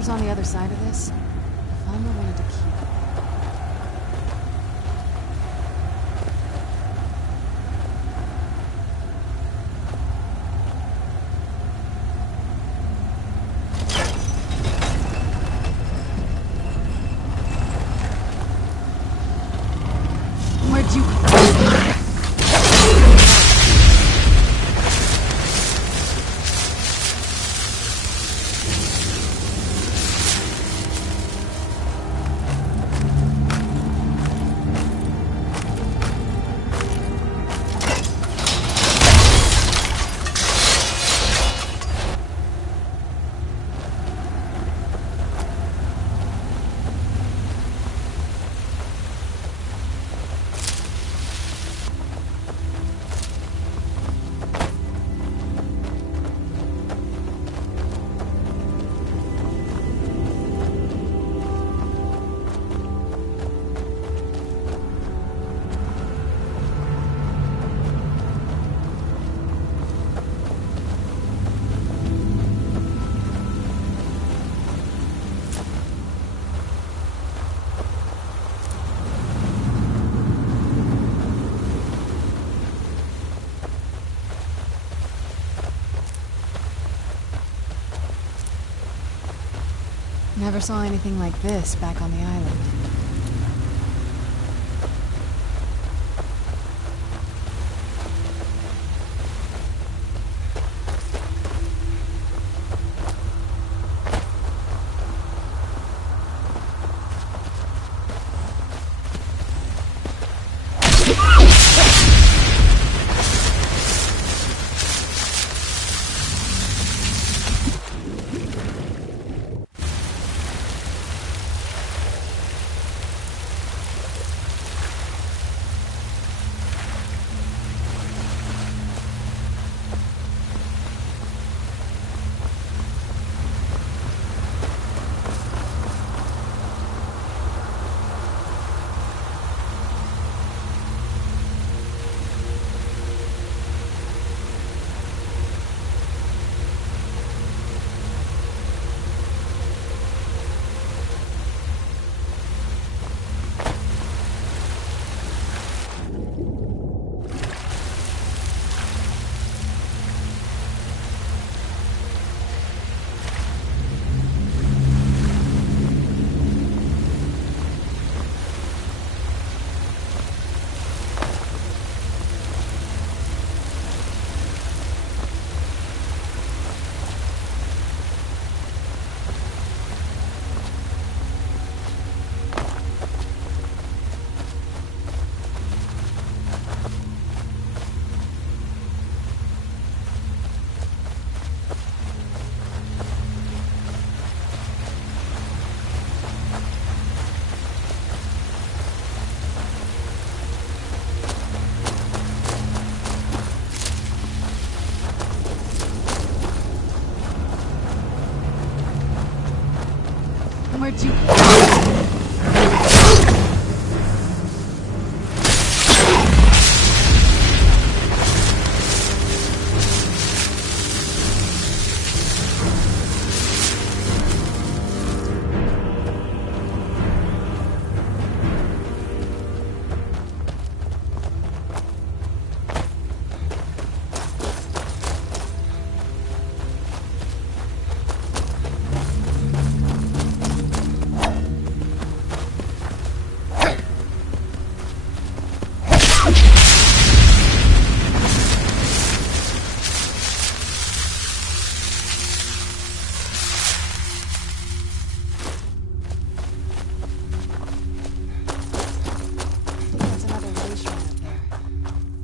Whatever's on the other side of this, Alma wanted to keep. Where'd you... Never saw anything like this back on the island. Where'd you...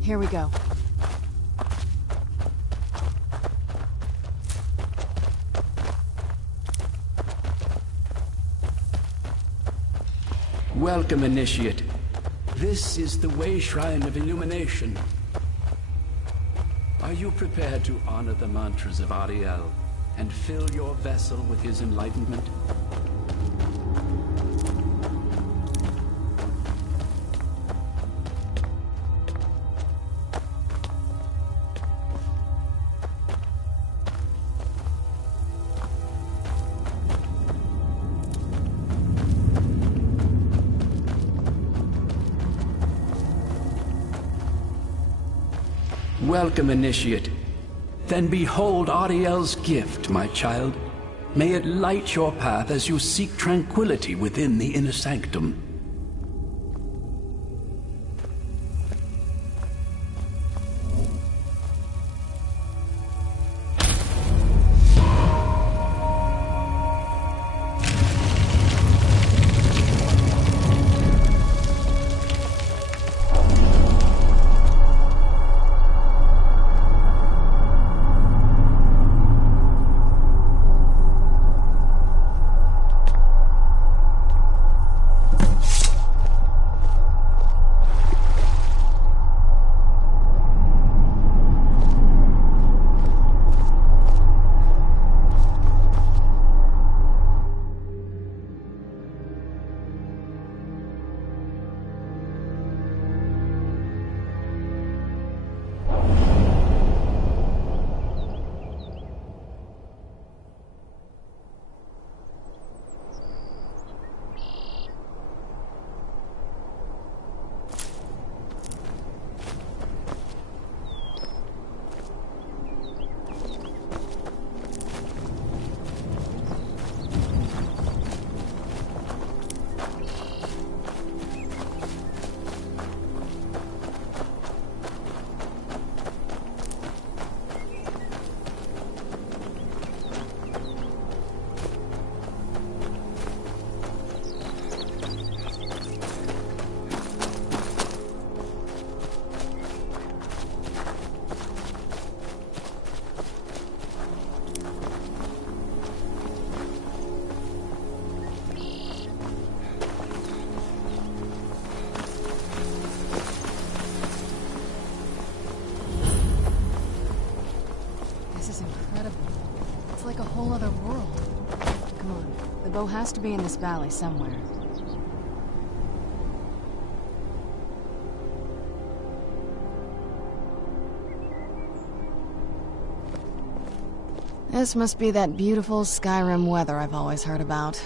Here we go. Welcome, Initiate. This is the Way Shrine of Illumination. Are you prepared to honor the mantras of Ariel and fill your vessel with his enlightenment? Welcome, Initiate. Then behold Ariel's gift, my child. May it light your path as you seek tranquility within the inner sanctum. Like a whole other world. Come on, the bow has to be in this valley somewhere. This must be that beautiful Skyrim weather I've always heard about.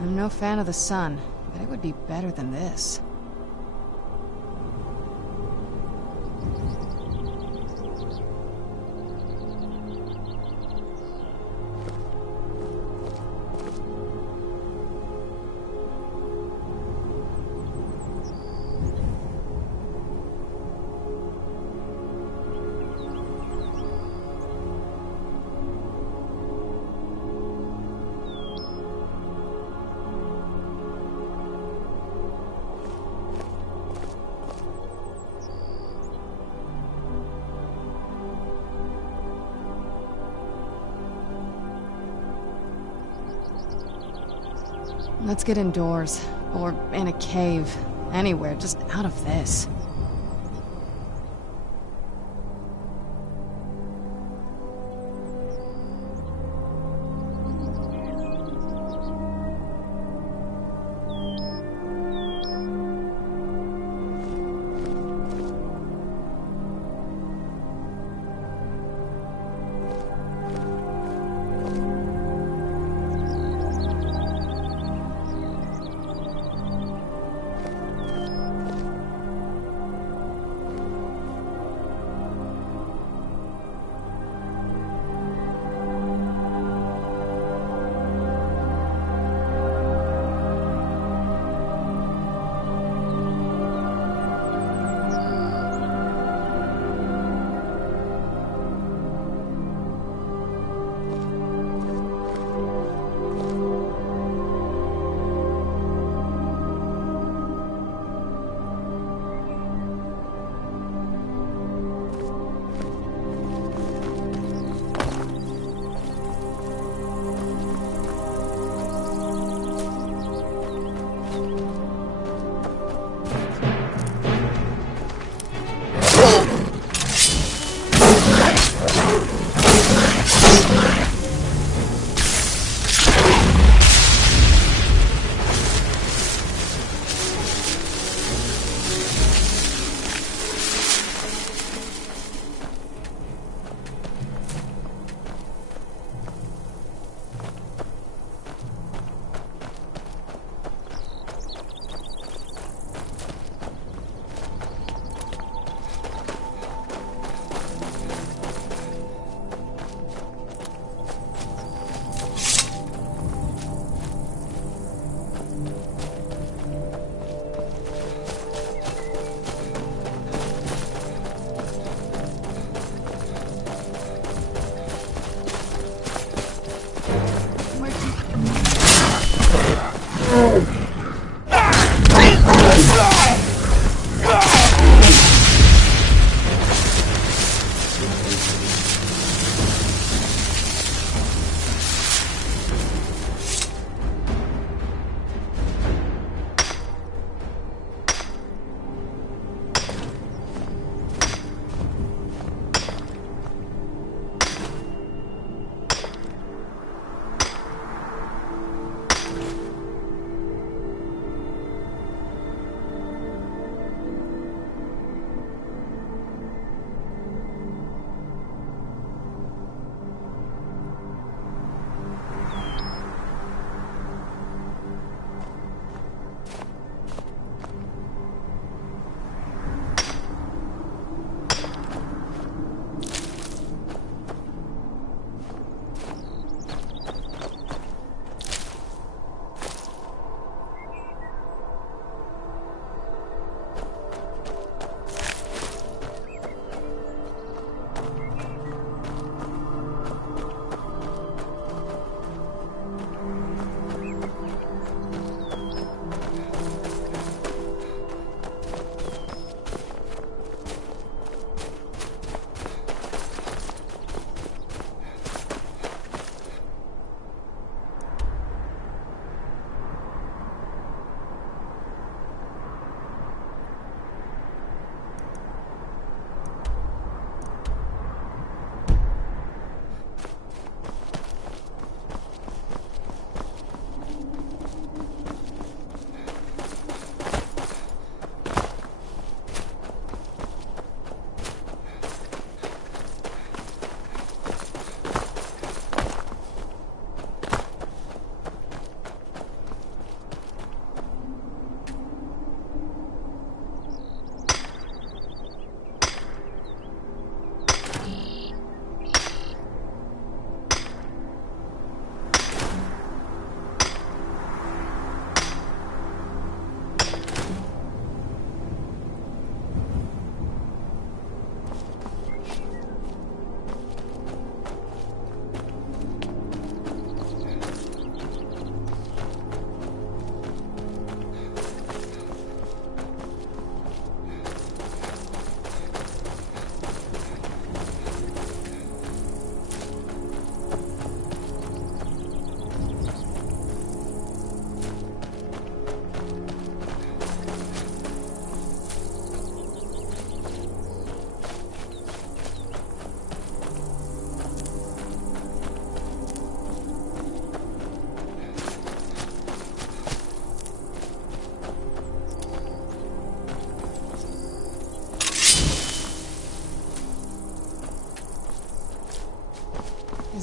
I'm no fan of the sun, but it would be better than this. Let's get indoors, or in a cave, anywhere, just out of this.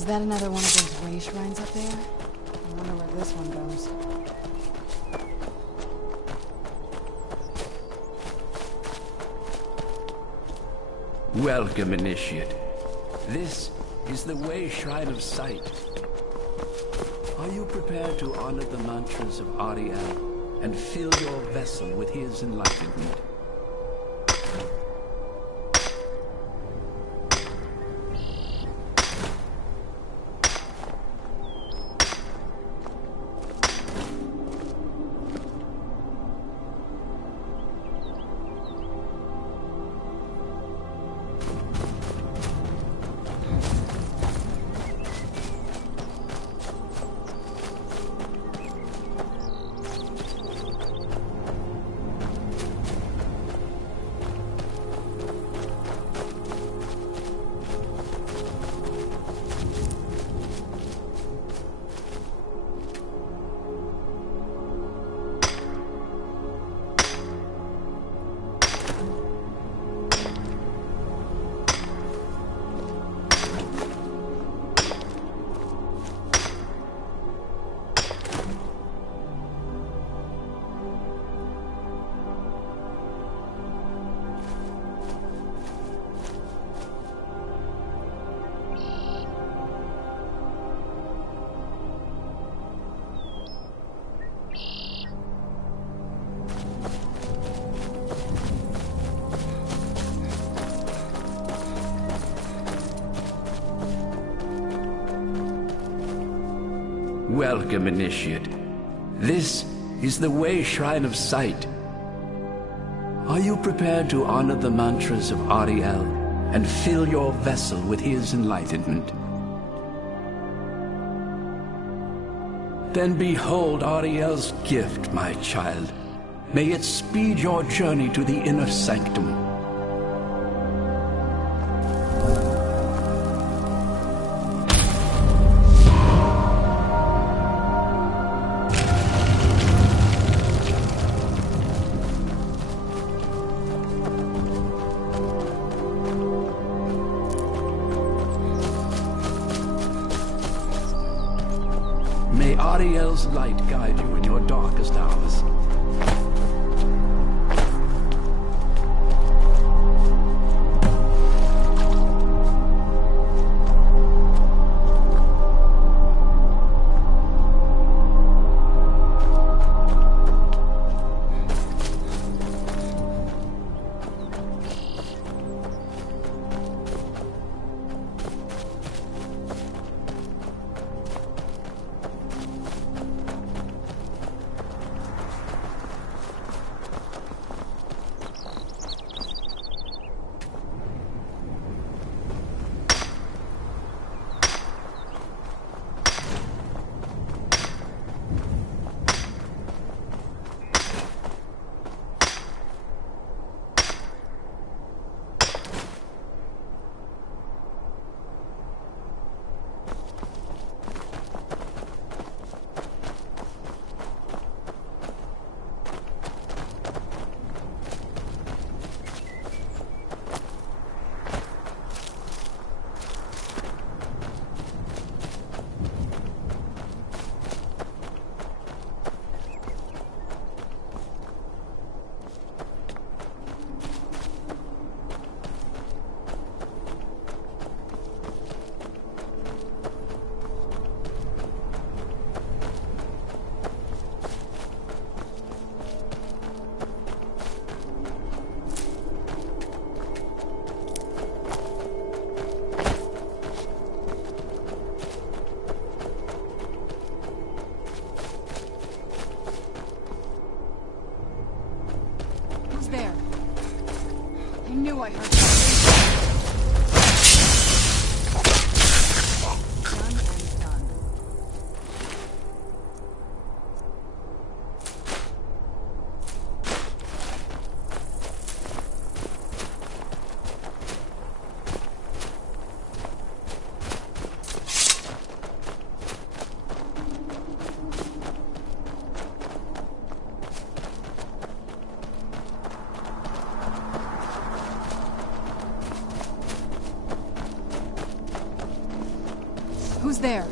Is that another one of those way shrines up there? I wonder where this one goes. Welcome, Initiate. This is the Way Shrine of Sight. Are you prepared to honor the mantras of Ariel and fill your vessel with his enlightenment? Welcome, Initiate. This is the Way Shrine of Sight. Are you prepared to honor the mantras of Ariel and fill your vessel with his enlightenment? Then behold Ariel's gift, my child. May it speed your journey to the inner sanctum. May Ariel's light guide you in your darkest hours. There. I knew I heard something. Done and done. Who's there?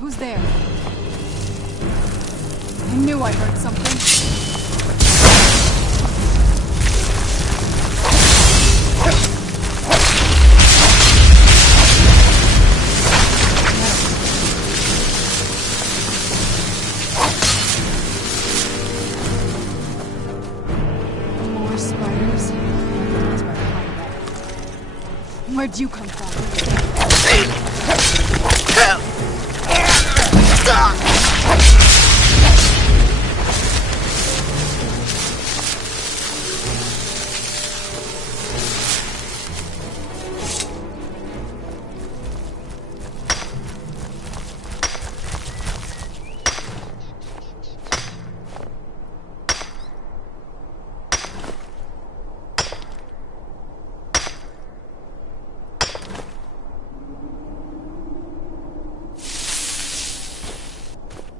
Who's there? I knew I heard something. More spiders. That's where I find that. Where'd you come from?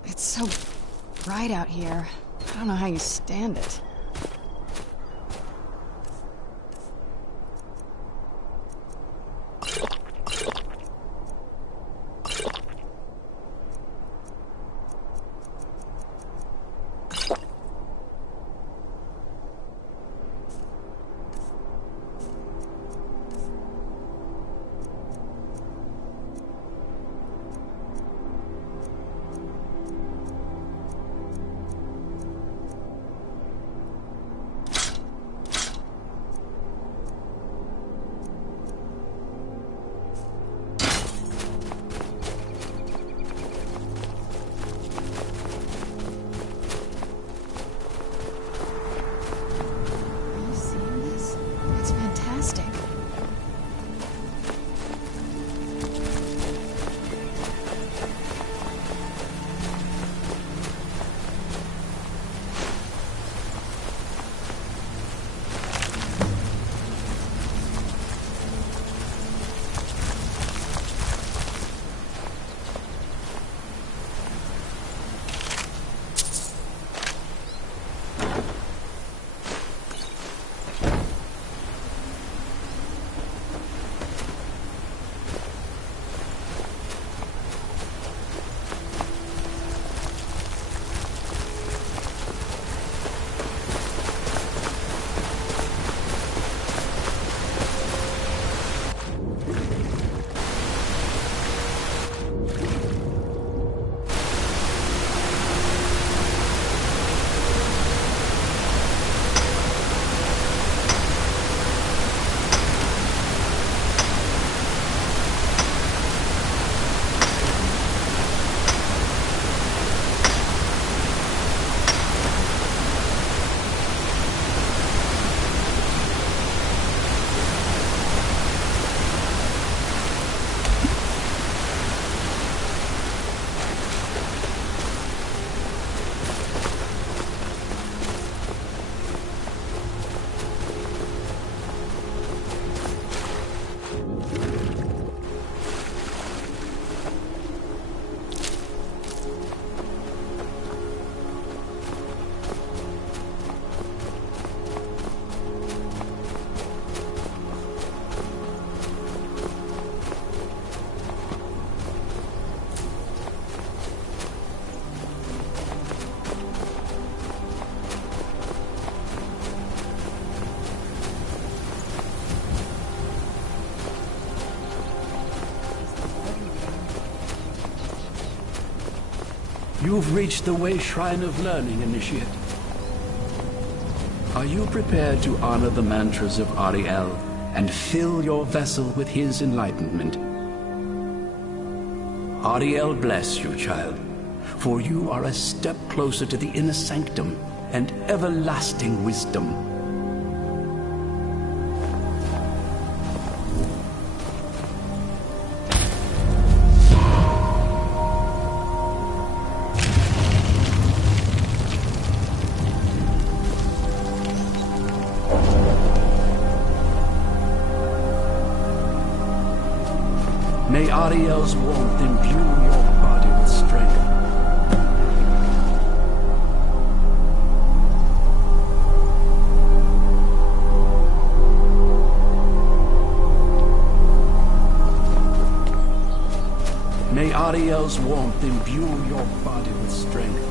It's so bright out here. I don't know how you stand it. You've reached the Way Shrine of Learning, Initiate. Are you prepared to honor the mantras of Ariel and fill your vessel with his enlightenment? Ariel bless you, child, for you are a step closer to the inner sanctum and everlasting wisdom. May Ariel's warmth imbue your body with strength. May Ariel's warmth imbue your body with strength.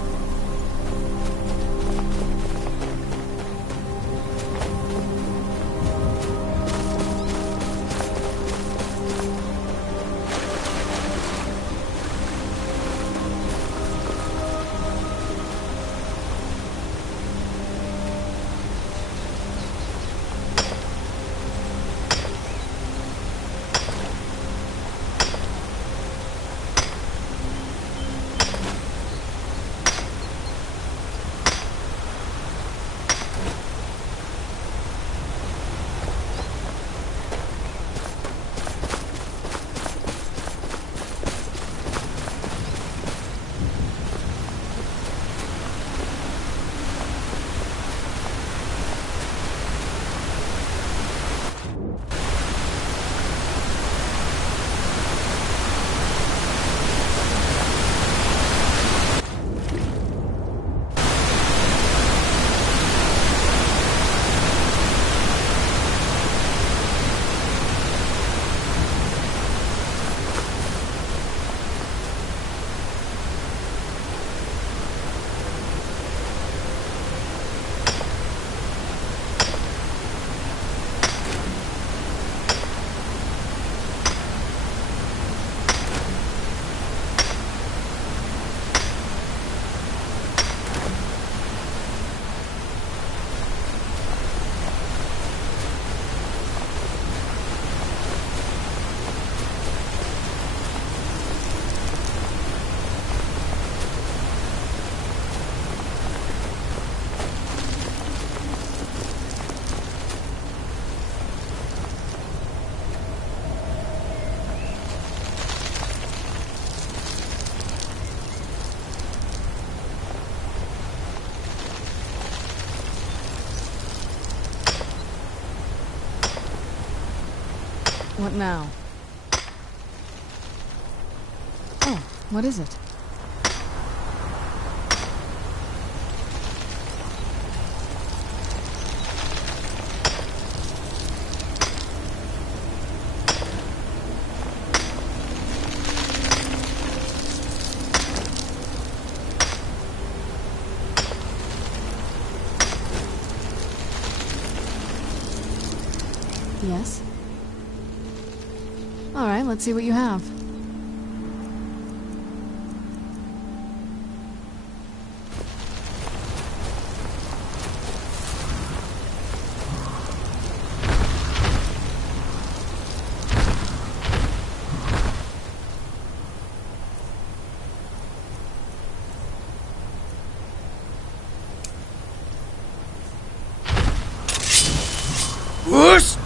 What now? Oh, what is it? Yes? All right, let's see what you have. Whoosh!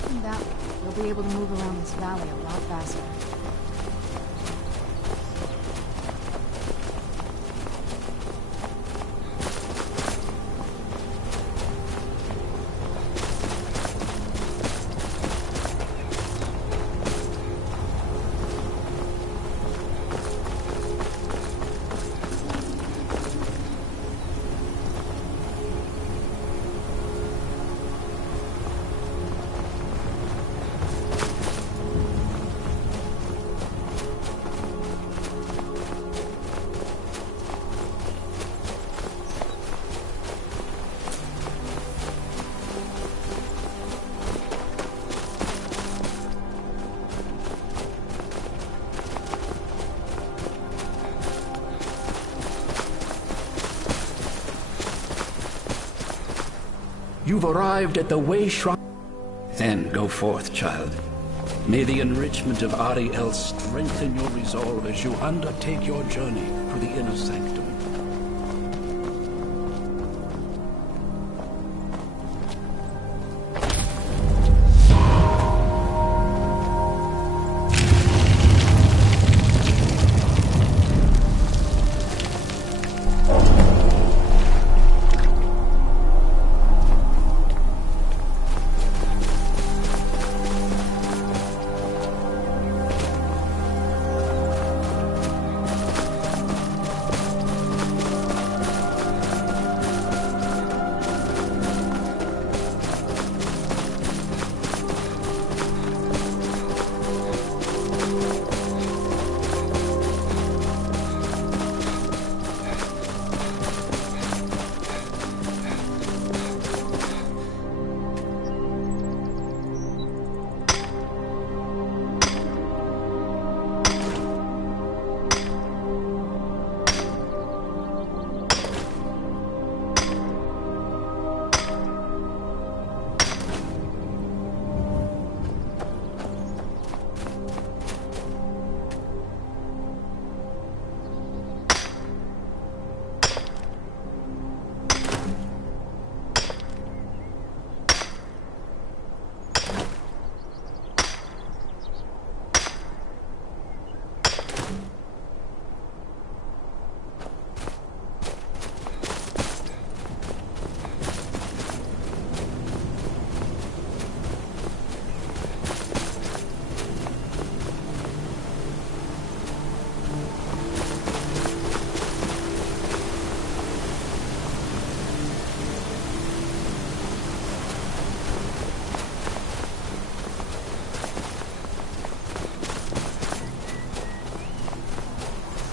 from that way, you'll be able to move around this valley a lot faster. You've arrived at the Way Shrine. Then go forth, child. May the enrichment of Ariel strengthen your resolve as you undertake your journey to the inner sanctum.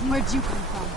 Where'd you come from?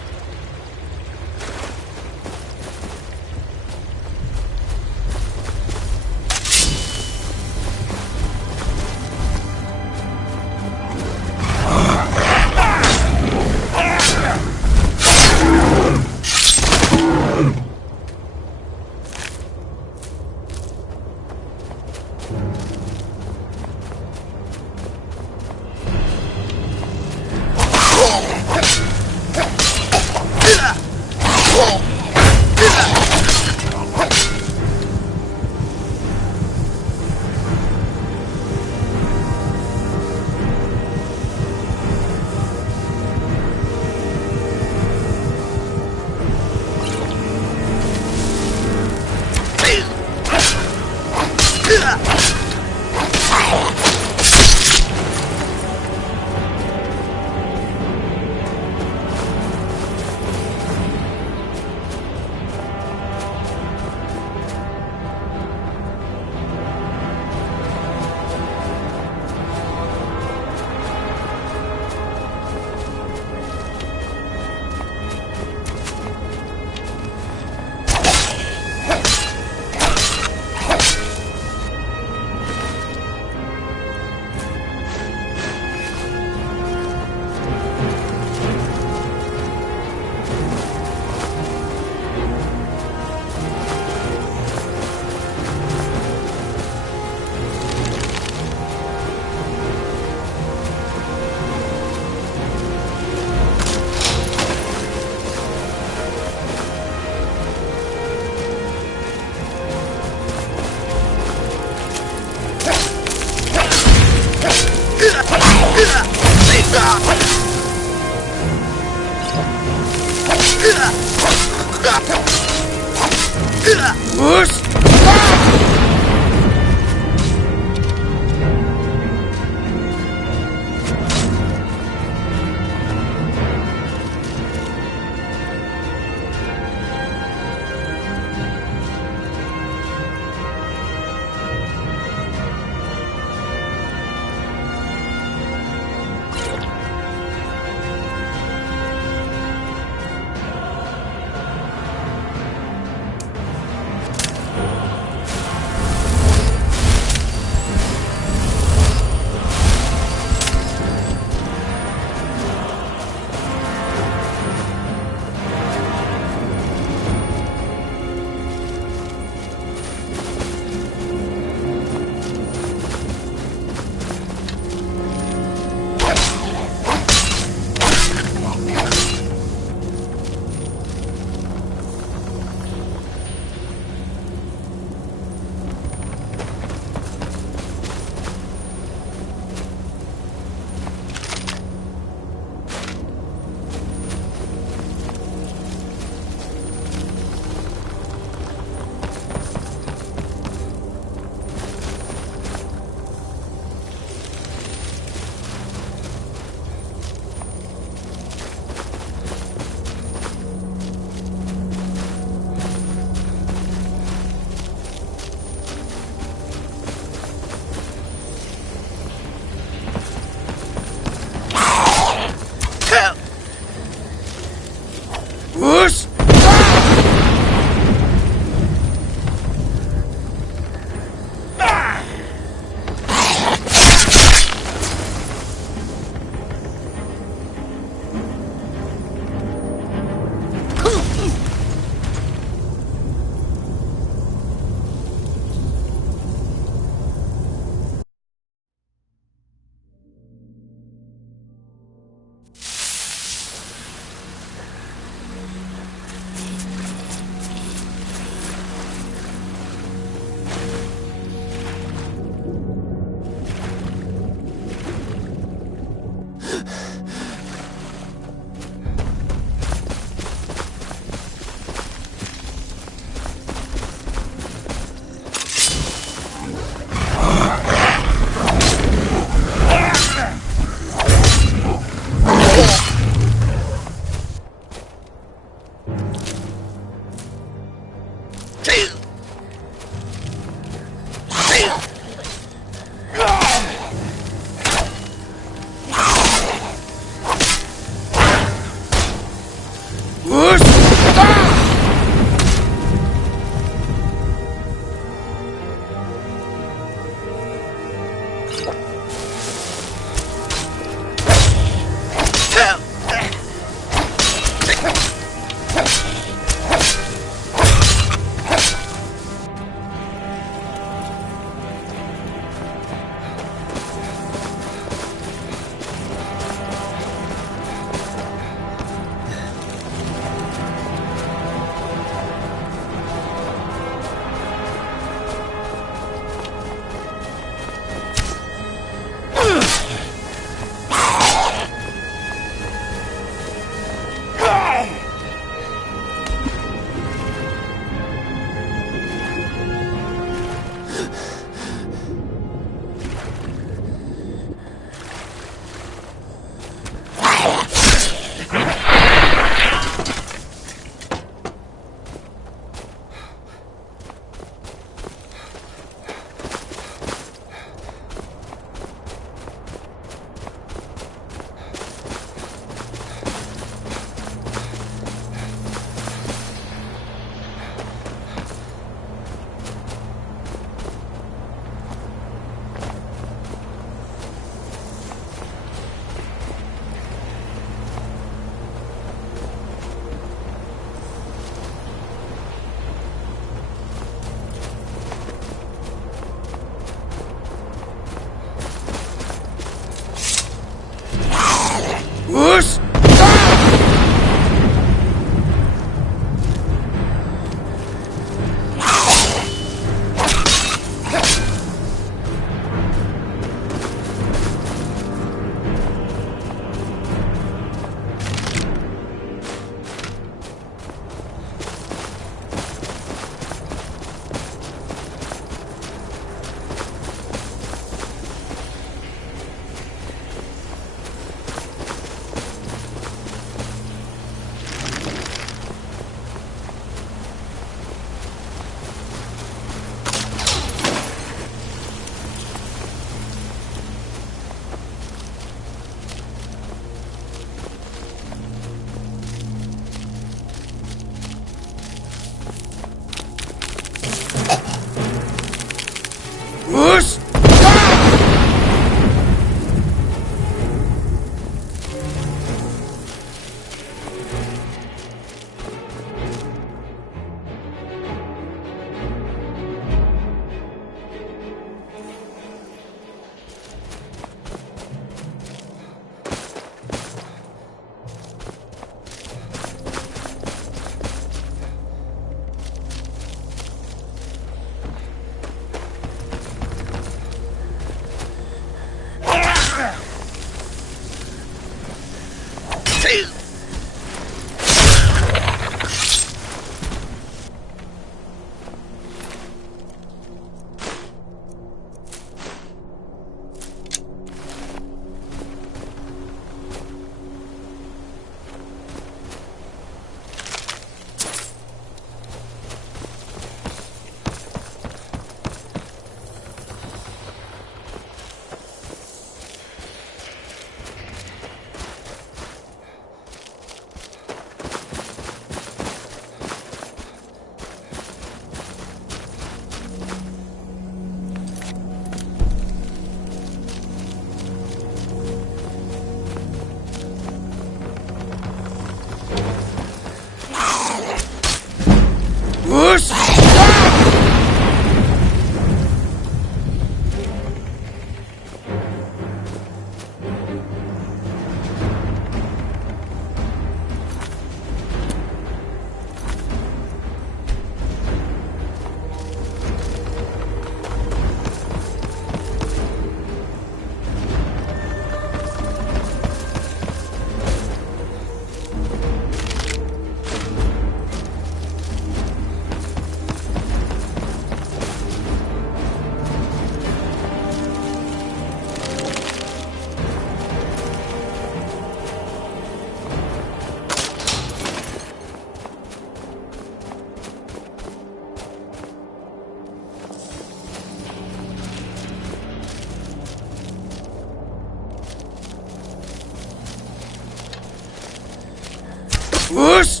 Whoosh!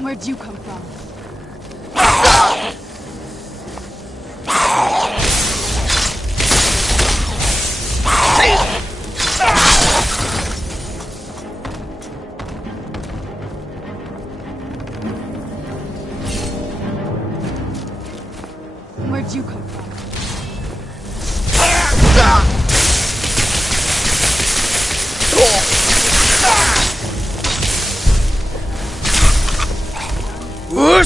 Where'd you come from? Where'd you come from? Whoosh!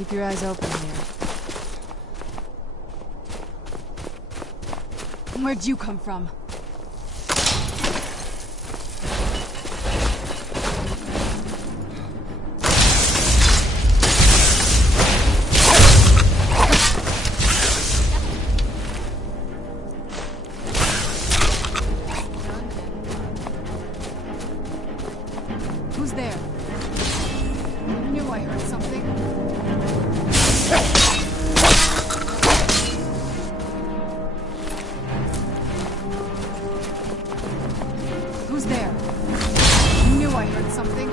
Keep your eyes open here. Where'd you come from? Who's there? I knew I heard something. Who's there? I knew I heard something.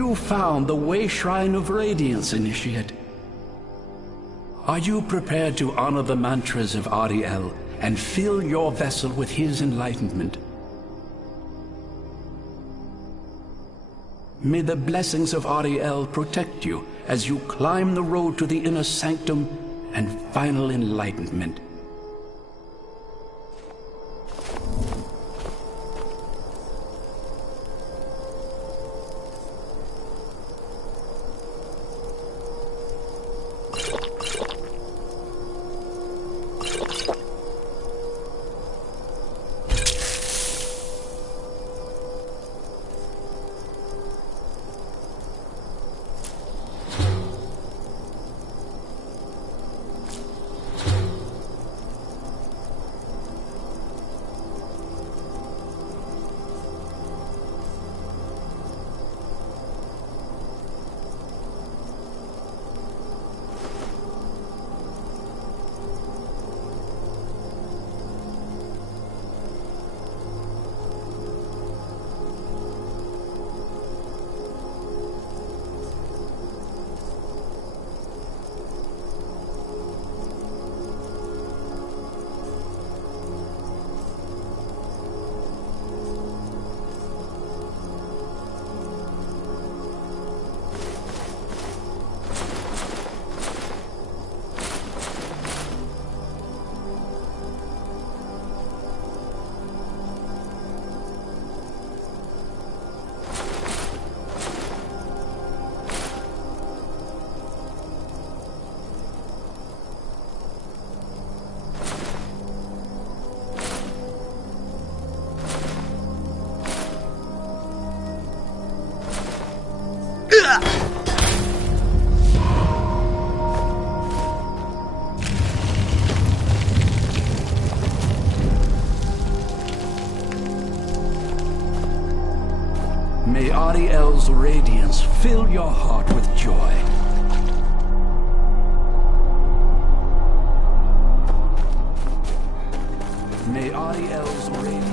You found the Way Shrine of Radiance, Initiate. Are you prepared to honor the mantras of Ariel and fill your vessel with his enlightenment? May the blessings of Ariel protect you as you climb the road to the inner sanctum and final enlightenment. May Ariel's radiance fill your heart with joy. May Ariel's radiance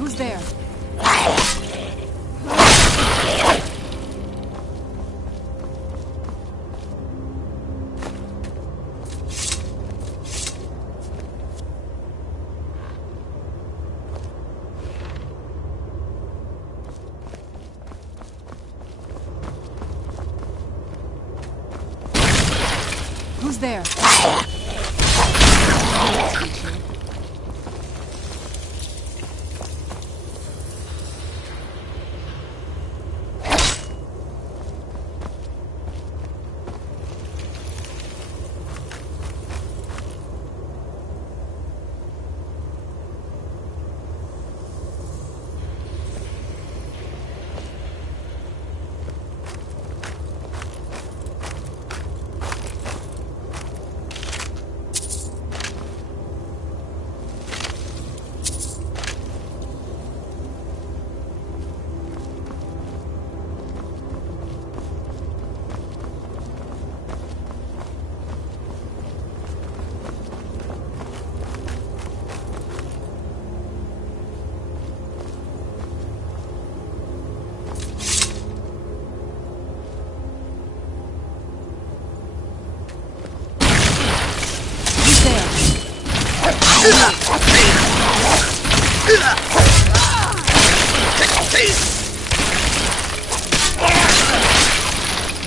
Who's there? Who's there?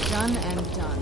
Done and done.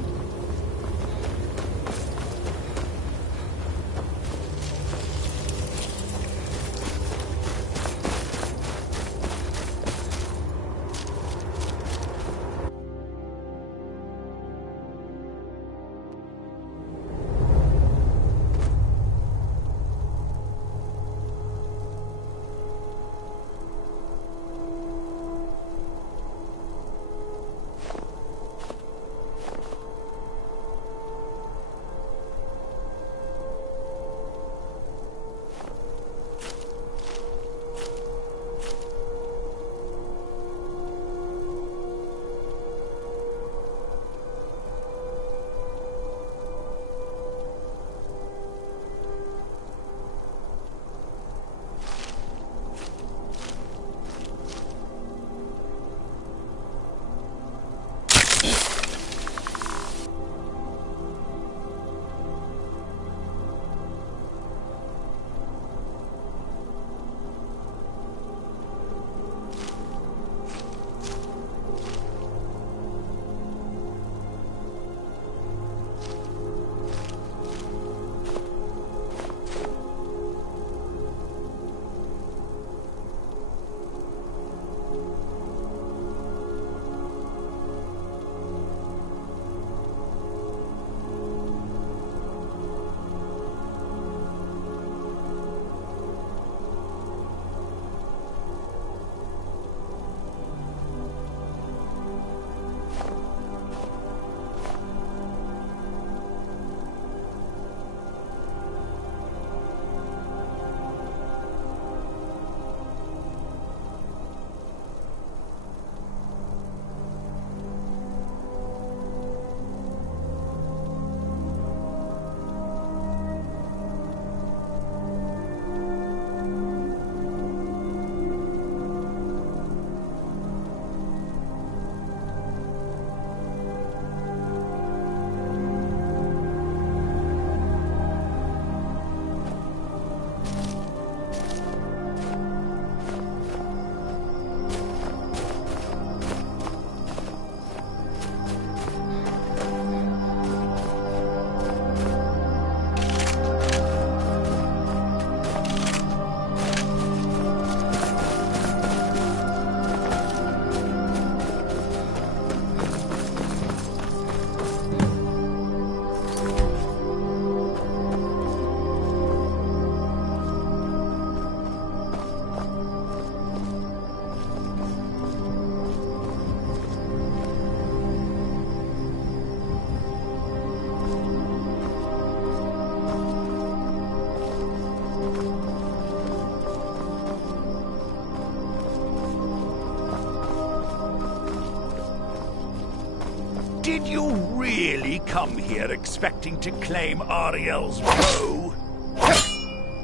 really come here expecting to claim Ariel's bow?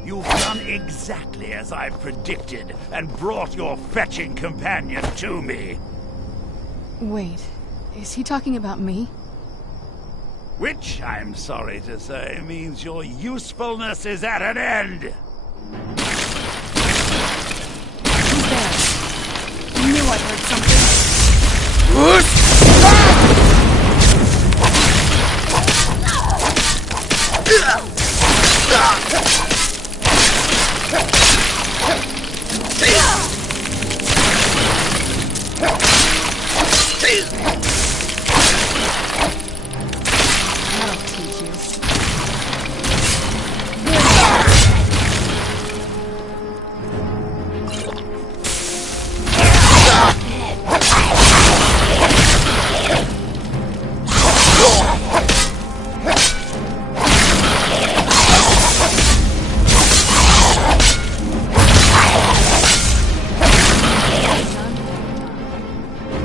You've done exactly as I predicted and brought your fetching companion to me. Wait, is he talking about me? Which, I'm sorry to say, means your usefulness is at an end. Who's there? I knew I heard something. That'll teach you.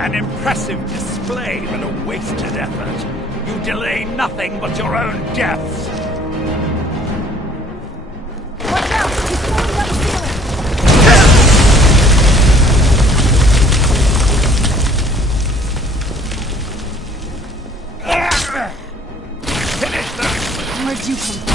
An impressive display, but a wasted effort. You delay nothing but your own deaths. Watch out! He's falling down the ceiling! Finish them! Where'd you come from?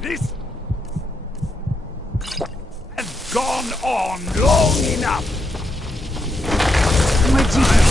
This has gone on long enough. Where'd you come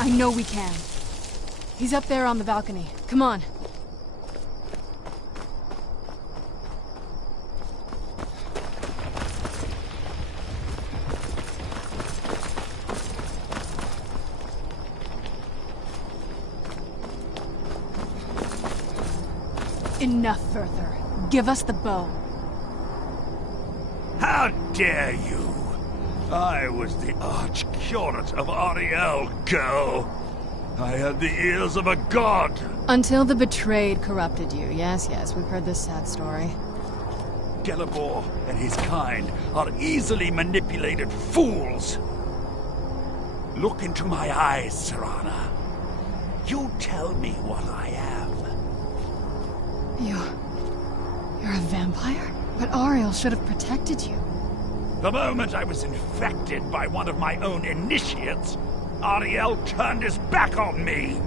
I know we can. He's up there on the balcony. Come on. Enough further. Give us the bow. How dare you! I was the arch-curate of Ariel, girl. I had the ears of a god. Until the betrayed corrupted you. Yes, yes, we've heard this sad story. Gelibor and his kind are easily manipulated fools. Look into my eyes, Serana. You tell me what I am. You're a vampire? But Ariel should have protected you. The moment I was infected by one of my own initiates, Ariel turned his back on me.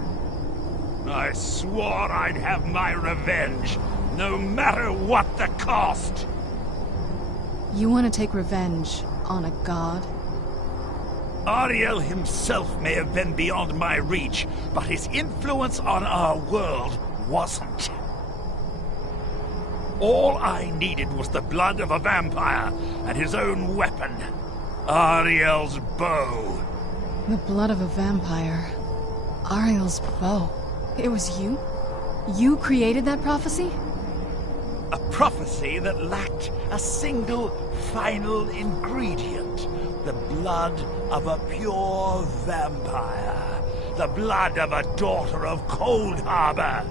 I swore I'd have my revenge, no matter what the cost. You want to take revenge on a god? Ariel himself may have been beyond my reach, but his influence on our world wasn't. All I needed was the blood of a vampire and his own weapon, Ariel's bow. The blood of a vampire. Ariel's bow. It was you? You created that prophecy? A prophecy that lacked a single final ingredient. The blood of a pure vampire. The blood of a daughter of Cold Harbor.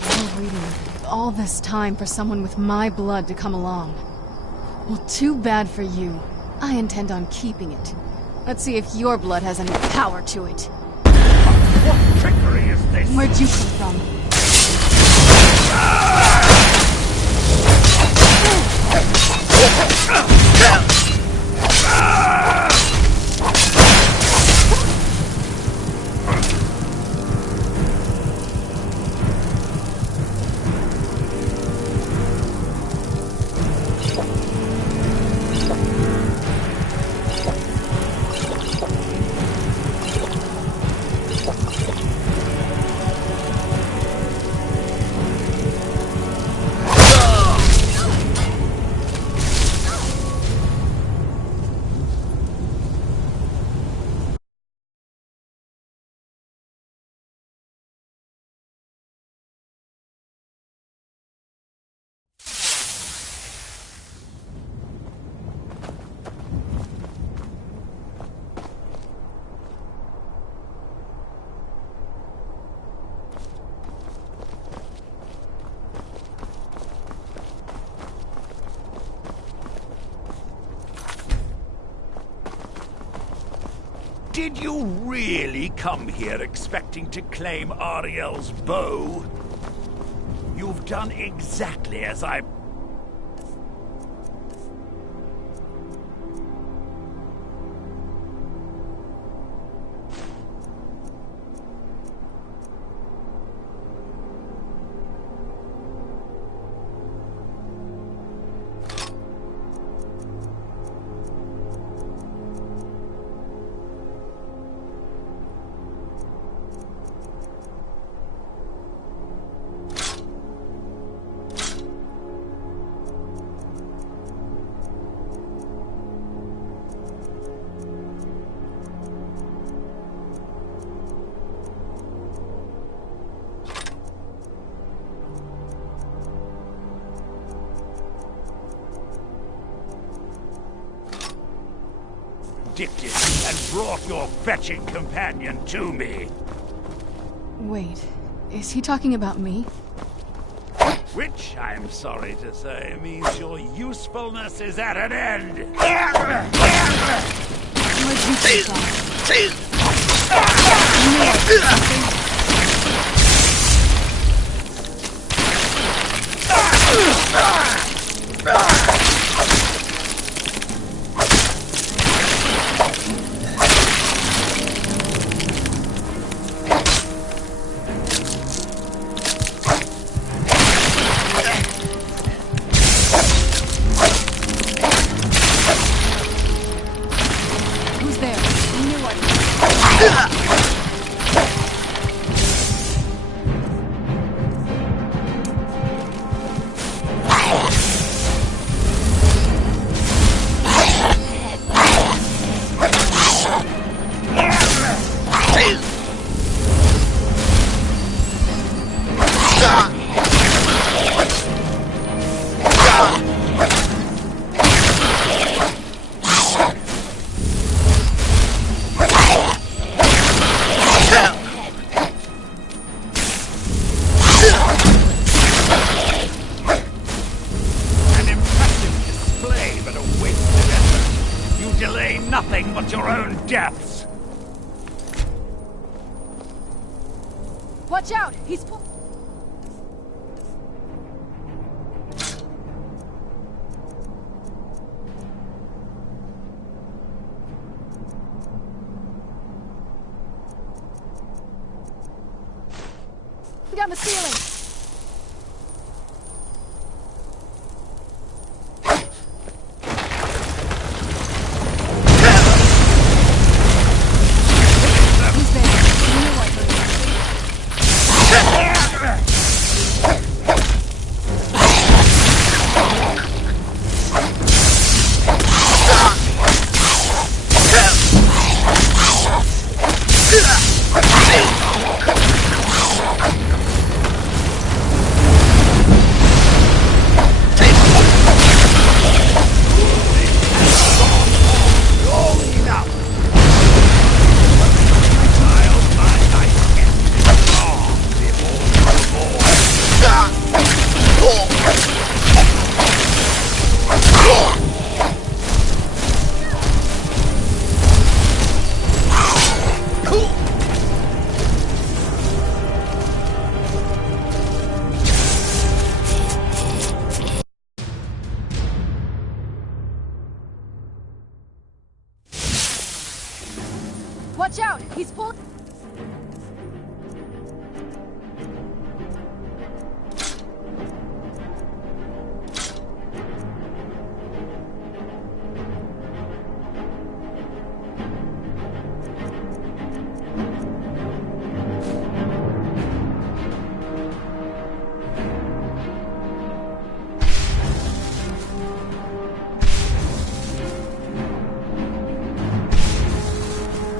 You're waiting all this time for someone with my blood to come along. Well, too bad for you. I intend on keeping it. Let's see if your blood has any power to it. What trickery is this? Where'd you come from? Did you really come here expecting to claim Ariel's bow? You've done exactly as I... Addicted and brought your fetching companion to me. Wait, is he talking about me? Which, I'm sorry to say, means your usefulness is at an end. Where'd you come from? Nothing but your own deaths! Watch out! He's... down the ceiling! He's pulling.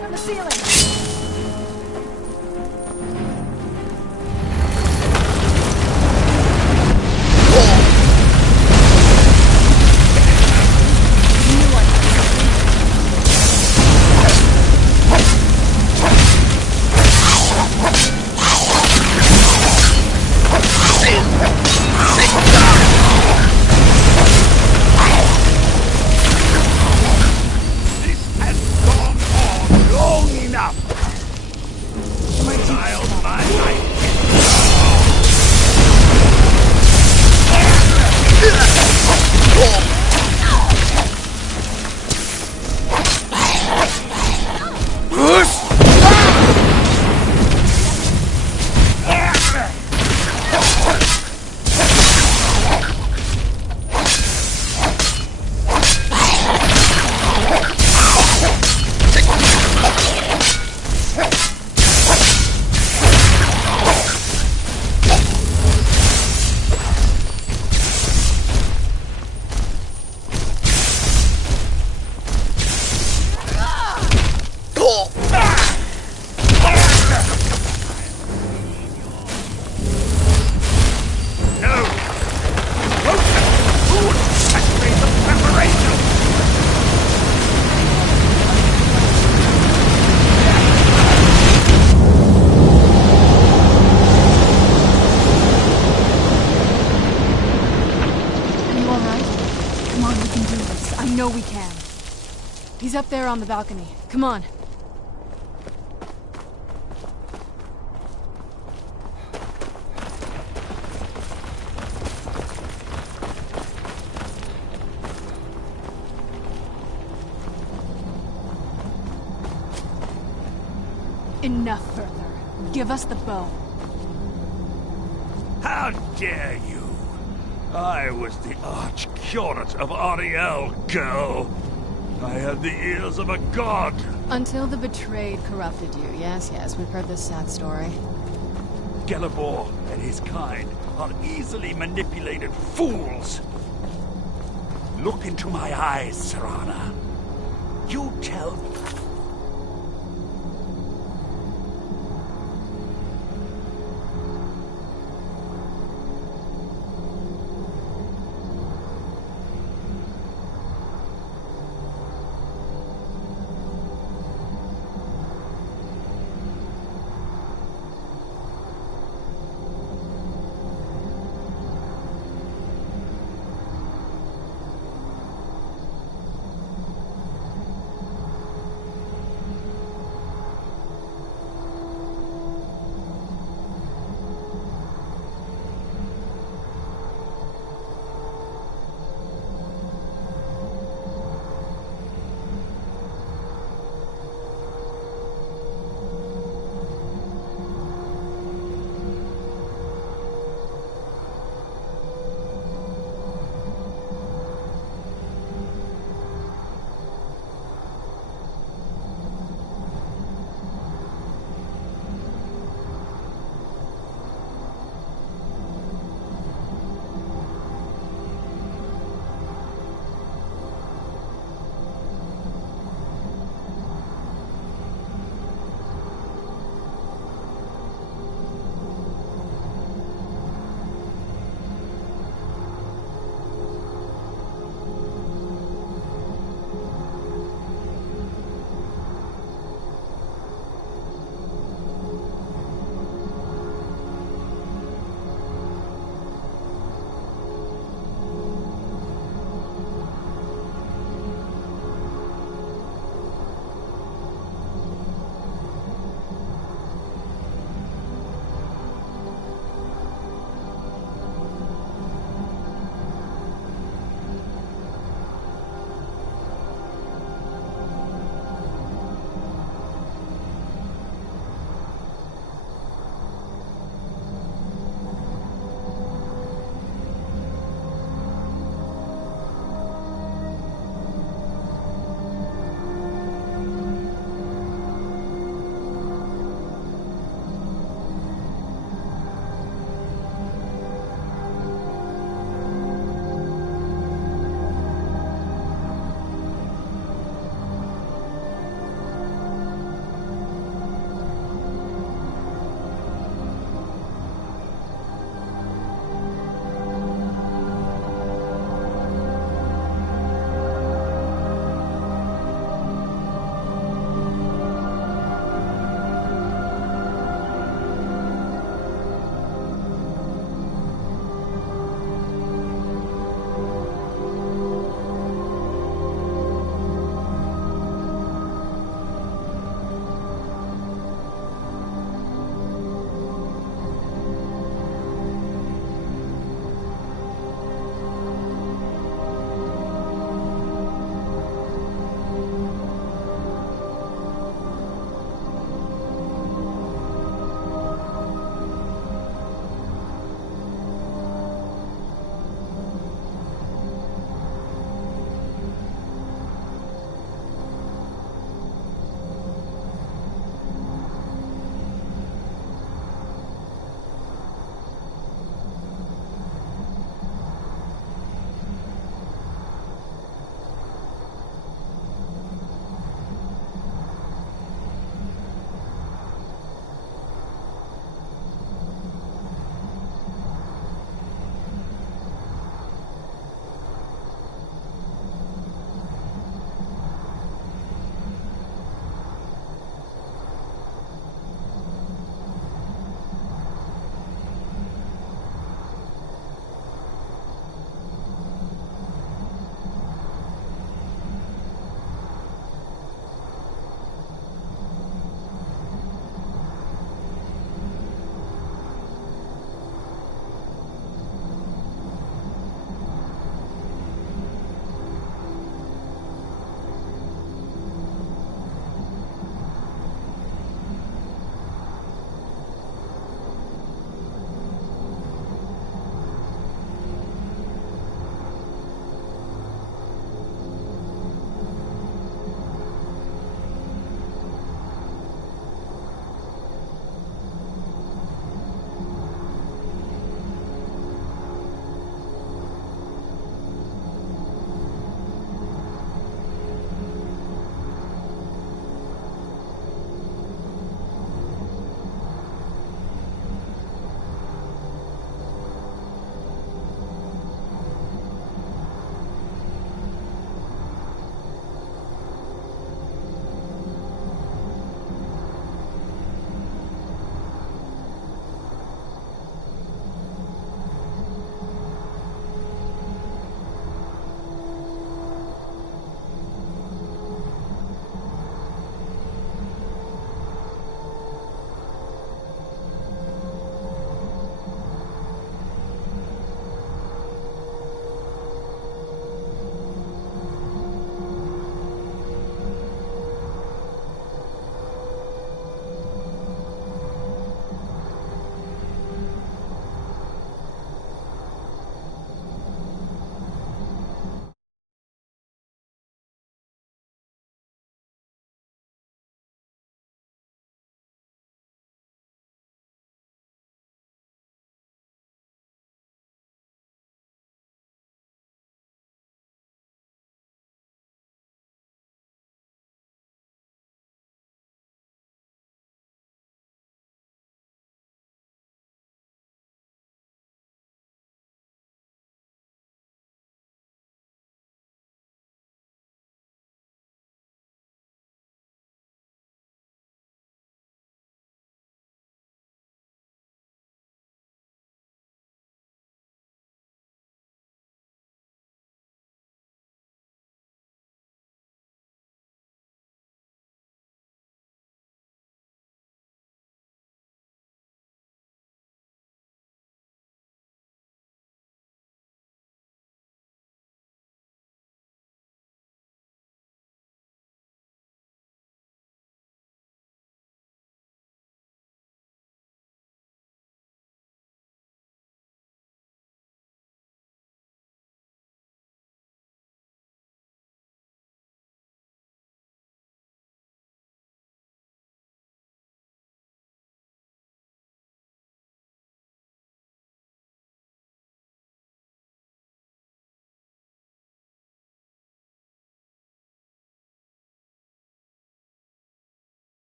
From the ceiling. This has gone on long enough. I'll find my No! Closer! Fool! Activate the preparation! Are you alright? Come on, we can do this. I know we can. He's up there on the balcony. Come on. Enough further. Give us the bow. How dare you! I was the arch-curate of Ariel, girl! I had the ears of a god! Until the betrayed corrupted you. Yes, yes, we've heard this sad story. Gelibor and his kind are easily manipulated fools! Look into my eyes, Serana. You tell me.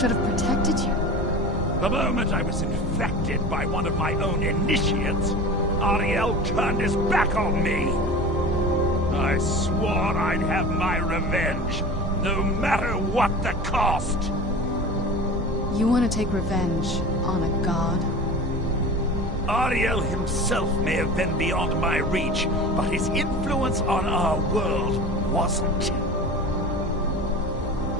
should have protected you. The moment I was infected by one of my own initiates, Ariel turned his back on me. I swore I'd have my revenge, no matter what the cost. You want to take revenge on a god? Ariel himself may have been beyond my reach, but his influence on our world wasn't.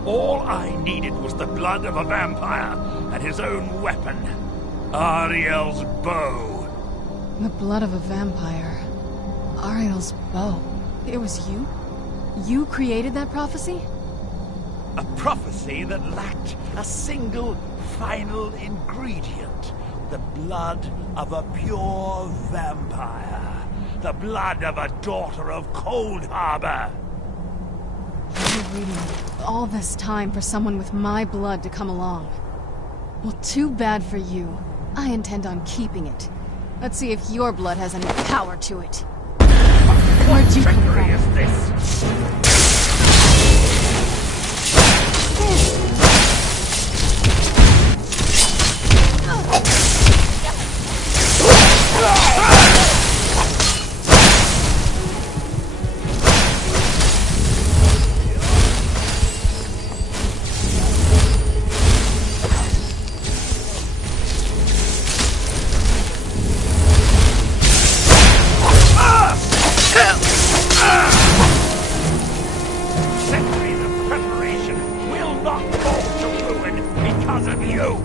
All I needed was the blood of a vampire and his own weapon, Ariel's bow. The blood of a vampire. Ariel's bow. It was you? You created that prophecy? A prophecy that lacked a single final ingredient. The blood of a pure vampire. The blood of a daughter of Cold Harbor. You're waiting all this time for someone with my blood to come along. Well, too bad for you. I intend on keeping it. Let's see if your blood has any power to it. Where'd you come Trickery from? is this? Centuries of preparation will not fall to ruin because of you!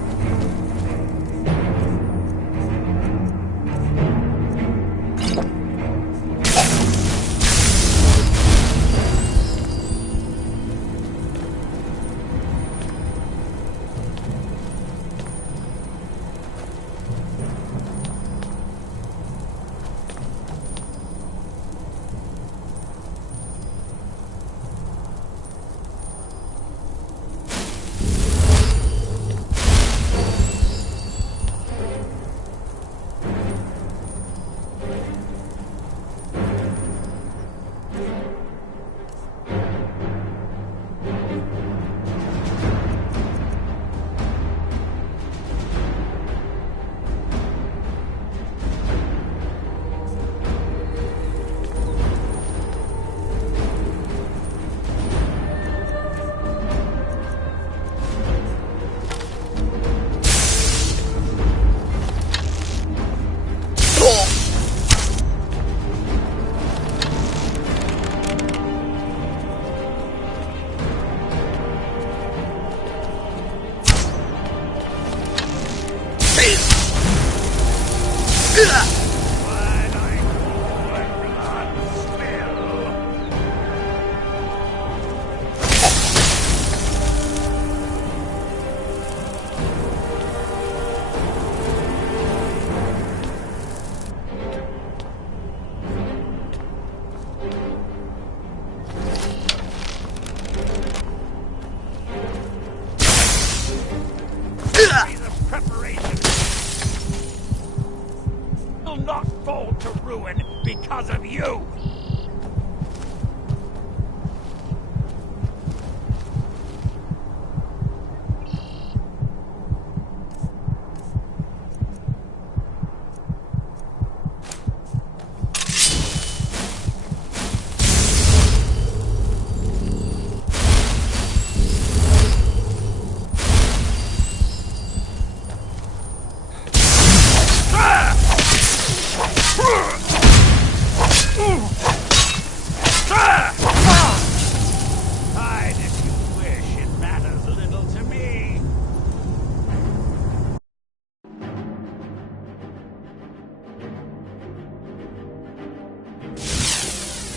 Preparation will not fall to ruin because of you! Hide if you wish, it matters little to me.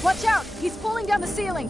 Watch out! He's pulling down the ceiling!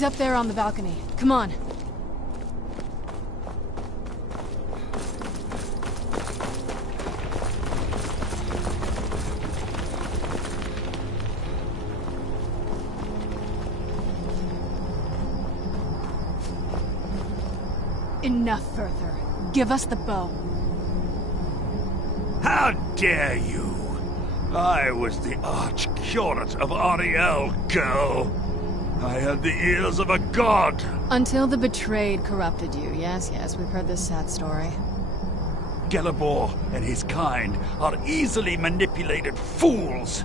He's up there on the balcony. Come on. Enough, Further. Give us the bow. How dare you! I was the arch-curate of Ariel, girl. I had the ears of a god. Until the betrayed corrupted you. Yes, we've heard this sad story. Gelibor and his kind are easily manipulated fools.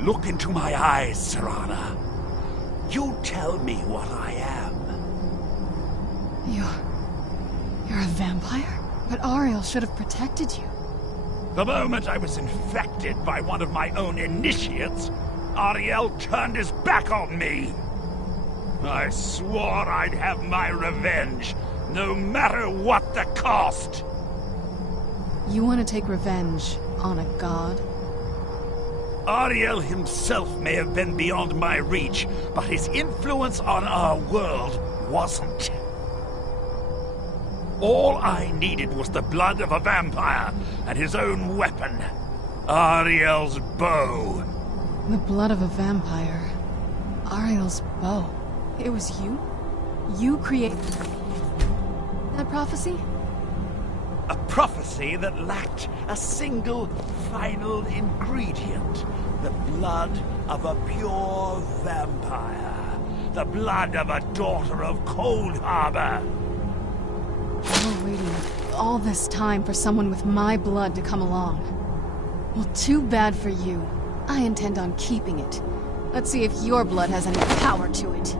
Look into my eyes, Serana. You tell me what I am. You're a vampire? But Ariel should have protected you. The moment I was infected by one of my own initiates, Ariel turned his back on me. I swore I'd have my revenge, no matter what the cost. You want to take revenge on a god? Ariel himself may have been beyond my reach, but his influence on our world wasn't. All I needed was the blood of a vampire and his own weapon, Ariel's bow. The blood of a vampire. Ariel's bow. It was you? You created that prophecy? A prophecy that lacked a single final ingredient. The blood of a pure vampire. The blood of a daughter of Cold Harbor. You're waiting all this time for someone with my blood to come along. Well, too bad for you. I intend on keeping it. Let's see if your blood has any power to it.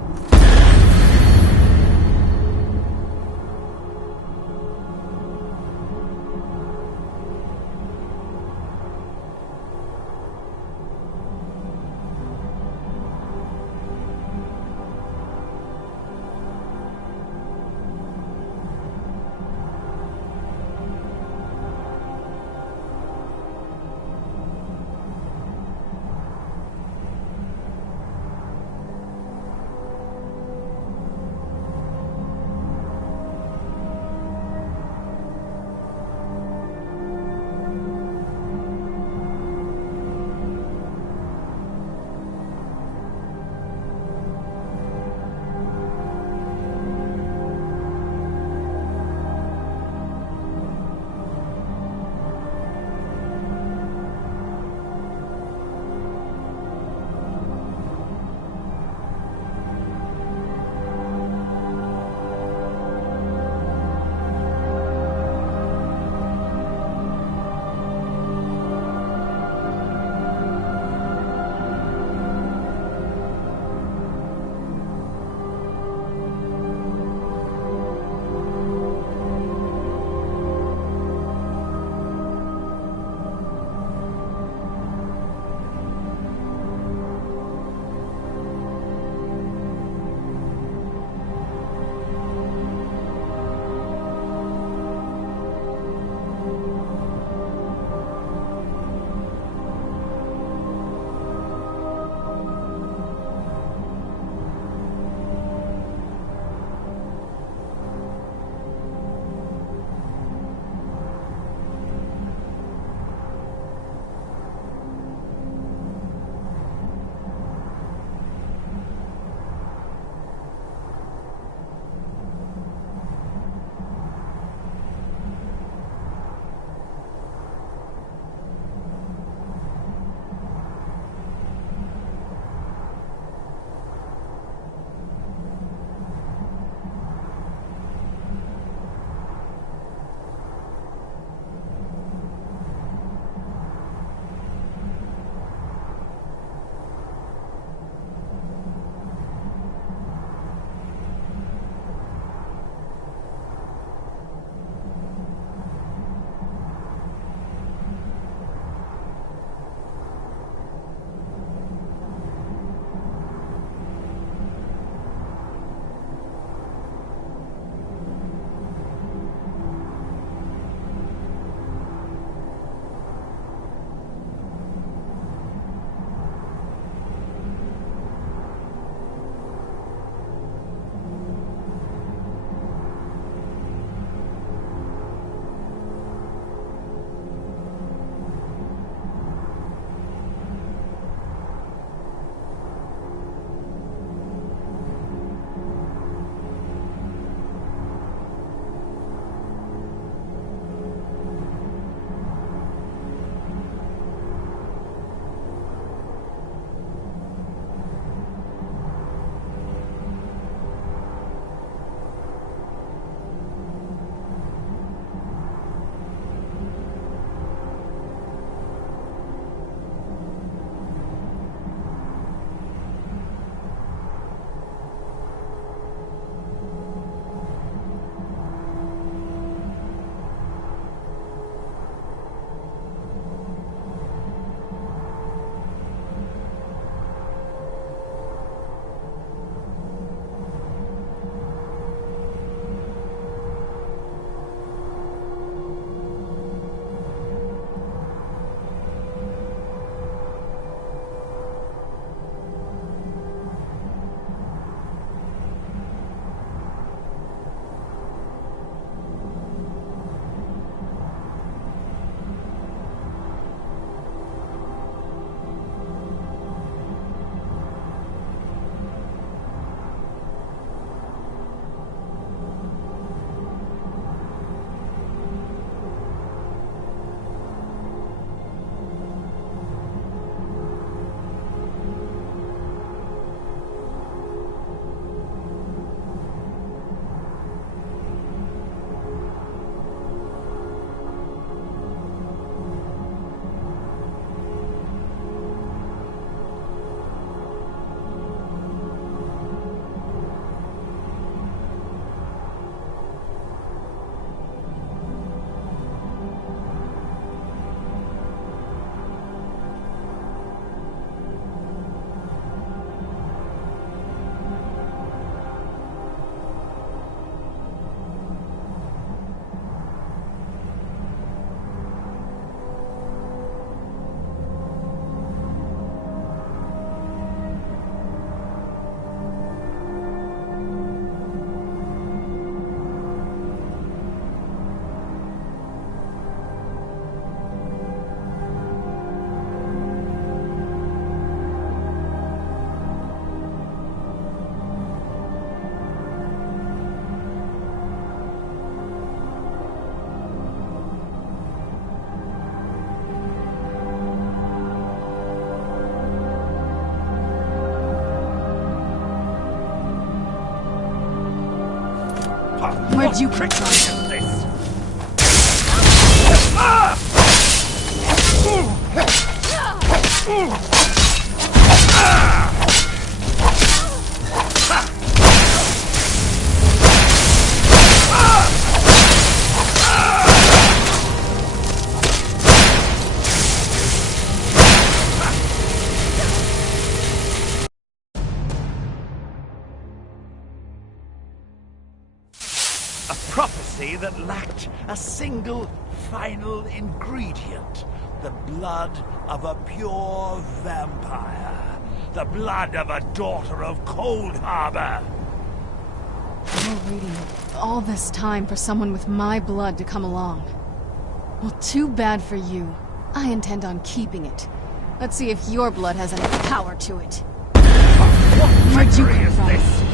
Where'd you come trickery from? is this? A prophecy that lacked a single final ingredient. The blood of a pure vampire. The blood of a daughter of Cold Harbor. You're waiting all this time for someone with my blood to come along. Well, too bad for you. I intend on keeping it. Let's see if your blood has any power to it. Where'd you Trickery come is from? this?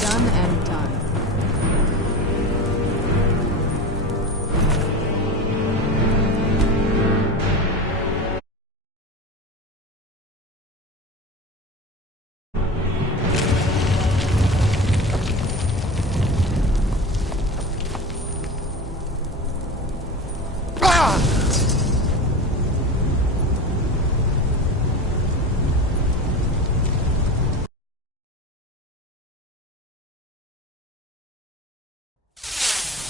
Done and done.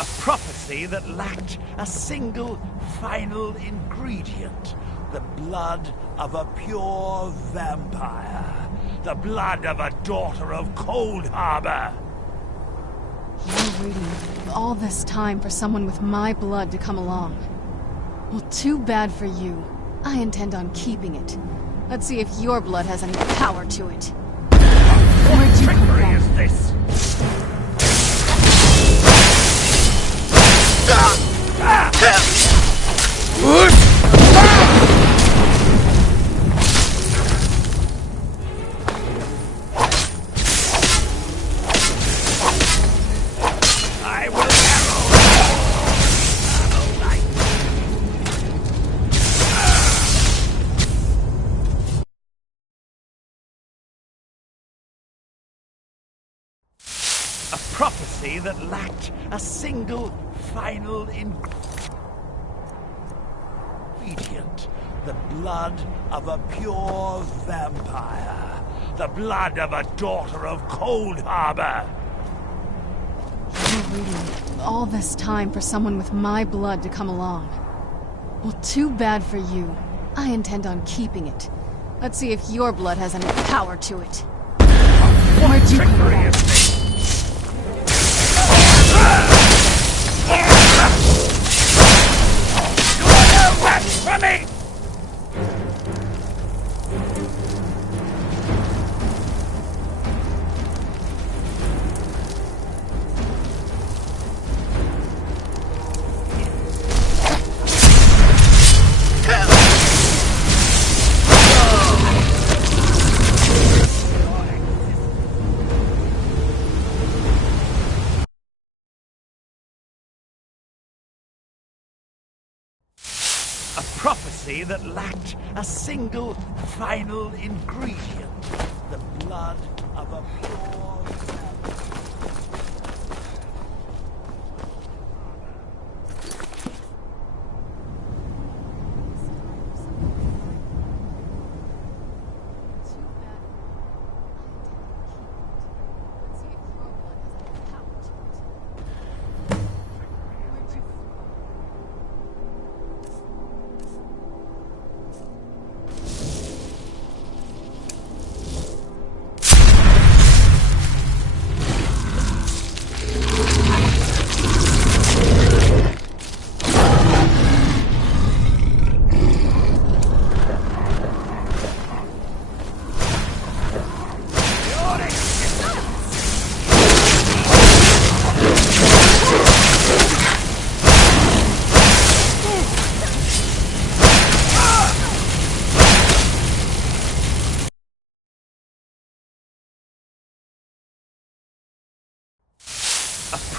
A prophecy that lacked a single final ingredient. The blood of a pure vampire. The blood of a daughter of Cold Harbor. You're waiting all this time for someone with my blood to come along. Well, too bad for you. I intend on keeping it. Let's see if your blood has any power to it. Where'd you come Trickery from? is this? I will arrow light. A prophecy that lacked a single final ingredient. The blood of a pure vampire. The blood of a daughter of Cold Harbor. You're waiting all this time for someone with my blood to come along. Well, too bad for you. I intend on keeping it. Let's see if your blood has any power to it. Where'd you come Trickery from? is this? For me! A prophecy that lacked a single final ingredient. The blood of a pure vampire.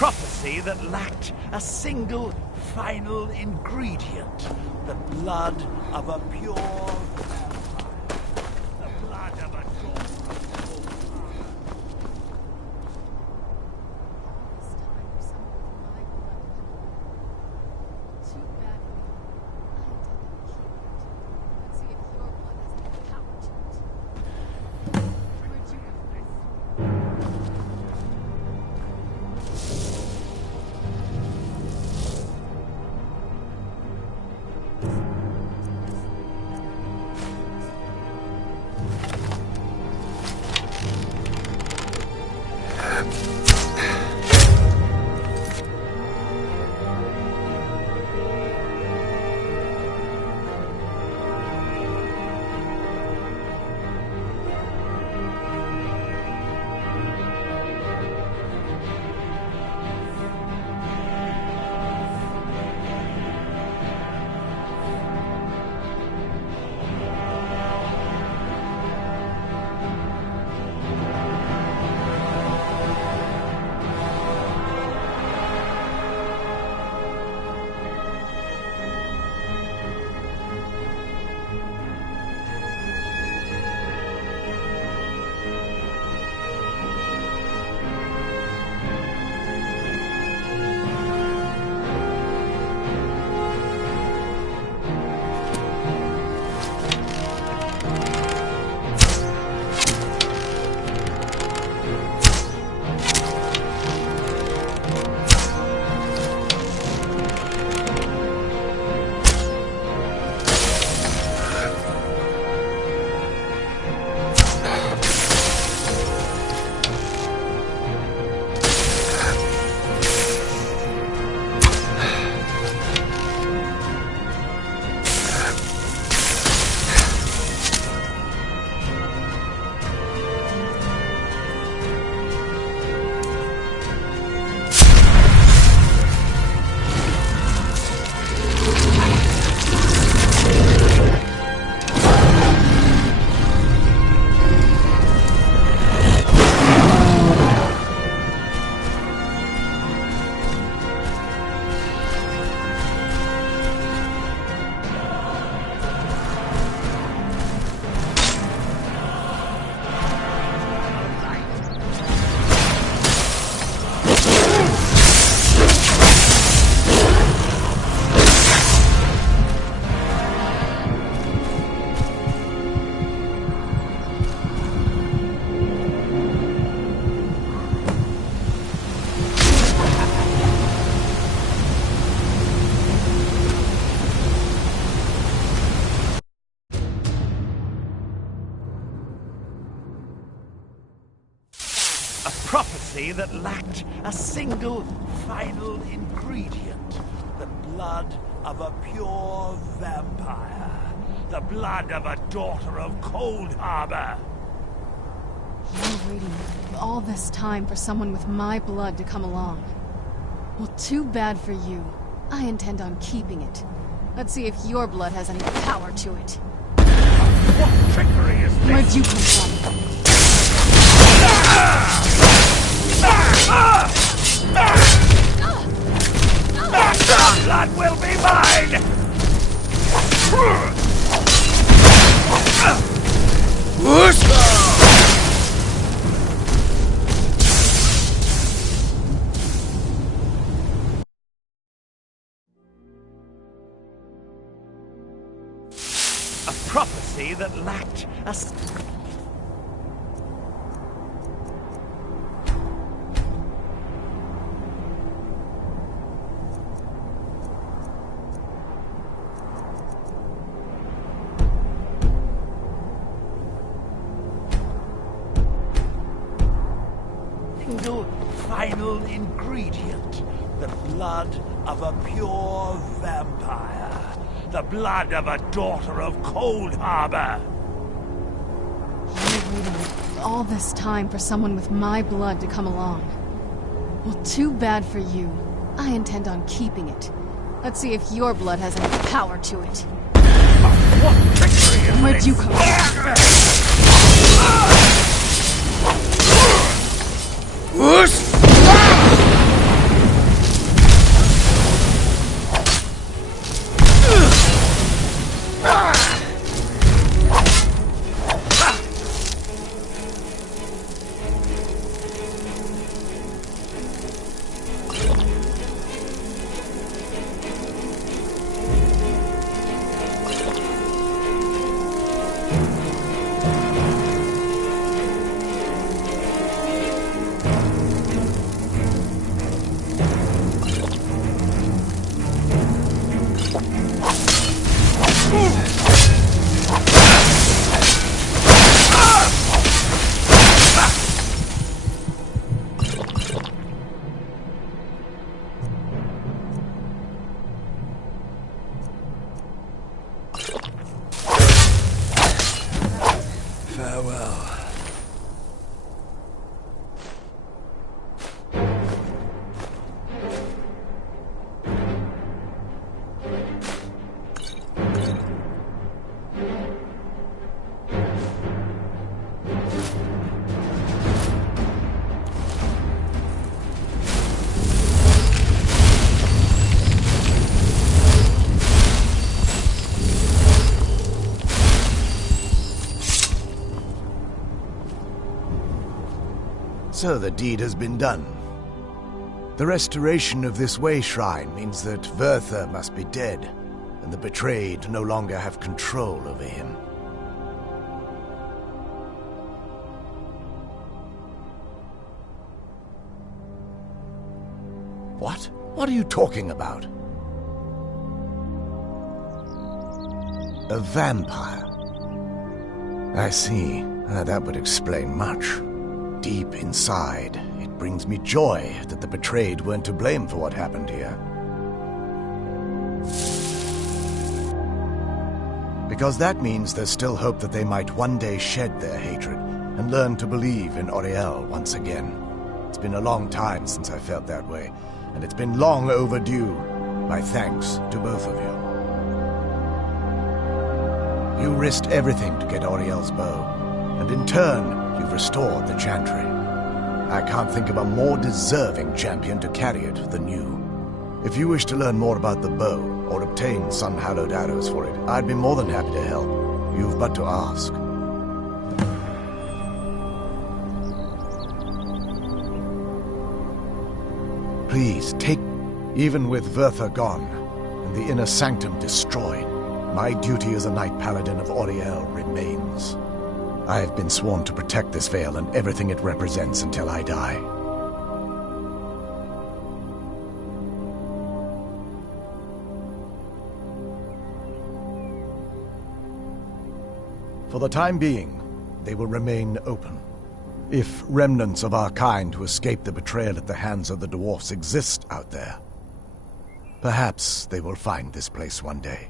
prophecy that lacked a single final ingredient. The blood of a pure vampire. The blood of a prophecy that lacked a single final ingredient. The blood of a pure vampire. The blood of a daughter of Cold Harbor. You're waiting all this time for someone with my blood to come along. Well, too bad for you. I intend on keeping it. Let's see if your blood has any power to it. What trickery is this? Where'd you come from? Blood will be mine! A prophecy that lacked a... single final ingredient. The blood of a pure vampire. The blood of a daughter of Cold Harbor. You're waiting all this time for someone with my blood to come along. Well, too bad for you. I intend on keeping it. Let's see if your blood has any power to it. What trickery is Where'd this? you come from? So the deed has been done. The restoration of this way shrine means that Verther must be dead, and the betrayed no longer have control over him. What? What are you talking about? A vampire. I see. That would explain much. Deep inside, it brings me joy that the betrayed weren't to blame for what happened here. Because that means there's still hope that they might one day shed their hatred and learn to believe in Auriel once again. It's been a long time since I felt that way, and it's been long overdue. My thanks to both of you. You risked everything to get Auriel's bow, and in turn, you've restored the Chantry. I can't think of a more deserving champion to carry it than you. If you wish to learn more about the bow, or obtain sun-hallowed arrows for it, I'd be more than happy to help. You've but to ask. Please, take... Even with Verther gone, and the inner sanctum destroyed, my duty as a Knight Paladin of Auriel remains. I have been sworn to protect this veil and everything it represents until I die. For the time being, they will remain open. If remnants of our kind who escaped the betrayal at the hands of the dwarfs exist out there, perhaps they will find this place one day.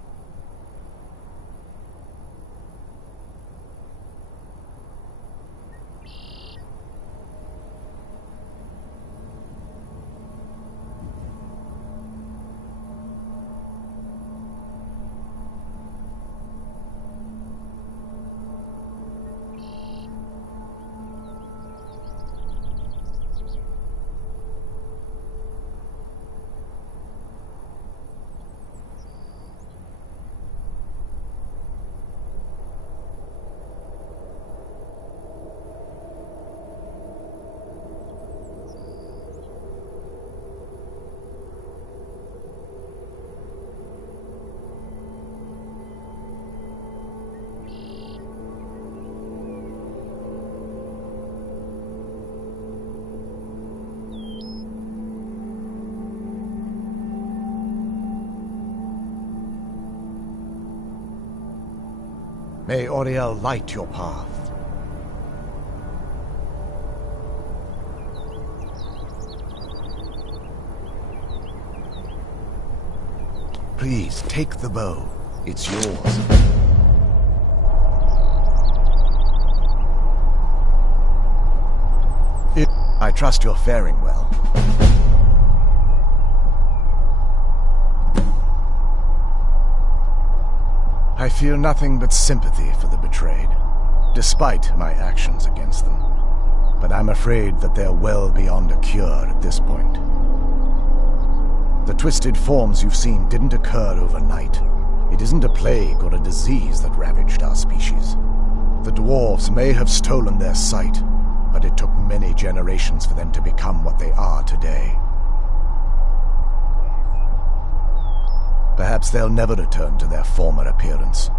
May Auriel light your path. Please, take the bow. It's yours. I trust you're faring well. I feel nothing but sympathy for the betrayed, despite my actions against them. But I'm afraid that they're well beyond a cure at this point. The twisted forms you've seen didn't occur overnight. It isn't a plague or a disease that ravaged our species. The dwarves may have stolen their sight, but it took many generations for them to become what they are today. Perhaps they'll never return to their former appearance.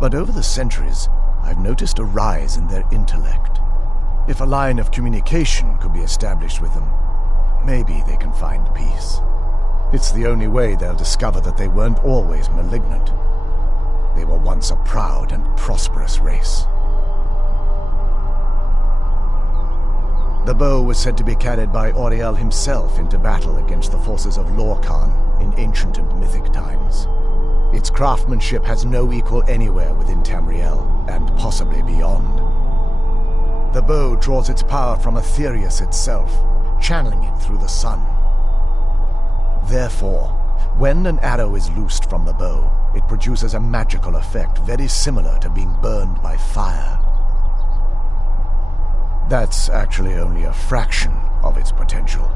But over the centuries, I've noticed a rise in their intellect. If a line of communication could be established with them, maybe they can find peace. It's the only way they'll discover that they weren't always malignant. They were once a proud and prosperous race. The bow was said to be carried by Auriel himself into battle against the forces of Lorcan in ancient and mythic times. Its craftsmanship has no equal anywhere within Tamriel, and possibly beyond. The bow draws its power from Aetherius itself, channeling it through the sun. Therefore, when an arrow is loosed from the bow, it produces a magical effect very similar to being burned by fire. That's actually only a fraction of its potential.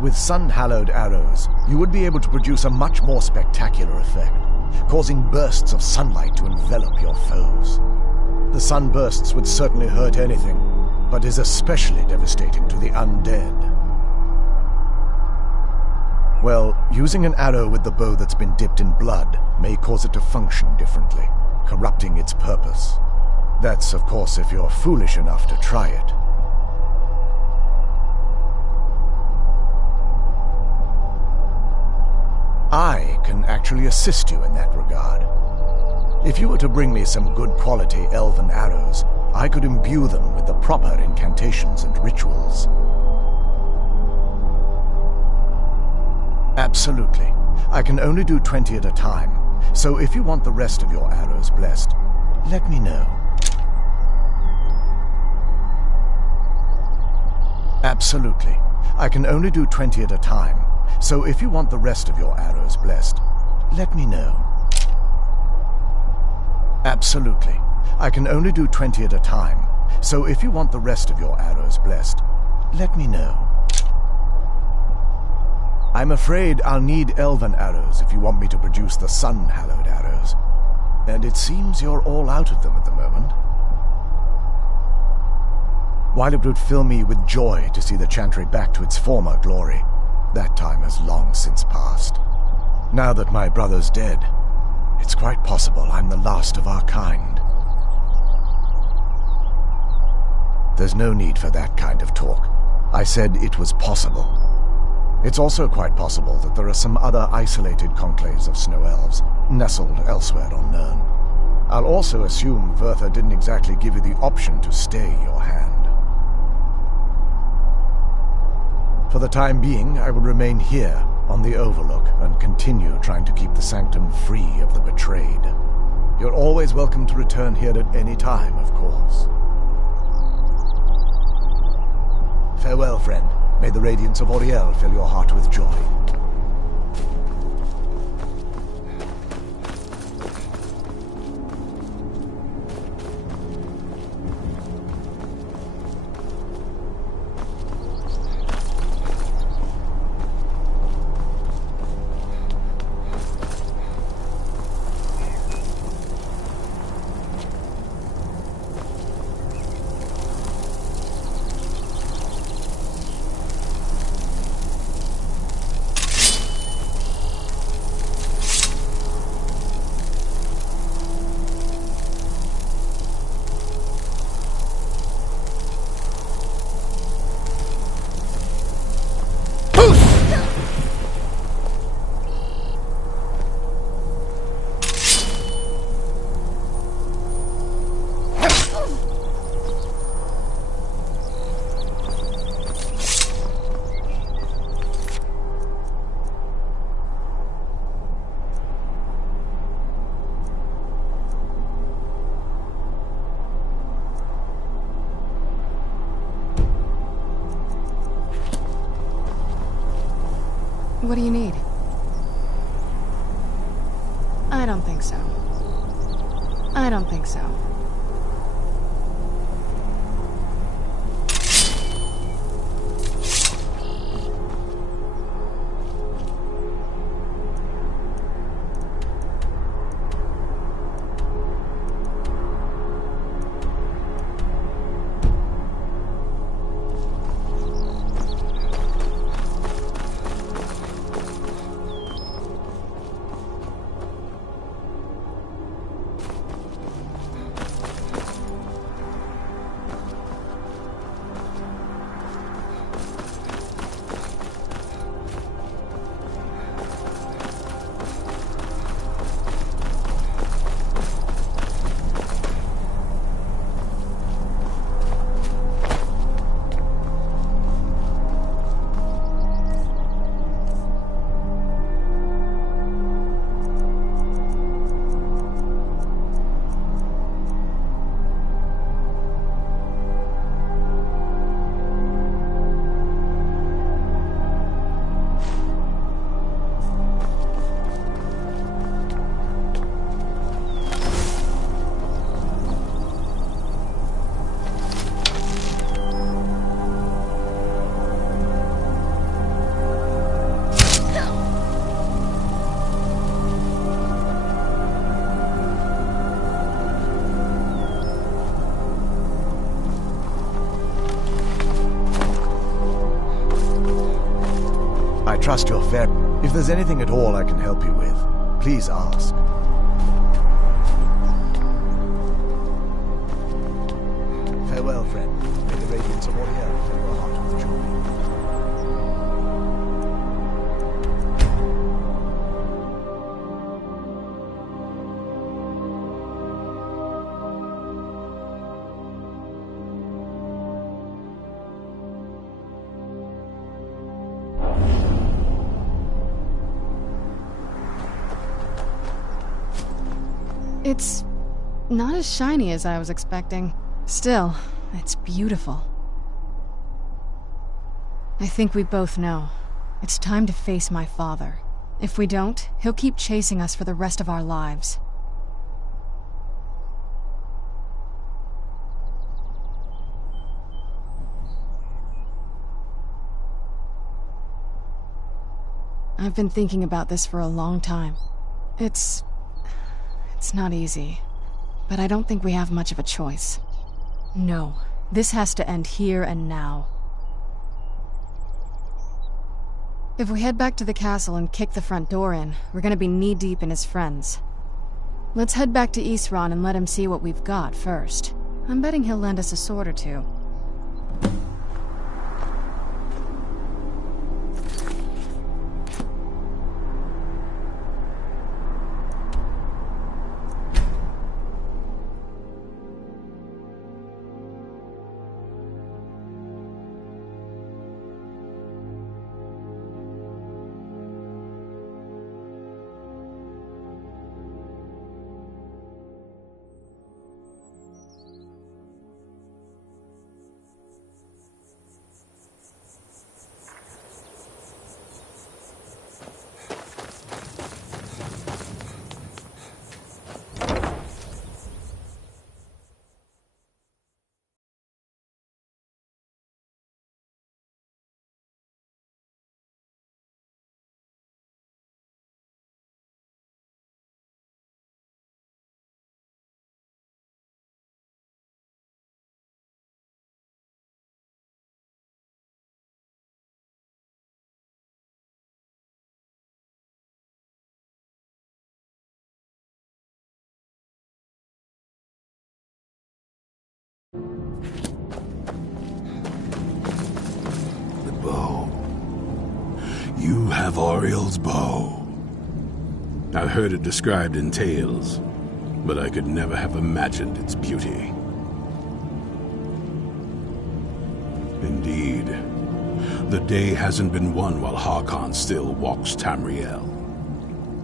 With sun-hallowed arrows, you would be able to produce a much more spectacular effect, causing bursts of sunlight to envelop your foes. The sunbursts would certainly hurt anything, but is especially devastating to the undead. Well, using an arrow with the bow that's been dipped in blood may cause it to function differently, corrupting its purpose. That's, of course, if you're foolish enough to try it. I can actually assist you in that regard. If you were to bring me some good quality elven arrows, I could imbue them with the proper incantations and rituals. Absolutely. I can only do 20 at a time, so if you want the rest of your arrows blessed, let me know. Absolutely. I can only do 20 at a time, so if you want the rest of your arrows blessed, let me know. Absolutely. I can only do 20 at a time, so if you want the rest of your arrows blessed, let me know. I'm afraid I'll need elven arrows if you want me to produce the sun-hallowed arrows, and it seems you're all out of them at the moment. While it would fill me with joy to see the Chantry back to its former glory, that time has long since passed. Now that my brother's dead, it's quite possible I'm the last of our kind. There's no need for that kind of talk. I said it was possible. It's also quite possible that there are some other isolated conclaves of snow elves, nestled elsewhere on Nirn. I'll also assume Vertha didn't exactly give you the option to stay your hand. For the time being, I will remain here, on the Overlook, and continue trying to keep the Sanctum free of the betrayed. You're always welcome to return here at any time, of course. Farewell, friend. May the radiance of Auriel fill your heart with joy. What do you need? I don't think so. I don't think so. trust your fair... If there's anything at all I can help you with, please ask. Farewell, friend. May the radiance of Oriel fill your heart with joy. It's not as shiny as I was expecting. Still, it's beautiful. I think we both know. It's time to face my father. If we don't, he'll keep chasing us for the rest of our lives. I've been thinking about this for a long time. It's not easy, but I don't think we have much of a choice. No, this has to end here and now. If we head back to the castle and kick the front door in, we're gonna be knee-deep in his friends. Let's head back to Isran and let him see what we've got first. I'm betting he'll lend us a sword or two. The bow. You have Ariel's bow. I've heard it described in tales, but I could never have imagined its beauty. Indeed, the day hasn't been won while Harkon still walks Tamriel.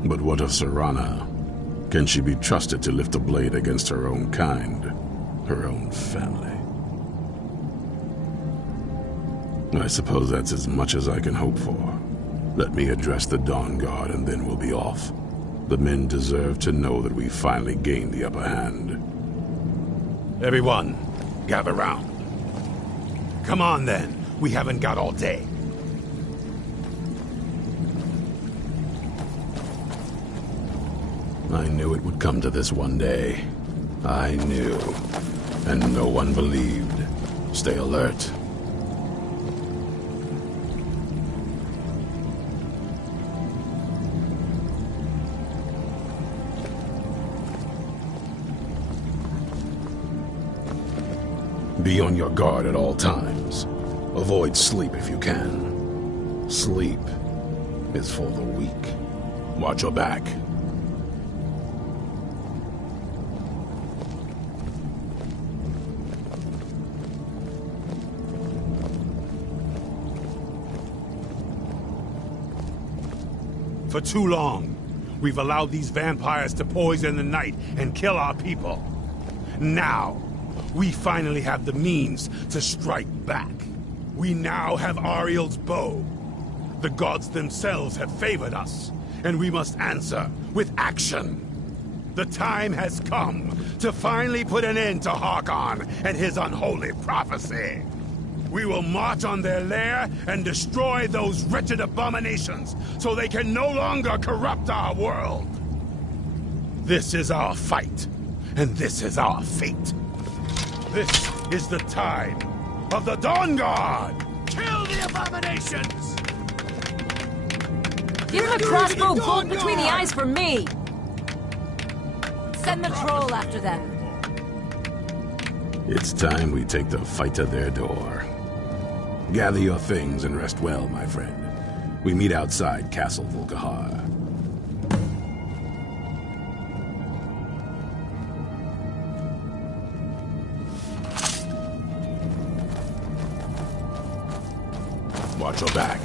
But what of Serana? Can she be trusted to lift a blade against her own kind, her own family? I suppose that's as much as I can hope for. Let me address the Dawn Guard and then we'll be off. The men deserve to know that we finally gained the upper hand. Everyone, gather round. Come on then, we haven't got all day. I knew it would come to this one day. I knew. And no one believed. Stay alert. Be on your guard at all times. Avoid sleep if you can. Sleep is for the weak. Watch your back. For too long, we've allowed these vampires to poison the night and kill our people. Now, we finally have the means to strike back. We now have Ariel's bow. The gods themselves have favored us, and we must answer with action. The time has come to finally put an end to Harkon and his unholy prophecy. We will march on their lair and destroy those wretched abominations so they can no longer corrupt our world. This is our fight, and this is our fate. This is the time of the Dawn Guard! Kill the abominations! Give him a crossbow bolt between the eyes for me! Send the troll after them. It's time we take the fight to their door. Gather your things and rest well, my friend. We meet outside Castle Volkihar. Watch your back.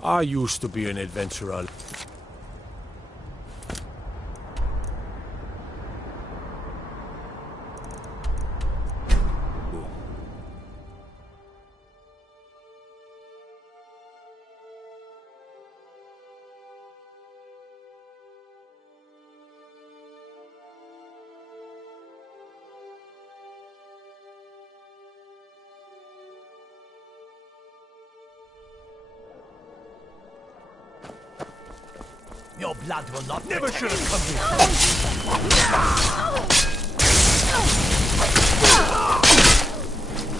I used to be an adventurer. Your blood will not never should have come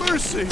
here. Mercy!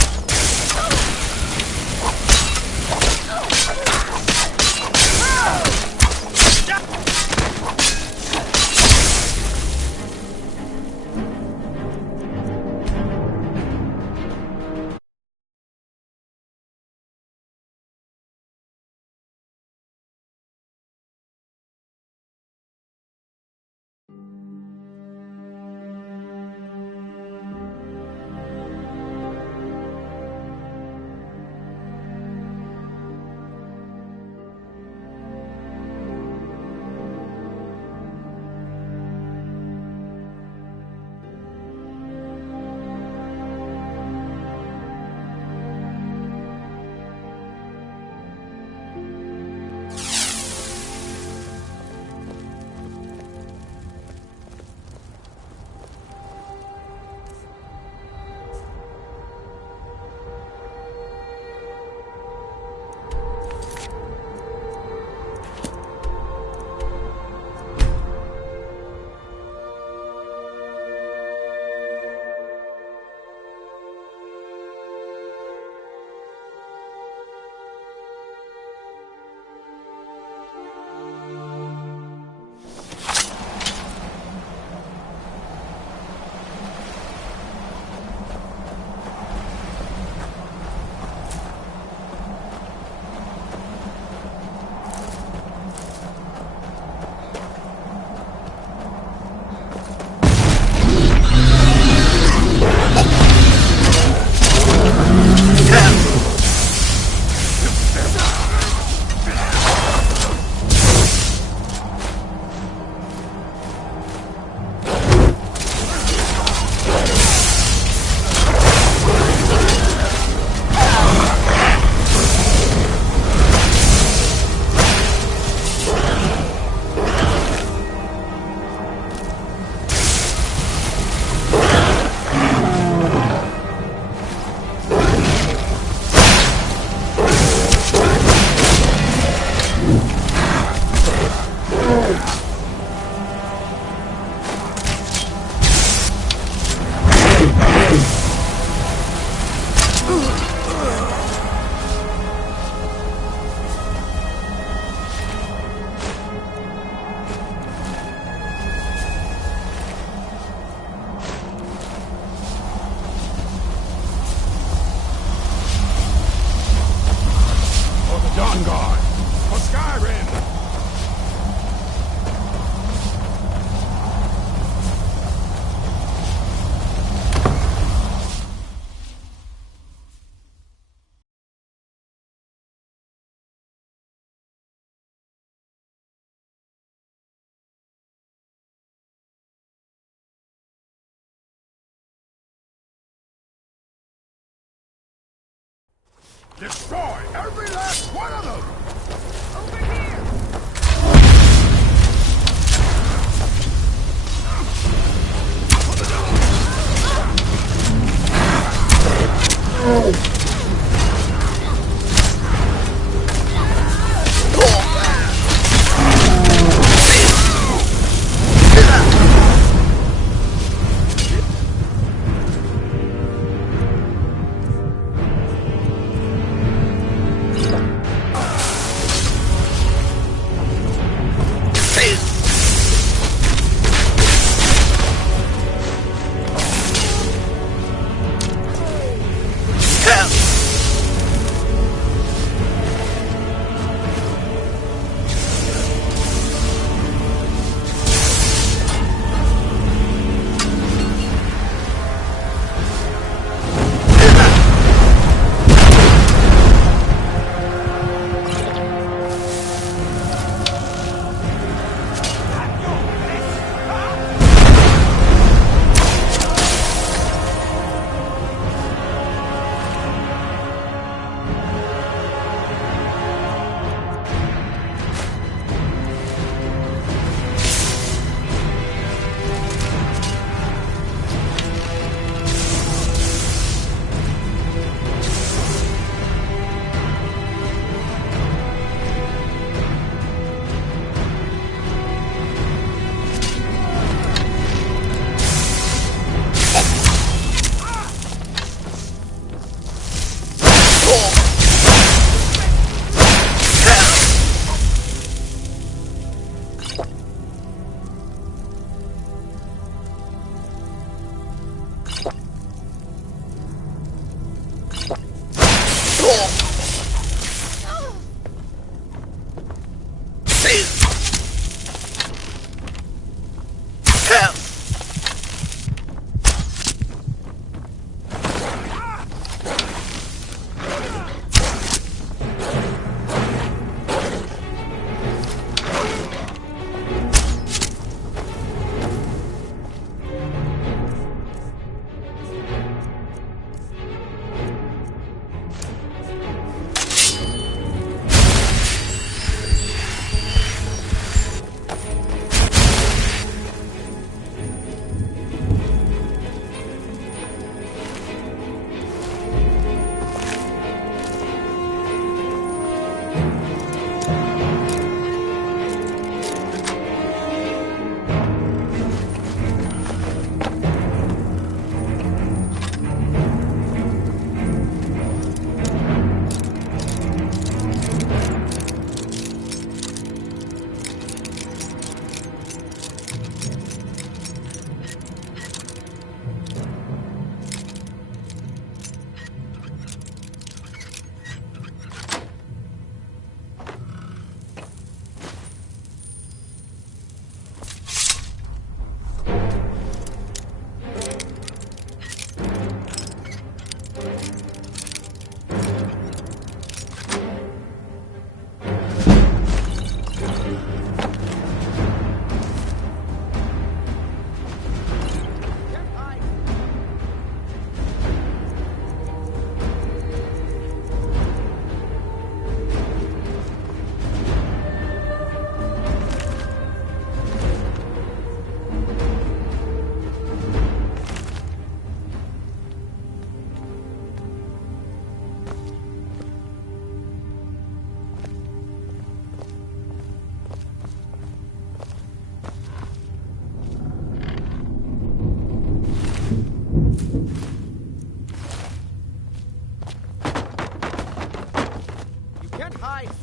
Destroy every last one of them! Over here!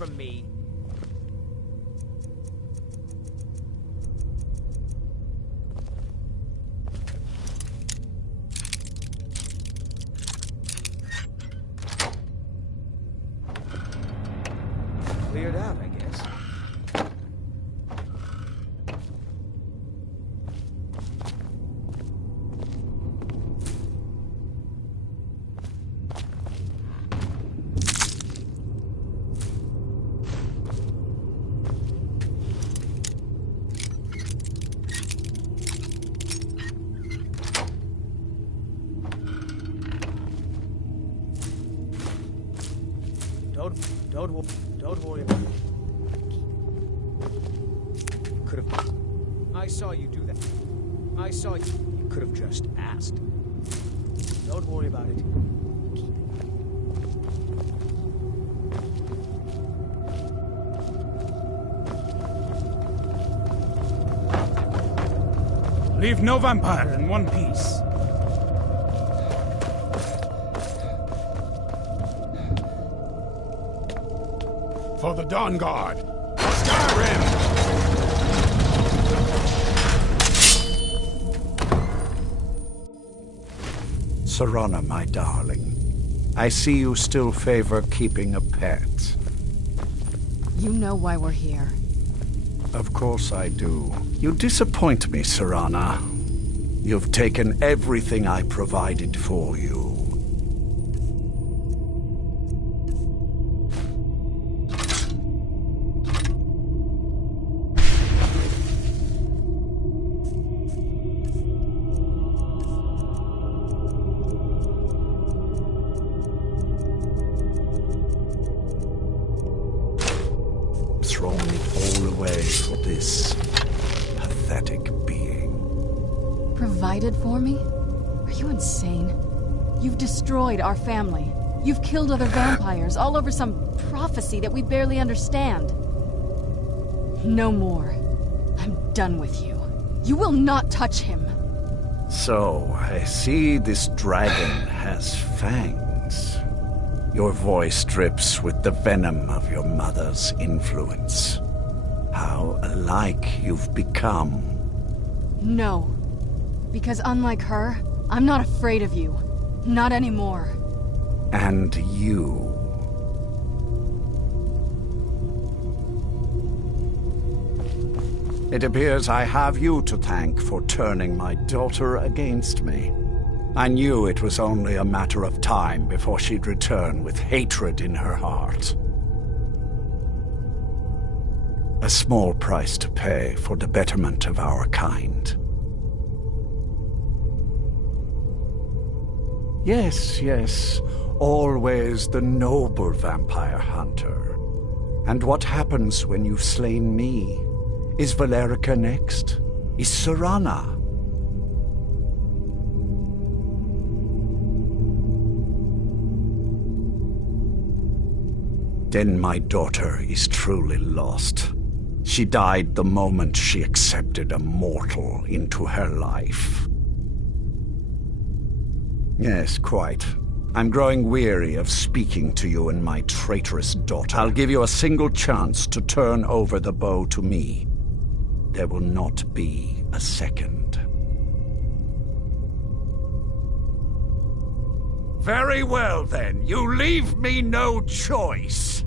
from me. Cleared out, I guess. Don't worry about it. You could have. I saw you do that. I saw you. You could have just asked. Don't worry about it. Leave no vampire in one piece. For the Dawn Guard! For Skyrim! Serana, my darling, I see you still favor keeping a pet. You know why we're here. Of course I do. You disappoint me, Serana. You've taken everything I provided for you. Thrown it all away for this pathetic being. Provided for me? Are you insane? You've destroyed our family. You've killed other vampires, all over some prophecy that we barely understand. No more. I'm done with you. You will not touch him. So, I see this dragon has fangs. Your voice drips with the venom of your mother's influence. How alike you've become. No. Because unlike her, I'm not afraid of you. Not anymore. And you. It appears I have you to thank for turning my daughter against me. I knew it was only a matter of time before she'd return with hatred in her heart. A small price to pay for the betterment of our kind. Yes, always the noble vampire hunter. And what happens when you've slain me? Is Valerica next? Is Serana? Then my daughter is truly lost. She died the moment she accepted a mortal into her life. Yes, quite. I'm growing weary of speaking to you and my traitorous daughter. I'll give you a single chance to turn over the bow to me. There will not be a second. Very well, then. You leave me no choice.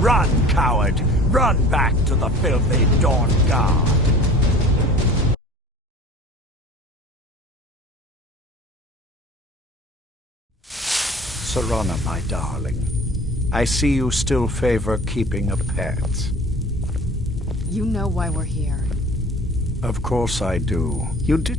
Run, coward! Run back to the filthy Dawn Guard! Serana, my darling, I see you still favor keeping a pet. You know why we're here. Of course I do. You did...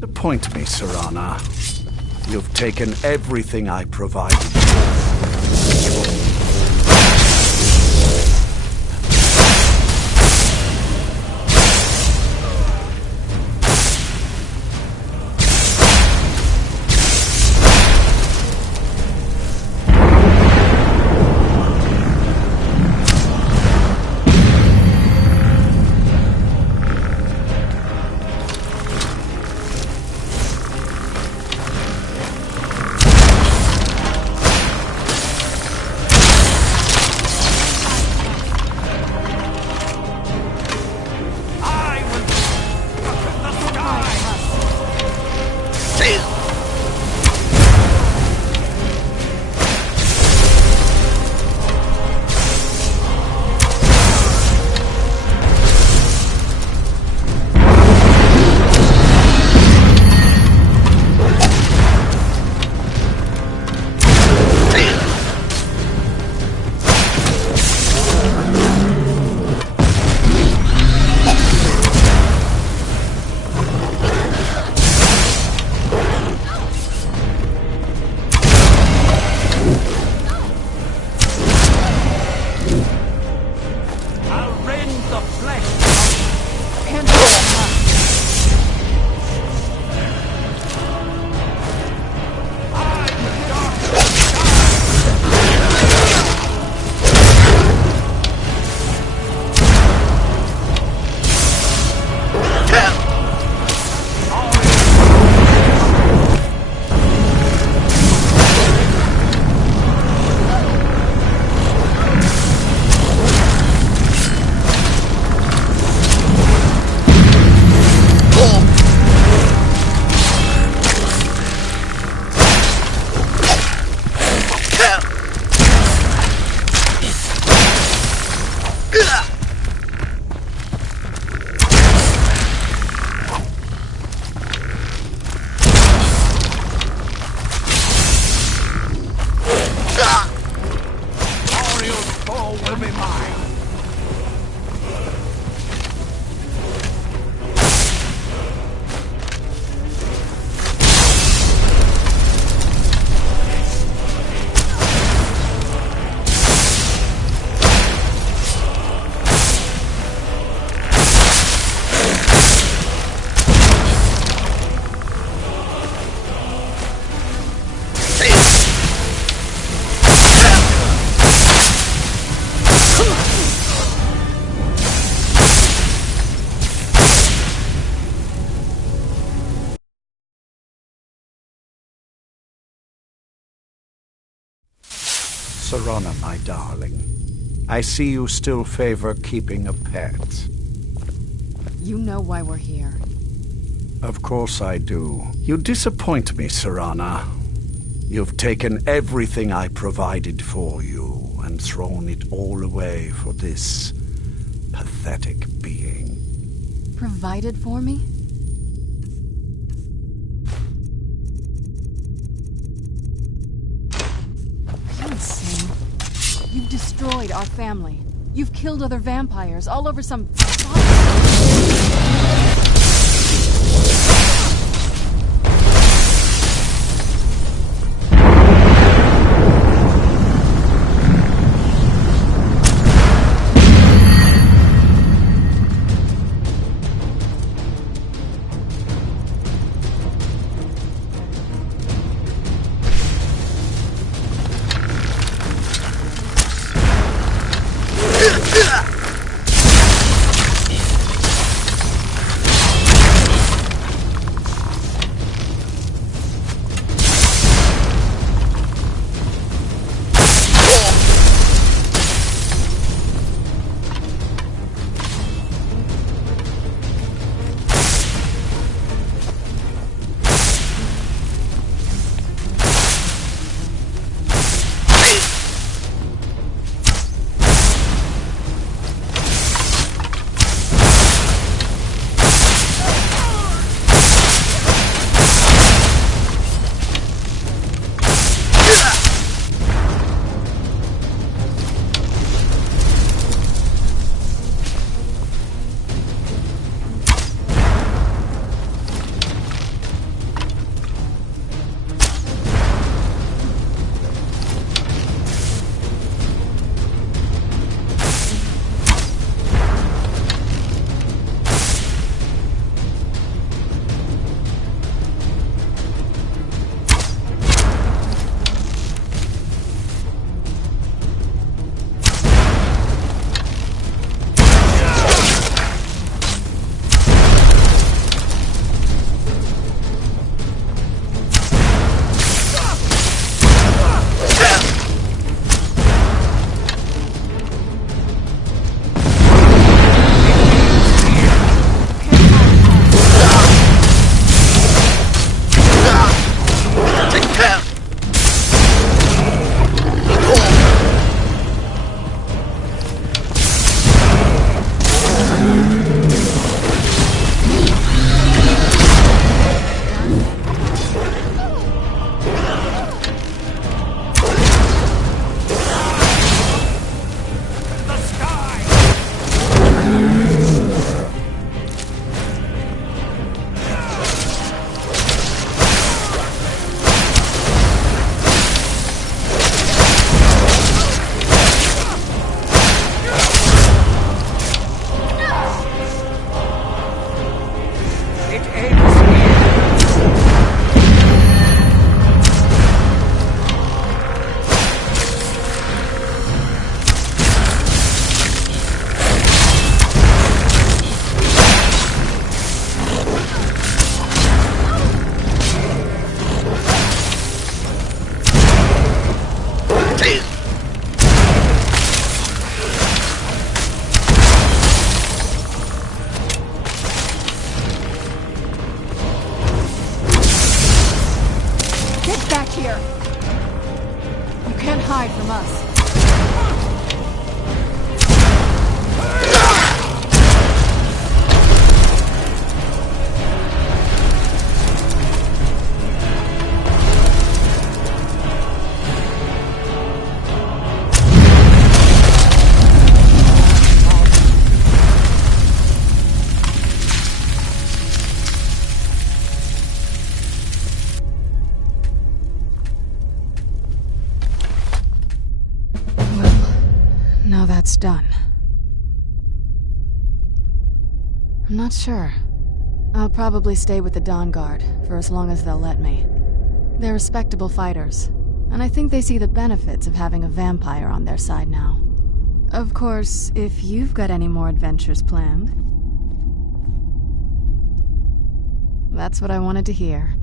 Disappoint me, Serana. You've taken everything I provided. Serana, my darling. I see you still favor keeping a pet. You know why we're here. Of course I do. You disappoint me, Serana. You've taken everything I provided for you and thrown it all away for this pathetic being. Provided for me? Are you insane? You've destroyed our family. You've killed other vampires all over some... hide from us. Now that's done. I'm not sure. I'll probably stay with the Dawn Guard for as long as they'll let me. They're respectable fighters, and I think they see the benefits of having a vampire on their side now. Of course, if you've got any more adventures planned. That's what I wanted to hear.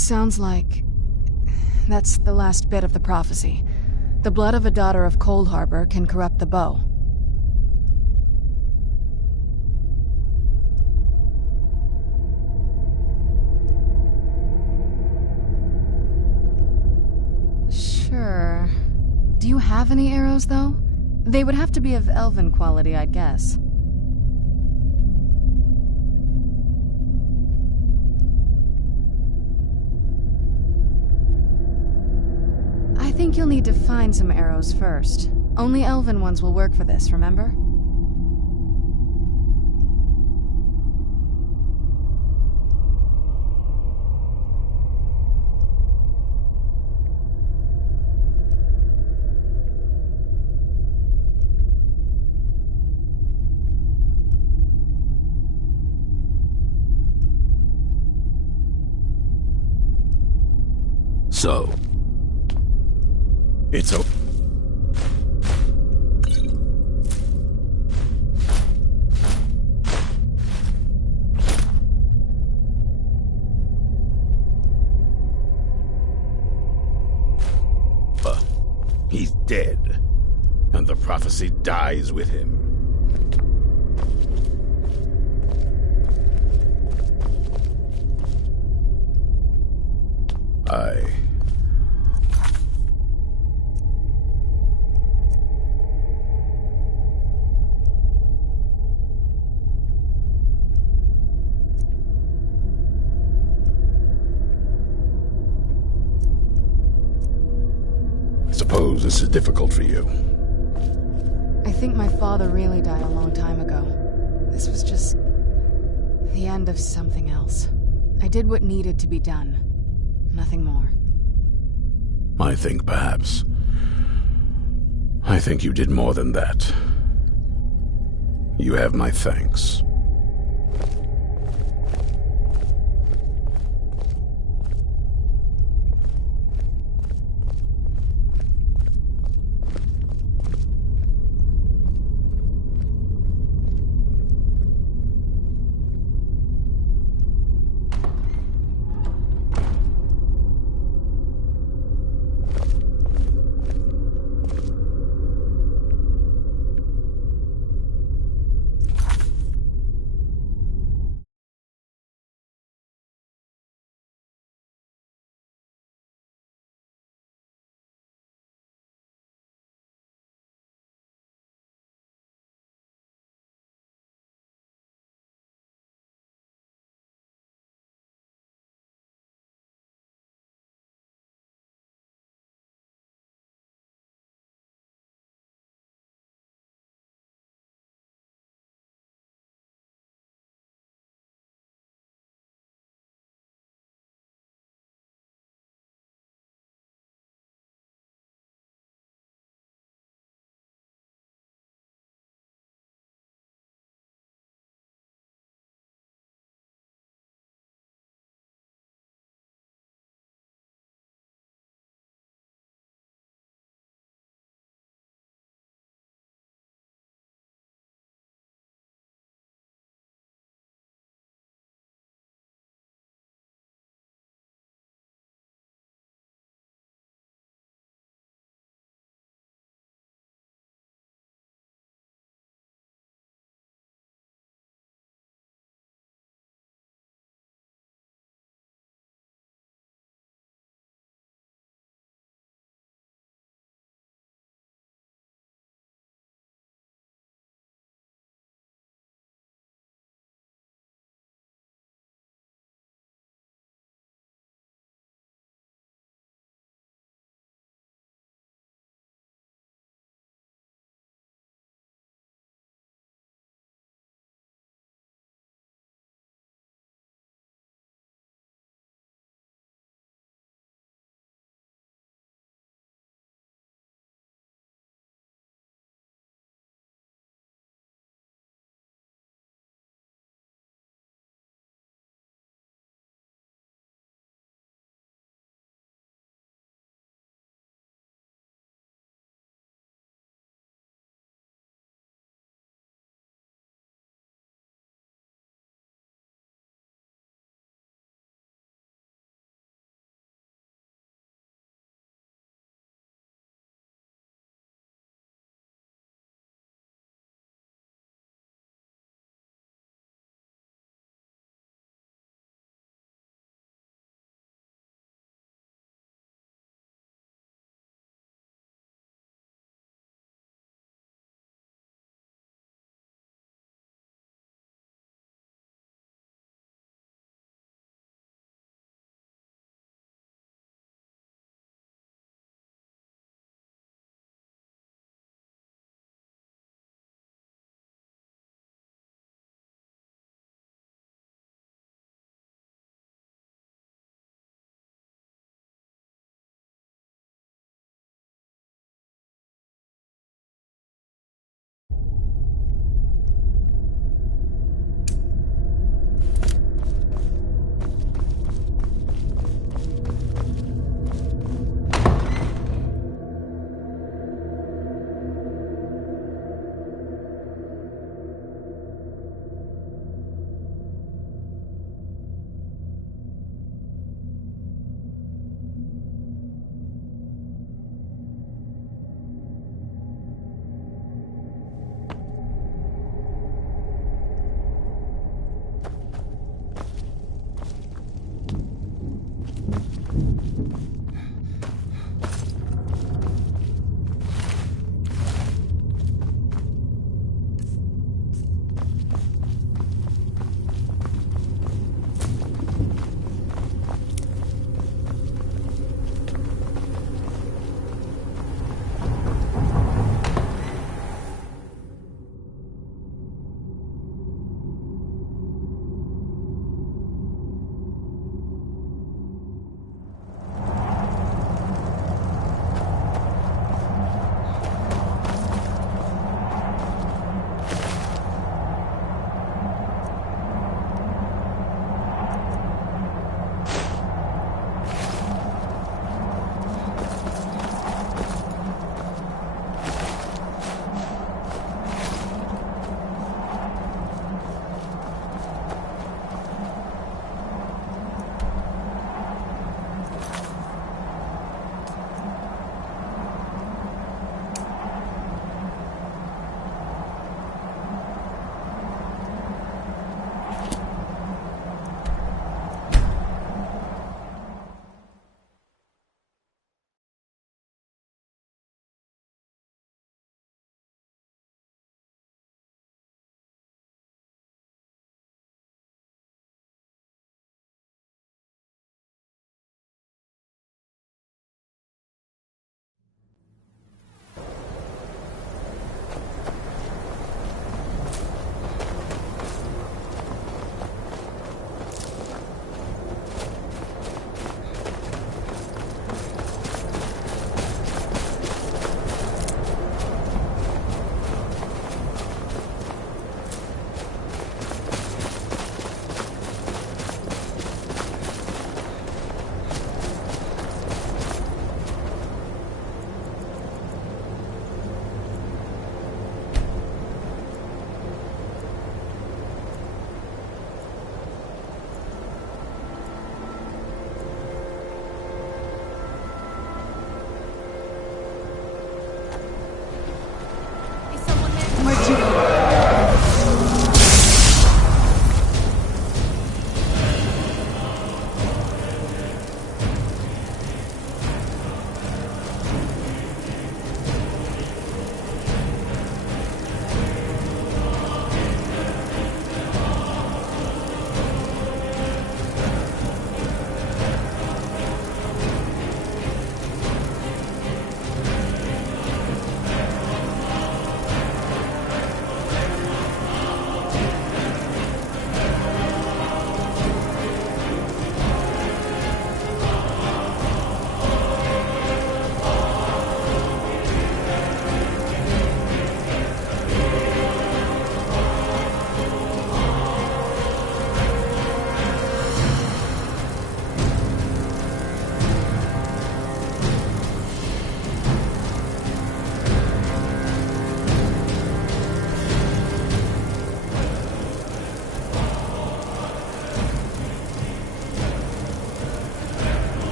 sounds like... that's the last bit of the prophecy. The blood of a daughter of Cold Harbor can corrupt the bow. Sure. Do you have any arrows, though? They would have to be of elven quality, I'd guess. I think you'll need to find some arrows first. Only elven ones will work for this, remember? So, It's a... He's dead, and the prophecy dies with him. I suppose this is difficult for you. I think my father really died a long time ago. This was just... the end of something else. I did what needed to be done. Nothing more. I think you did more than that. You have my thanks.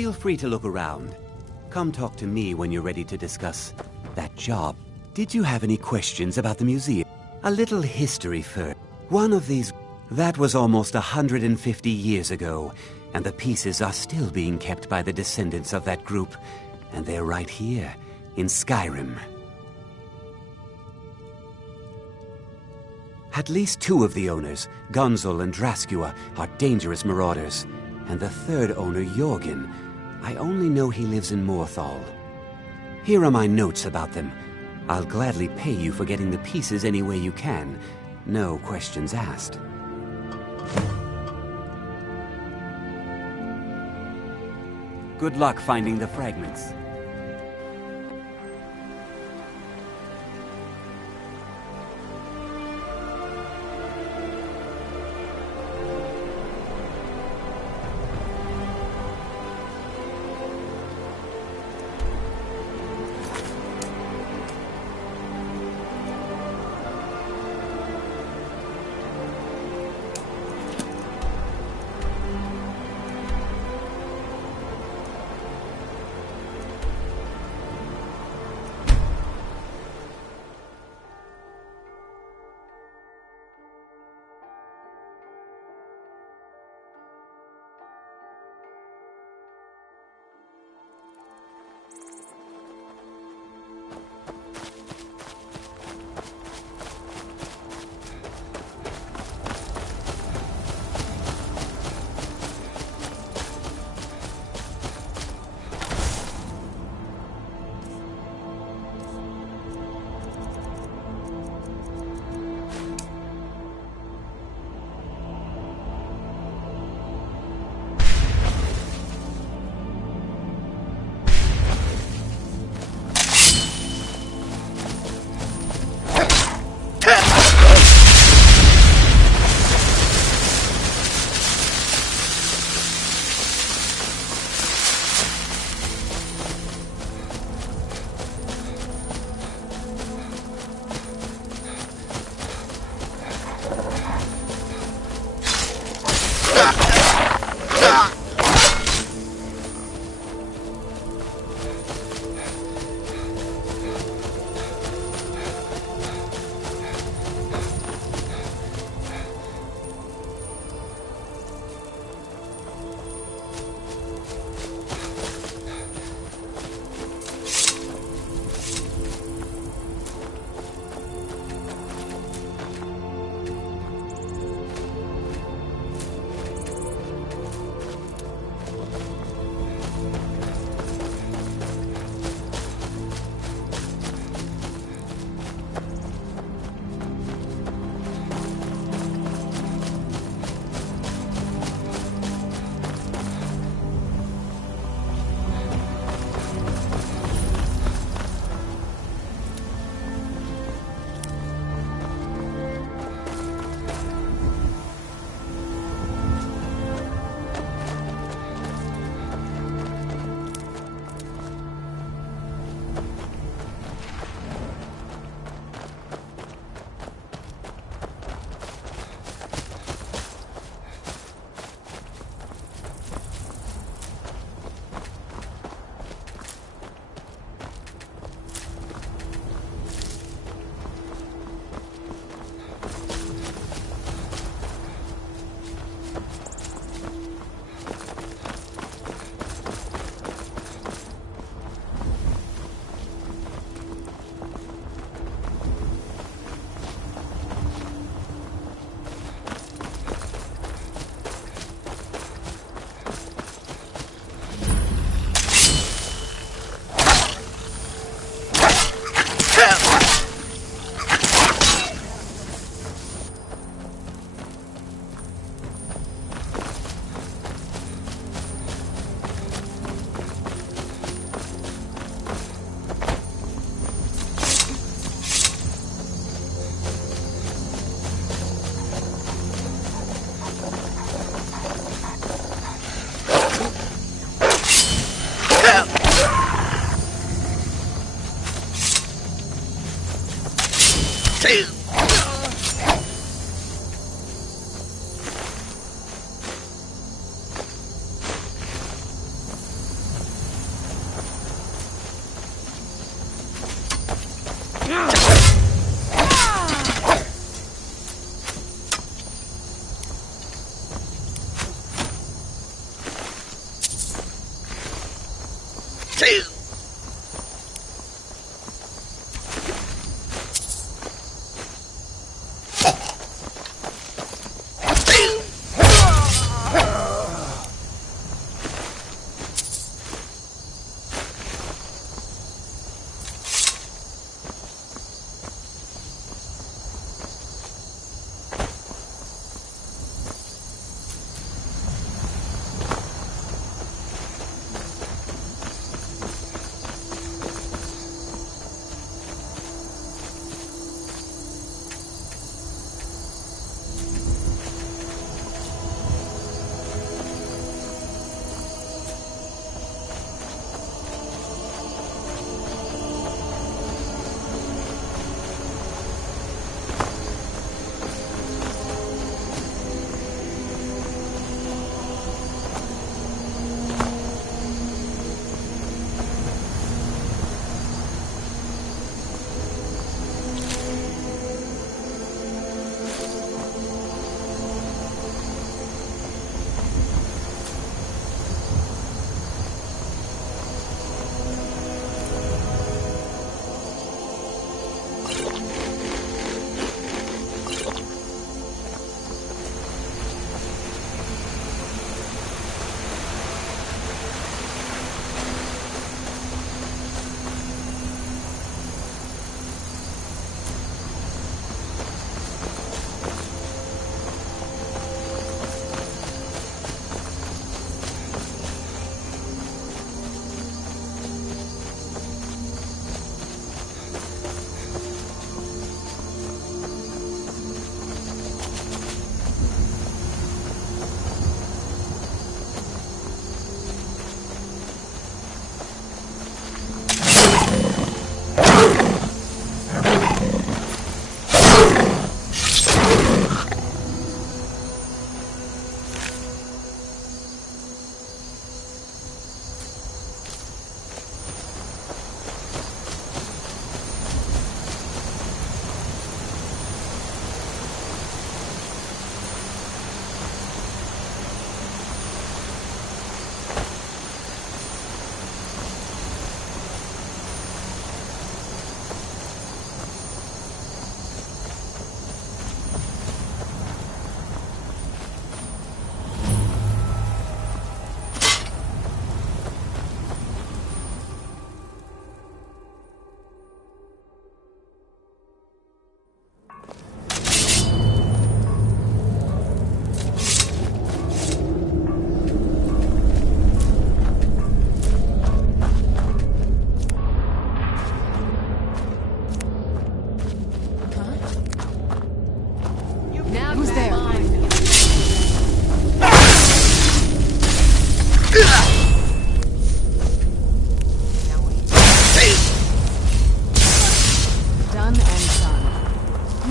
feel free to look around. Come talk to me when you're ready to discuss that job. Did you have any questions about the museum? A little history first. One of these... That was almost 150 years ago, and the pieces are still being kept by the descendants of that group, and they're right here, in Skyrim. At least 2 of the owners, Gunzel and Draskua, are dangerous marauders, and the 3rd owner, Jorgen, I only know he lives in Morthal. Here are my notes about them. I'll gladly pay you for getting the pieces any way you can. No questions asked. Good luck finding the fragments.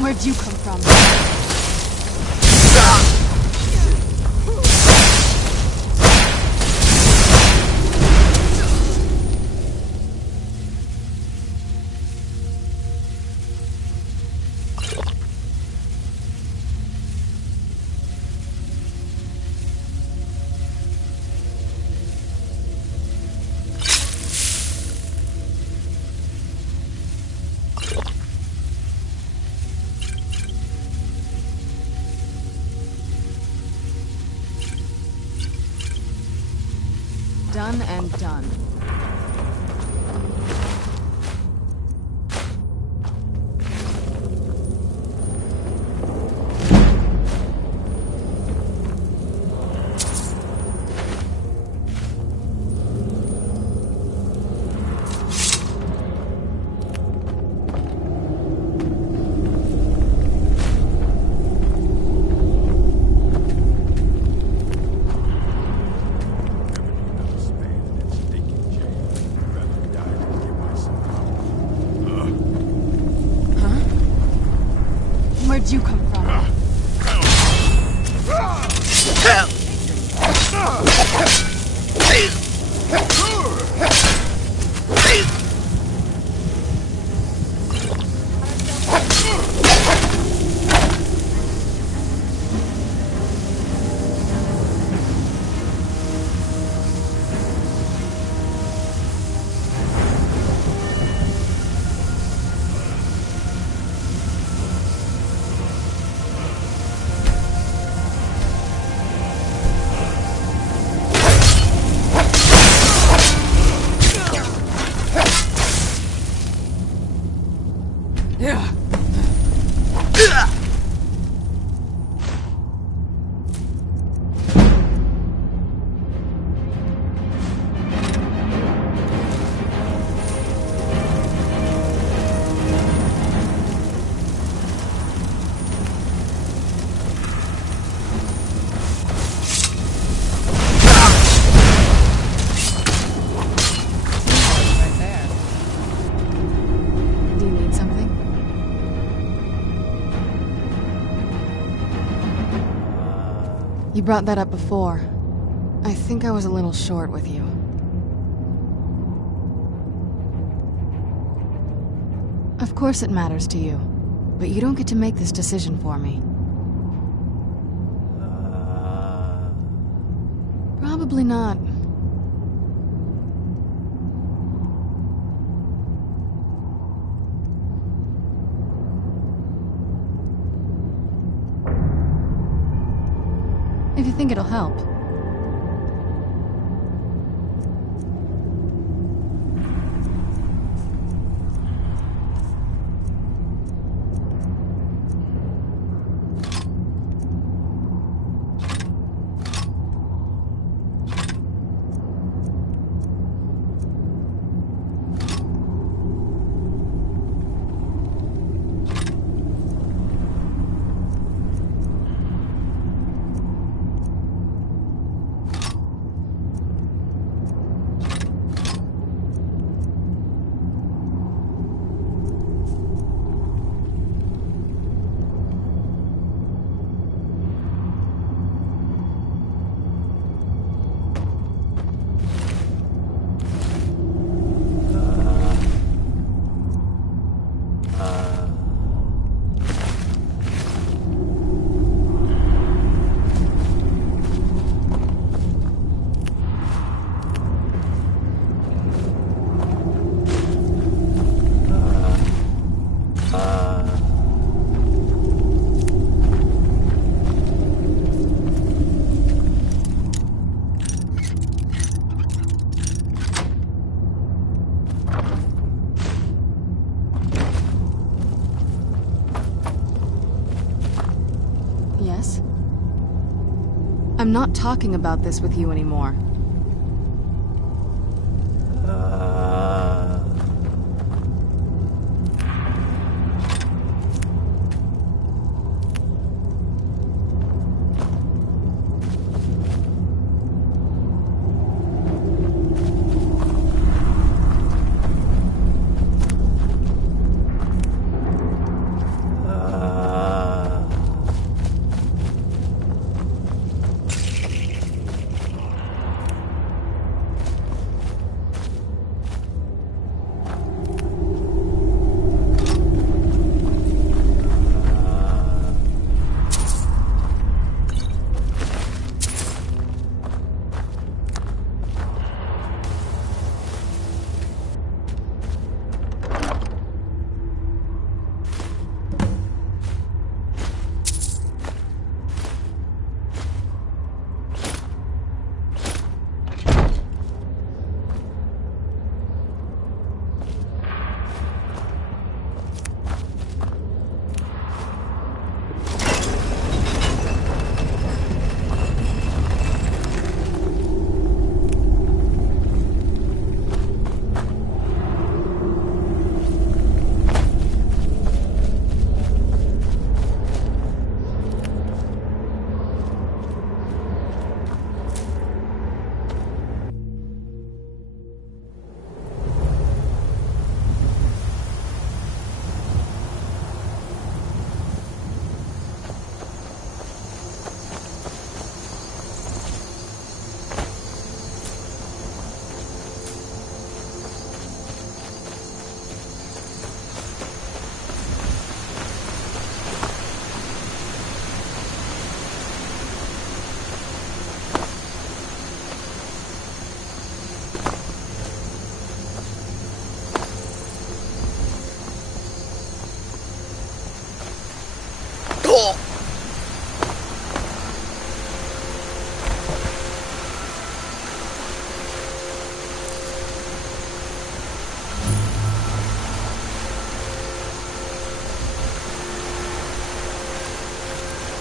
Where'd you come from? Done and done. Where'd you come from? You brought that up before. I think I was a little short with you. Of course it matters to you, but you don't get to make this decision for me. Probably not. If you think it'll help. Yes? I'm not talking about this with you anymore.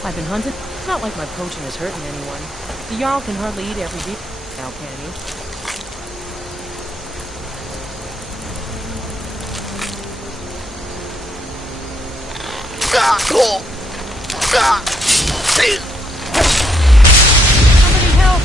I've been hunted. It's not like my poaching is hurting anyone. The Jarl can hardly eat every day now, can he? Somebody help!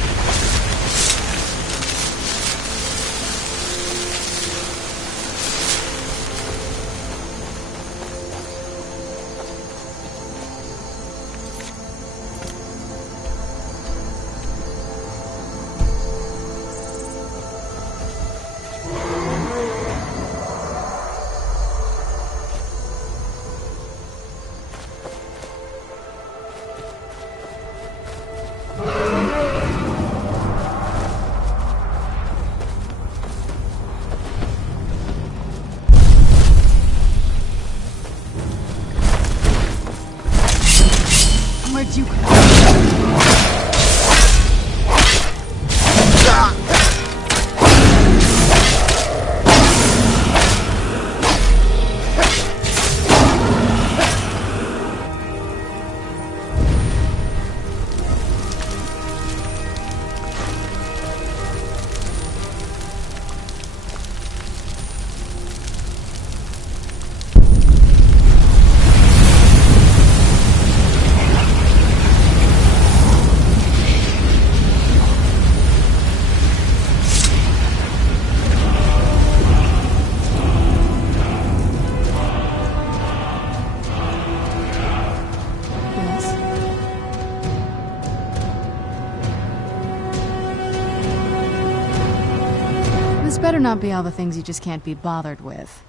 not be all the things you just can't be bothered with.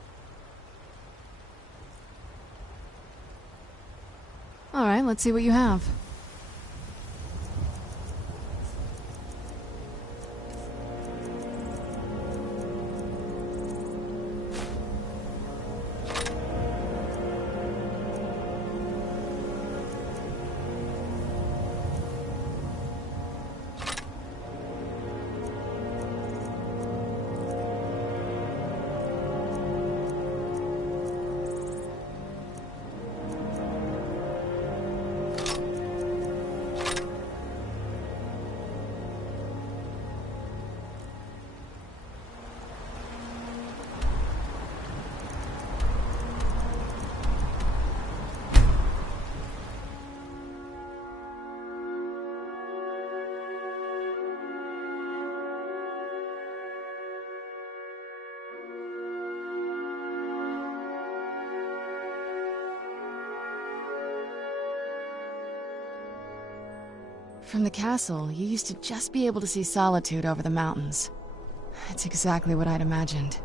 Alright, let's see what you have. From the castle, you used to just be able to see Solitude over the mountains. It's exactly what I'd imagined.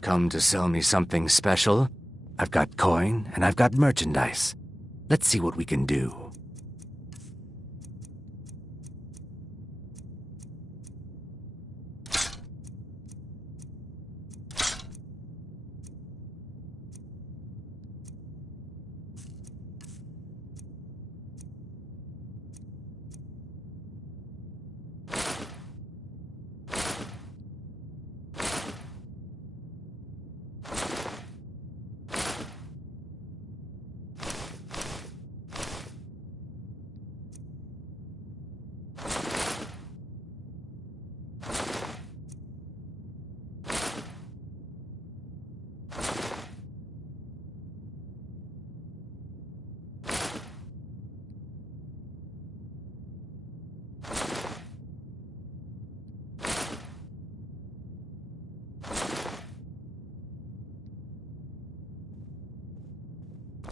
Come to sell me something special? I've got coin, and I've got merchandise. Let's see what we can do.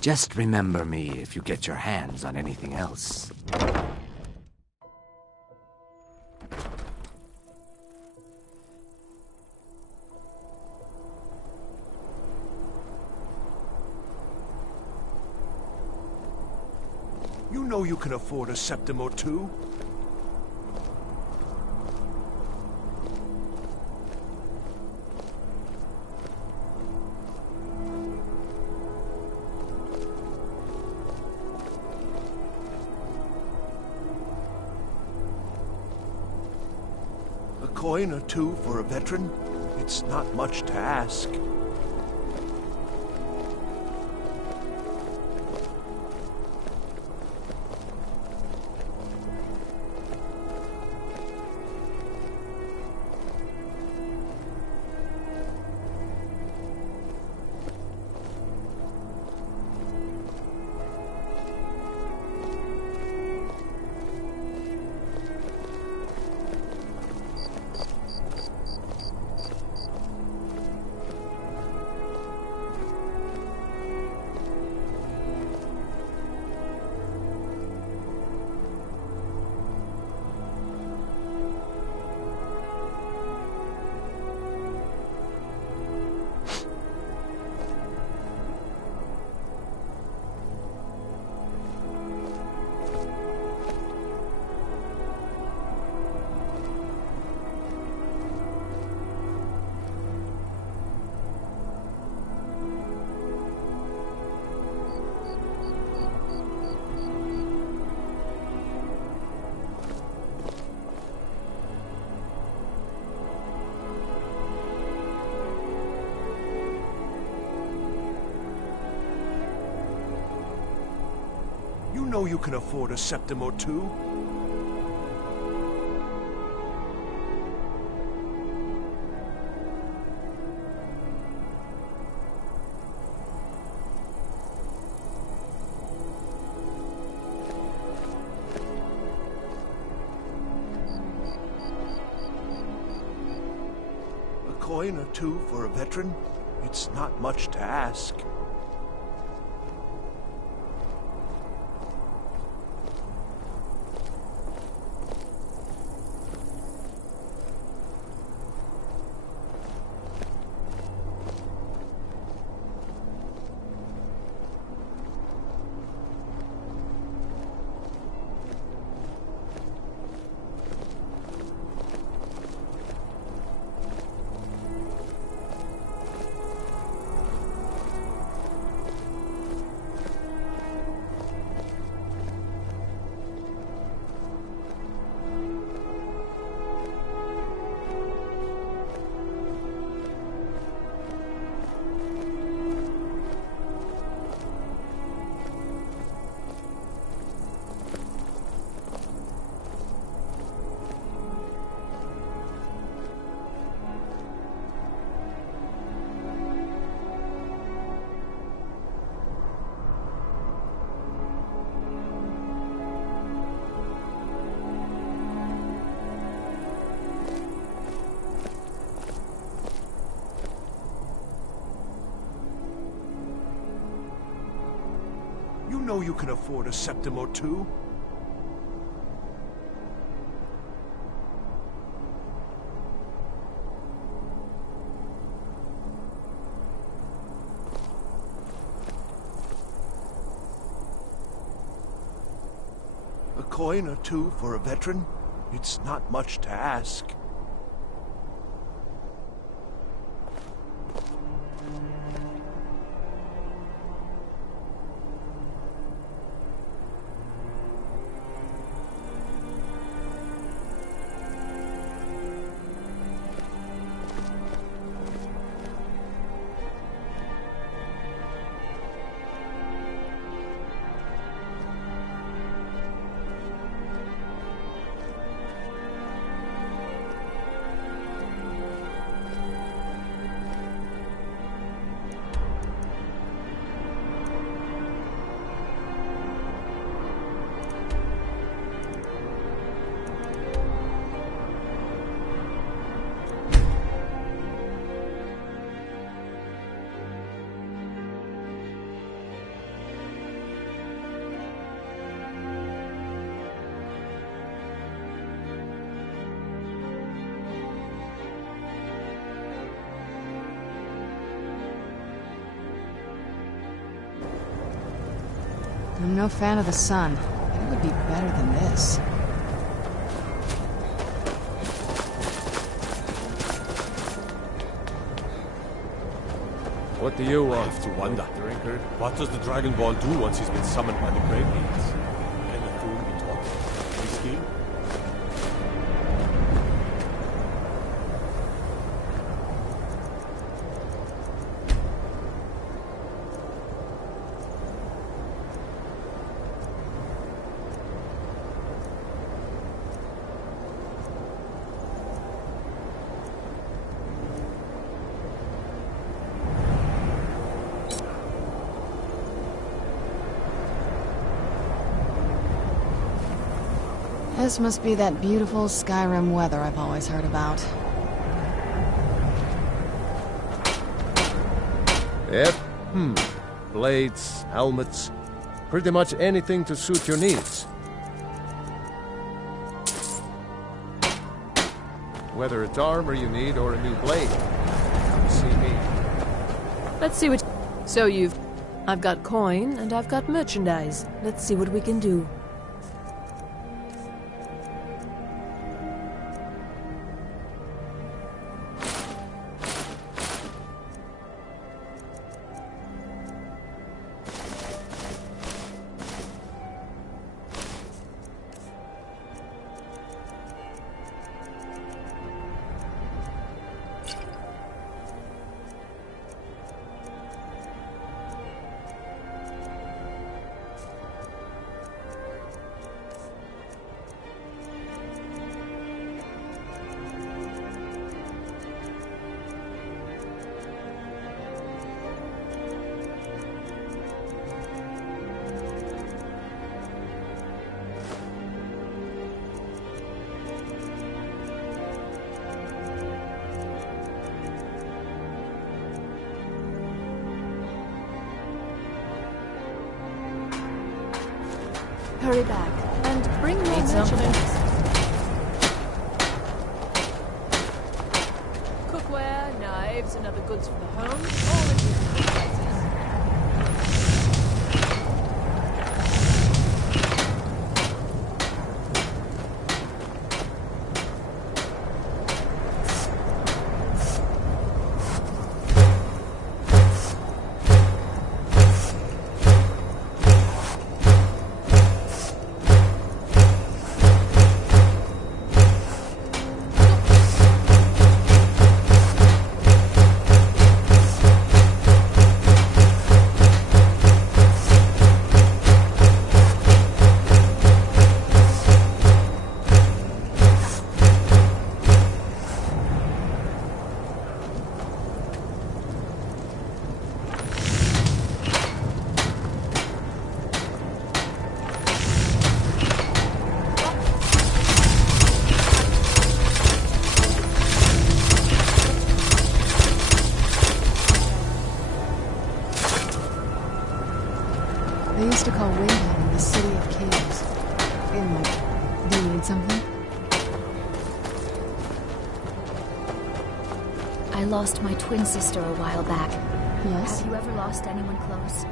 Just remember me if you get your hands on anything else. You know you can afford a septim or two. A coin or two for a veteran? It's not much to ask. You know you can afford a septim or two. coin or two for a veteran? It's not much to ask. You know you can afford a septim or two. A coin or two for a veteran? It's not much to ask. I'm no fan of the sun. It would be better than this. What do you want? I have to wonder. Drinker. What does the Dragonborn do once he's been summoned by the Great Needs? Can the fool be taught? Whiskey? This must be that beautiful Skyrim weather I've always heard about. Yep. Blades, helmets, pretty much anything to suit your needs. Whether it's armor you need or a new blade, come see me. Let's see what... So you've... I've got coin, and I've got merchandise. Let's see what we can do. Hurry back, and bring more Need something? merchandise. Cookware, knives, and other goods for the home, all at reasonable prices. They used to call Windhelm the City of Caves. And like, do you need something? I lost my twin sister a while back. Yes? Have you ever lost anyone close?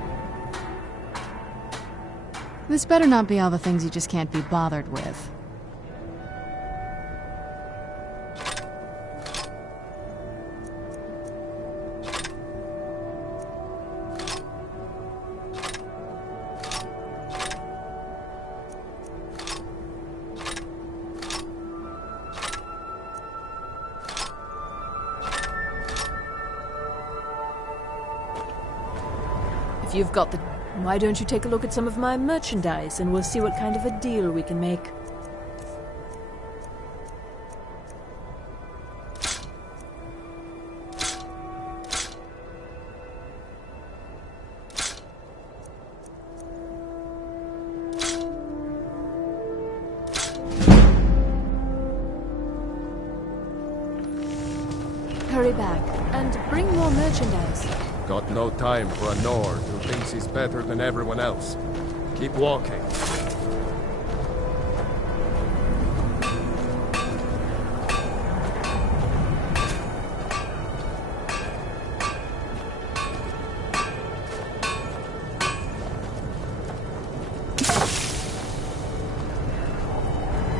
This better not be all the things you just can't be bothered with. If you've got the... Why don't you take a look at some of my merchandise, and we'll see what kind of a deal we can make. Hurry back, and bring more merchandise. Got no time for a Nord who thinks he's better than everyone else. Keep walking.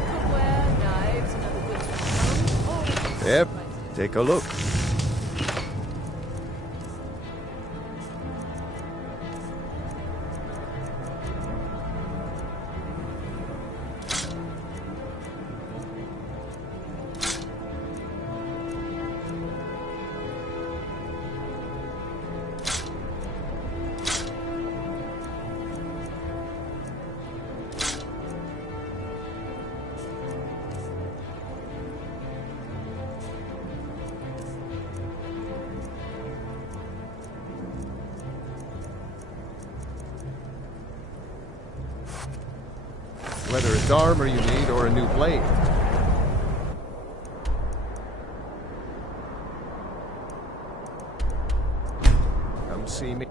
Cookware, knives, and other goods for the home, all at reasonable Yep, prices. take a look. Whether it's armor you need or a new blade. Come see me.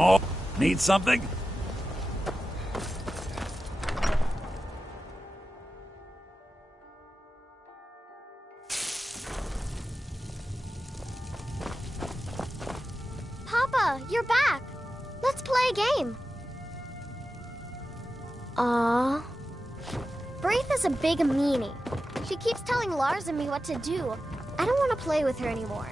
more. Need something? Papa, you're back. Let's play a game. Aww. Braith is a big meanie. She keeps telling Lars and me what to do. I don't want to play with her anymore.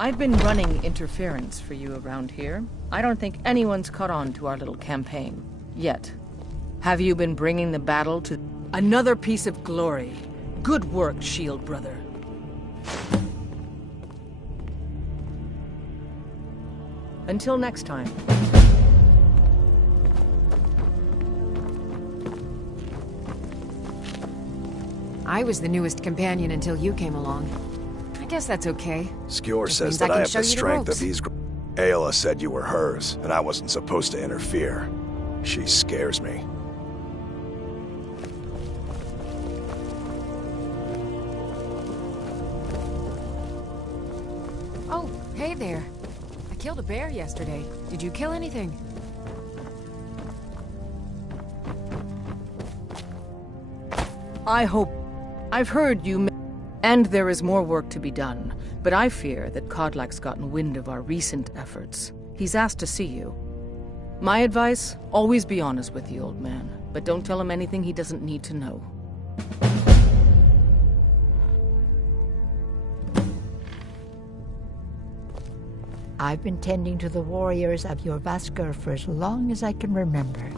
I've been running interference for you around here. I don't think anyone's caught on to our little campaign. Yet. Have you been bringing the battle to... Another piece of glory. Good work, Shield Brother. Until next time. I was the newest companion until you came along. I guess that's okay. Skjor Just says means that I I can have show the you the strength of ropes. these... Ayla said you were hers, and I wasn't supposed to interfere. She scares me. Oh, hey there. I killed a bear yesterday. Did you kill anything? I hope... I've heard you... And there is more work to be done, but I fear that Kodlak's gotten wind of our recent efforts. He's asked to see you. My advice, always be honest with the old man, but don't tell him anything he doesn't need to know. I've been tending to the warriors of your Vaskr for as long as I can remember.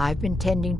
I've been tending...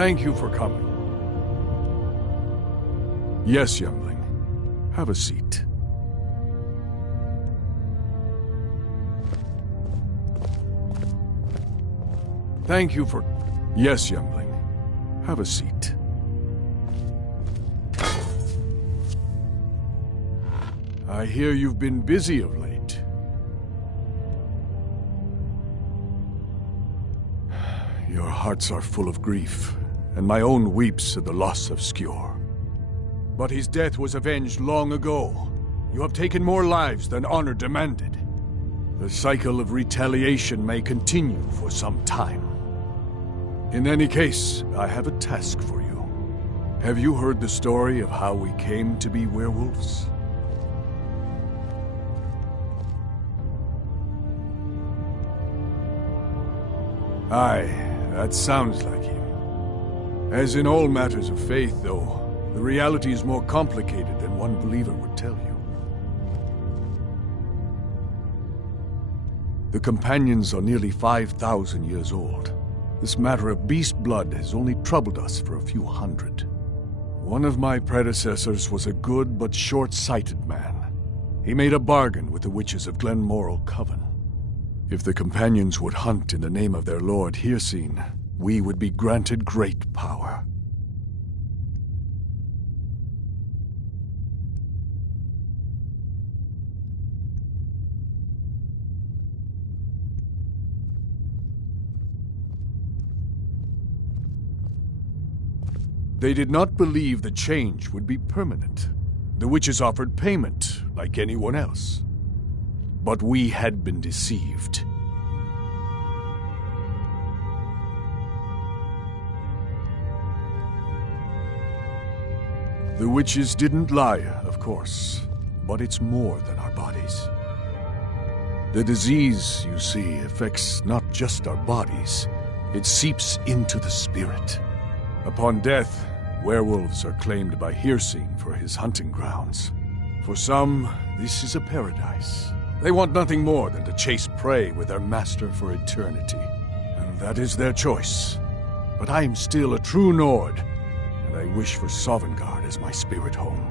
Thank you for coming. Yes, youngling. Have a seat. Thank you for... Yes, youngling. Have a seat. I hear you've been busy of late. Your hearts are full of grief, and my own weeps at the loss of Skjor. But his death was avenged long ago. You have taken more lives than honor demanded. The cycle of retaliation may continue for some time. In any case, I have a task for you. Have you heard the story of how we came to be werewolves? Aye, that sounds like him. As in all matters of faith, though, the reality is more complicated than one believer would tell you. The companions are nearly 5,000 years old. This matter of beast blood has only troubled us for a few hundred. One of my predecessors was a good but short-sighted man. He made a bargain with the witches of Glenmoral Coven. If the companions would hunt in the name of their lord Hircine, we would be granted great power. They did not believe the change would be permanent. The witches offered payment, like anyone else. But we had been deceived. The witches didn't lie, of course, but it's more than our bodies. The disease, you see, affects not just our bodies, it seeps into the spirit. Upon death, werewolves are claimed by Hircine for his hunting grounds. For some, this is a paradise. They want nothing more than to chase prey with their master for eternity. And that is their choice. But I am still a true Nord, and I wish for Sovngarde as my spirit home.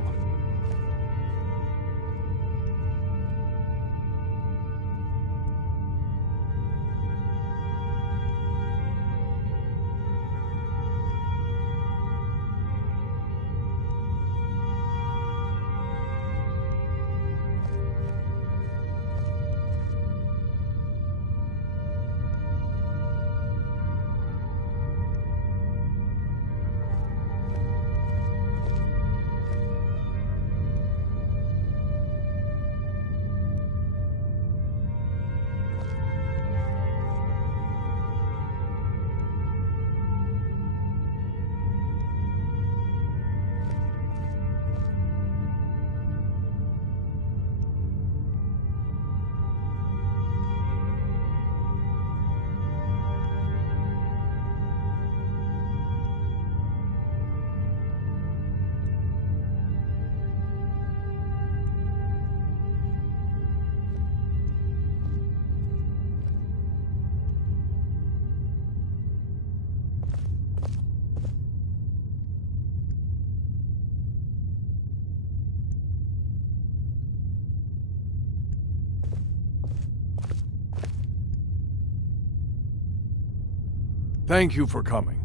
Thank you for coming.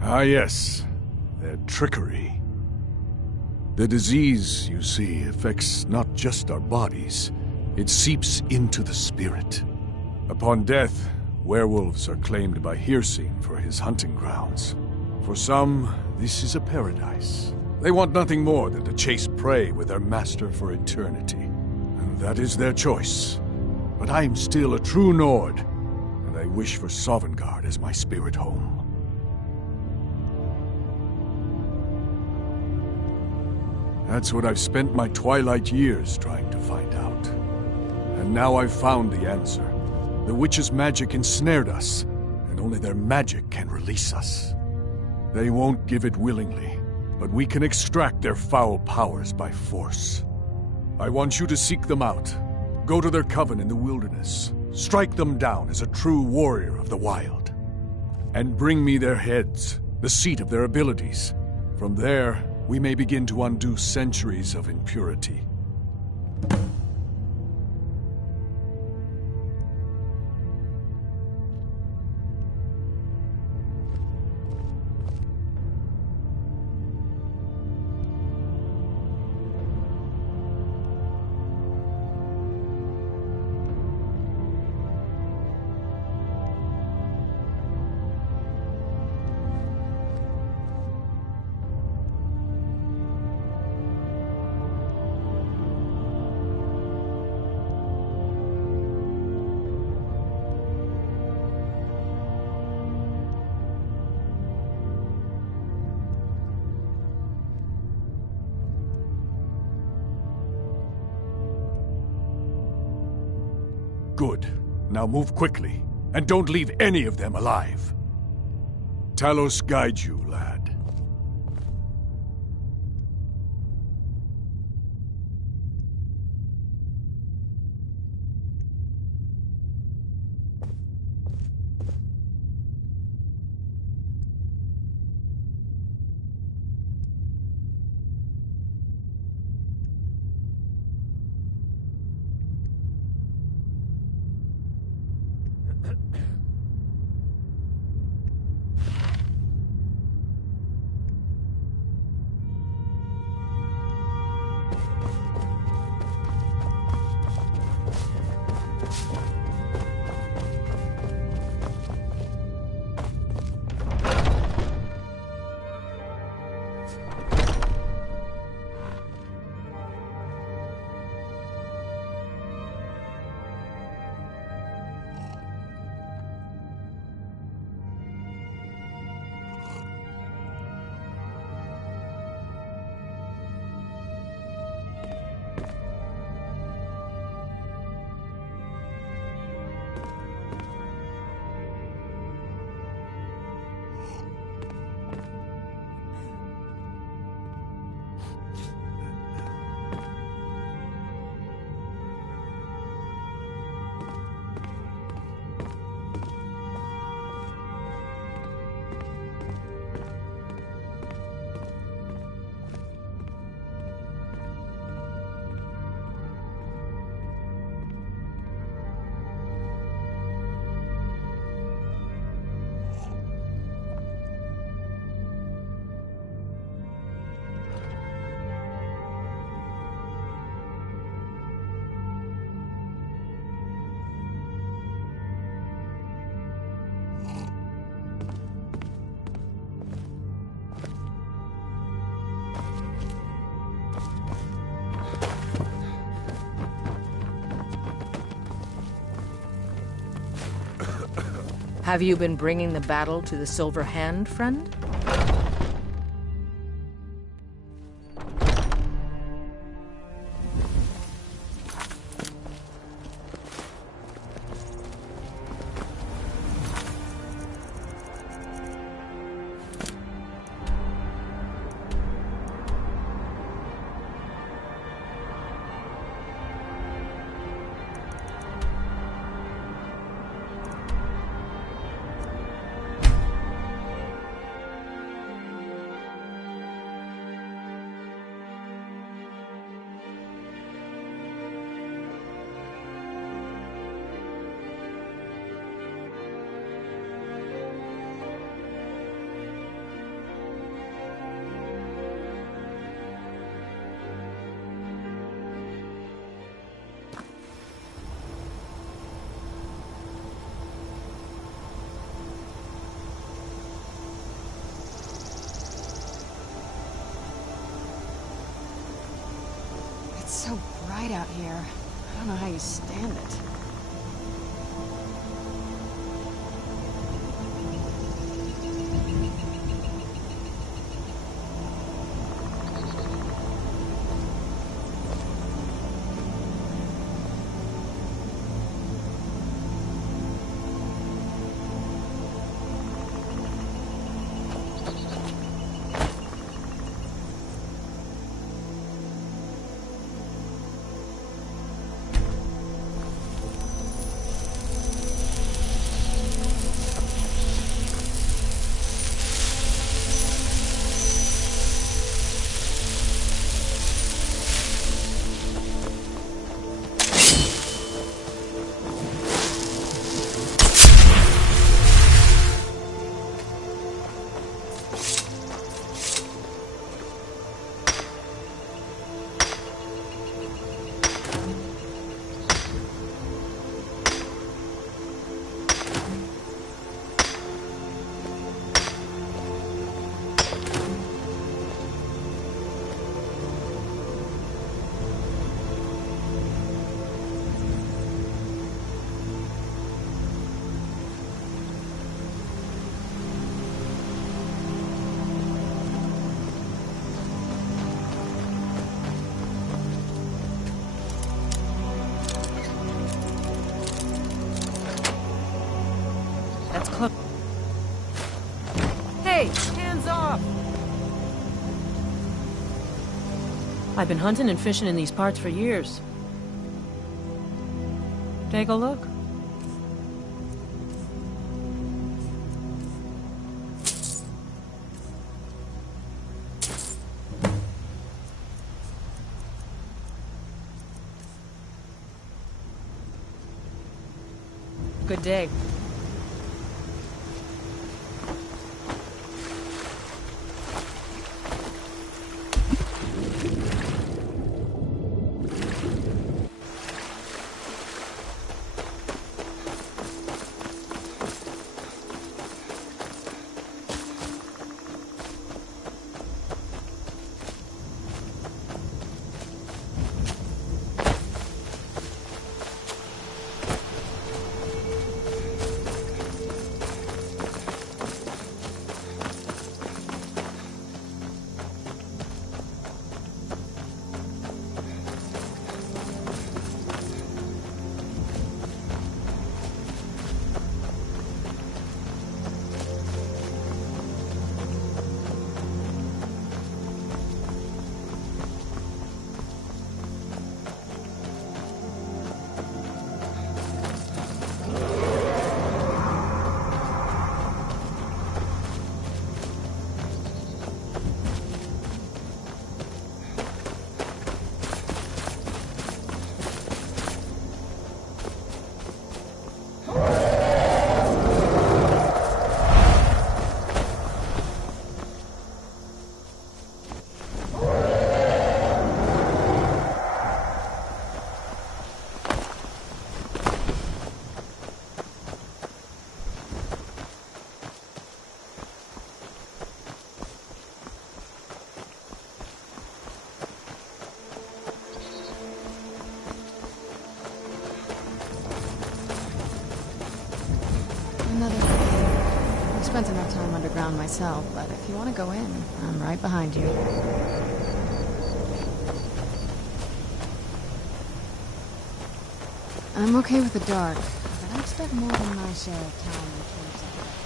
Ah, yes. Their trickery. The disease, you see, affects not just our bodies. It seeps into the spirit. Upon death, werewolves are claimed by Hircine for his hunting grounds. For some, this is a paradise. They want nothing more than to chase prey with their master for eternity. And that is their choice. But I am still a true Nord, and I wish for Sovngarde as my spirit home. That's what I've spent my twilight years trying to find out. And now I've found the answer. The witch's magic ensnared us, and only their magic can release us. They won't give it willingly, but we can extract their foul powers by force. I want you to seek them out. Go to their coven in the wilderness. Strike them down as a true warrior of the wild. and bring me their heads, the seat of their abilities. From there, we may begin to undo centuries of impurity. Good. Now move quickly, and don't leave any of them alive. Talos guide you, lad. Have you been bringing the battle to the Silver Hand, friend? It's so bright out here. I don't know how you stand it. I've been hunting and fishing in these parts for years. Take a look. Good day. Another thing. I've spent enough time underground myself, but if you want to go in, I'm right behind you. I'm okay with the dark, but I've spent more than my share of time in caves like that.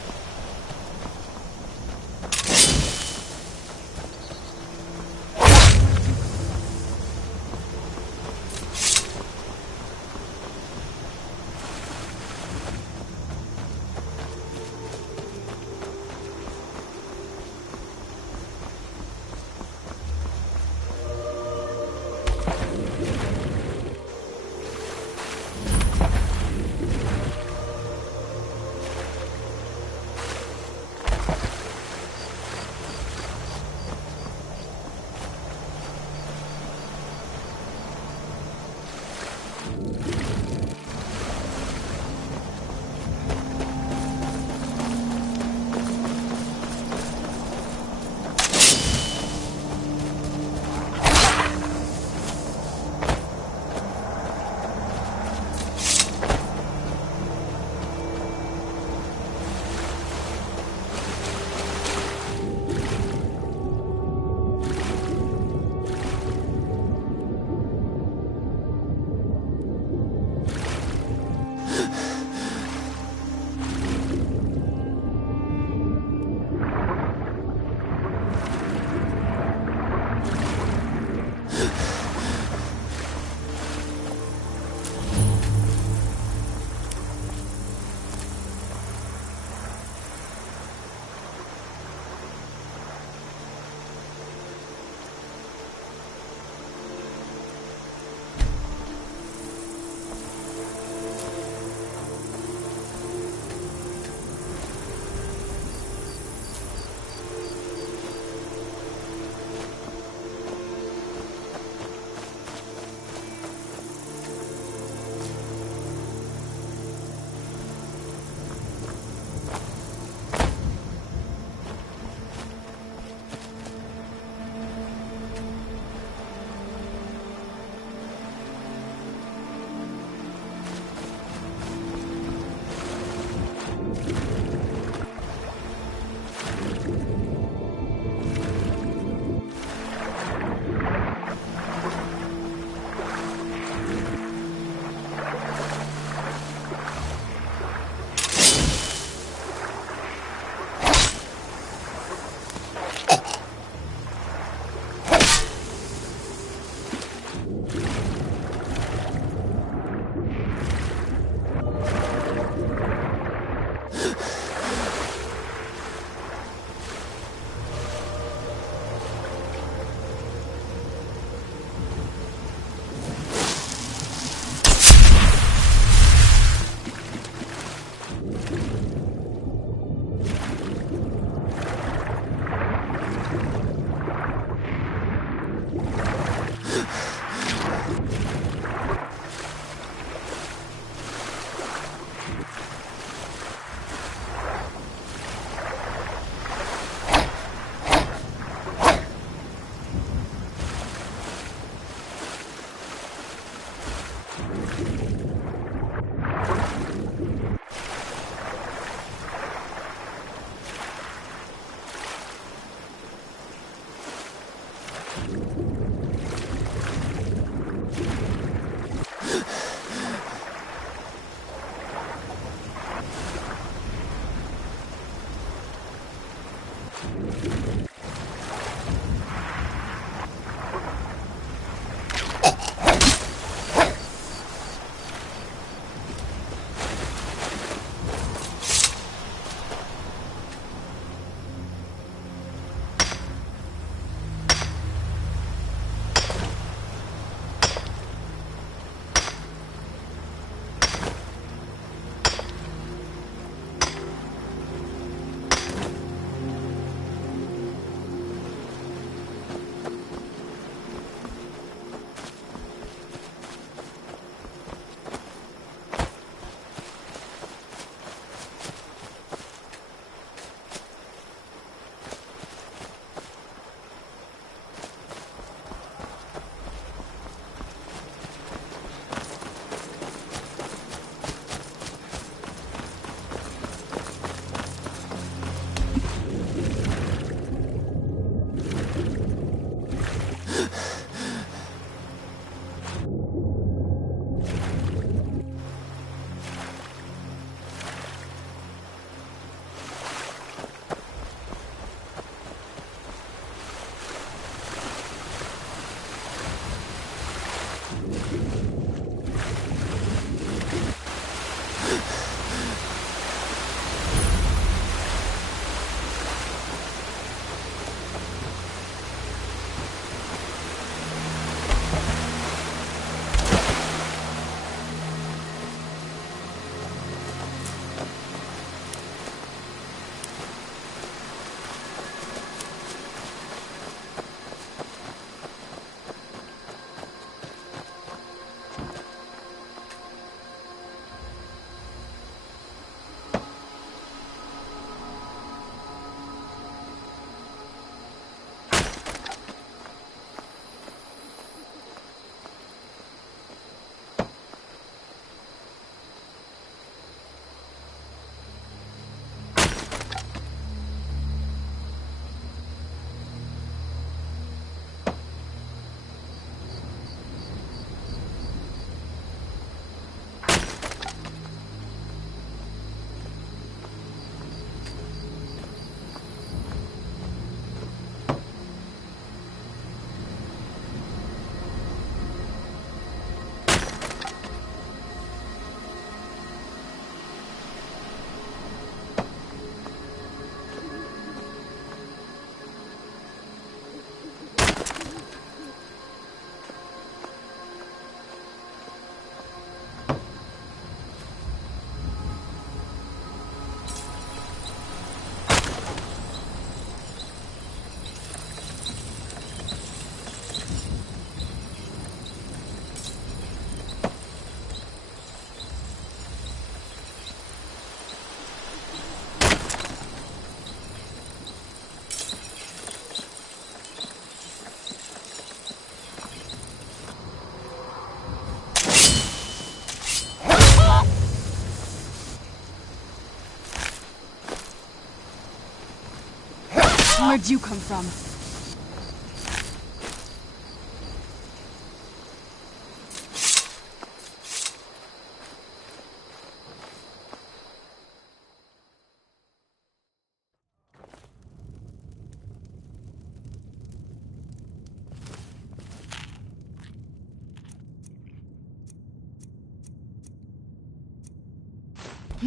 Where'd you come from?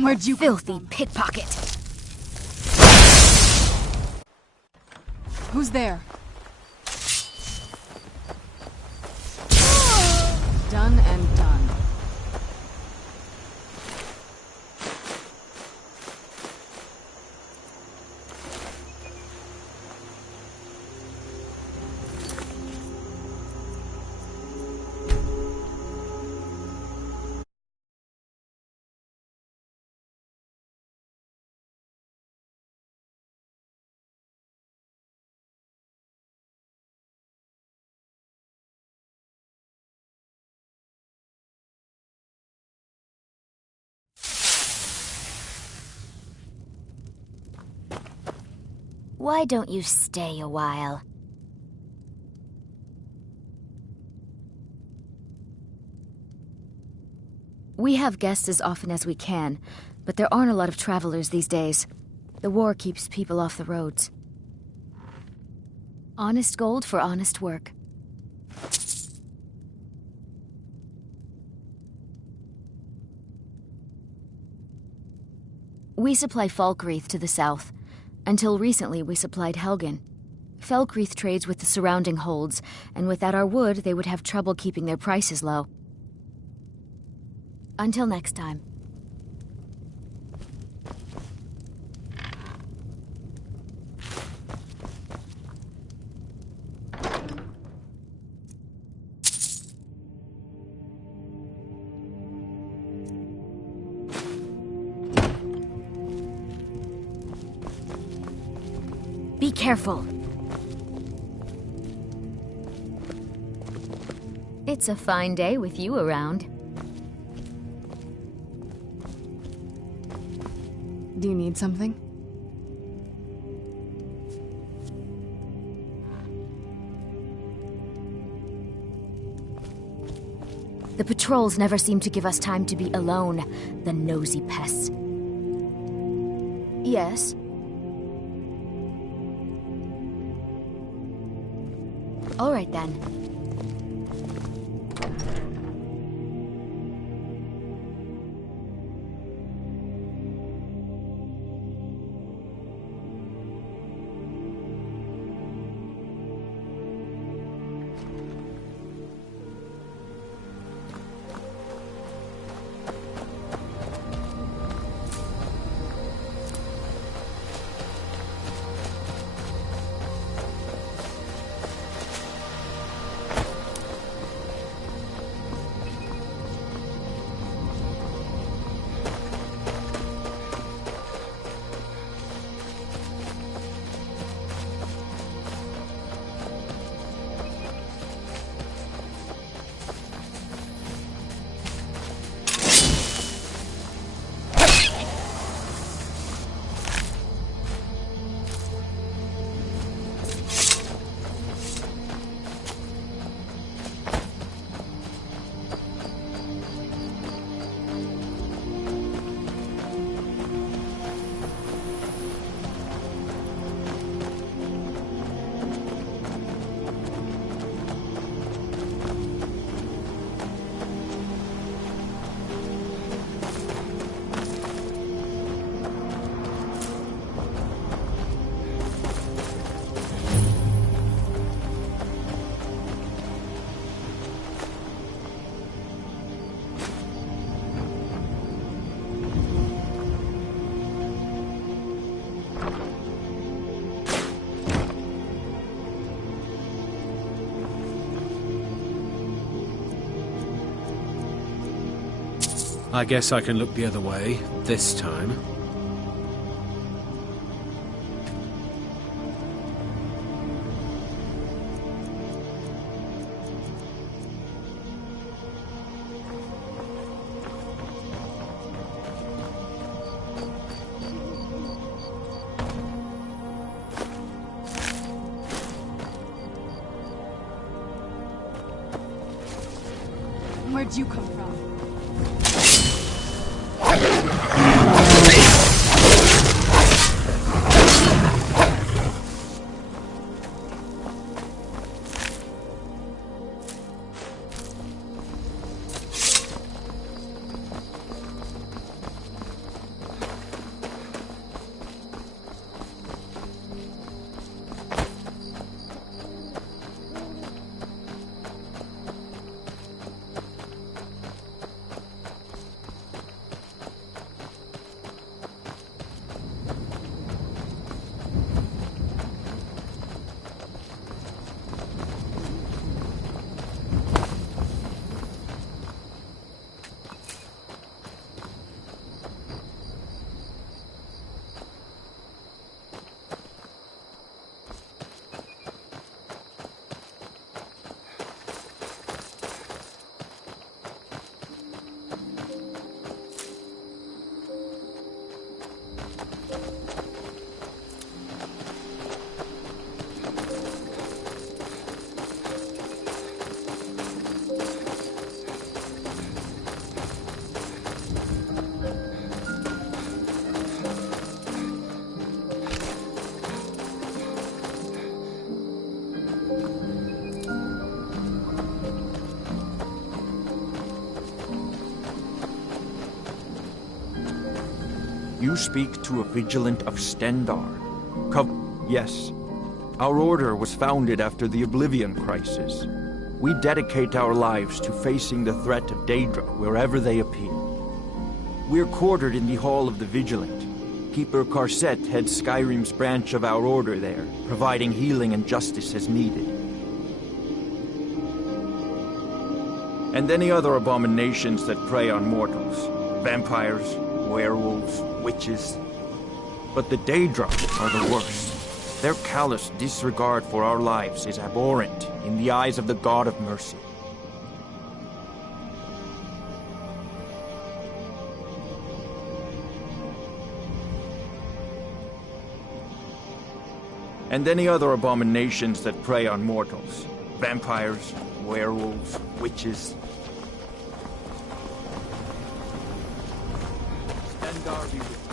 Where'd you Filthy pickpocket! Who's there? Done and done. Why don't you stay a while? We have guests as often as we can, but there aren't a lot of travelers these days. The war keeps people off the roads. Honest gold for honest work. We supply Falkreath to the south. Until recently, we supplied Helgen. Falkreath trades with the surrounding holds, and without our wood, they would have trouble keeping their prices low. Until next time. Be careful. It's a fine day with you around. Do you need something? The patrols never seem to give us time to be alone, the nosy pests. Yes? All right, then. I guess I can look the other way, this time. Where'd you come from? You speak to a vigilant of Stendar. Yes. Our order was founded after the Oblivion Crisis. We dedicate our lives to facing the threat of Daedra wherever they appear. We're quartered in the Hall of the Vigilant. Keeper Karset heads Skyrim's branch of our order there, providing healing and justice as needed. And any other abominations that prey on mortals. Vampires, werewolves, witches. But the Daedra are the worst. Their callous disregard for our lives is abhorrent in the eyes of the God of Mercy. And any other abominations that prey on mortals. Vampires, werewolves, witches. Stendar be with you.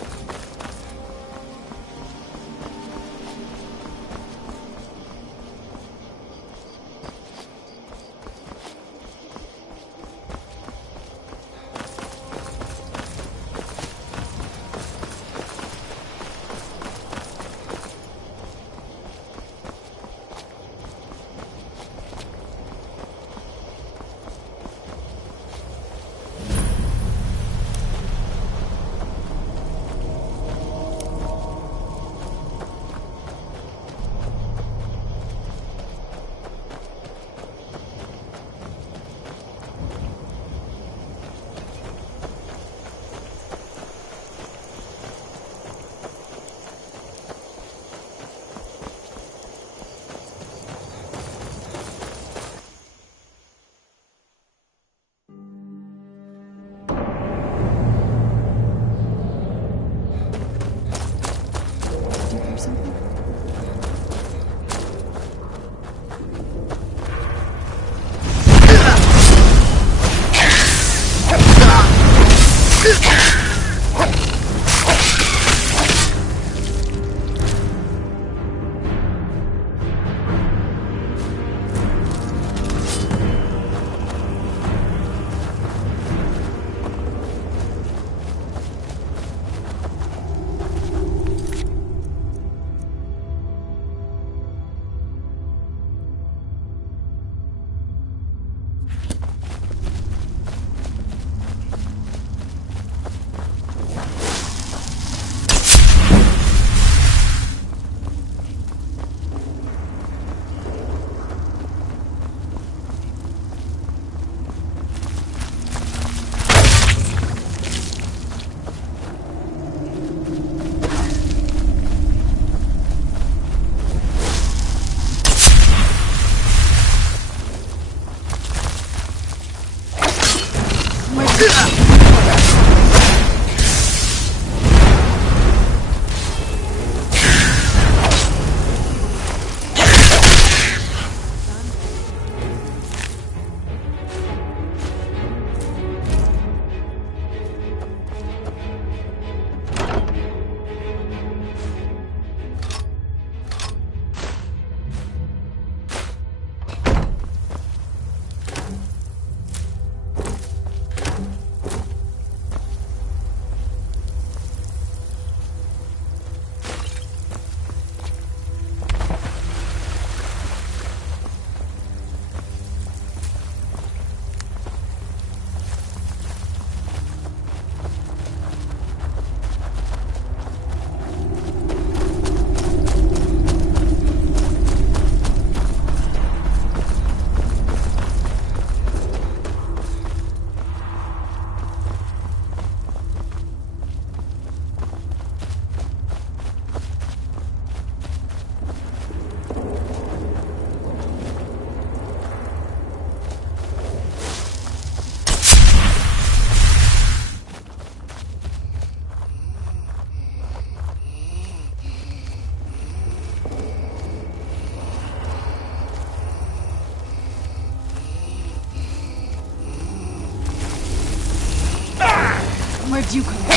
Where'd you come from?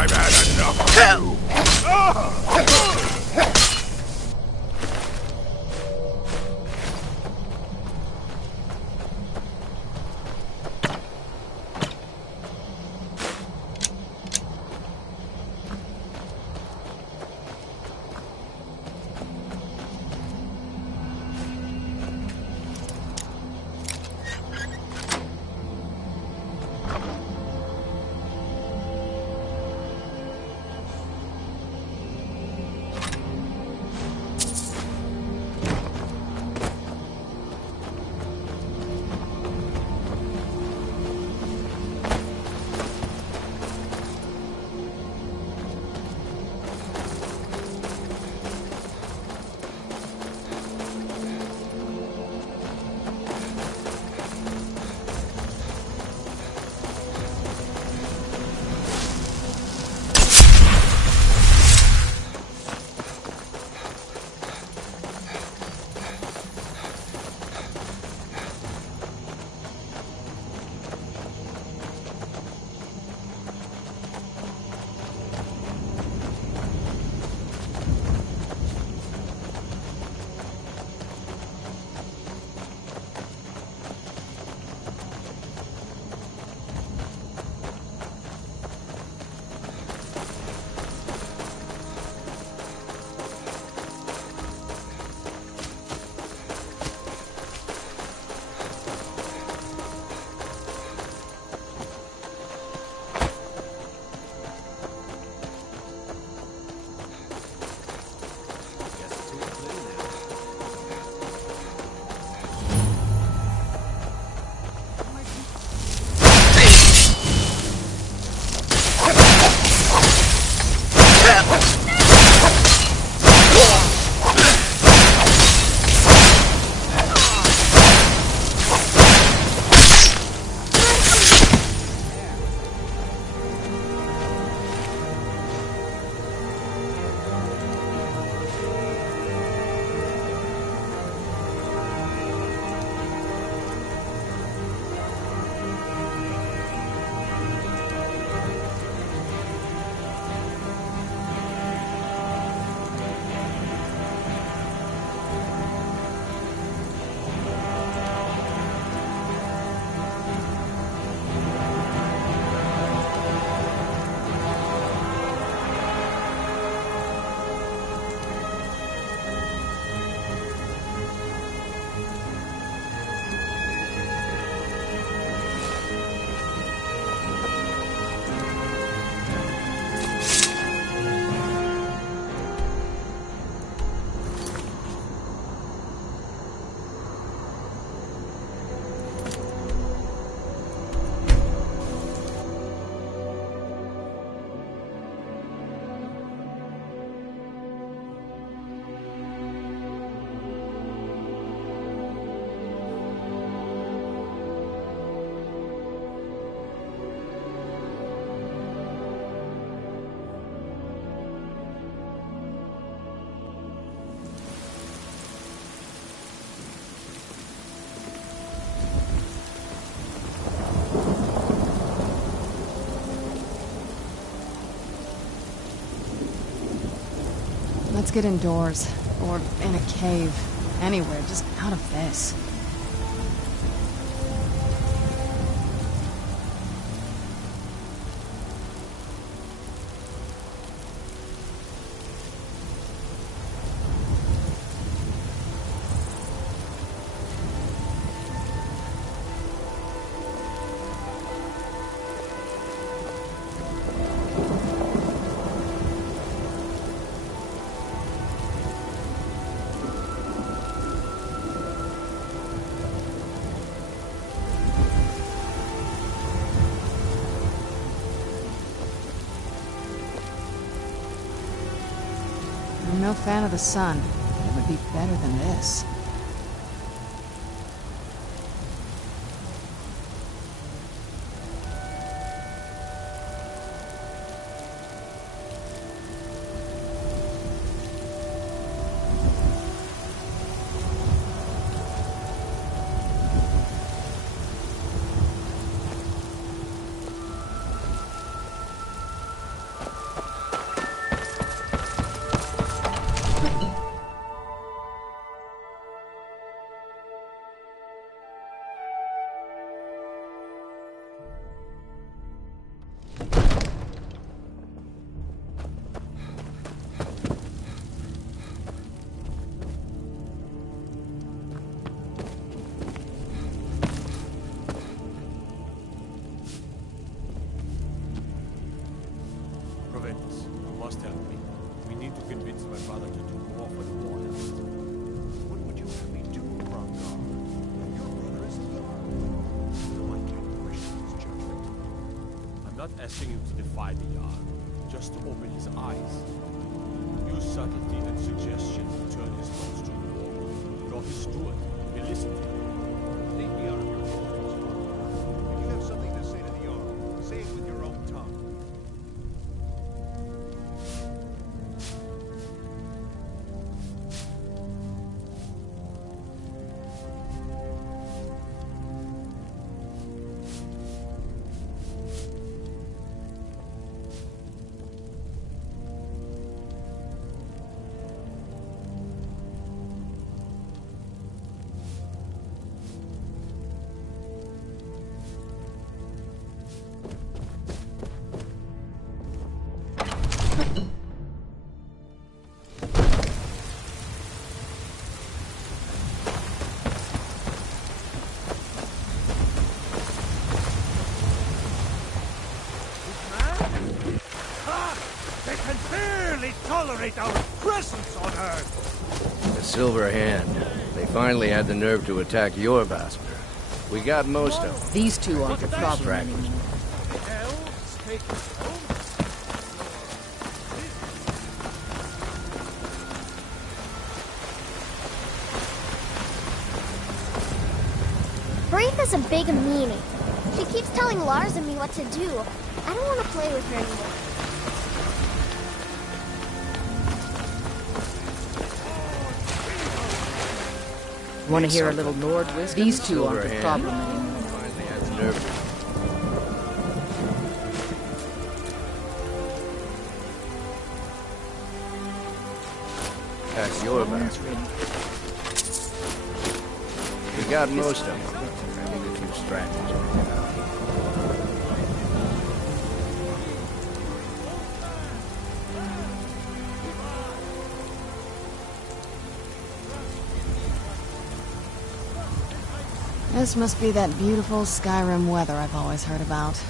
I've had enough of you! Let's get indoors. Or in a cave. Anywhere, just out of this. I'm no fan of the sun. It would be better than this. prevent this. You must help me. We need to convince my father to do more for the Warriors. What would you have me do, Grangar? Your brother is a Jarl. No, I can't question his judgment. I'm not asking you to defy the Jarl, just to open his eyes. Use subtlety and suggestion to turn his thoughts to the wall. Draw his steward. Elicit him. Leave me out of your thoughts. If you have something to say to the Jarl, say it with your own tongue. Tolerate our presence on Earth! The Silver Hand. They finally had the nerve to attack your Vasker. We got most of them. These two aren't a problem anymore. Braith is a big meanie. She keeps telling Lars and me what to do. I don't want to play with her anymore. Want to hear a little Nord wisdom? These two aren't a problem anymore. Finally had the nerve. That's your Vasker. We got most of them. I think a few stragglers. This must be that beautiful Skyrim weather I've always heard about.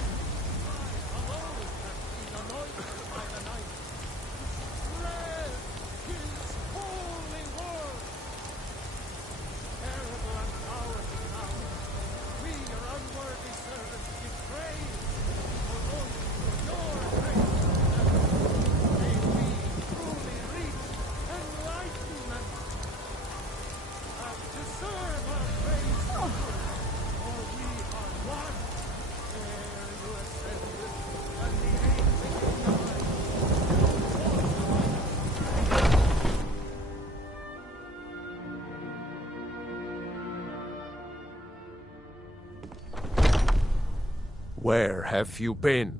Where have you been?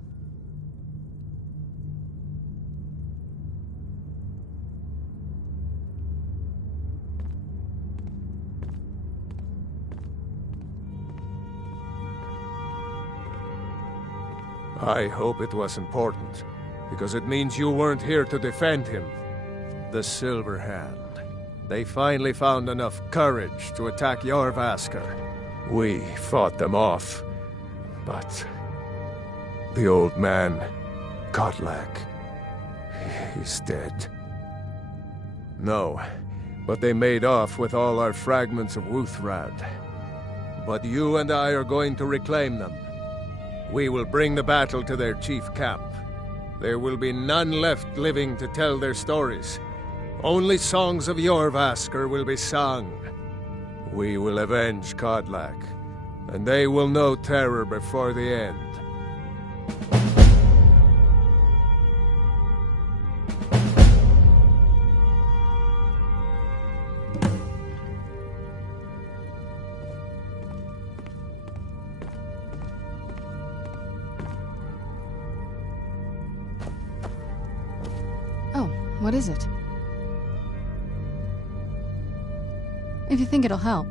I hope it was important, because it means you weren't here to defend him. The Silver Hand. They finally found enough courage to attack your Vasker. We fought them off, but the old man, Godlak, he's dead. No, but they made off with all our fragments of Wuthrad. But you and I are going to reclaim them. We will bring the battle to their chief camp. There will be none left living to tell their stories. Only songs of your Vasker will be sung. We will avenge Godlak, and they will know terror before the end. Oh, what is it? If you think it'll help.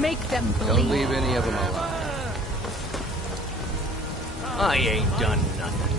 Make them bleed. Don't leave any of them alive. I ain't done nothing.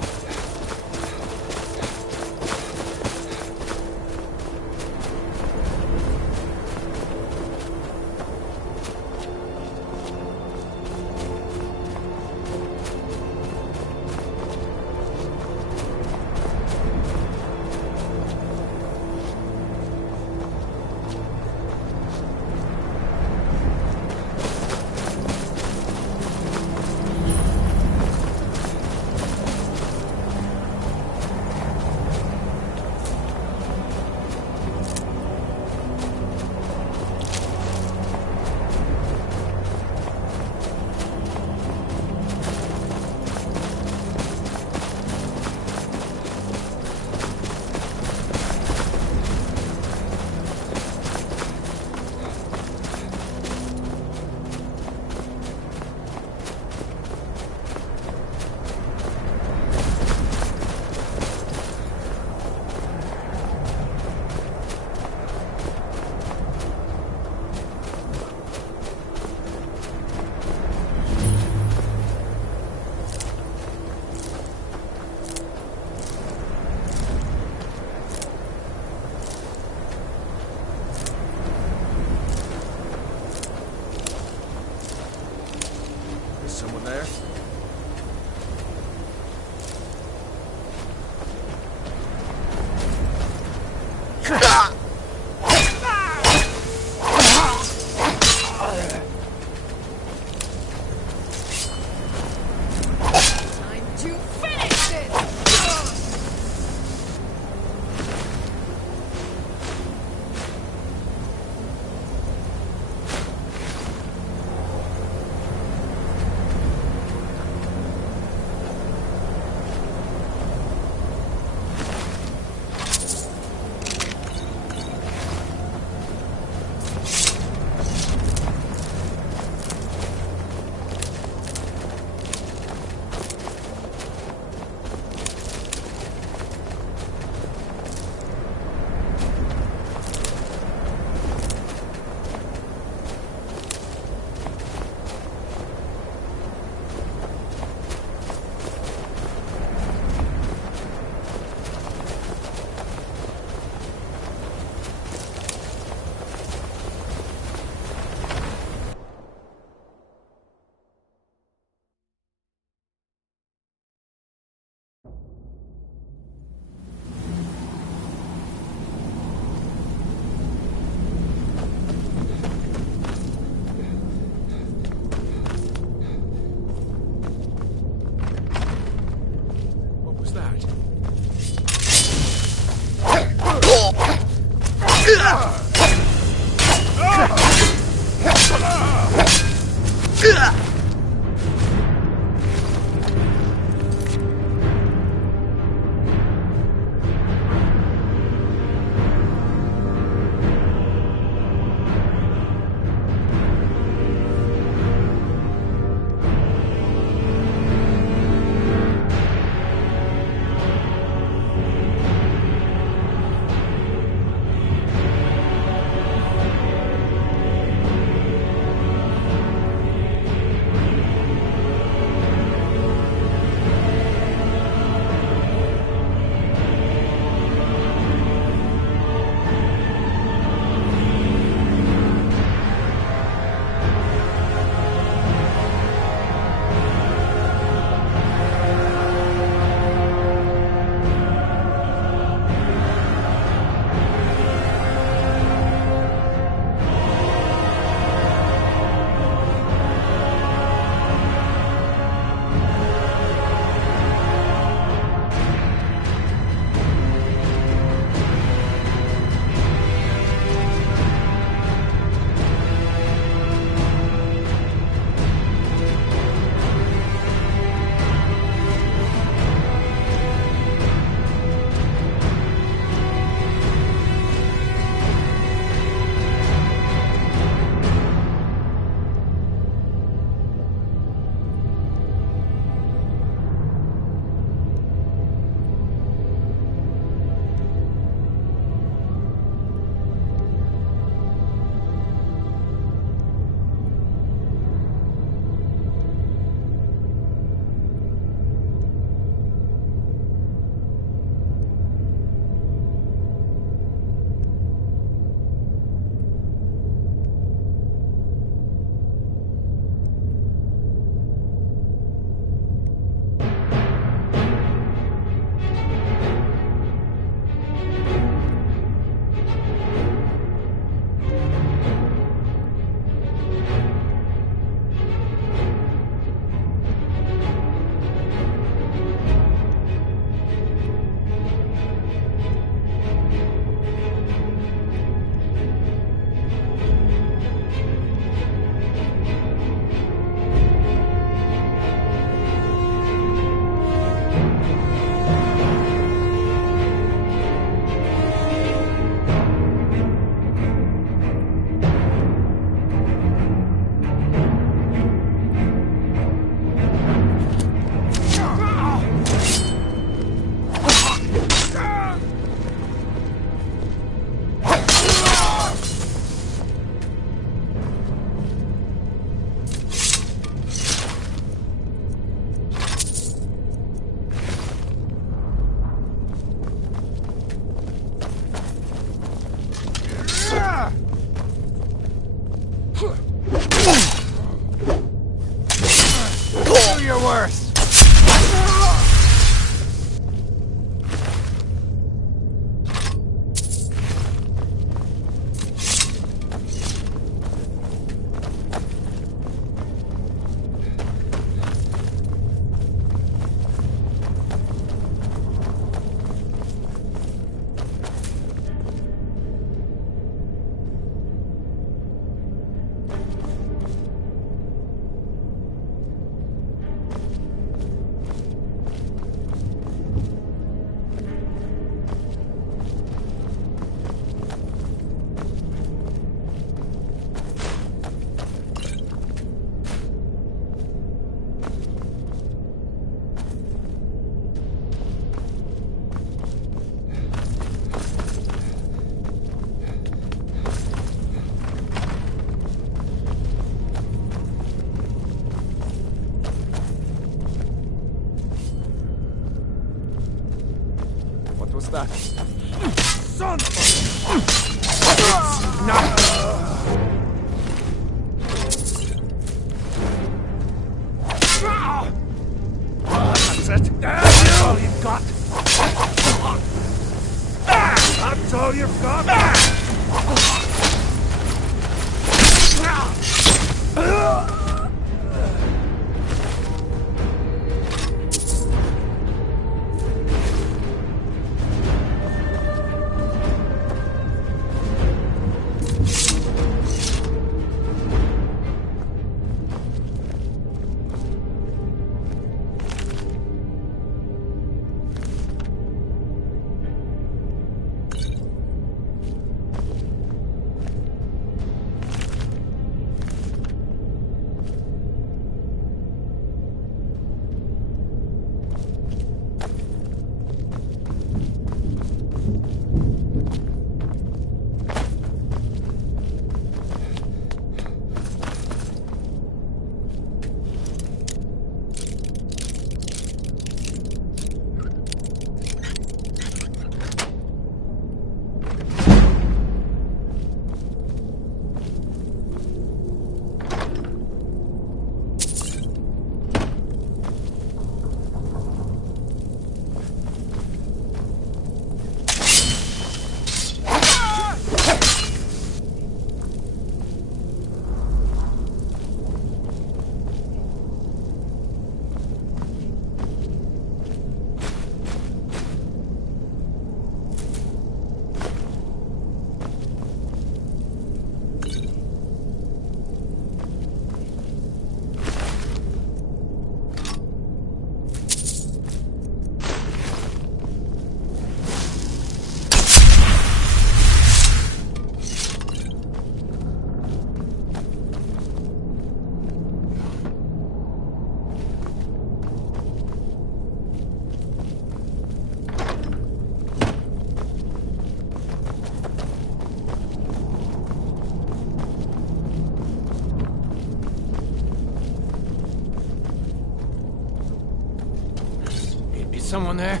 someone there?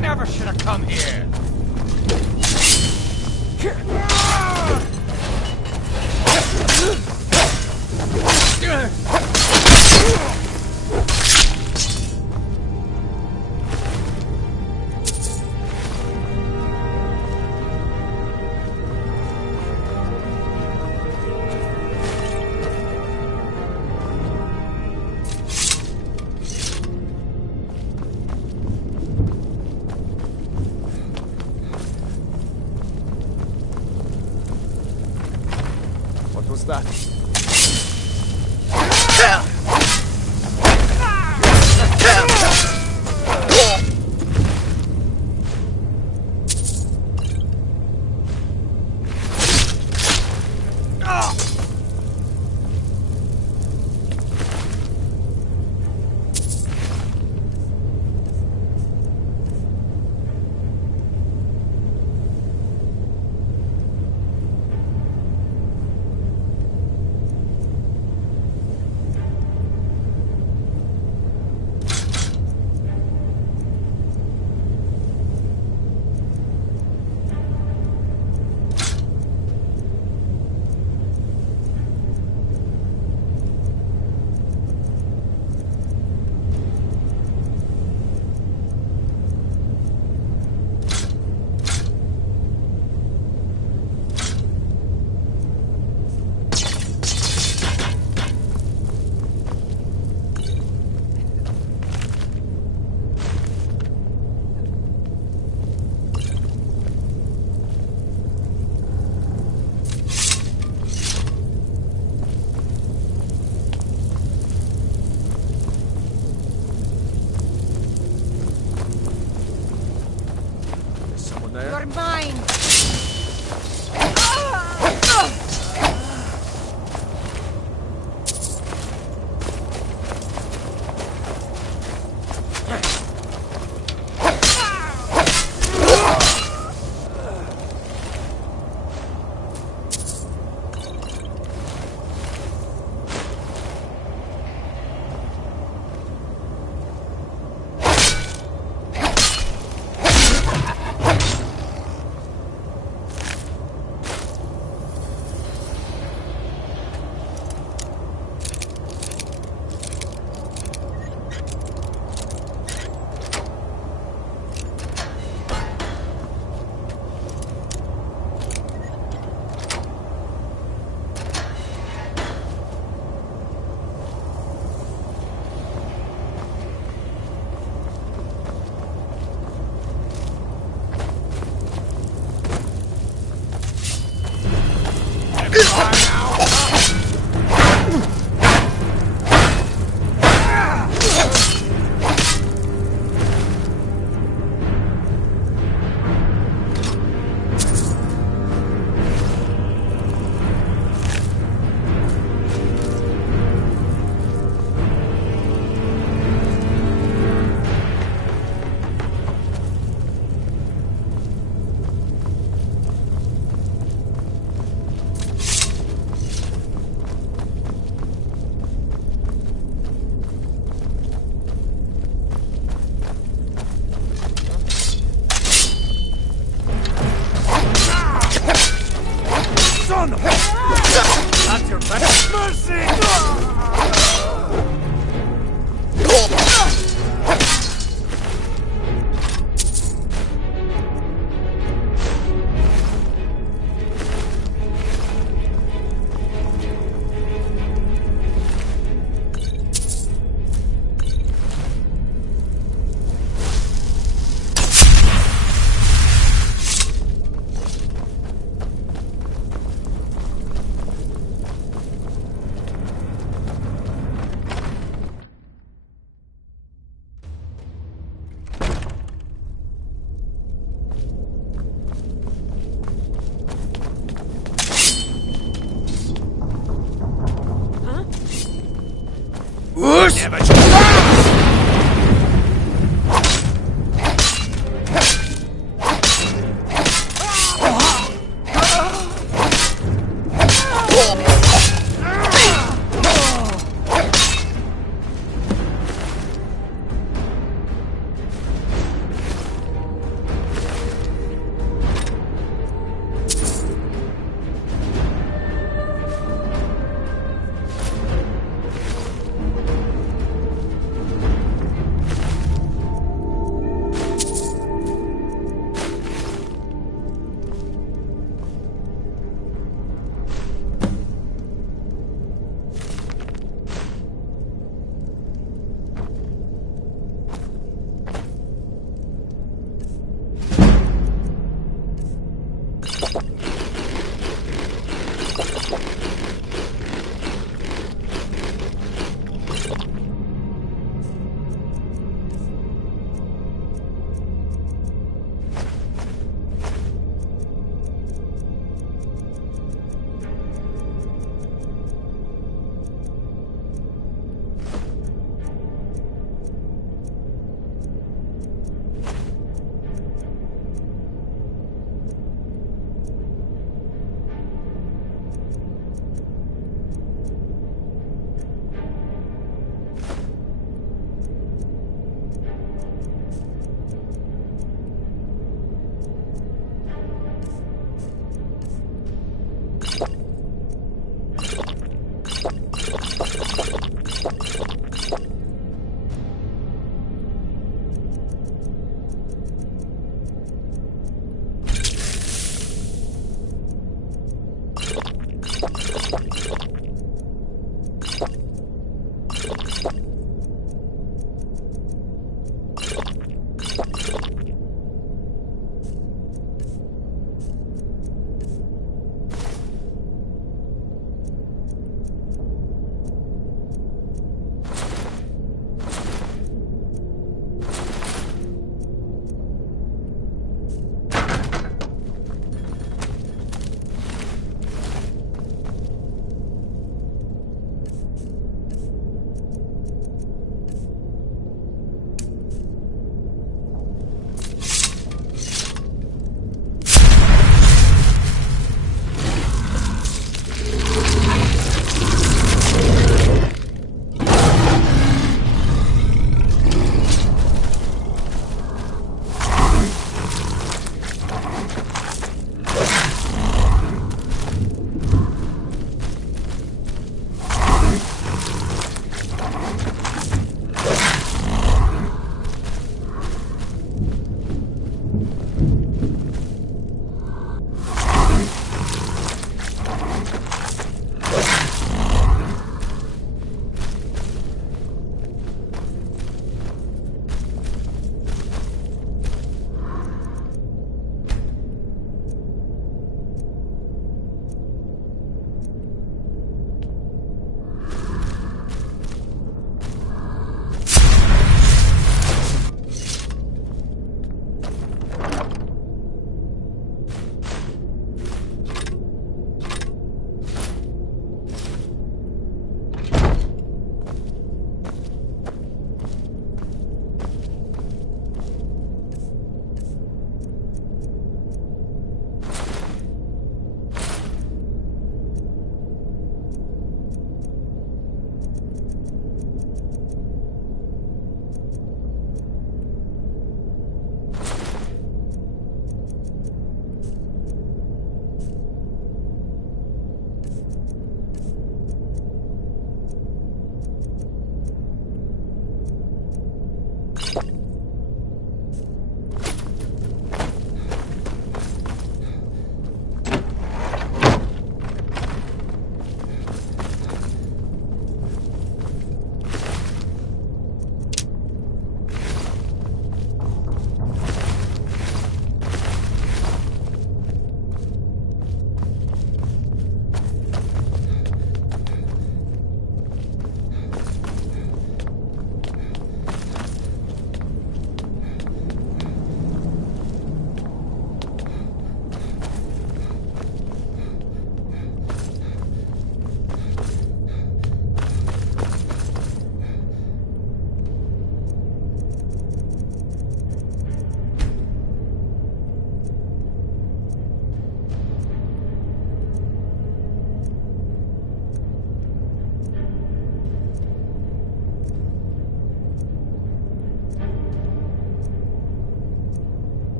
Never should have come here. What was that? You're mine!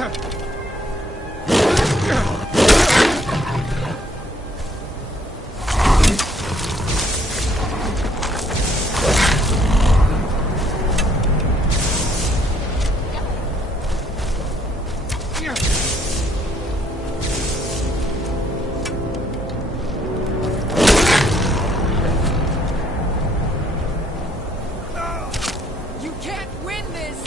You can't win this!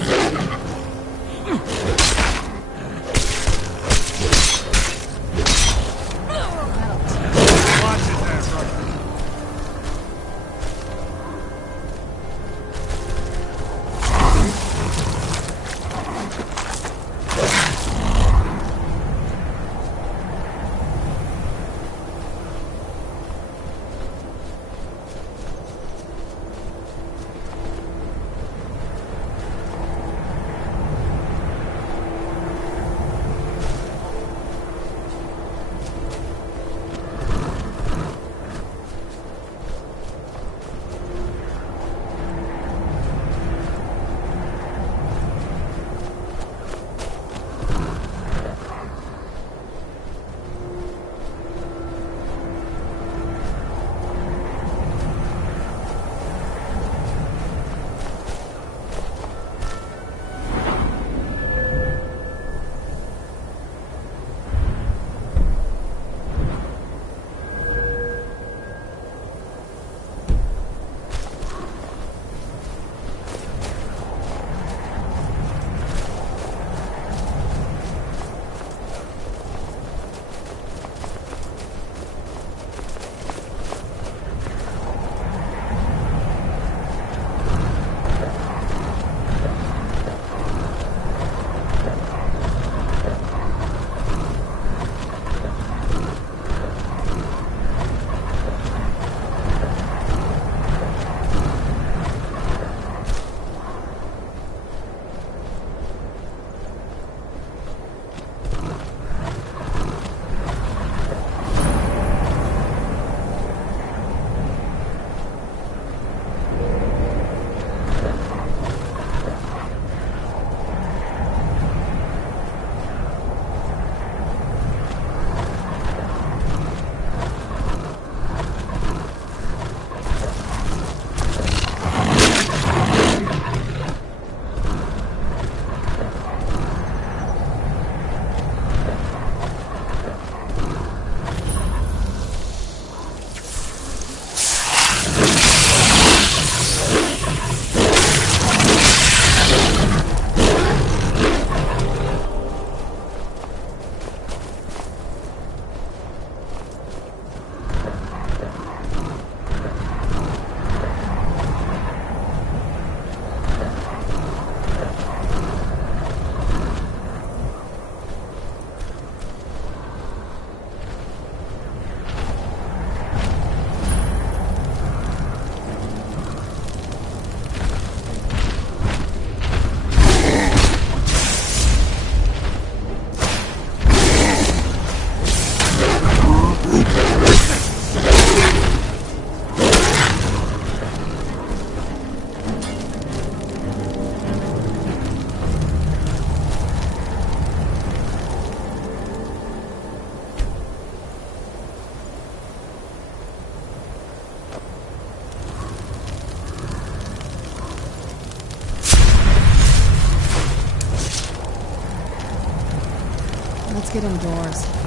Let's get indoors.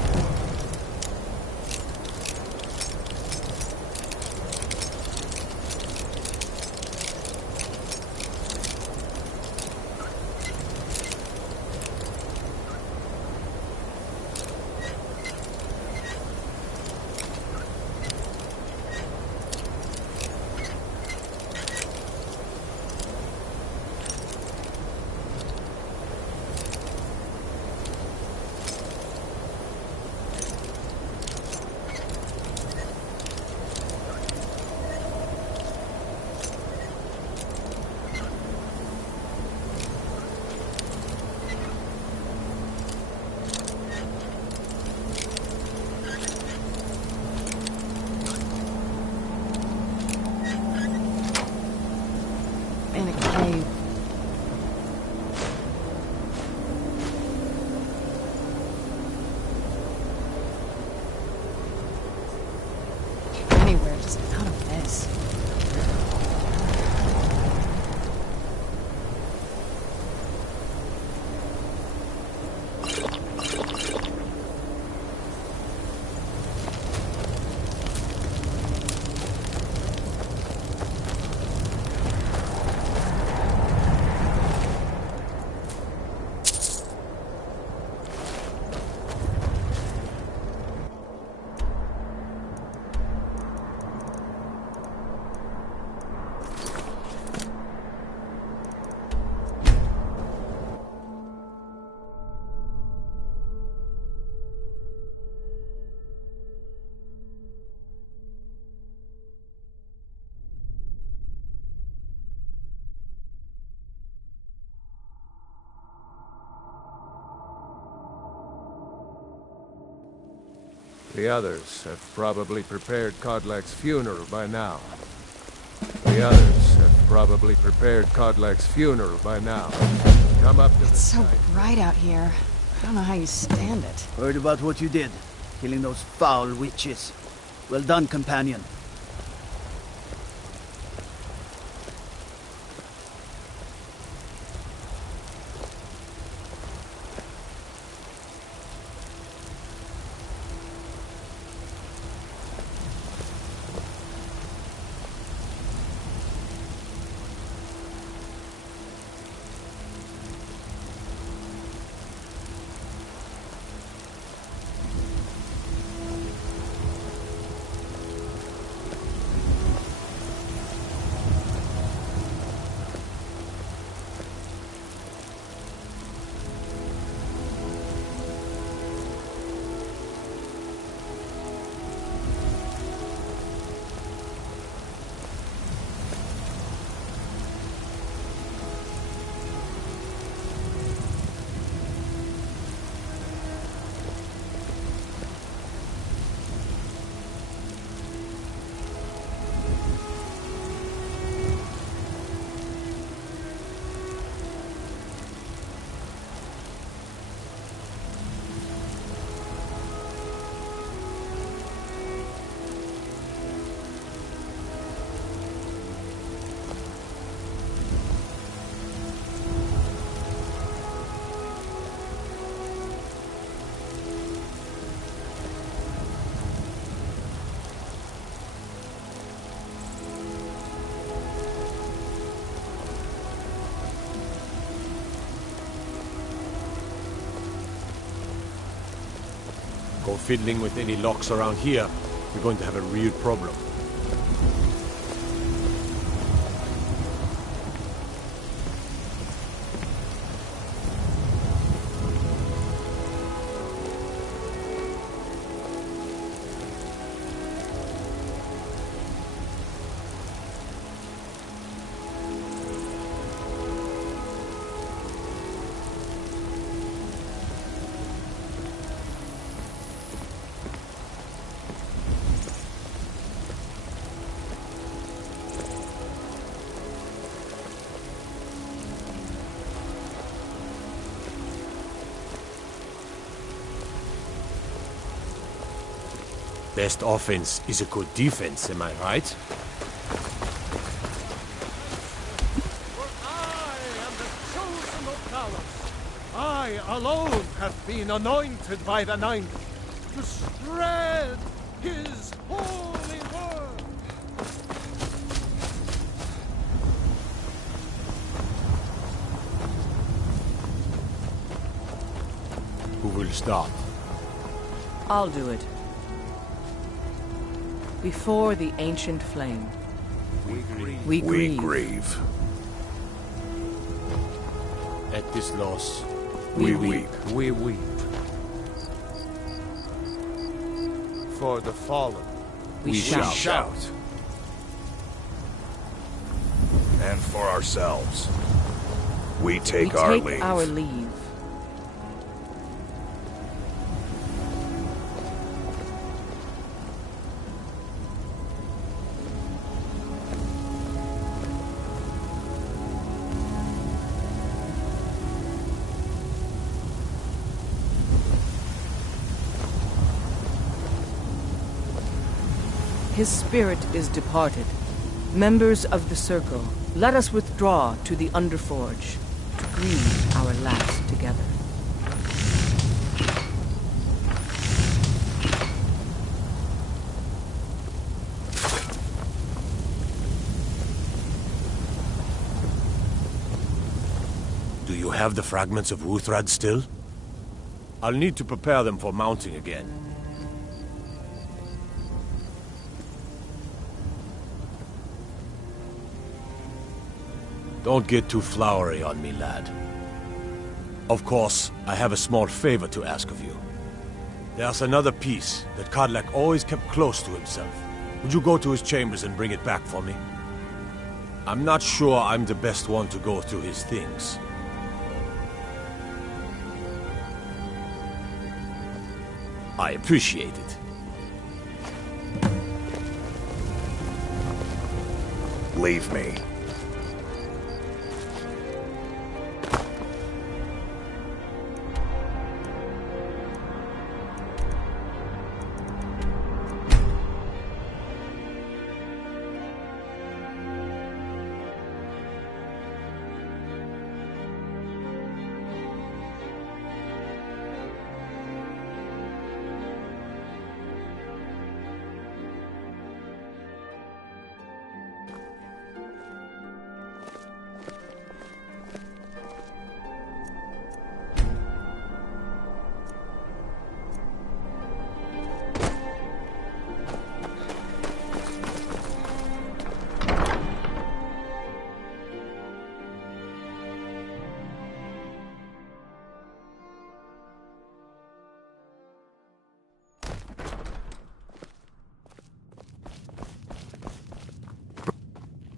is. The others have probably prepared Kodlak's funeral by now. The others have probably prepared Kodlak's funeral by now. Come up to It's so bright out here. I don't know how you stand it. Heard about what you did, killing those foul witches. Well done, companion. Go fiddling with any locks around here, we're going to have a real problem. Best offense is a good defense, am I right? For I am the chosen of Talos. I alone have been anointed by the Ninth to spread his holy word. Who will start? I'll do it. Before the ancient flame, we grieve. At this loss, we weep. We weep. For the fallen, we shout. And for ourselves, we take our leave. His spirit is departed. Members of the Circle, let us withdraw to the Underforge to grieve our last together. Do you have the fragments of Wuthrad still? I'll need to prepare them for mounting again. Don't get too flowery on me, lad. Of course, I have a small favor to ask of you. There's another piece that Kodlak always kept close to himself. Would you go to his chambers and bring it back for me? I'm not sure I'm the best one to go through his things. I appreciate it. Leave me.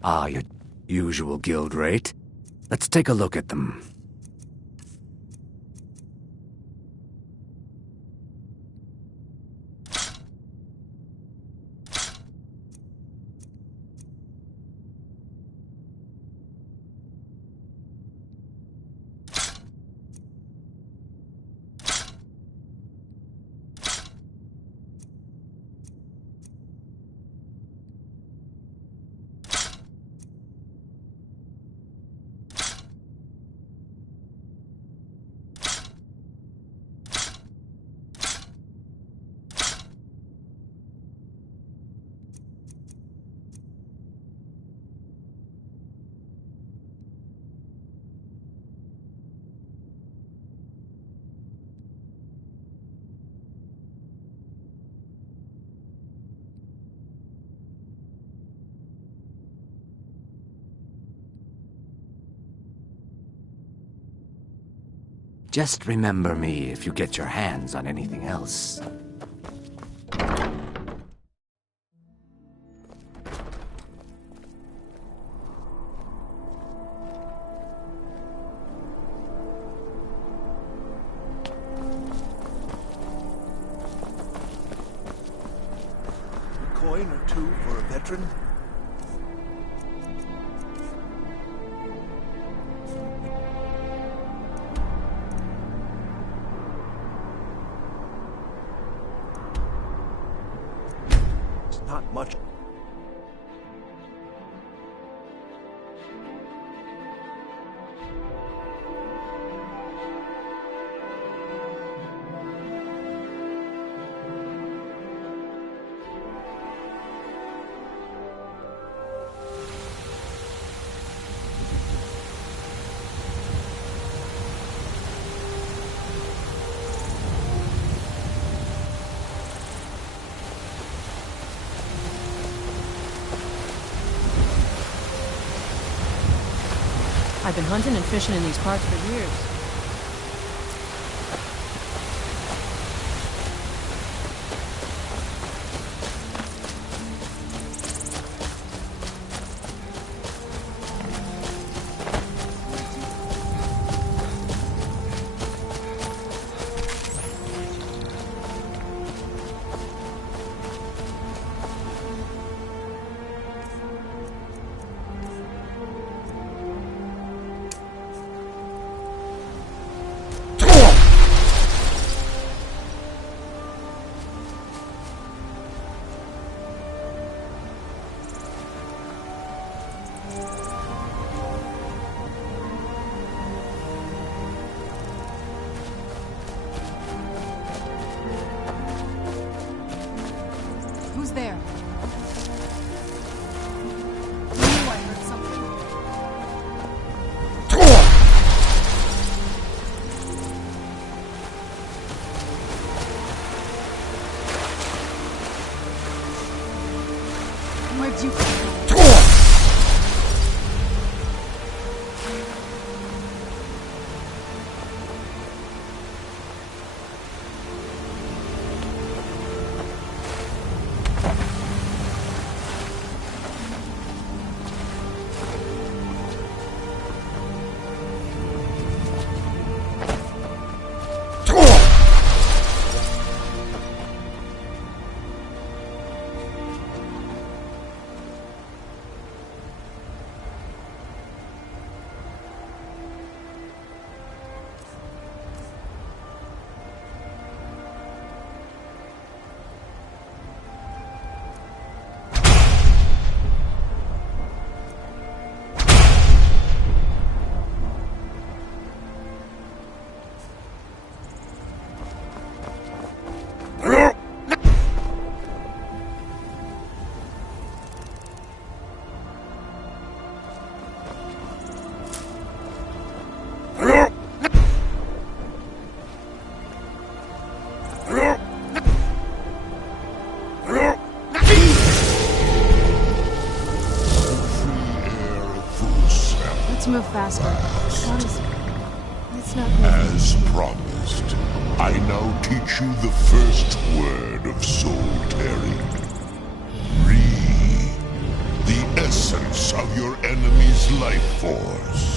Ah, your usual guild rate. Let's take a look at them. Just remember me if you get your hands on anything else. A coin or two for a veteran? Not much. I've been hunting and fishing in these parts for years. Who's there? I knew I heard something. Where'd you come from? Let's move faster. God is... It's not moving. As promised, I now teach you the first word of soul tearing. Re, the essence of your enemy's life force.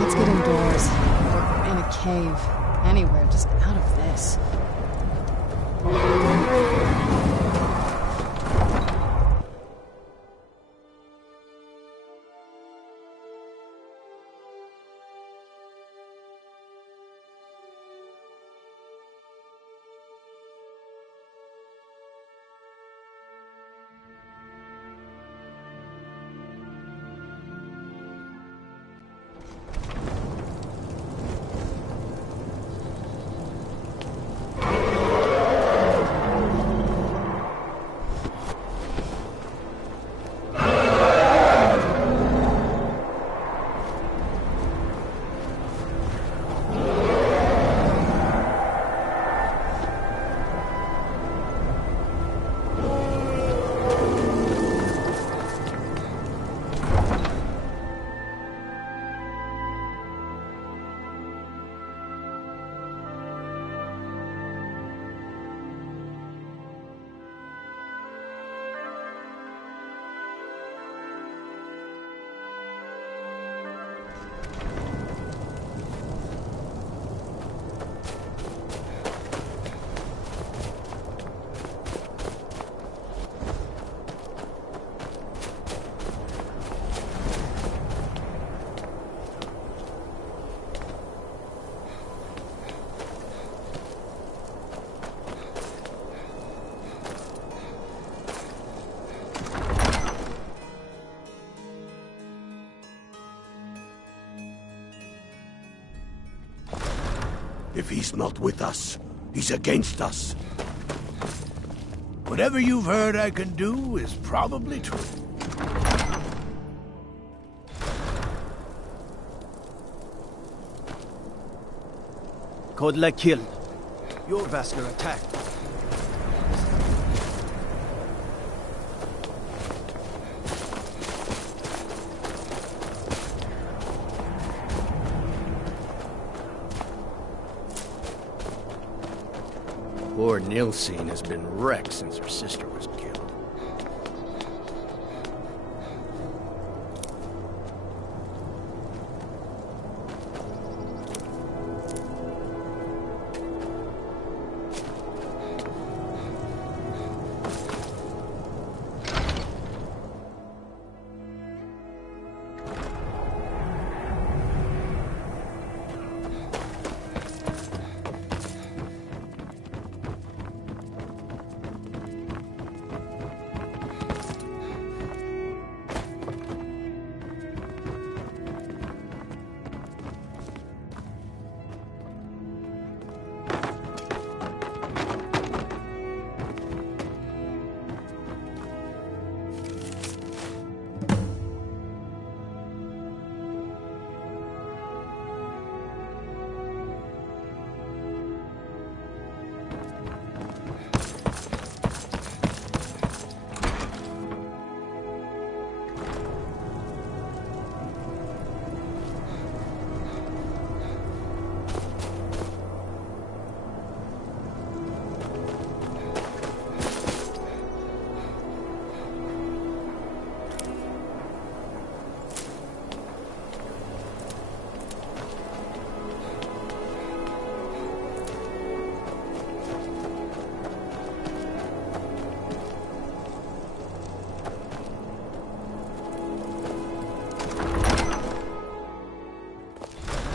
Let's get indoors. Or in a cave. Anywhere, just out of this. If he's not with us, he's against us. Whatever you've heard I can do is probably true. Kodla killed. Your Vasker attacked. Poor Nilsine has been wrecked since her sister was killed.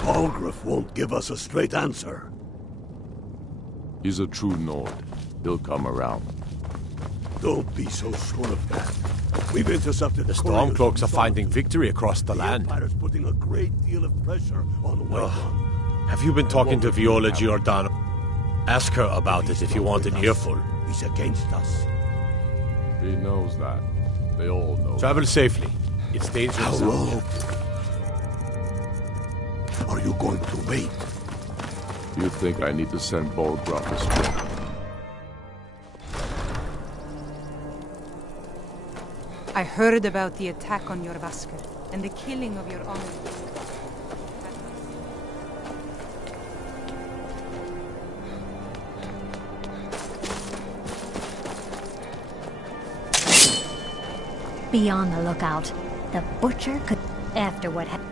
Balgruuf won't give us a straight answer. He's a true Nord. He'll come around. Don't be so sure of that. We've intercepted The Stormcloaks are finding victory across the land. Empire's putting a great deal of pressure on the White One. Have you been talking to Viola Giordano? Ask her about it if you want an earful. He's against us. He knows that. They all know. Travel safely. It's dangerous. How long? Are you going to wait? You think I need to send Balgruuf a script? I heard about the attack on your Vasker and the killing of your honor. Be on the lookout. The Butcher could... After what happened...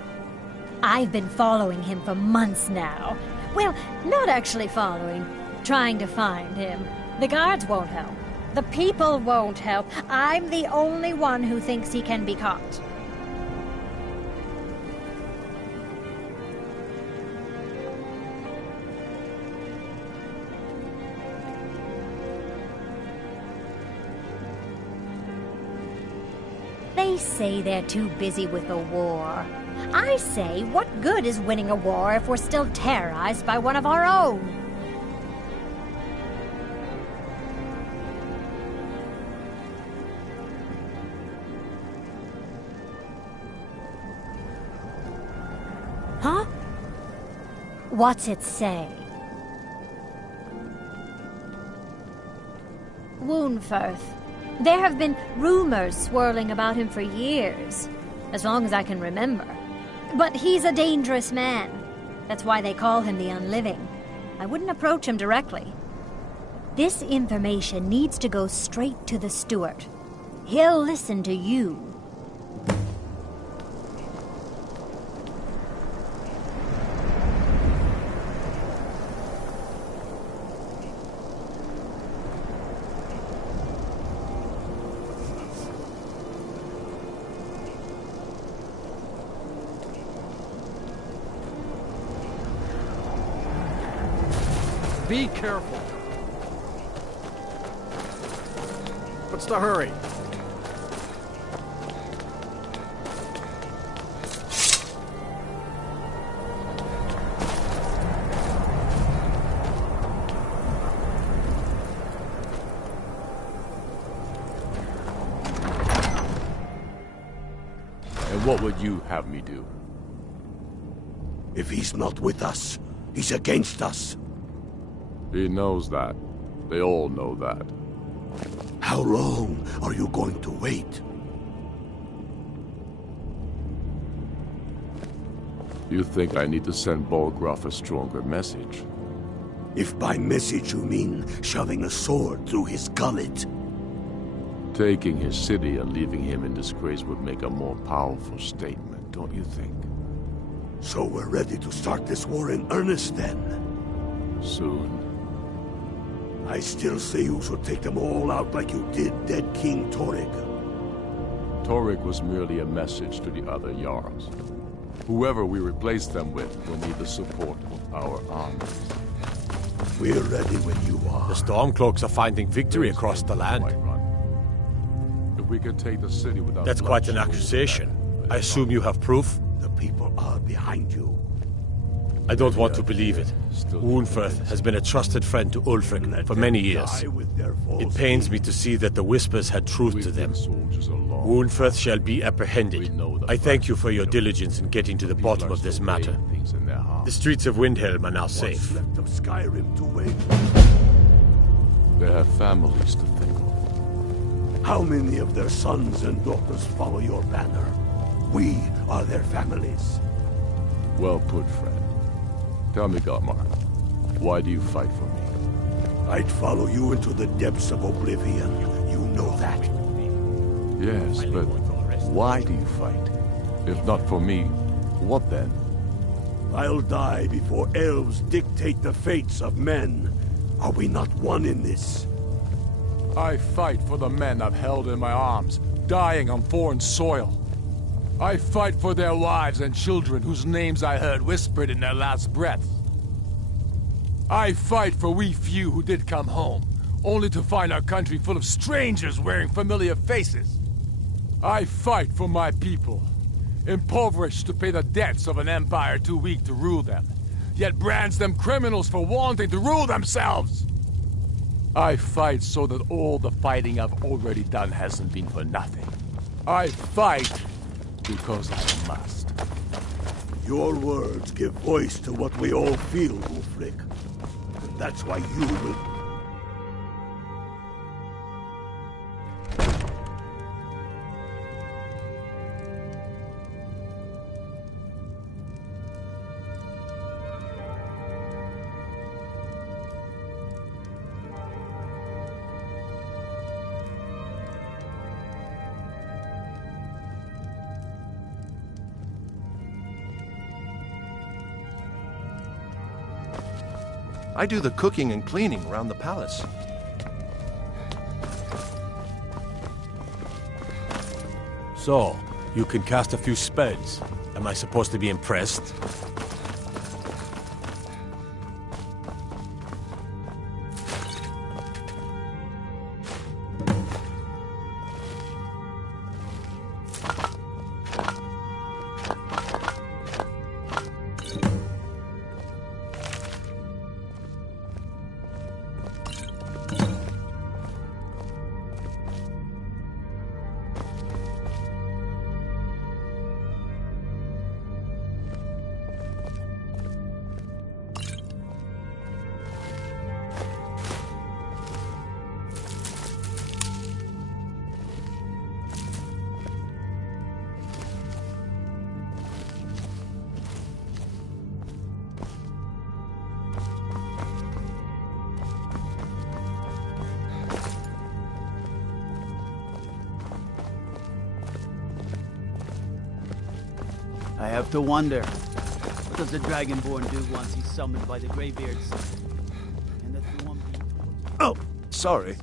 I've been following him for months now. Well, not actually following. Trying to find him. The guards won't help. The people won't help. I'm the only one who thinks he can be caught. They say they're too busy with the war. I say, what good is winning a war if we're still terrorized by one of our own? Huh? What's it say? Woundfirth. There have been rumors swirling about him for years, as long as I can remember. But he's a dangerous man. That's why they call him the Unliving. I wouldn't approach him directly. This information needs to go straight to the steward. He'll listen to you. Be careful. What's the hurry? What would you have me do? If he's not with us, he's against us. He knows that. They all know that. How long are you going to wait? You think I need to send Bolgraf a stronger message? If by message you mean shoving a sword through his gullet. Taking his city and leaving him in disgrace would make a more powerful statement, don't you think? So we're ready to start this war in earnest then? Soon. I still say you should take them all out like you did dead King Torrig. Torrig was merely a message to the other Jarls. Whoever we replace them with will need the support of our army. We're ready when you are. The Stormcloaks are finding victory across the land. If we could take the city without... That's quite an accusation. I assume you have proof? The people are behind you. I don't want to believe it. Woundfirth has been a trusted friend to Ulfric for many years. It pains me to see that the Whispers had truth to them. Woundfirth shall be apprehended. I thank you for your diligence in getting to the bottom of this matter. The streets of Windhelm are now safe. Left of Skyrim to wait. They have families to think of. How many of their sons and daughters follow your banner? We are their families. Well put, friend. Tell me, Garmar, why do you fight for me? I'd follow you into the depths of oblivion. You know that. Yes, but why do you fight? If not for me, what then? I'll die before elves dictate the fates of men. Are we not one in this? I fight for the men I've held in my arms, dying on foreign soil. I fight for their wives and children whose names I heard whispered in their last breaths. I fight for we few who did come home, only to find our country full of strangers wearing familiar faces. I fight for my people, impoverished to pay the debts of an empire too weak to rule them, yet brands them criminals for wanting to rule themselves. I fight so that all the fighting I've already done hasn't been for nothing. I fight because I must. Your words give voice to what we all feel, Ulfric. And that's why you will... I do the cooking and cleaning around the palace. So, you can cast a few spells. Am I supposed to be impressed? I have to wonder, what does the Dragonborn do once he's summoned by the Greybeards? And the one... Oh, sorry.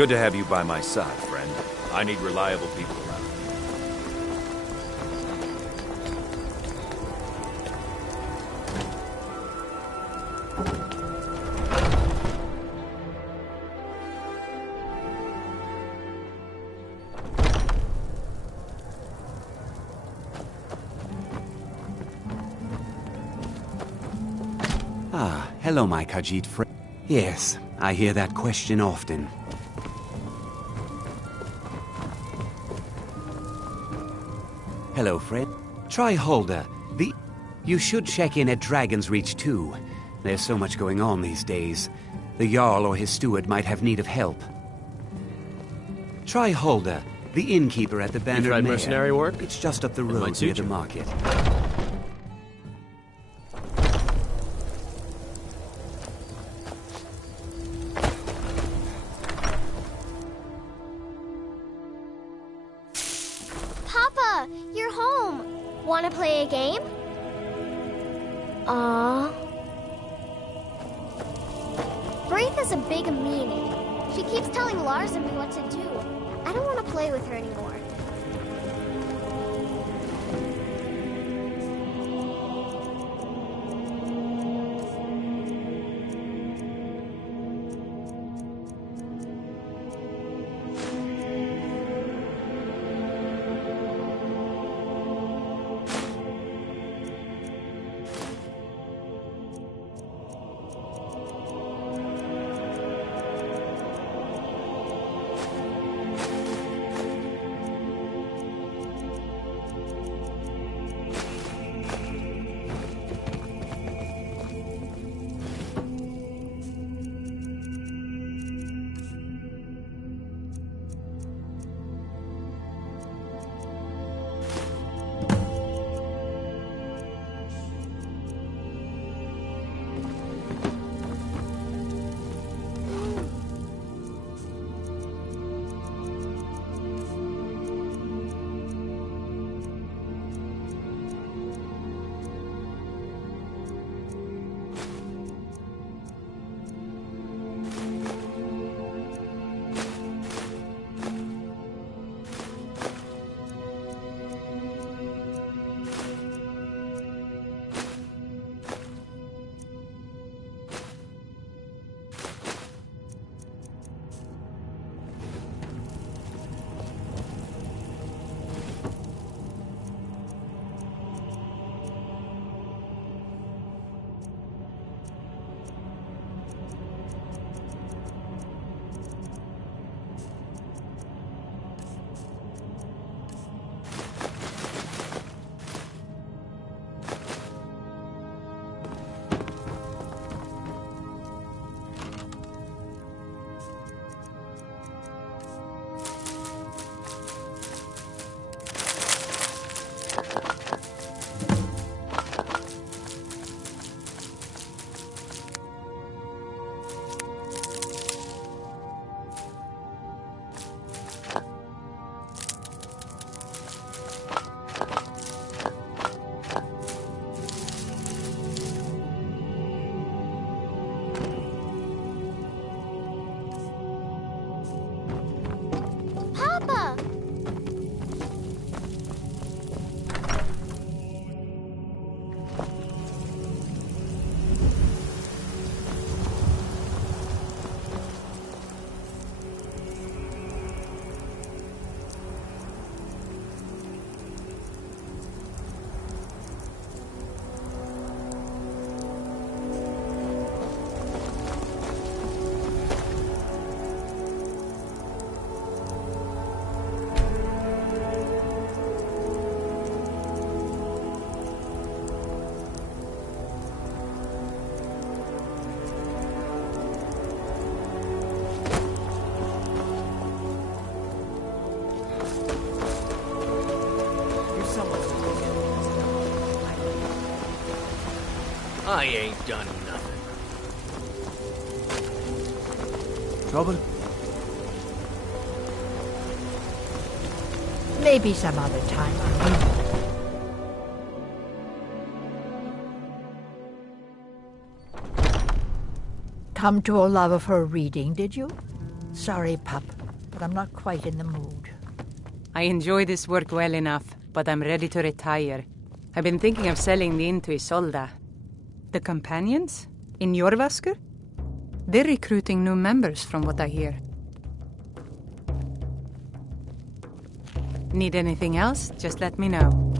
Good to have you by my side, friend. I need reliable people around. Ah, hello, my Khajiit friend. Yes, I hear that question often. Hello, Fred. Try Holder. You should check in at Dragon's Reach, too. There's so much going on these days. The Jarl or his steward might have need of help. Try Holder, the innkeeper at the Bannered You tried Mare. mercenary work? It's just up the It might road suit near the you. market. Papa, you're home. Wanna play a game? Aww. Braith is a big meanie. She keeps telling Lars and me what to do. I don't want to play with her anymore. I ain't done nothing. Trouble? Maybe some other time. Come to a love of her reading, did you? Sorry, pup, but I'm not quite in the mood. I enjoy this work well enough, but I'm ready to retire. I've been thinking of selling the inn to Isolda. The companions? In Jorvaskr? They're recruiting new members from what I hear. Need anything else? Just let me know.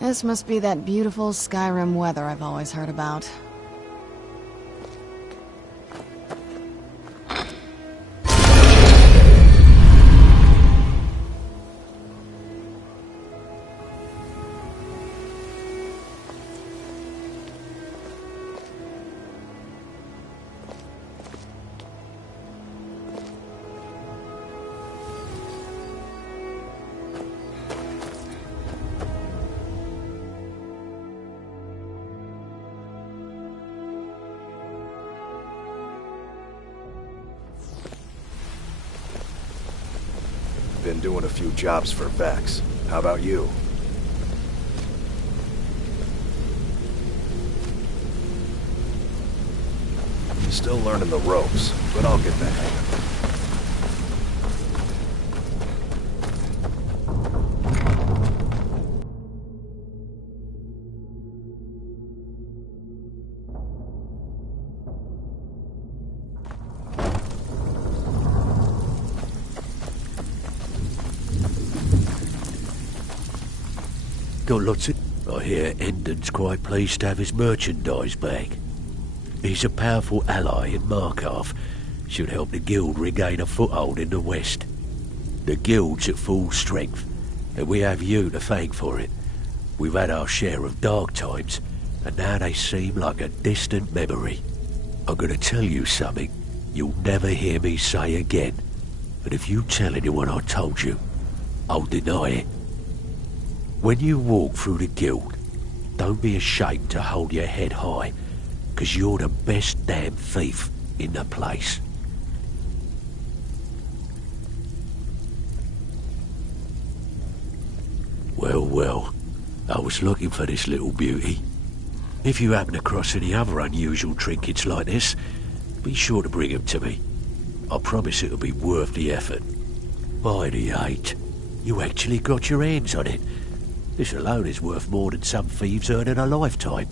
This must be that beautiful Skyrim weather I've always heard about. Been doing a few jobs for Vex. How about you? Still learning the ropes, but I'll get the hang of it. hear Endon's quite pleased to have his merchandise back. He's a powerful ally in Markarth. Should help the guild regain a foothold in the west. The guild's at full strength, and we have you to thank for it. We've had our share of dark times, and now they seem like a distant memory. I'm gonna tell you something you'll never hear me say again, but if you tell anyone I told you, I'll deny it. When you walk through the guild, don't be ashamed to hold your head high, 'cause you're the best damn thief in the place. Well, I was looking for this little beauty. If you happen across any other unusual trinkets like this, be sure to bring them to me. I promise it'll be worth the effort. By the 8, you actually got your hands on it. This alone is worth more than some thieves earn in a lifetime.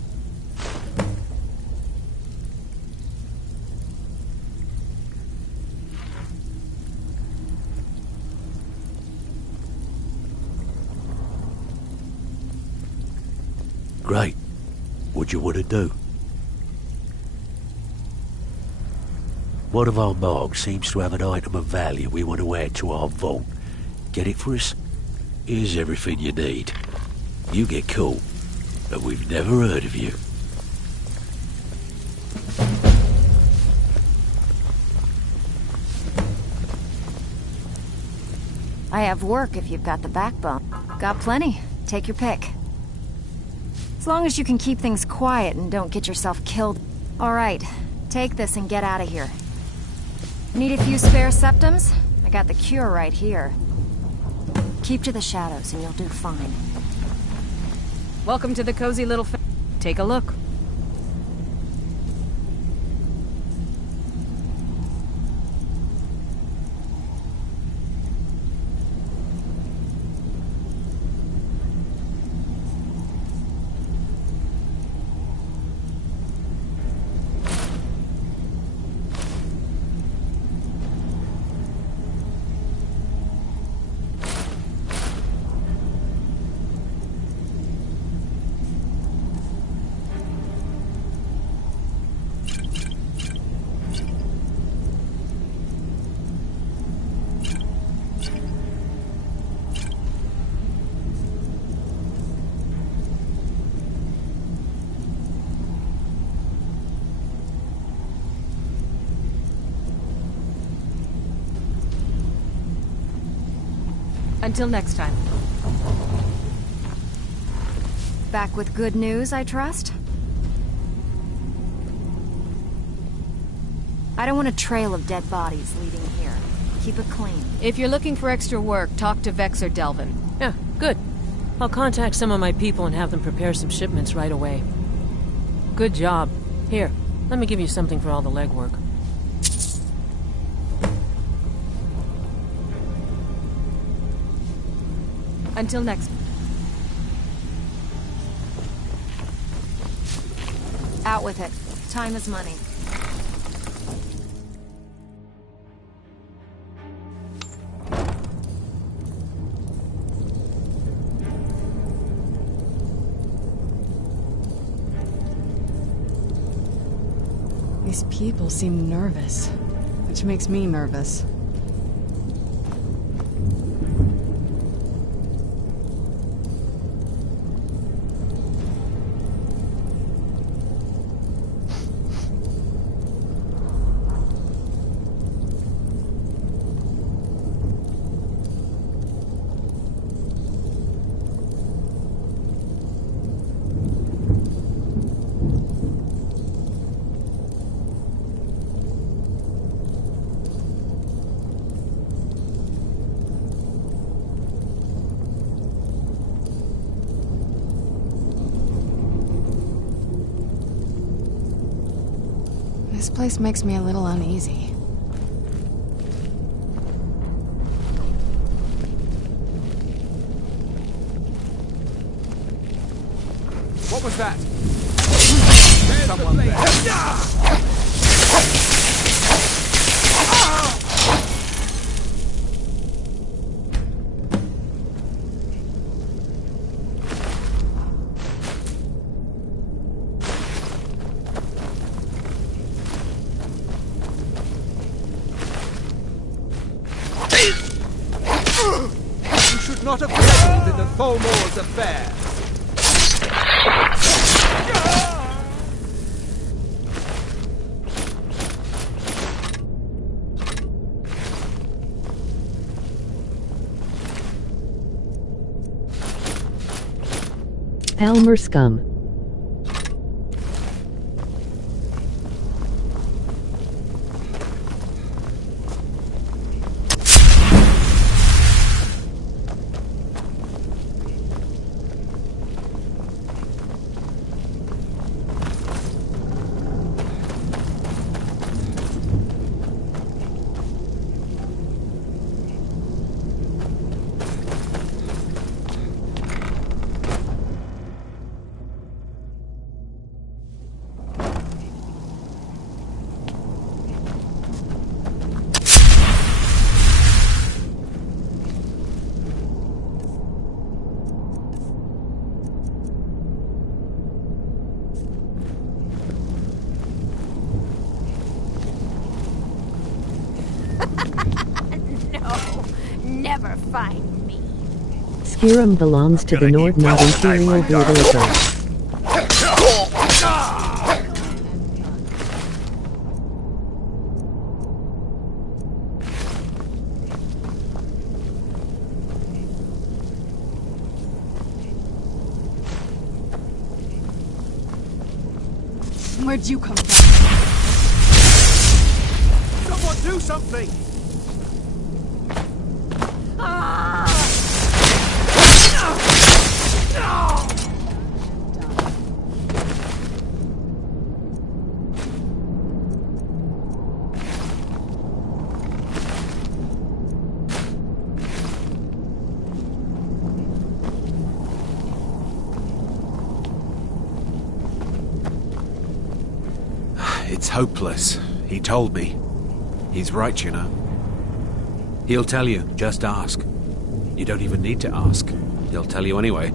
Great. What do you want to do? One of our marks seems to have an item of value we want to add to our vault. Get it for us? Here's everything you need. You get cool, but we've never heard of you. I have work if you've got the backbone. Got plenty. Take your pick. As long as you can keep things quiet and don't get yourself killed. All right, take this and get out of here. Need a few spare septums? I got the cure right here. Keep to the shadows and you'll do fine. Welcome to the cozy little Take a look. Until next time. Back with good news, I trust? I don't want a trail of dead bodies leading here. Keep it clean. If you're looking for extra work, talk to Vex or Delvin. Yeah, good. I'll contact some of my people and have them prepare some shipments right away. Good job. Here, let me give you something for all the legwork. Until next. Out with it. Time is money. These people seem nervous, which makes me nervous. This place makes me a little uneasy. What was that? Someone there. not have meddled in the Thomor's affairs. Palmer scum. Never find me. Skyrim belongs to the Nord, not Imperial Brutalist. Where'd you come from? Someone do something! It's hopeless. He told me. He's right, you know. He'll tell you. Just ask. You don't even need to ask. He'll tell you anyway.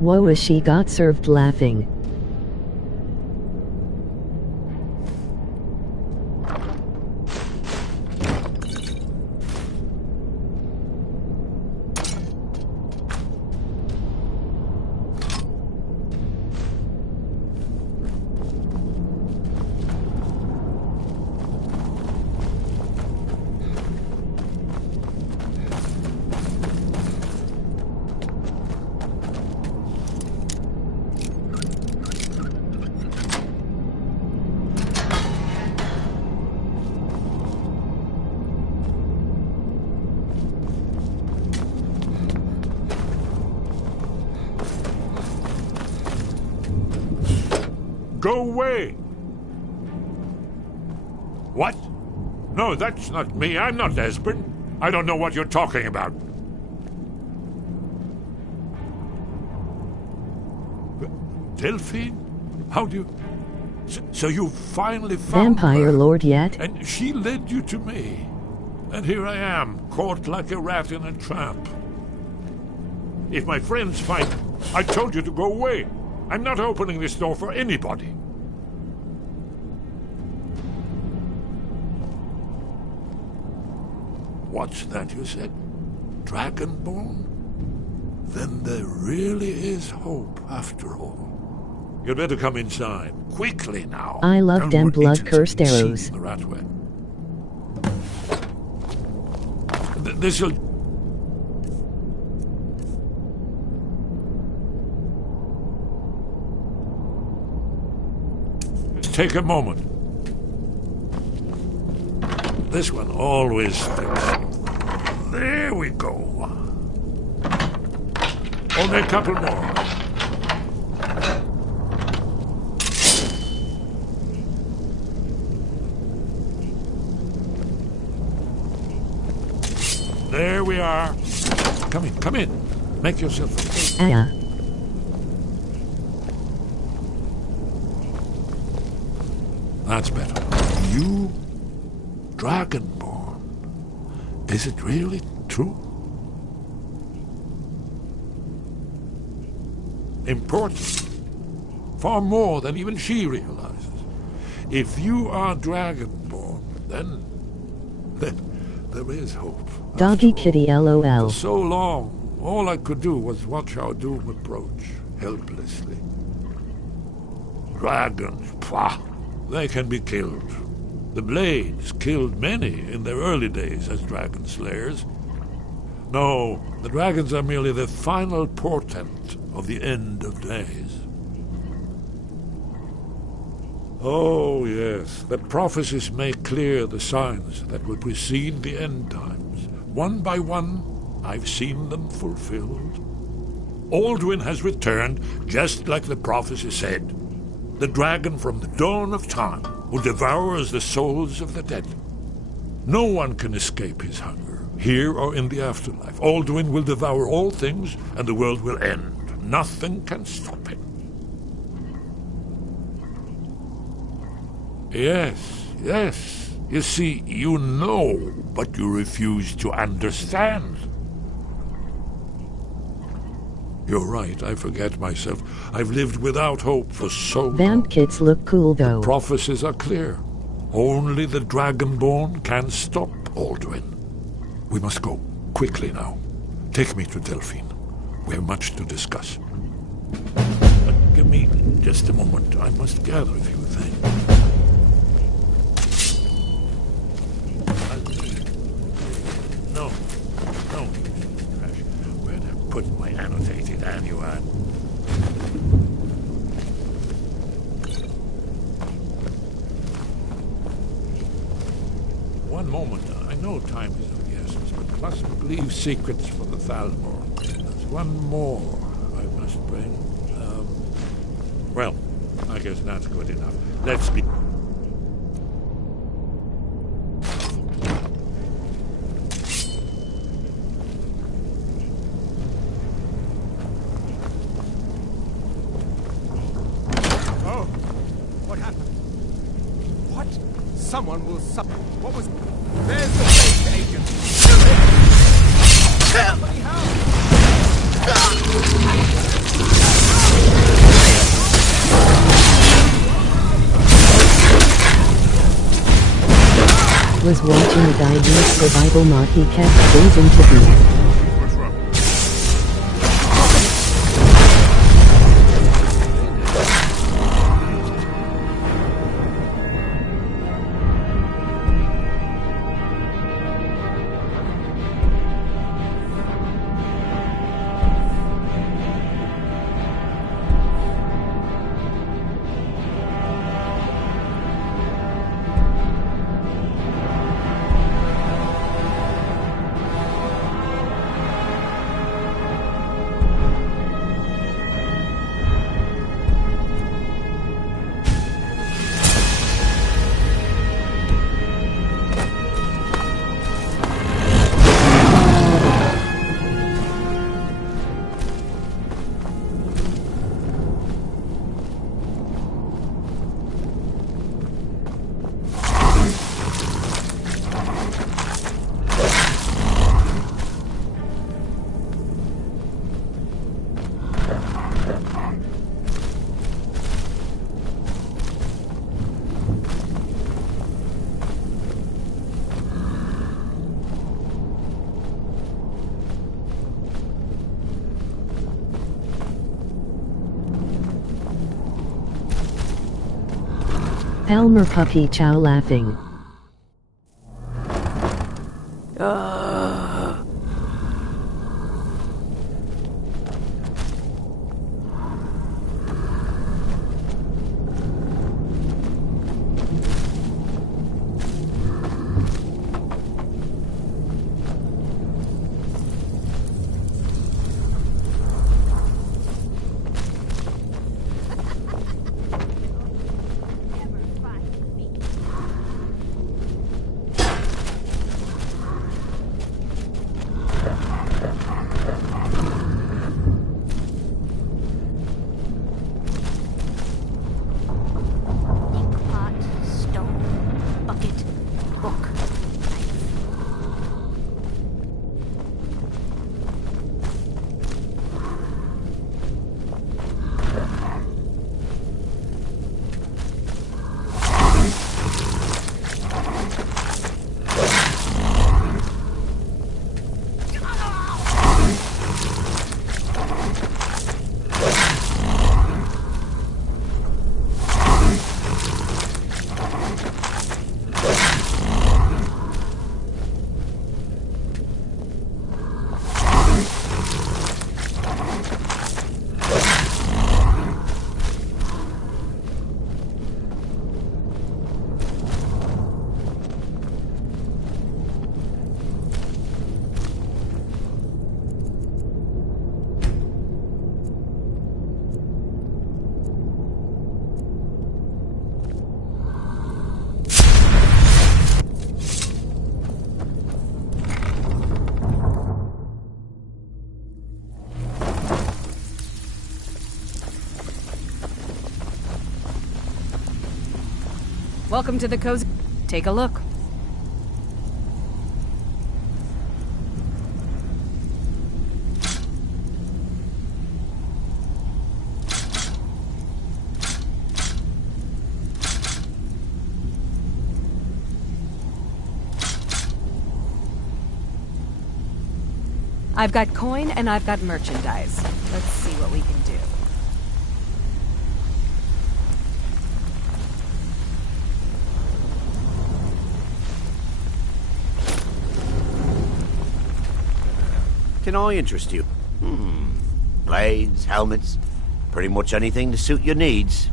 Woe as she got served laughing. Go away! What? No, that's not me. I'm not Esbern. I don't know what you're talking about. Delphine? How do you... So you finally found Vampire her, Lord yet? and she led you to me. And here I am, caught like a rat in a trap. If my friends find... I told you to go away. I'm not opening this door for anybody. What's that you said? Dragonborn? Then there really is hope, after all. You'd better come inside. Quickly now. I love them blood-cursed arrows. The rat way. This'll... Take a moment. This one always sticks. There we go. Only a couple more. There we are. Come in, come in. Make yourself at home. That's better. You, Dragonborn. Is it really true? Important. Far more than even she realizes. If you are Dragonborn, then there is hope. Doggy kitty LOL. For so long, all I could do was watch our doom approach, helplessly. Dragons, pah! They can be killed. The Blades killed many in their early days as dragon slayers. No, the dragons are merely the final portent of the end of days. Oh, yes, the prophecies make clear the signs that will precede the end times. One by one, I've seen them fulfilled. Alduin has returned, just like the prophecy said. The dragon from the dawn of time who devours the souls of the dead. No one can escape his hunger, here or in the afterlife. Alduin will devour all things, and the world will end. Nothing can stop him. Yes. You see, you know, but you refuse to understand. You're right, I forget myself. I've lived without hope for so long. Vamp kits look cool, though. The prophecies are clear. Only the Dragonborn can stop Alduin. We must go, quickly now. Take me to Delphine. We have much to discuss. But give me just a moment. I must gather a few things. No. Trash. Where'd I put my annotated annual? One moment. I know time is of the essence, but mustn't leave secrets for the Thalmor. There's one more I must bring. Well, I guess that's good enough. Let's be... Someone will suffer. What was... There's the base agent. Somebody help! Was watching a Diabetes survival mod he kept gazing to be. Elmer puppy chow laughing. Welcome to the cozy... Take a look. I've got coin and I've got merchandise. Let's see what we can do. Can I interest you? Blades, helmets, pretty much anything to suit your needs.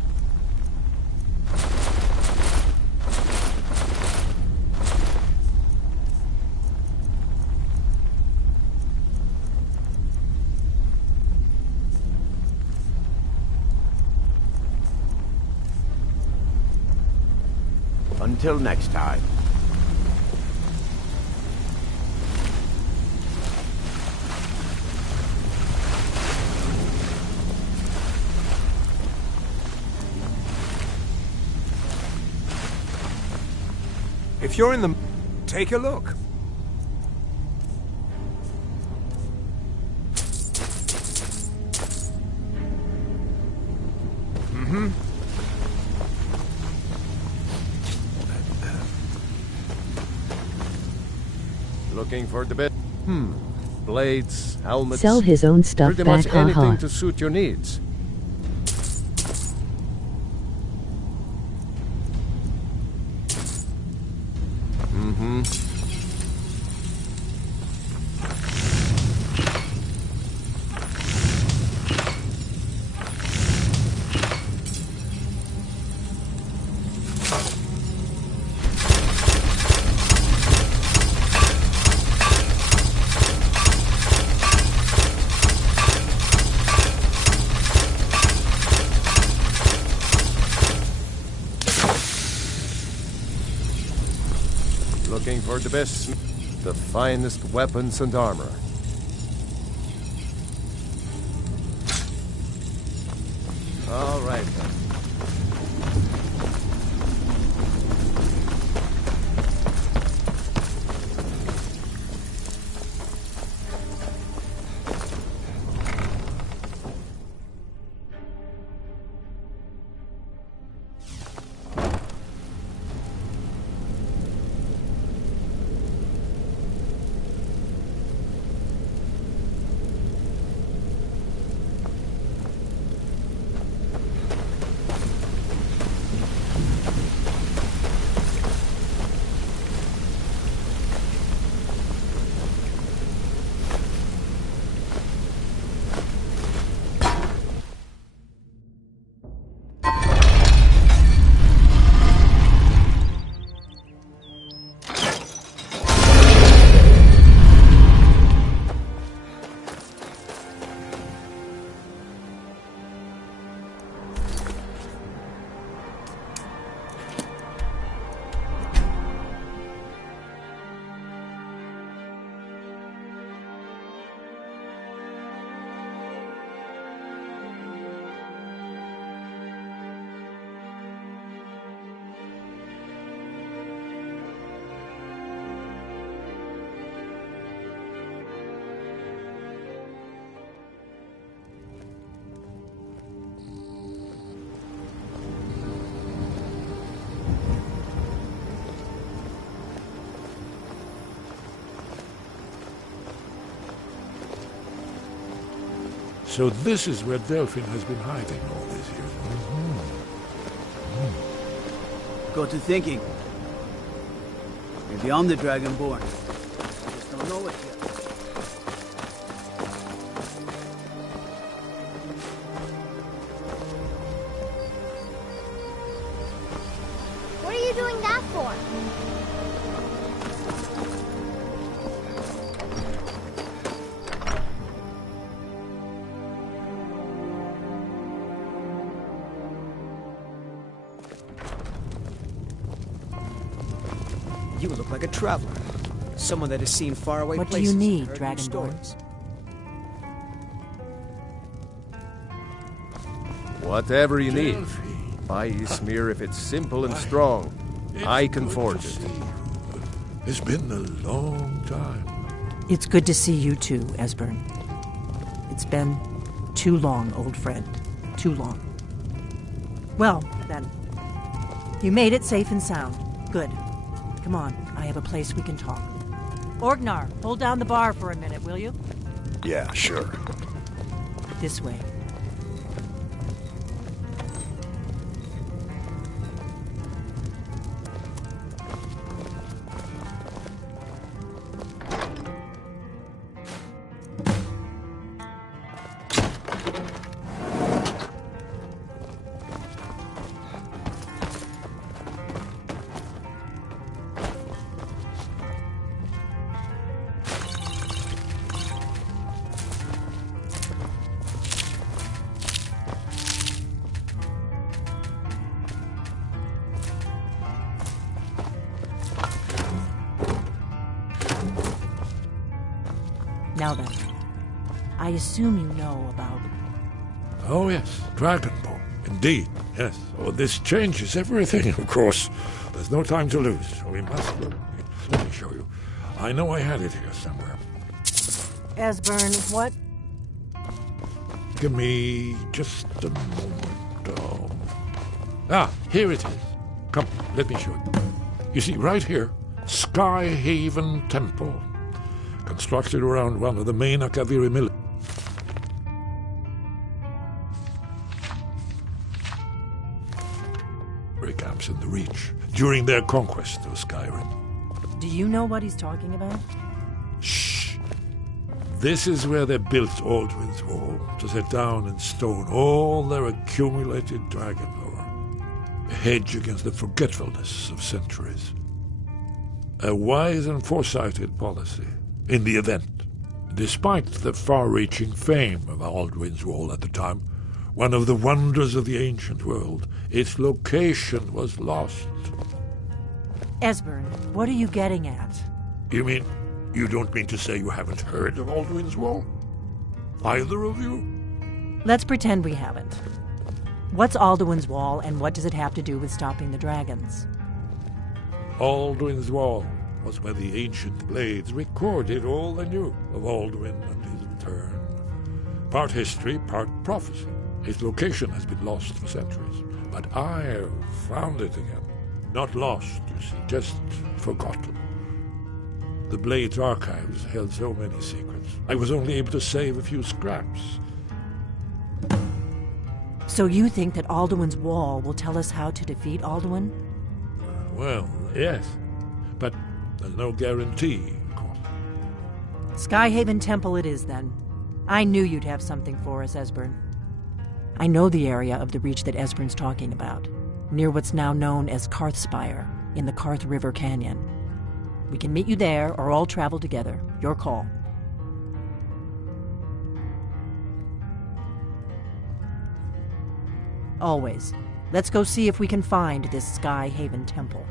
Until next time. If you're in the... take a look. Looking for the bit. Blades, helmets. Sell his own stuff pretty back, much anything haha. to suit your needs. Looking for the best, the finest weapons and armor. All right then. So this is where Delphine has been hiding all these years. Got to thinking. Maybe I'm the Dragonborn. I just don't know it yet. What are you doing that for? You look like a traveler. Someone that has seen faraway What do places. you need, and heard new Dragonborn? stories. Whatever you need. Buy Ysmir if it's simple and strong. I can forge it. It's been a long time. It's good to see you too, Esbern. It's been too long, old friend. Too long. Well, then. You made it safe and sound. Good. Come on, I have a place we can talk. Orgnar, hold down the bar for a minute, will you? Yeah, sure. This way. Now then, I assume you know about... Oh yes, Dragonborn. Indeed, yes. Oh, this changes everything, of course. There's no time to lose. We must look. Let me show you. I know I had it here somewhere. Esbern, what? Give me just a moment. Here it is. Come, let me show you. You see, right here, Skyhaven Temple. Constructed around one of the main Akaviri military camps in the Reach during their conquest of Skyrim. Do you know what he's talking about? Shh! This is where they built Aldwin's Wall, to set down in stone all their accumulated dragon lore. A hedge against the forgetfulness of centuries. A wise and foresighted policy. In the event, despite the far-reaching fame of Aldwin's Wall at the time, one of the wonders of the ancient world, its location was lost. Esbern, what are you getting at? You mean, you don't mean to say you haven't heard of Aldwin's Wall? Either of you? Let's pretend we haven't. What's Alduin's Wall, and what does it have to do with stopping the dragons? Alduin's Wall was where the ancient blades recorded all they knew of Alduin and his return. Part history, part prophecy. Its location has been lost for centuries, but I have found it again. Not lost, you see, just forgotten. The Blade's archives held so many secrets. I was only able to save a few scraps. So you think that Alduin's Wall will tell us how to defeat Alduin? Well, yes, but there's no guarantee, of course. Skyhaven Temple it is, then. I knew you'd have something for us, Esbern. I know the area of the Reach that Esbern's talking about, near what's now known as Karthspire, in the Karth River Canyon. We can meet you there, or all travel together. Your call. Always. Let's go see if we can find this Skyhaven Temple.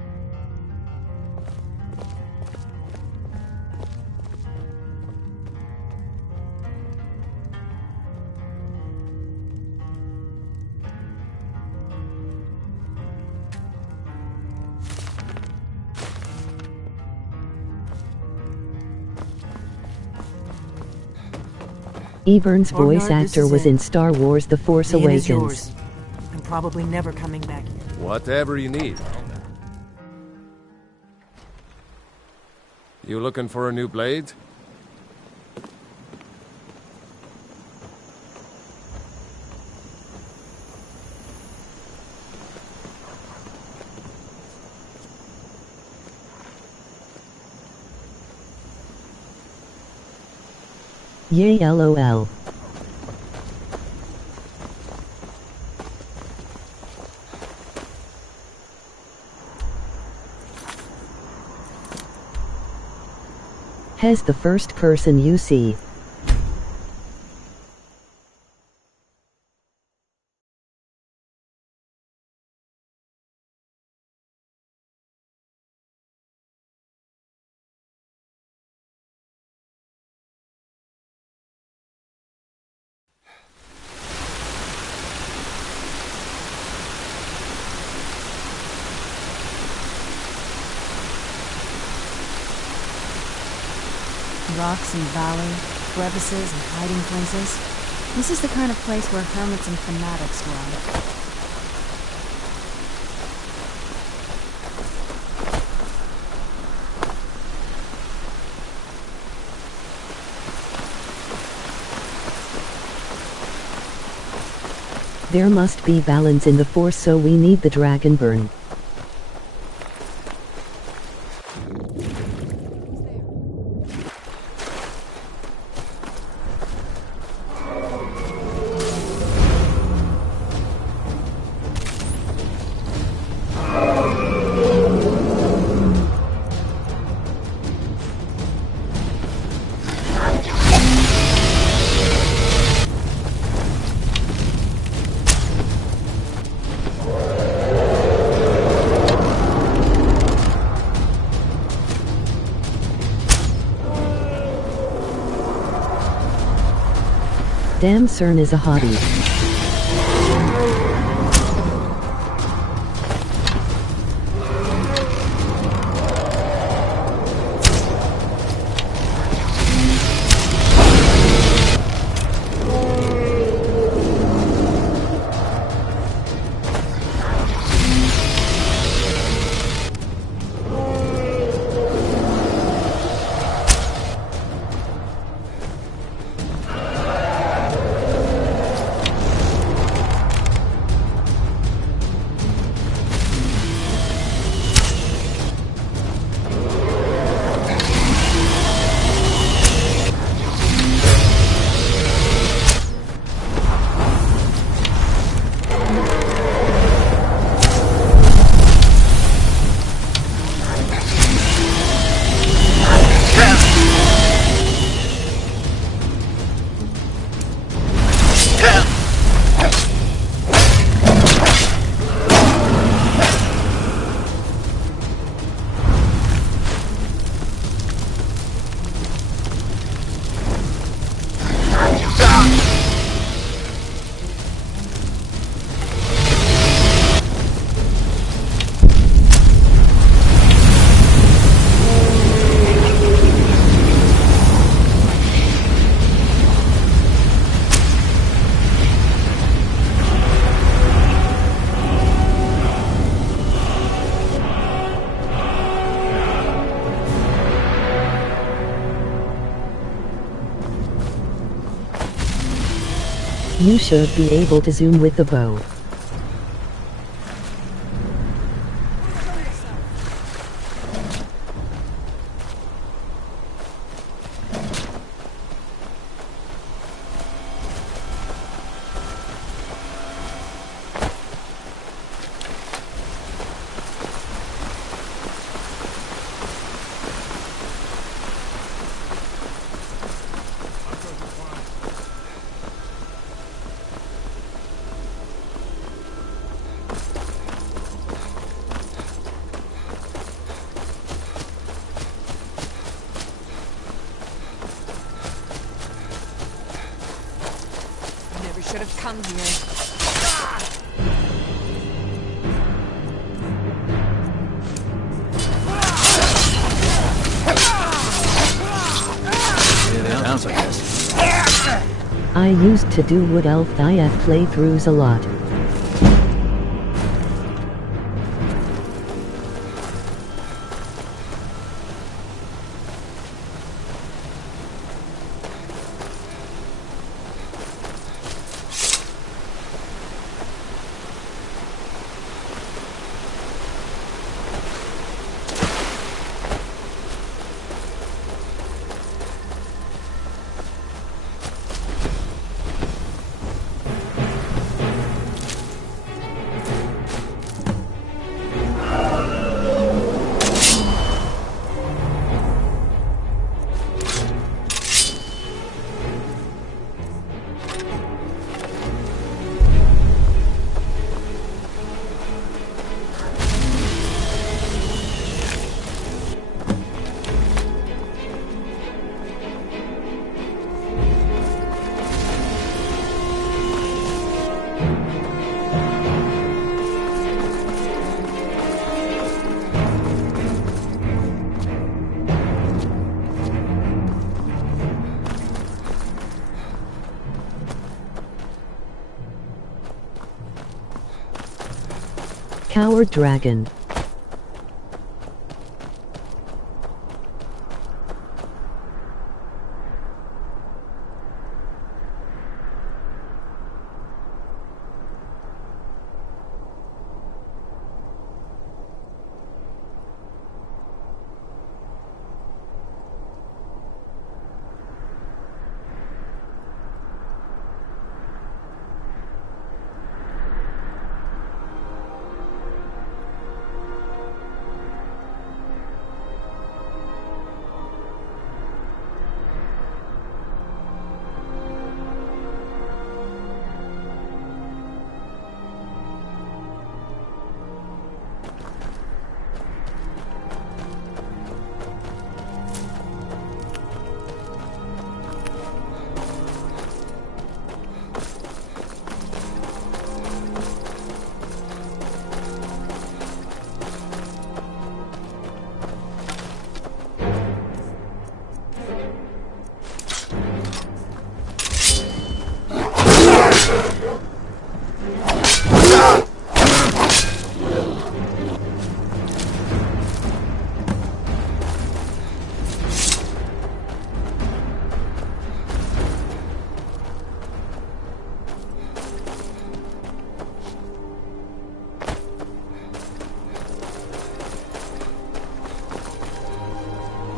Evern's voice actor was in Star Wars The Force The inn is Awakens. yours. I'm probably never coming back here. Whatever you need. You looking for a new blade? Yay LOL. Hes the first person you see. Rocks and valley, crevices and hiding places. This is the kind of place where hermits and fanatics dwell. There must be balance in the Force, so we need the Dragonburn. Damn, CERN is a hobby. You should be able to zoom with the bow. Should have come here. Sounds like this. I used to do Wood Elf IF playthroughs a lot. Coward dragon.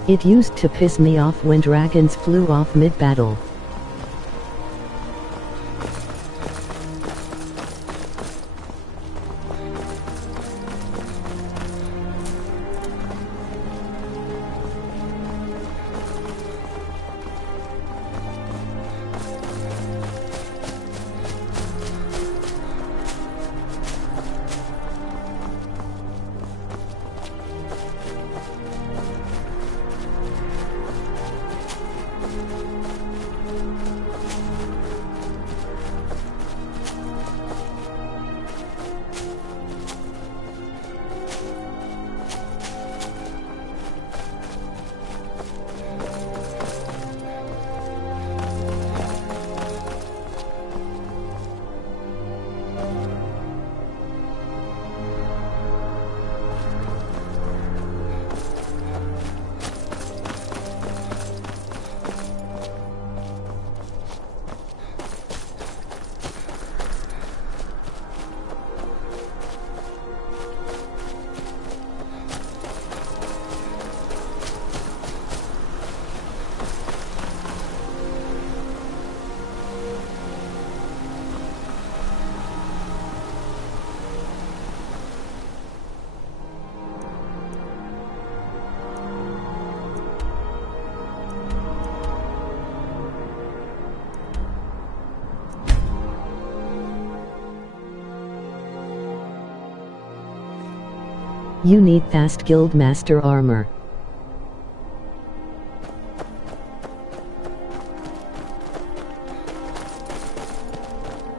It used to piss me off when dragons flew off mid-battle. You need fast Guildmaster armor.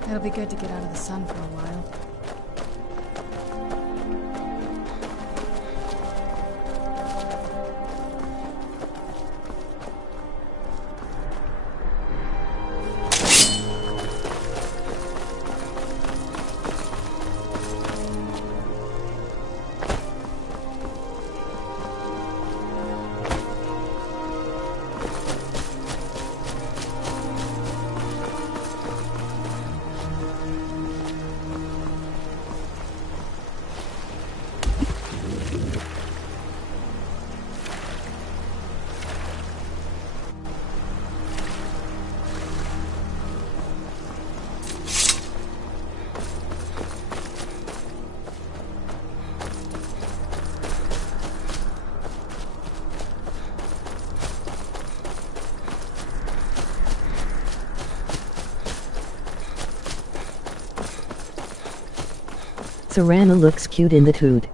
It'll be good to get out of the sun for a while. Serana looks cute in the tood.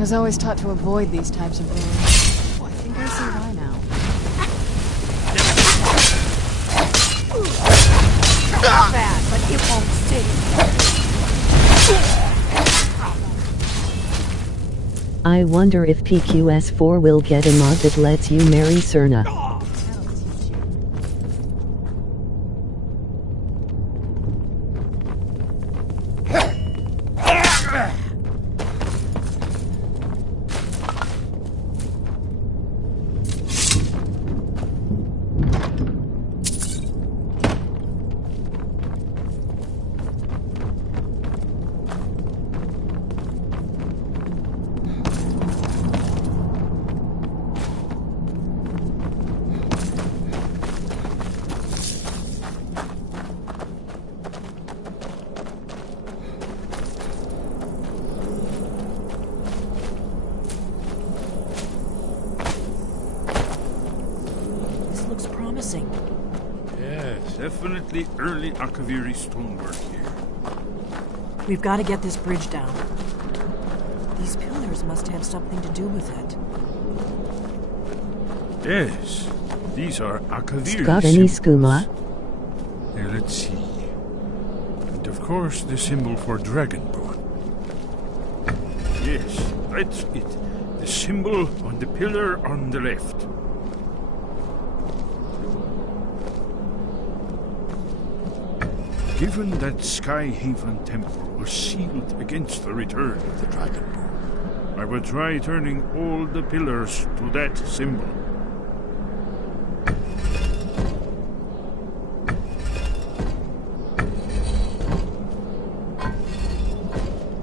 was always taught to avoid these types of ruins. Well, I think I see why now. Not bad, but it won't stay. I wonder if PQS4 will get a mod that lets you marry Serna. Yes, definitely early Akaviri stonework here. We've got to get this bridge down. These pillars must have something to do with it. Yes, these are Akaviri Got any symbols. skooma? Here, let's see. And of course, the symbol for Dragonborn. Yes, that's it. The symbol on the pillar on the left. Given that Skyhaven Temple was sealed against the return of the Dragonborn, I will try turning all the pillars to that symbol.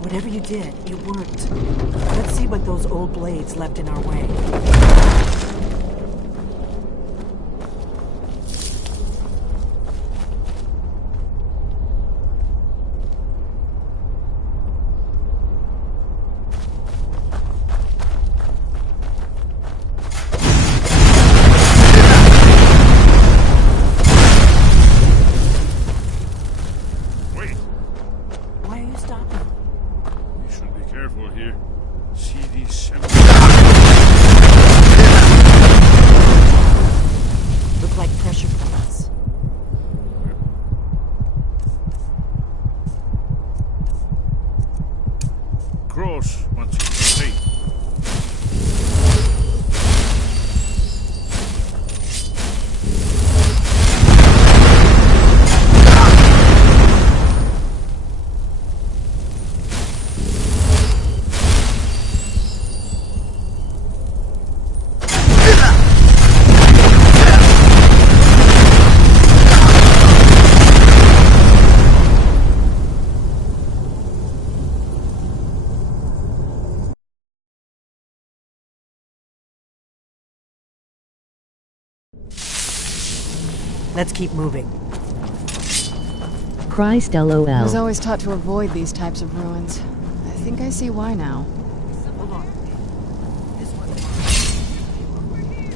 Whatever you did, it worked. Let's see what those old blades left in our way. Cross once you complete. Let's keep moving. Christ I was LOL. always taught to avoid these types of ruins. I think I see why now. Hold on. This one.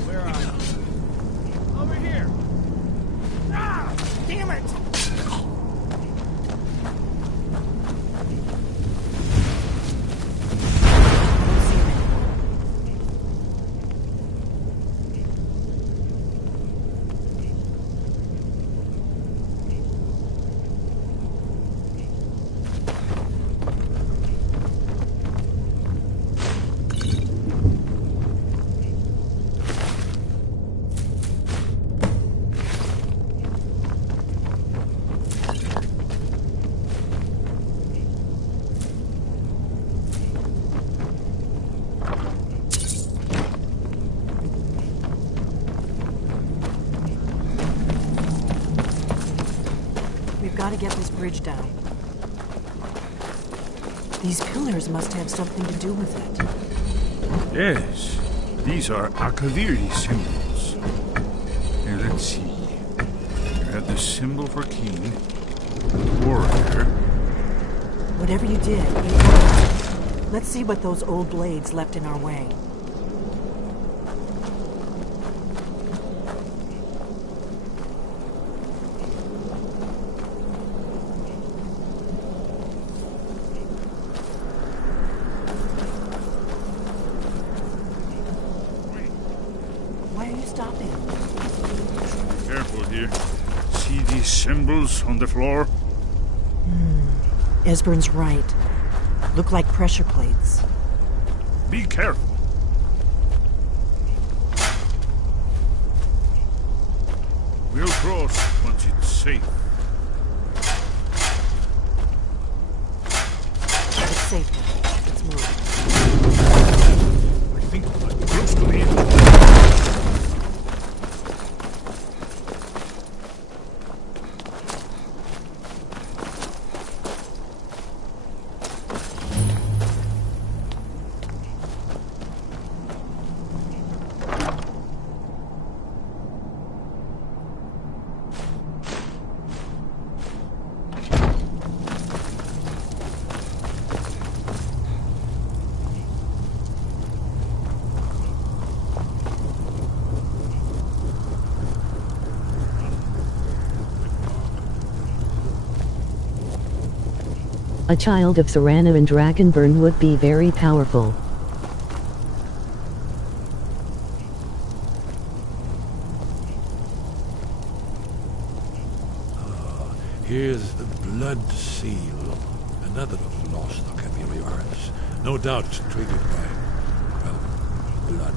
Where are you? Over here. Ah! Damn it! We've got to get this bridge down. These pillars must have something to do with it. Yes, these are Akaviri symbols. Here, let's see. You have the symbol for king, warrior. Whatever you did, it worked. Let's see what those old blades left in our way. are you stopping? Careful here. See these symbols on the floor? Esbern's right. Look like pressure plates. Be careful. We'll cross once it's safe. It's safe now. Let's move. I think we might be close to the end. A child of Serana and Dragonburn would be very powerful. Here's the blood seal. Another of lost Akaviri arts. No doubt triggered by, well, blood.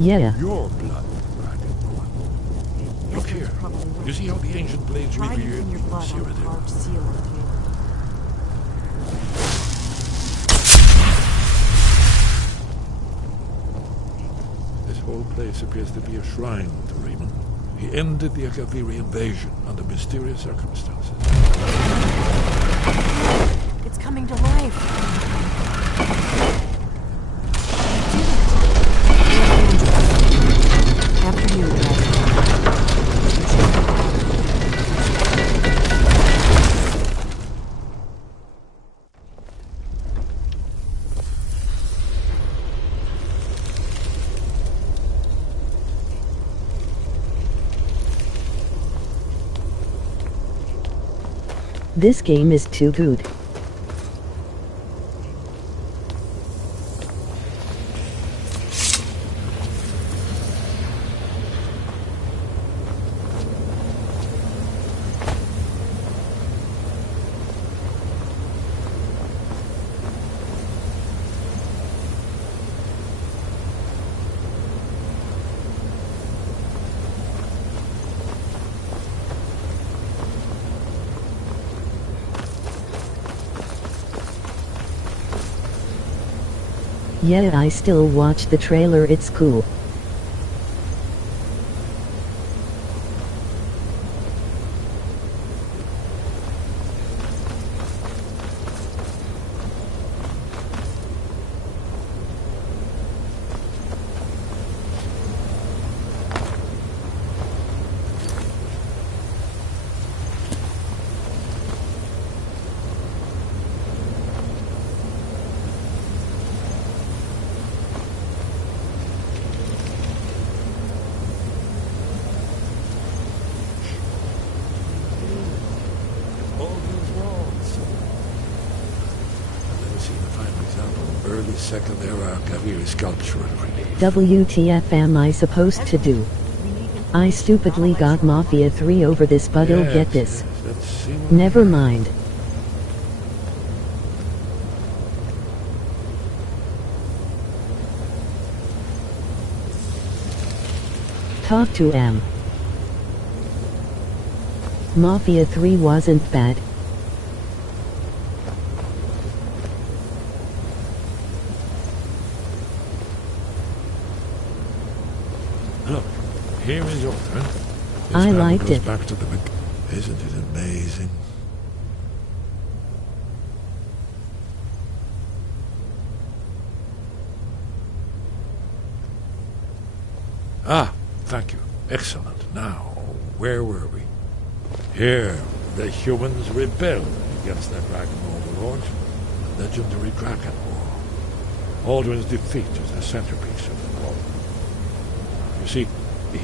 Yeah. Your blood, Dragonborn. Look here. You see how the ancient blades revered Cyrodiil? This whole place appears to be a shrine to Raymond. He ended the Akaviri invasion under mysterious circumstances. It's coming to life. After you, This game is too good. Yeah, I still watch the trailer, it's cool. Second era Akaviri sculpture relief. WTF am I supposed to do? I stupidly got Mafia 3 over this, but I'll get this. Never mind. Talk to M. Mafia 3 wasn't bad. Look, here is your turn. I liked it. Back to the Isn't it amazing? Ah, thank you. Excellent. Now, where were we? Here, the humans rebelled against their dragon overlord, the legendary Dragon War. Aldrin's defeat is the centerpiece of the war. You see,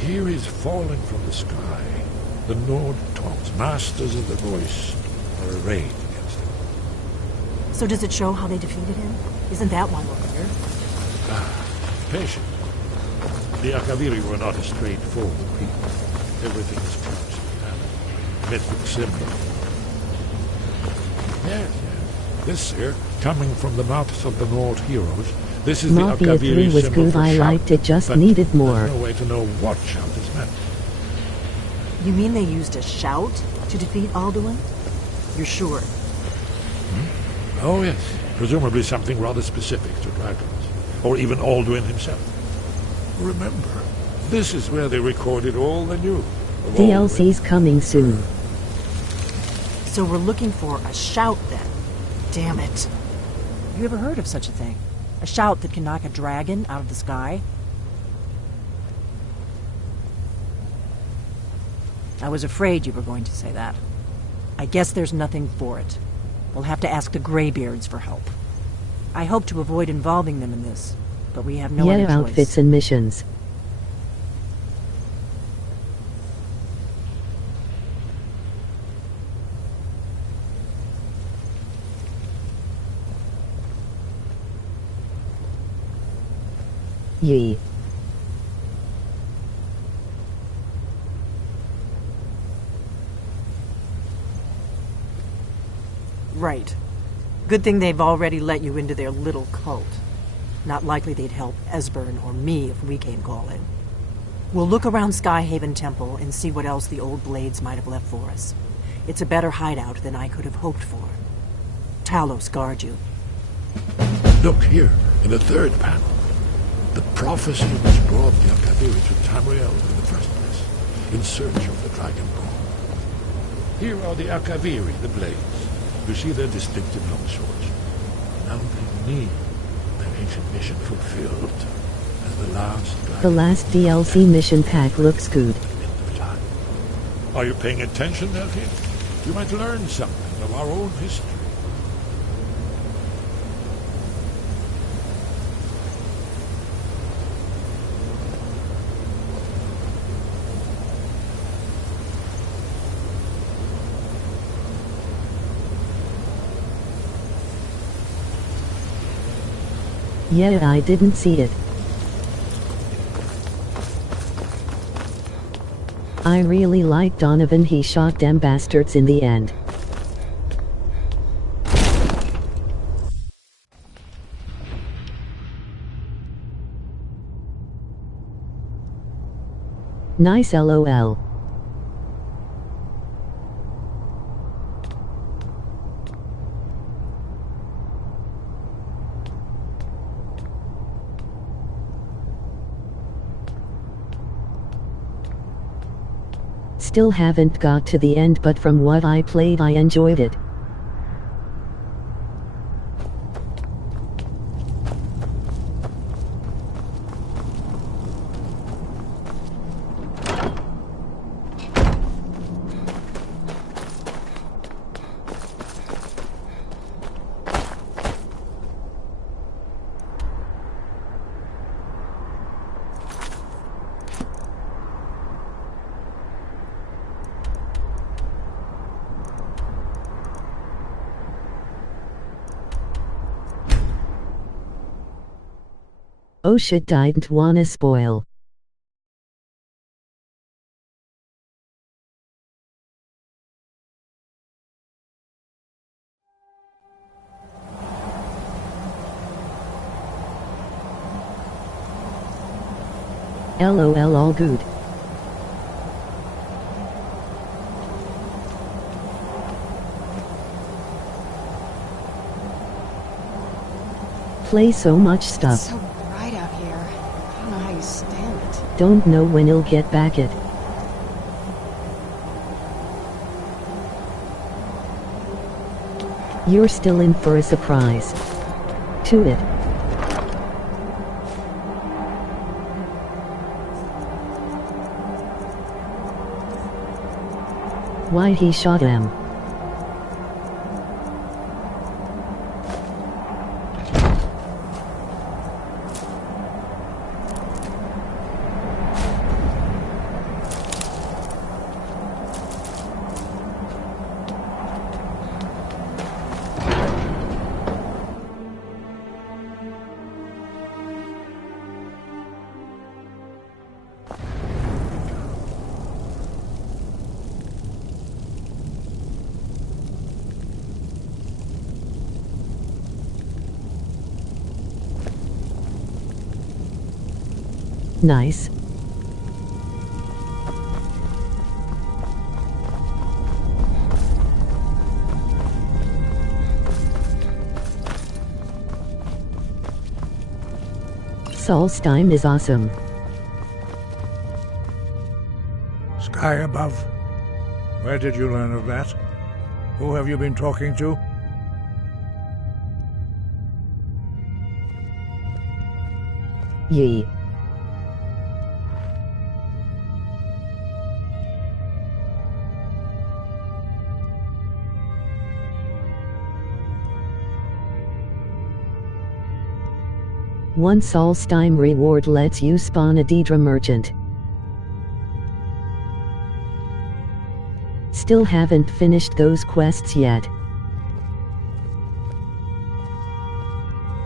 here is falling from the sky. The Nord Tongs, masters of the voice, are arrayed against him. So does it show how they defeated him? Isn't that why we're here? Ah, patient. The Akaviri were not a straightforward people. Everything is cursed and mythic symbol. Yes. This here, coming from the mouths of the Nord heroes, this is Mafia the 3 Akaviri was symbol good, for I shout, liked it, just but needed more. there's no way to know what shout is meant. You mean they used a shout to defeat Alduin? You're sure? Oh yes, presumably something rather specific to dragons, or even Alduin himself. Remember, this is where they recorded all they knew. DLC's coming soon. So we're looking for a shout then. Damn it. You ever heard of such a thing? A shout that can knock a dragon out of the sky? I was afraid you were going to say that. I guess there's nothing for it. We'll have to ask the Greybeards for help. I hope to avoid involving them in this, but we have no other choice. Outfits and missions. Yee. Right. Good thing they've already let you into their little cult. Not likely they'd help Esbern or me if we came calling. We'll look around Skyhaven Temple and see what else the old blades might have left for us. It's a better hideout than I could have hoped for. Talos guard you. Look here, in the third panel. The prophecy which brought the Akaviri to Tamriel in the first place, in search of the Dragonborn. Here are the Akaviri, the blades. You see their distinctive long swords. Now they need their ancient mission fulfilled as the last The last DLC mission pack looks good. Are you paying attention, Elfie? You might learn something of our own history. Yeah, I didn't see it. I really like Donovan, he shot them bastards in the end. Nice LOL. Still haven't got to the end, but from what I played I enjoyed it. Oh shit, didn't wanna spoil. LOL, all good. Play so much stuff. It's so bright out here. I don't know how you stand it. Don't know when he'll get back it. You're still in for a surprise. To it. Why he shot him? Nice. Solstheim is awesome. Sky above. Where did you learn of that? Who have you been talking to? Yee. One Solstheim reward lets you spawn a Daedra merchant. Still haven't finished those quests yet.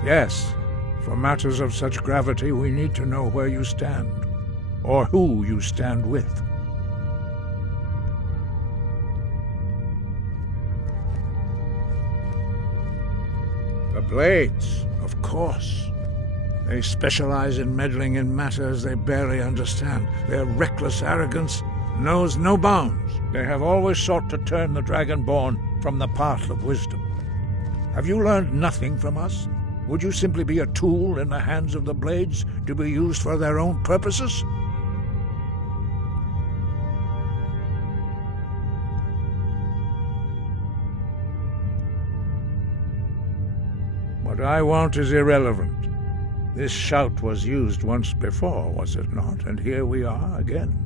Yes. For matters of such gravity, we need to know where you stand, or who you stand with. The Blades, of course. They specialize in meddling in matters they barely understand. Their reckless arrogance knows no bounds. They have always sought to turn the Dragonborn from the path of wisdom. Have you learned nothing from us? Would you simply be a tool in the hands of the Blades to be used for their own purposes? What I want is irrelevant. This shout was used once before, was it not? And here we are again.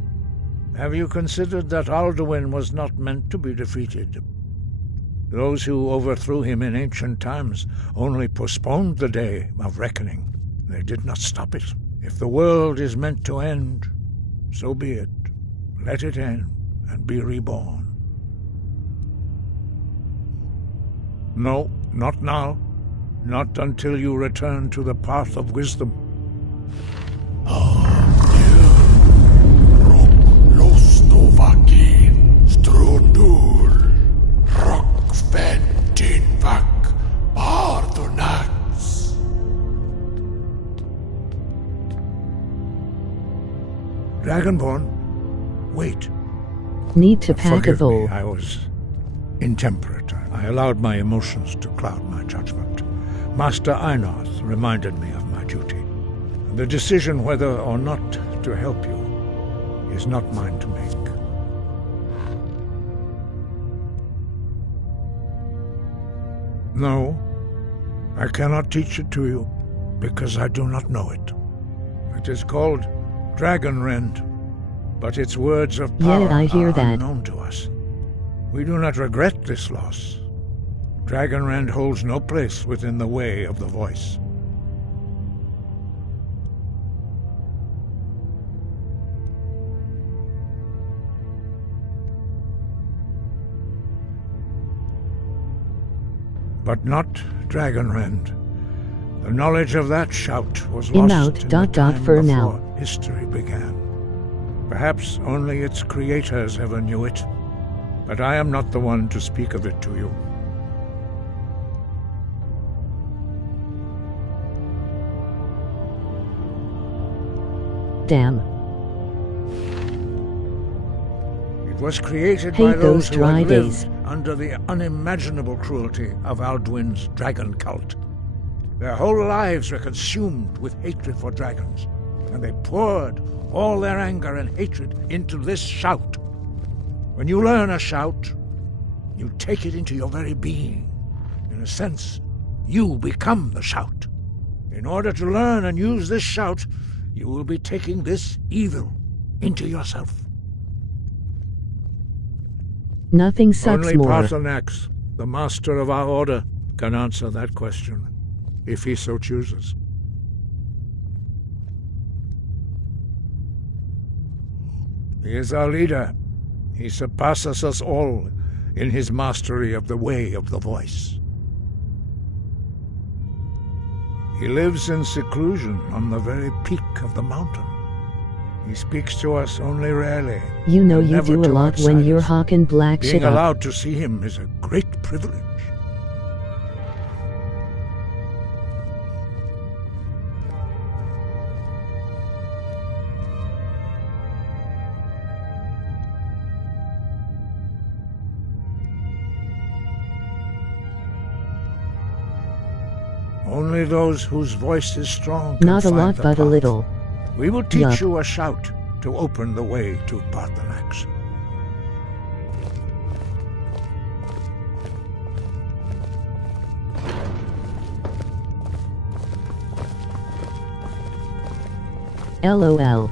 Have you considered that Alduin was not meant to be defeated? Those who overthrew him in ancient times only postponed the day of reckoning. They did not stop it. If the world is meant to end, so be it. Let it end and be reborn. No, not now. Not until you return to the path of wisdom. Dragonborn, wait. Need to pack a Forgive bowl. me, I was intemperate. I allowed my emotions to cloud my judgment. Master Einarth reminded me of my duty. The decision whether or not to help you is not mine to make. No, I cannot teach it to you, because I do not know it. It is called Dragonrend, but its words of power I hear are that. unknown to us. We do not regret this loss. Dragonrend holds no place within the way of the voice. But not Dragonrend. The knowledge of that shout was I'm lost out, in the time for before now. history began. Perhaps only its creators ever knew it, but I am not the one to speak of it to you. Damn. It was created Hate by those those who dry had lived days. under the unimaginable cruelty of Alduin's dragon cult. Their whole lives were consumed with hatred for dragons, and they poured all their anger and hatred into this shout. When you learn a shout, you take it into your very being. In a sense, you become the shout. In order to learn and use this shout, you will be taking this evil into yourself. Nothing sucks Only more. Paarthurnax, the master of our order, can answer that question, if he so chooses. He is our leader. He surpasses us all in his mastery of the way of the voice. He lives in seclusion on the very peak of the mountain. He speaks to us only rarely. You know and you never do a to lot when you're outsiders. hawking black Being shit up. allowed to see him is a great privilege. Only those whose voice is strong can Not a find lot, the but a path. little. We will teach Yup. you a shout to open the way to Parthenax. LOL.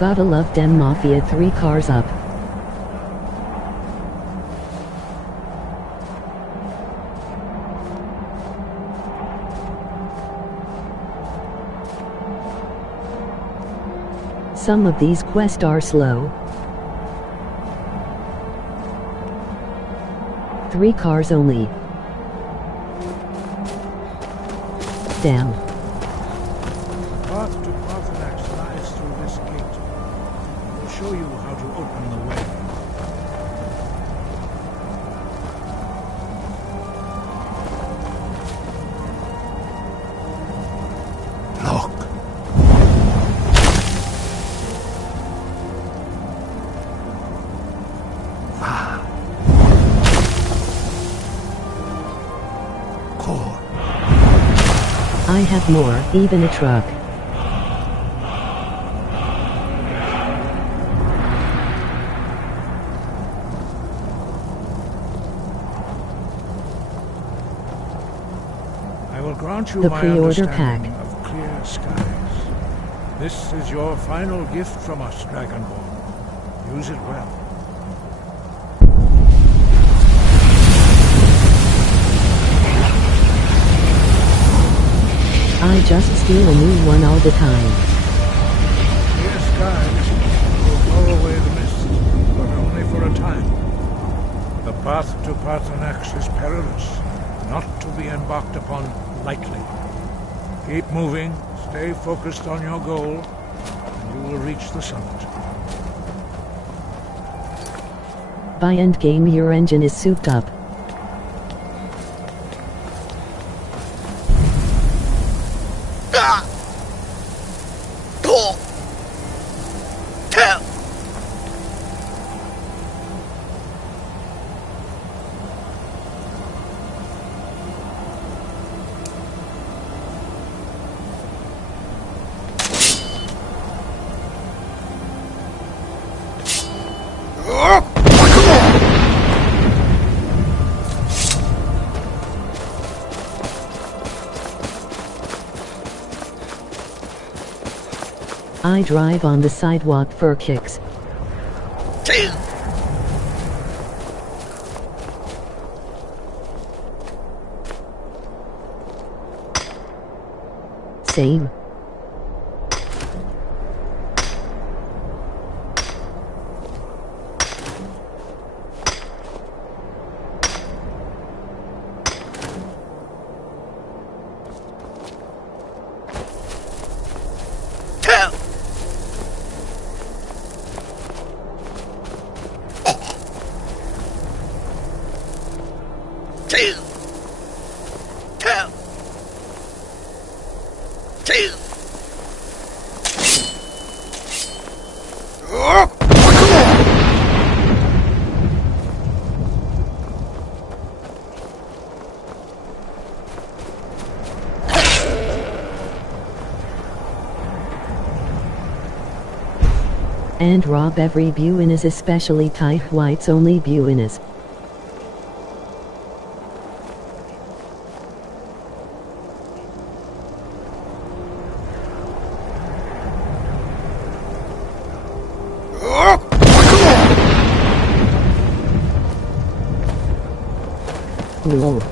Gotta love dem Mafia 3 cars up. Some of these quests are slow. 3 cars only. Damn. Path to Parthenax lies through this gate. I will show you how to open the way. Look. I have more, even a truck. I will grant you The my pre-order understanding of clear skies. This is your final gift from us, Dragonborn. Use it well. I just steal a new one all the time. Clear skies will blow away the mist, but only for a time. The path to Parthenax is perilous, not to be embarked upon lightly. Keep moving, stay focused on your goal, and you will reach the summit. By endgame your engine is souped up. I drive on the sidewalk for kicks. Same. And rob every Buenas, especially Thai whites only Buenas. Lol.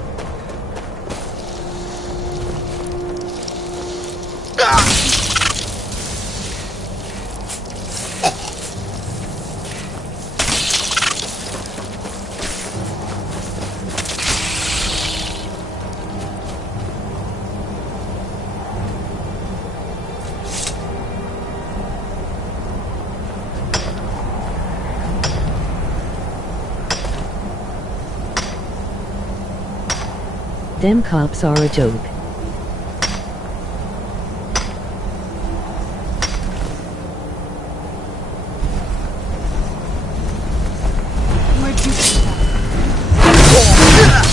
Them cops are a joke. Where'd you get that?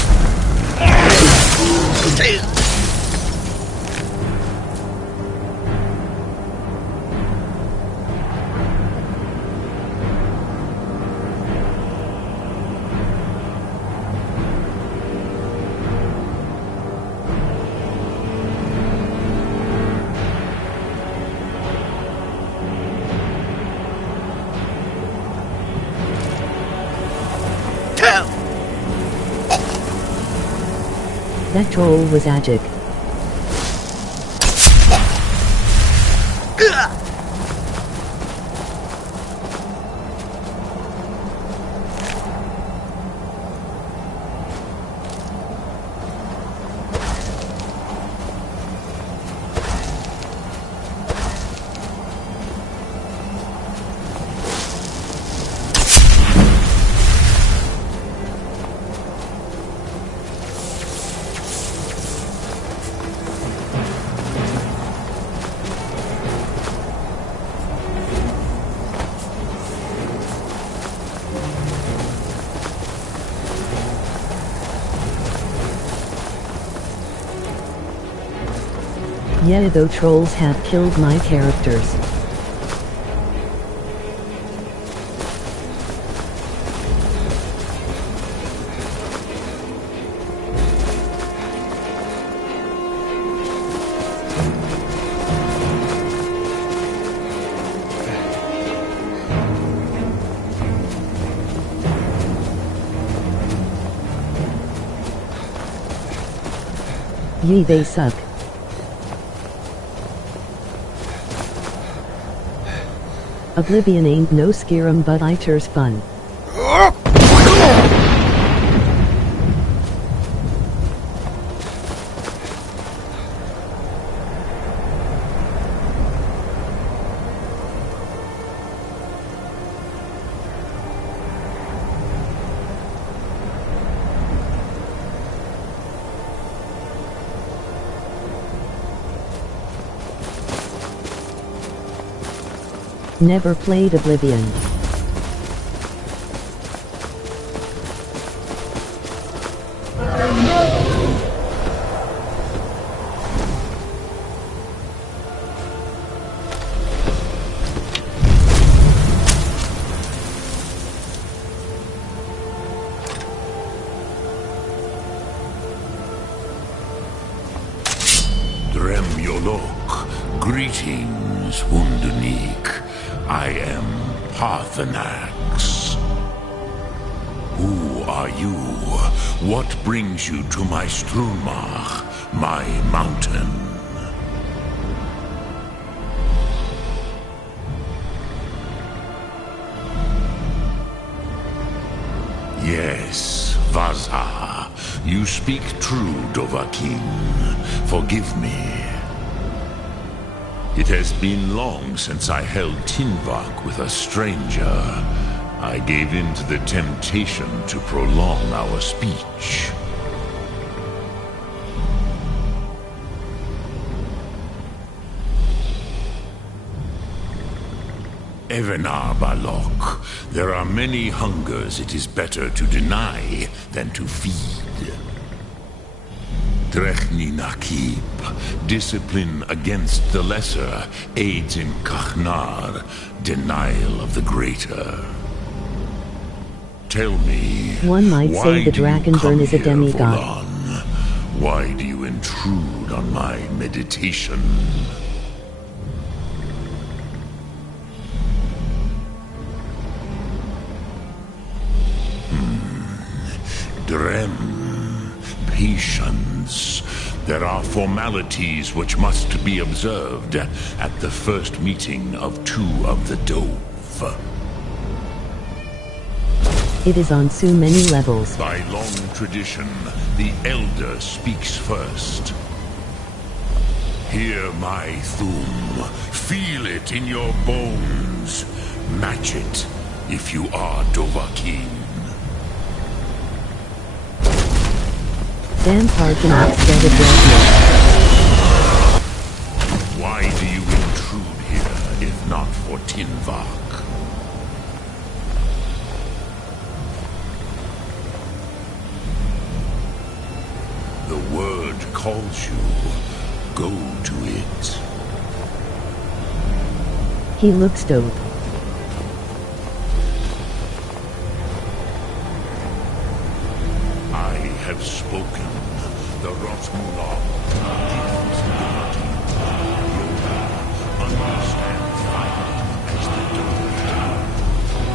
That troll was Ajik. Yeah, though trolls have killed my characters. Yee, they suck. Oblivion ain't no Skyrim, but iter's fun. Never played Oblivion. Dremyolok, greetings, Wundernik. I am Parthenax. Who are you? What brings you to my Strunmach, my mountain? Yes, Vaza. You speak true, Dovahkiin. Forgive me. It has been long since I held Tinvak with a stranger. I gave in to the temptation to prolong our speech. Evenar Balok, there are many hungers it is better to deny than to feed. Drechni Nakib, discipline against the lesser aids in Kachnar, denial of the greater. Tell me, One might why say the do you Dragonborn come is a here, demigod. Volan? Why do you intrude on my meditation? Drem, patience. There are formalities which must be observed at the first meeting of two of the Dove. It is on so many levels. By long tradition, the Elder speaks first. Hear my Thum. Feel it in your bones. Match it if you are Dovahkiin. Vampire can instead of Dragon. Why do you intrude here, if not for Tinvak? The word calls you. Go to it. He looks dope. I have spoken. The Rosmulan understand fighting as the Dove.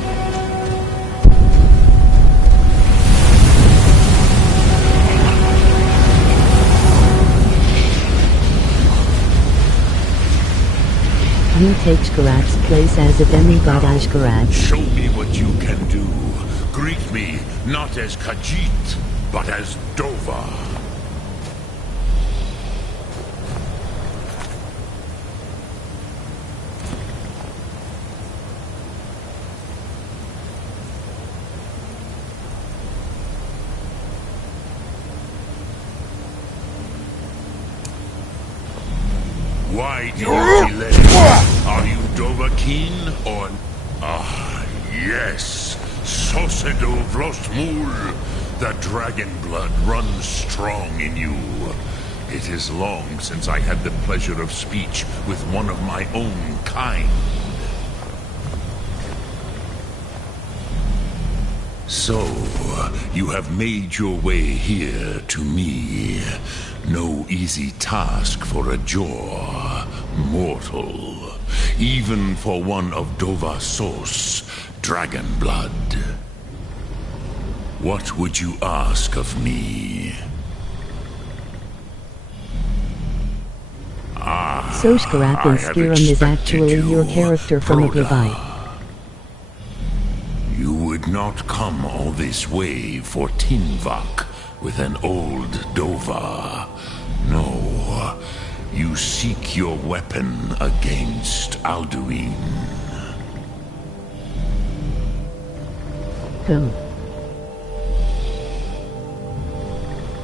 You take Shkarat's place as a demigod Ashkarat. Show me what you can do. Greet me not as Khajiit, but as Dova. Why do you delay? Are you Dovahkiin or... Ah, yes. Sosedo Vrostmul. The dragon blood runs strong in you. It is long since I had the pleasure of speech with one of my own kind. So, you have made your way here to me. No easy task for a Jor, mortal. Even for one of Dovahsos, dragon blood. What would you ask of me? So Shkarat and Skirim is actually your character from a Gravite. You would not come all this way for Tinvak with an old Dova. No, you seek your weapon against Alduin. Who?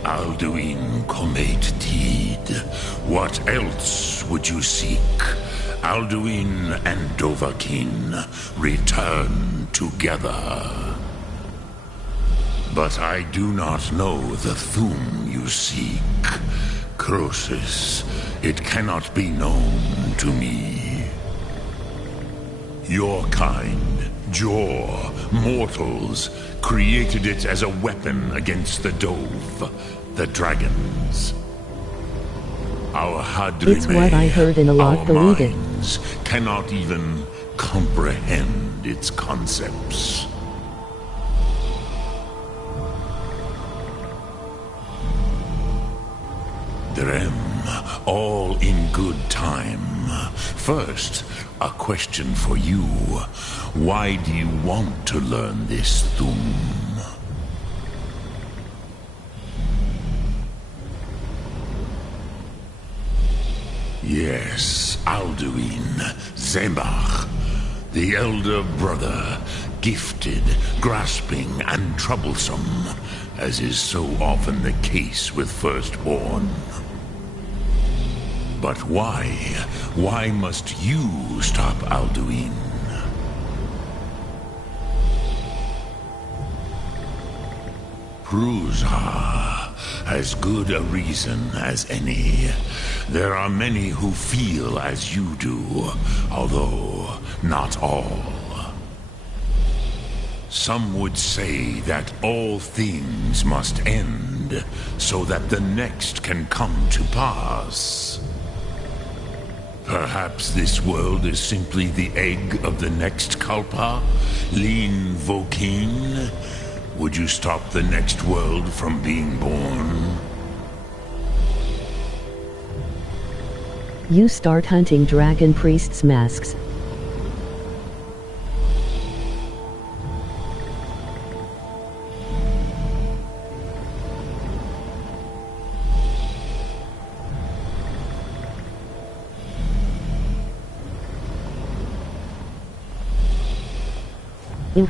Alduin Komet Tid. What else would you seek? Alduin and Dovahkiin return together. But I do not know the Thum you seek. Croesus, it cannot be known to me. Your kind, Jor, mortals, created it as a weapon against the Dove, the dragons. Our Hadrime, It's what I heard and a lot our believe it. minds cannot even comprehend its concepts. Drem, all in good time. First, a question for you. Why do you want to learn this Thum? Yes, Alduin, Zemach, the elder brother, gifted, grasping, and troublesome, as is so often the case with firstborn. But why? Why must you stop Alduin? Pruzha, as good a reason as any. There are many who feel as you do, although not all. Some would say that all things must end, so that the next can come to pass. Perhaps this world is simply the egg of the next Kalpa, Lin Vokin. Would you stop the next world from being born? You start hunting dragon priests' masks.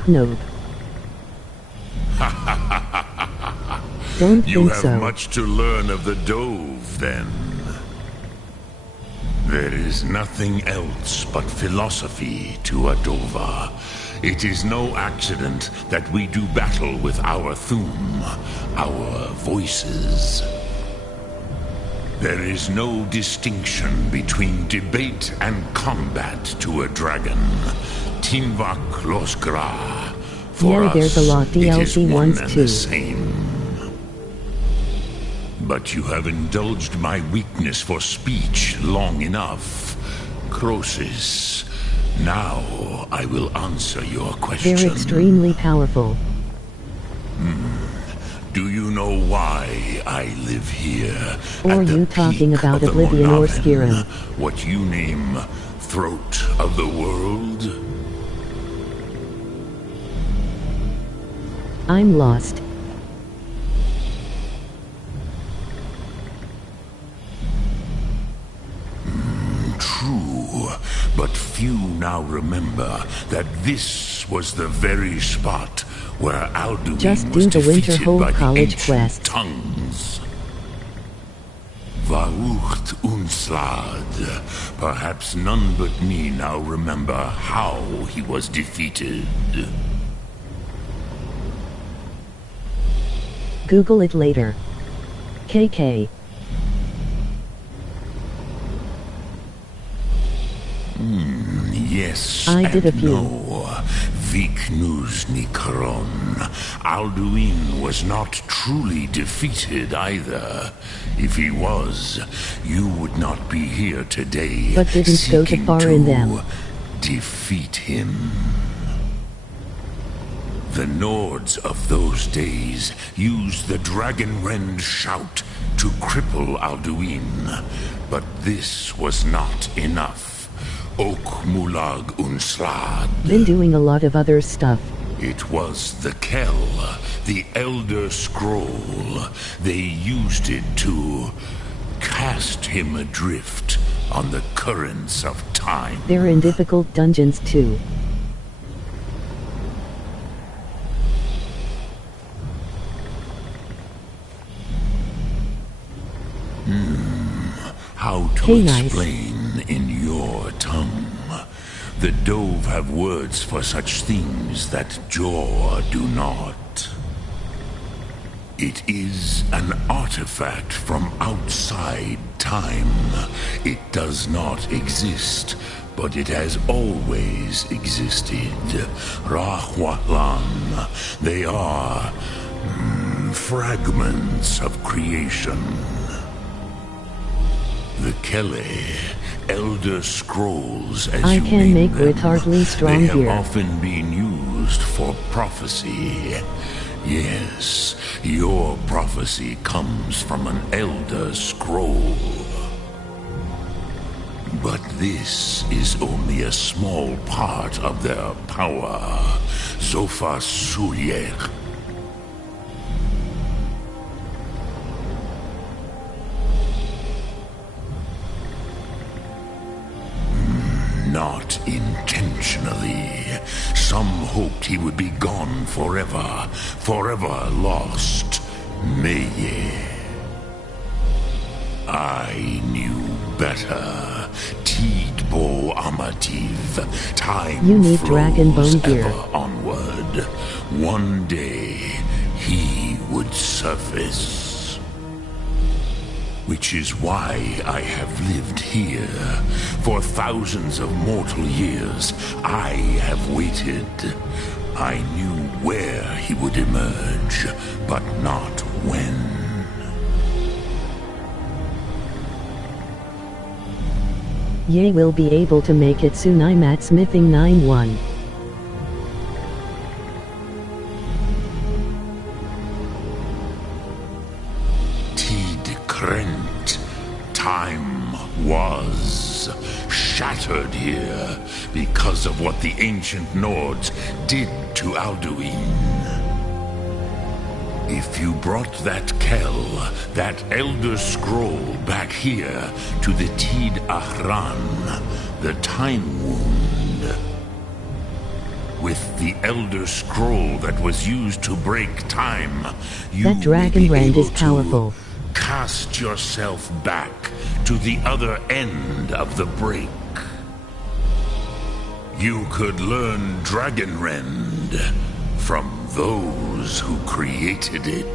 No. Don't You think have so. much to learn of the Dove, then. There is nothing else but philosophy to a Dova. It is no accident that we do battle with our Thum, our voices. There is no distinction between debate and combat to a dragon. Tinvak Losgra. For Yeah, us, there's a lot it is DLC one ones and too. the same. But you have indulged my weakness for speech long enough. Croesus, now I will answer your question. They're extremely powerful. Do you know why I live here? Or at the you talking peak about of the Oblivion or Monaven, Skyrim? What you name throat of the world? I'm lost. True, but few now remember that this was the very spot where Alduin Just was do the defeated Winterhold by the College ancient quest. tongues. Vaucht Unslad. Perhaps none but me now remember how he was defeated. Google it later. KK. Yes, I did and a few. no. Viknus Nikron. Alduin was not truly defeated either. If he was, you would not be here today. But didn't go too seeking far to in them. defeat him. The Nords of those days used the Dragonrend shout to cripple Alduin, but this was not enough. Ok Mulag Unslad. Been doing a lot of other stuff. It was the Kell, the Elder Scroll. They used it to cast him adrift on the currents of time. They're in difficult dungeons too. How to Hey, nice. explain in your tongue? The Dove have words for such things that Jor do not. It is an artifact from outside time. It does not exist, but it has always existed. Rahwatlan. They are fragments of creation. The Kele, Elder Scrolls, as I you can name make them, retardly strong they have beer. often been used for prophecy. Yes, your prophecy comes from an Elder Scroll. But this is only a small part of their power. Zofa Suyer. Not intentionally. Some hoped he would be gone forever, forever lost. Meye. I knew better. Tidbo Amativ. Time You need flows dragon bone gear. ever onward. One day, he would surface. which is why I have lived here. For thousands of mortal years, I have waited. I knew where he would emerge, but not when. Ye will be able to make it soon. I'm at smithing 9-1. Krent. Time was shattered here because of what the ancient Nords did to Alduin. If you brought that Kell, that Elder Scroll, back here to the Tid Ahran, the Time Wound, with the Elder Scroll that was used to break time, you That dragon rend is powerful. Cast yourself back to the other end of the break. You could learn Dragon Rend from those who created it.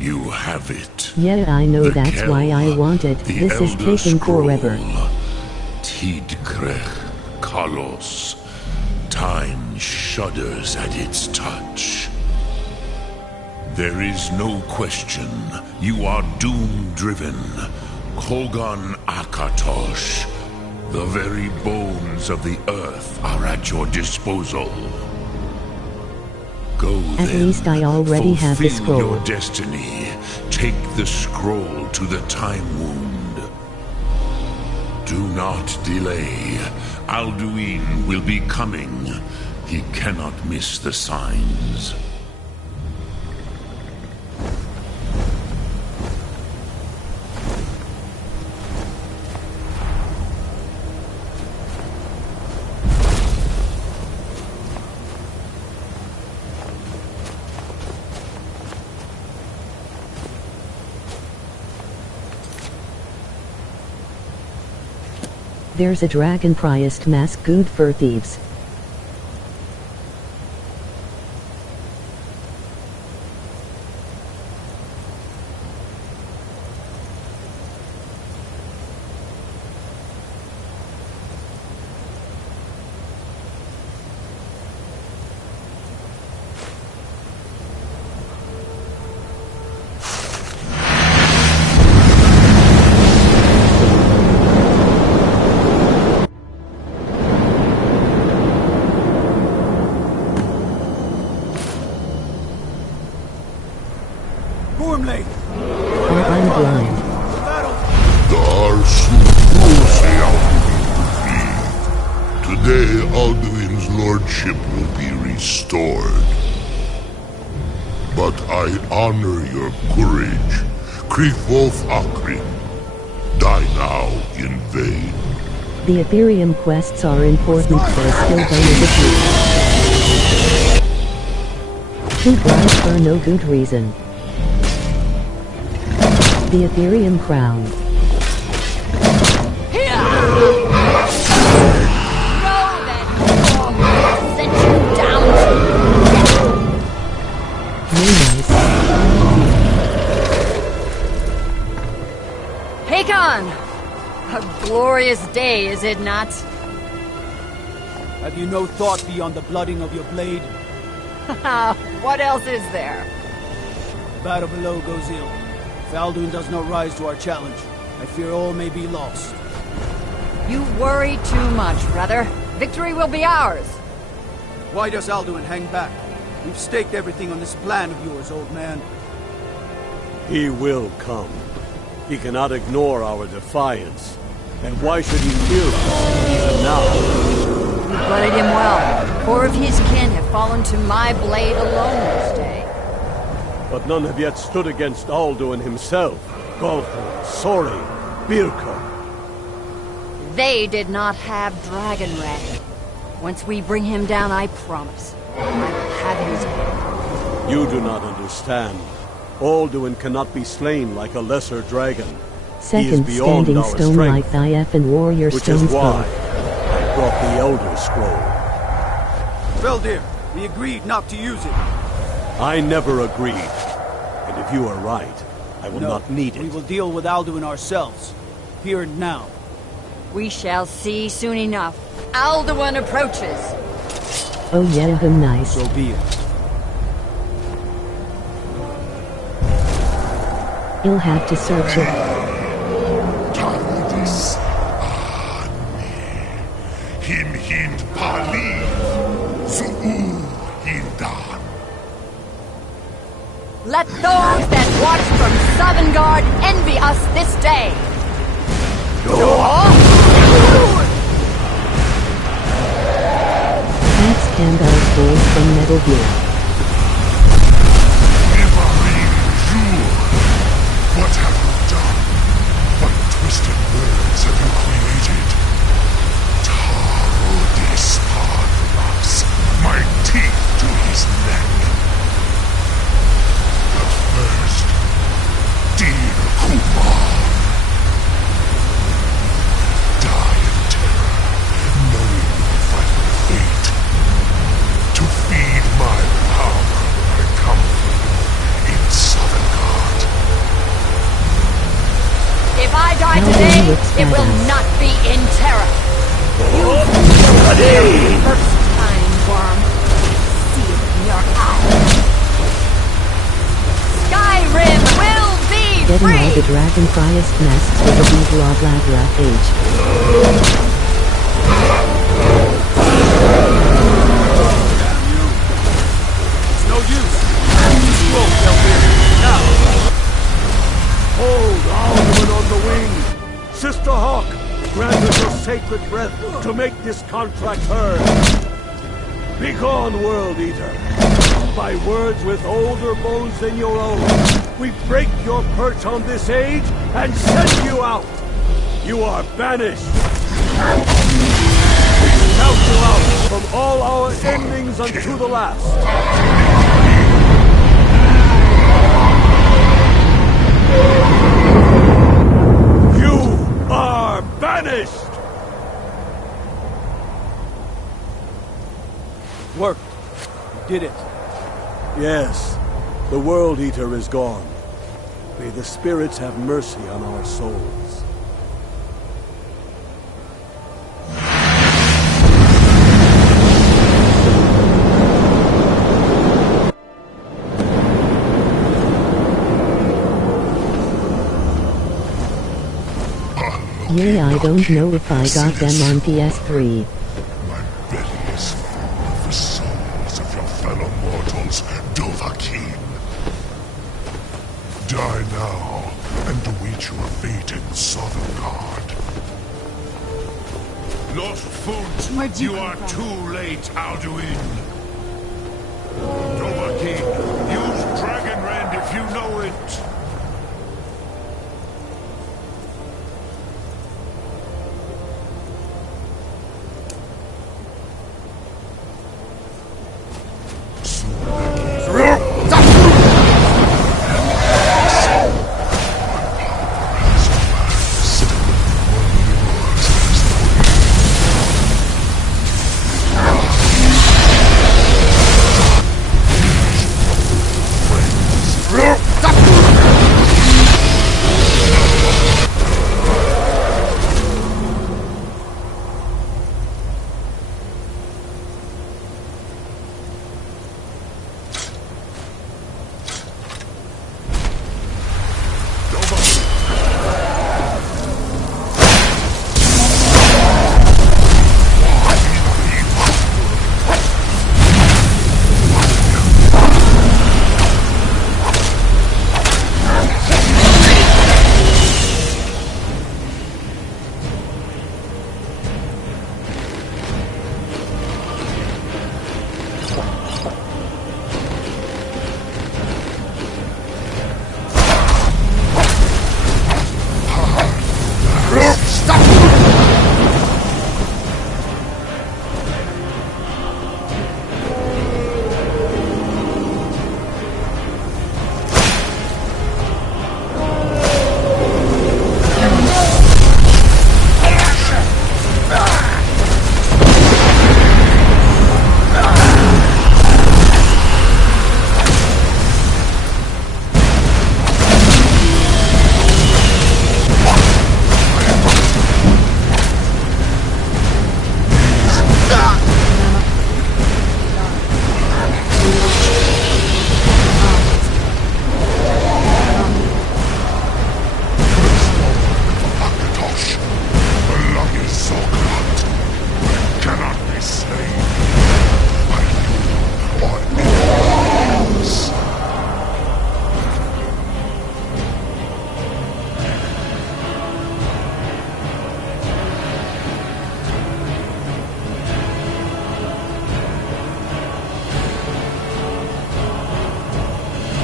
You have it. Yeah, I know, The that's Kell, why I want it. the This is Elder taking forever. Scroll. Tidkrech Kalos. Time shudders at its touch. There is no question. You are doom-driven. Kogan Akatosh. The very bones of the earth are at your disposal. Go At then. least I already have the Fulfill scroll. your destiny. Take the scroll to the Time Wound. Do not delay. Alduin will be coming. He cannot miss the signs. There's a dragon priest mask, good for thieves. Gormley! I'm blind. Today, Alduin's lordship will be restored. But I honor your courage. Krifwolf Akrin. Die now in vain. The Ethereum quests are important for a skill bonus. Too blind for no good reason. The Ethereum crown. Hakon! A glorious day, is it not? Have you no thought beyond the blooding of your blade? What else is there? Battle below goes ill. If Alduin does not rise to our challenge, I fear all may be lost. You worry too much, brother. Victory will be ours. Why does Alduin hang back? We've staked everything on this plan of yours, old man. He will come. He cannot ignore our defiance. And why should he fear us, even now? You blooded him well. 4 of his kin have fallen to my blade alone this day. But none have yet stood against Alduin himself. Golfo, Sori, Birka. They did not have Dragon Red. Once we bring him down, I promise, I will have his way. You do not understand. Alduin cannot be slain like a lesser dragon. He is Second beyond standing our stone strength, like thy effin' warrior which stone is why spoke. I brought the Elder Scroll. Feldir, we agreed not to use it. I never agreed. And if you are right, I will not need it. We will deal with Alduin ourselves. Here and now. We shall see soon enough. Alduin approaches. Oh yeah, nice. So be it. You'll have to search it. Talmudis Him hind pali Zuu hindan. Let those that watch from Sovngarde envy us this day. That's Cambo's gold from Metal Gear. What have you done? What twisted words have you created? Tarudis Padras, my teeth to his neck. But first, dear Kumar, die in terror, knowing you will fight with fate. To feed my power, I come for you in Sovngarde. If I die today, it will not be in terror. You first time, worm. See it in your eyes. Skyrim will be Getting free! all the dragonflyest nests with a beetle of Ladra age. It's no use. Scroll, Feldir. Now. Hold Alduin on the wing. Sister Hawk, grant us your sacred breath to make this contract hers. Begone, World Eater. By words with older bones than your own, we break your perch on this age and send you out. You are banished. We shout you out from all our endings unto the last. You are banished! Worked. We did it. Yes, the World Eater is gone. May the spirits have mercy on our souls. Yeah, I don't know if I got them on PS3. My belly is full of the souls of your fellow mortals, Dovahkiin. Die now, and await your fate in Sovngarde. Lost foot, you are too late, Alduin. Dovahkiin, use Dragon Rend if you know it.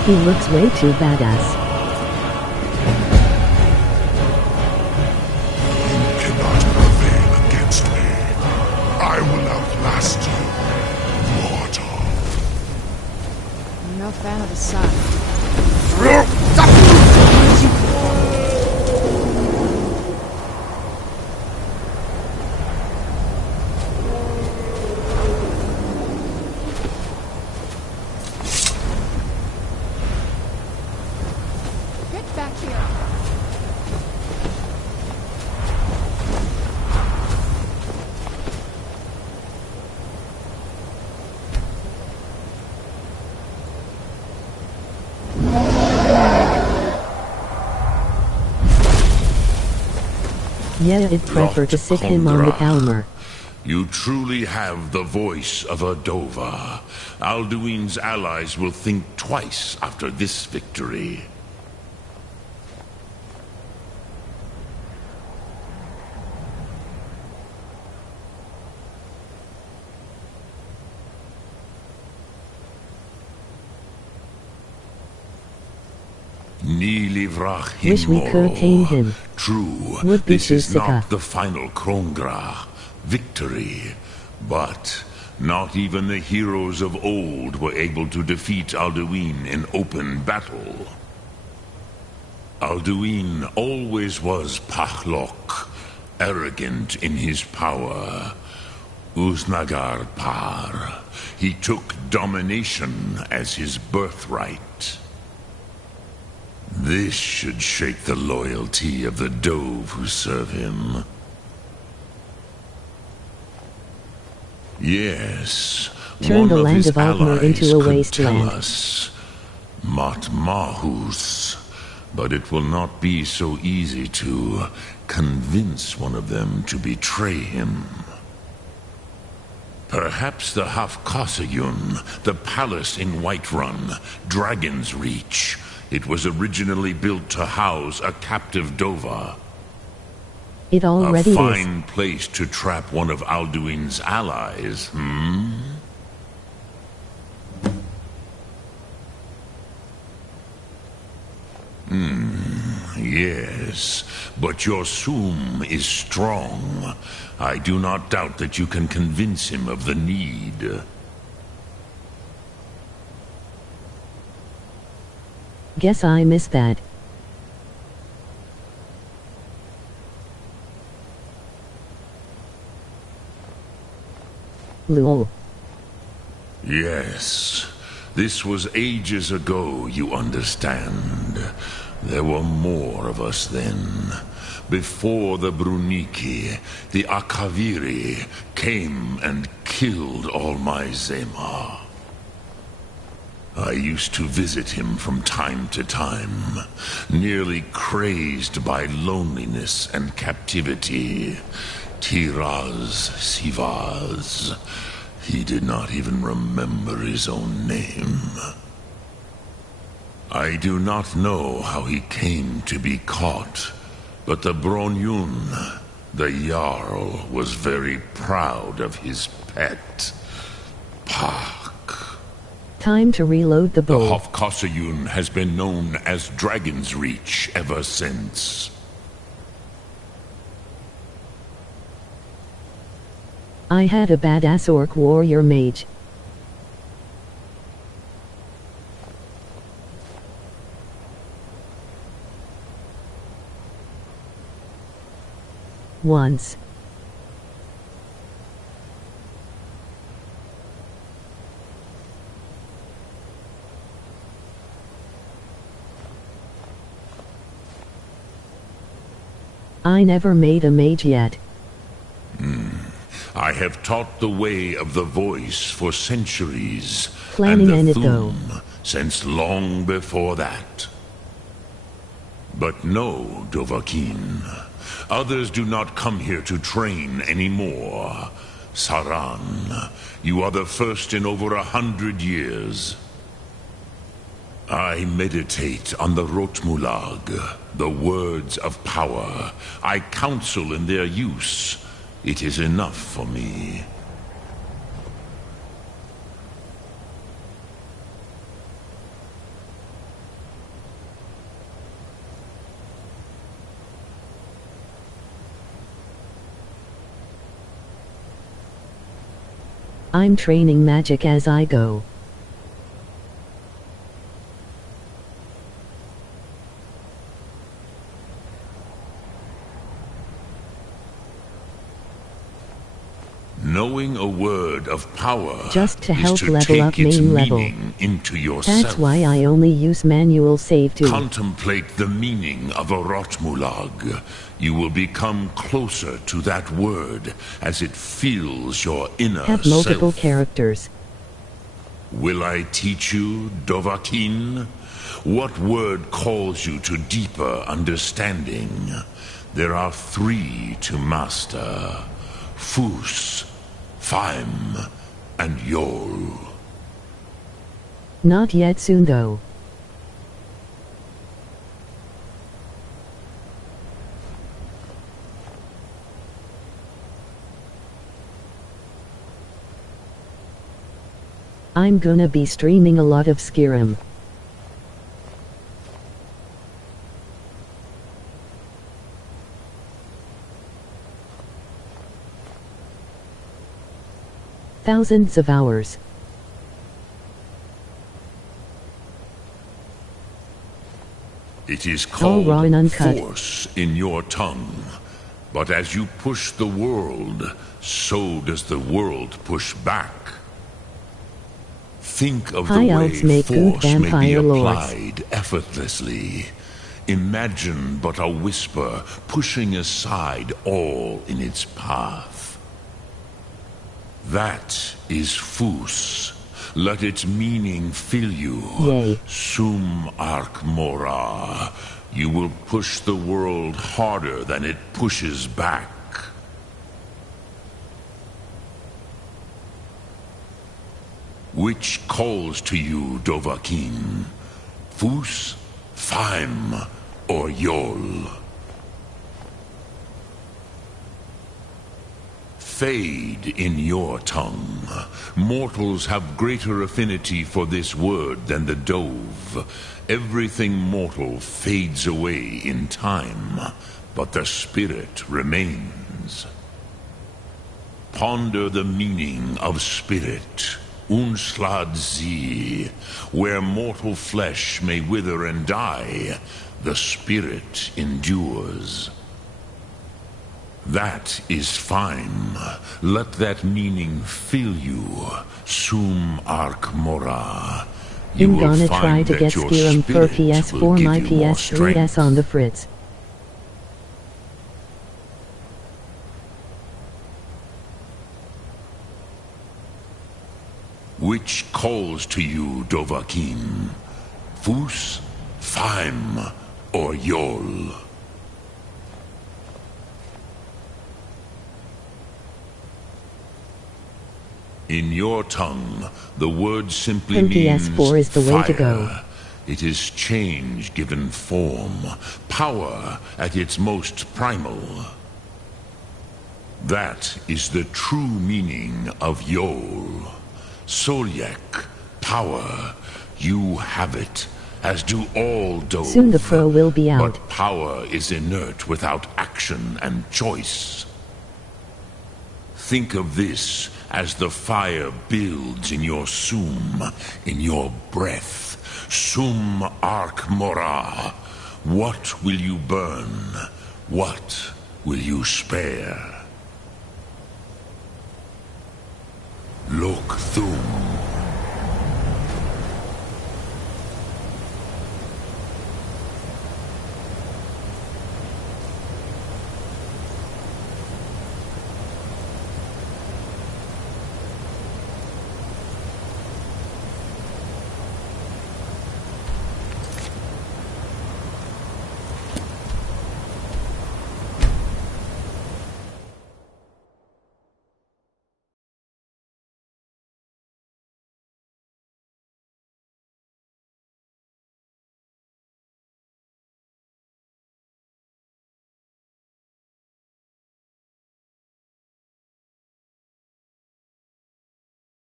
He looks way too badass. You cannot prevail against me. I will outlast you, mortal. I'm no fan of the sun. Get back here. Yeah, I'd prefer to sit him on the Almer. You truly have the voice of a Dova. Alduin's allies will think twice after this victory. Wish we could tame him. True, Would be this is Tusika. not the final Krongra victory, but not even the heroes of old were able to defeat Alduin in open battle. Alduin always was Pahlok, arrogant in his power. Uznagar Par. He took domination as his birthright. This should shake the loyalty of the Dove who serve him. Yes, Turn one the of land his of Altmer allies into a could wasteland. tell us, Matmahus, but it will not be so easy to convince one of them to betray him. Perhaps the Hafkasayun, the palace in Whiterun, Dragon's Reach. It was originally built to house a captive Dova. It already A is. fine place to trap one of Alduin's allies, hmm? Yes, but your Sum is strong. I do not doubt that you can convince him of the need. Guess I missed that. Lol. Yes, this was ages ago, you understand. There were more of us then. Before the Bruniki, the Akaviri came and killed all my Zema. I used to visit him from time to time, nearly crazed by loneliness and captivity. Tiraz Sivaz. He did not even remember his own name. I do not know how he came to be caught, but the Bronyun, the Jarl, was very proud of his pet, Pak. Time to reload the The bow. Hofkosayun has been known as Dragon's Reach ever since. I had a badass orc warrior mage. Once. I never made a mage yet. I have taught the way of the voice for centuries, Planning and on the it, though. Thum since long before that. But no, Dovahkiin. Others do not come here to train anymore. Saran, you are the first in over 100 years. I meditate on the Rotmulag, the words of power. I counsel in their use. It is enough for me. I'm training magic as I go. Knowing a word of power Just to is help to level take up its main level. meaning into yourself. That's why I only use manual save to Contemplate the meaning of a Rotmulag. You will become closer to that word as it fills your inner have multiple self. characters. Will I teach you, Dovahkiin? What word calls you to deeper understanding? There are 3 to master. Fus, Faim, and Yol. Not yet, soon though. I'm gonna be streaming a lot of Skyrim. Thousands of hours. It is All raw called and uncut. force in your tongue. But as you push the world, so does the world push back. Think of the High way elves make good force may be vampire lords. applied effortlessly. Imagine but a whisper pushing aside all in its path. That is Fus. Let its meaning fill you. Yay. Sum Ark Mora. You will push the world harder than it pushes back. Which calls to you, Dovahkiin? Fus, Faim, or Yol? Fade in your tongue. Mortals have greater affinity for this word than the dove. Everything mortal fades away in time, but the spirit remains. Ponder the meaning of spirit. Unslad Zi. Where mortal flesh may wither and die, the spirit endures. That is Faim. Let that meaning fill you. Sum Ark Mora. You I'm will gonna find try to that get your Skyrim for spirit PS4, will give my you more PS3s strength. on the fritz. Which calls to you, Dovahkiin? Fus, Faim, or Yol? In your tongue, the word simply And means PS4 is the way to go. fire. It is change given form, power at its most primal. That is the true meaning of Yol. Solyek, power. You have it, as do all Dove. Soon the pro will be out. But power is inert without action and choice. Think of this as the fire builds in your sum, in your breath. Sum Ark Mora. What will you burn? What will you spare? Lok Thum.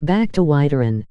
Back to Widerin.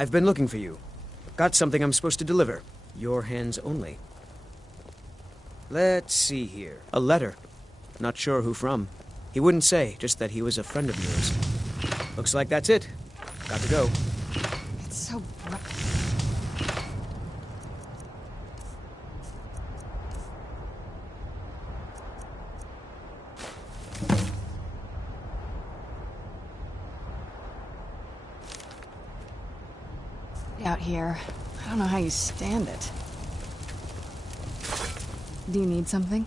I've been looking for you. Got something I'm supposed to deliver. Your hands only. Let's see here. A letter. Not sure who from. He wouldn't say, just that he was a friend of yours. Looks like that's it. Got to go. It's so bright. Out here. I don't know how you stand it. Do you need something?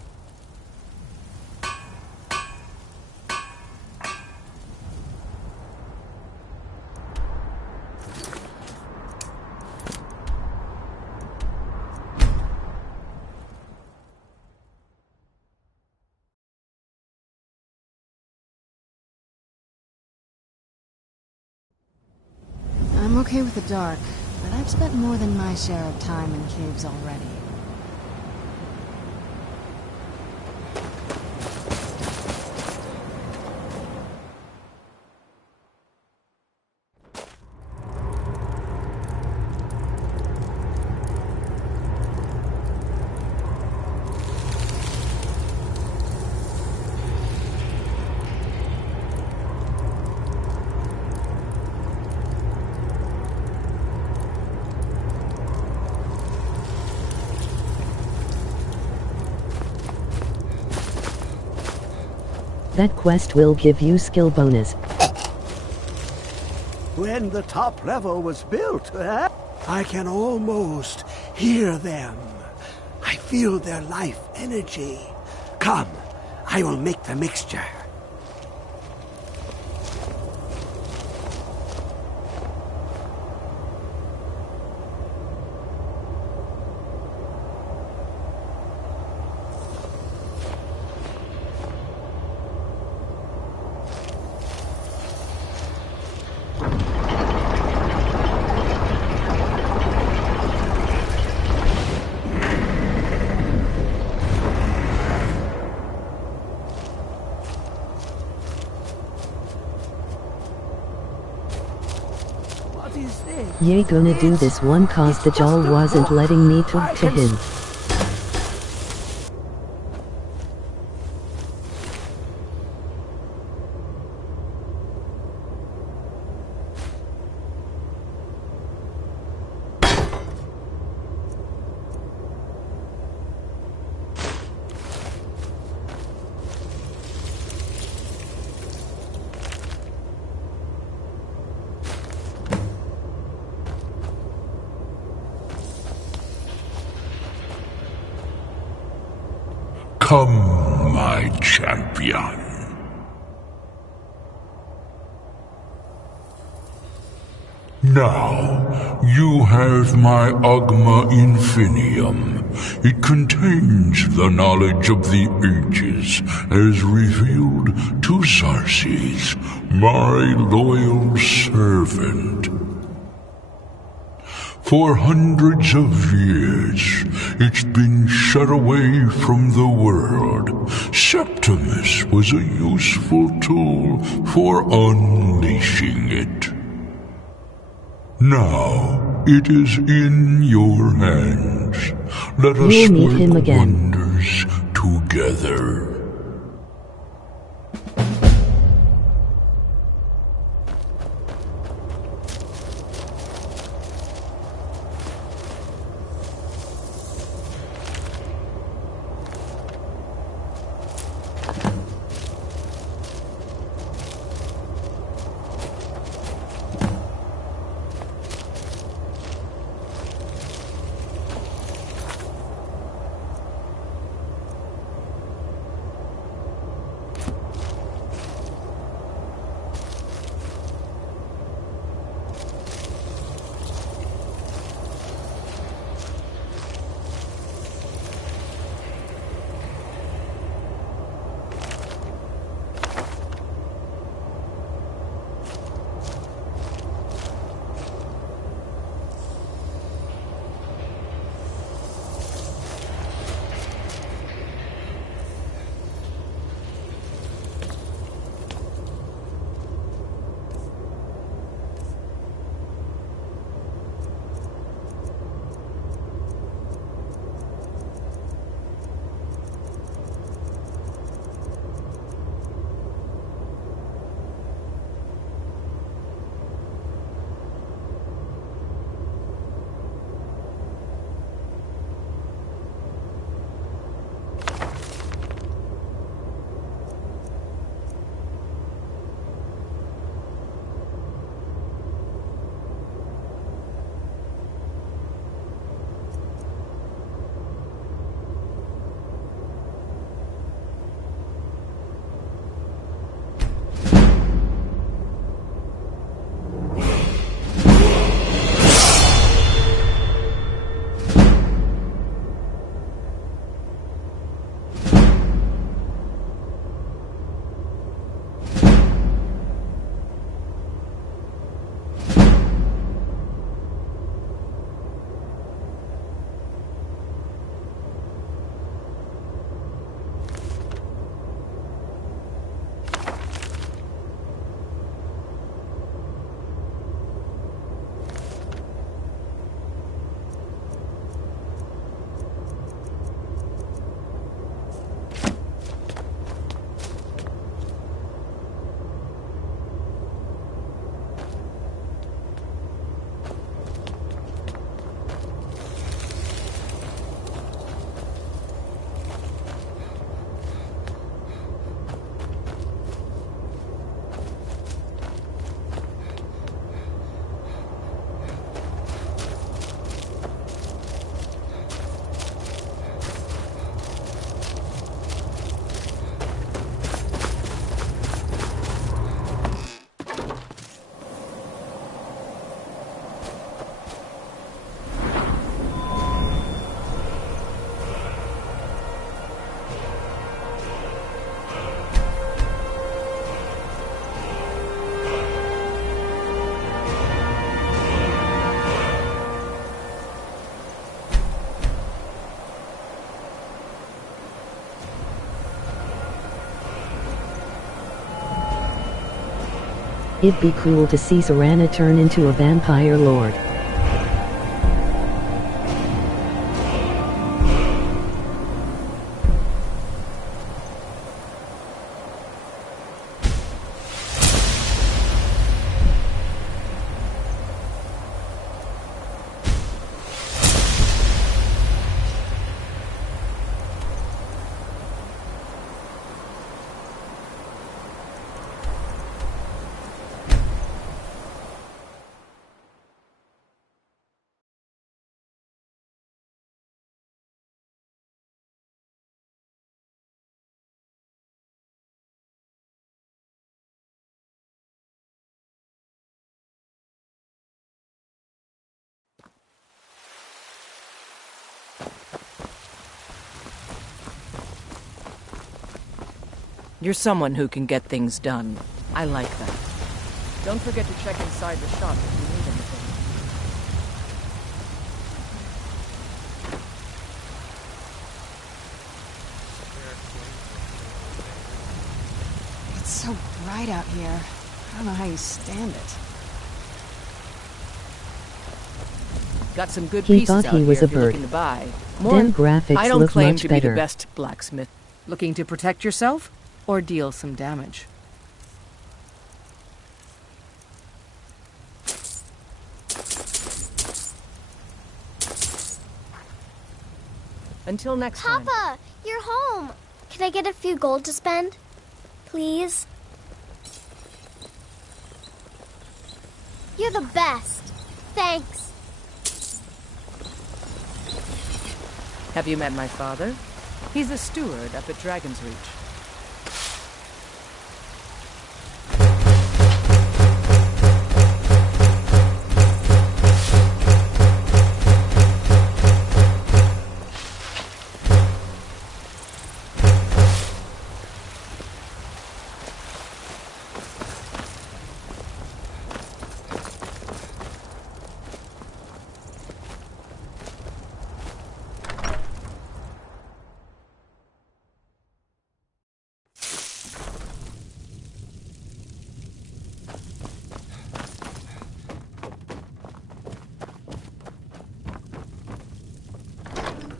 I'm okay with the dark, but I've spent more than my share of time in caves already. That quest will give you skill bonus. When the top level was built, I can almost hear them. I feel their life energy. Come, I will make the mixture. Ye gonna do this one cause the Jarl wasn't letting me talk to him. Come, my champion. Now, you have my Agma Infinium. It contains the knowledge of the ages, as revealed to Xarxes, my loyal servant. For hundreds of years, it's been shut away from the world. Septimus was a useful tool for unleashing it. Now, it is in your hands. Let us work wonders together. It'd be cool to see Serana turn into a vampire lord. You're someone who can get things done. I like that. Don't forget to check inside the shop if you need anything. It's so bright out here. I don't know how you stand it. Got some good He pieces thought out he was here a if you're bird. looking to buy. Them graphics I don't look claim much to be the better. best blacksmith. Looking to protect yourself or deal some damage? Until next time. Papa, you're home. Can I get a few gold to spend? Please? You're the best. Thanks. Have you met my father? He's a steward up at Dragon's Reach.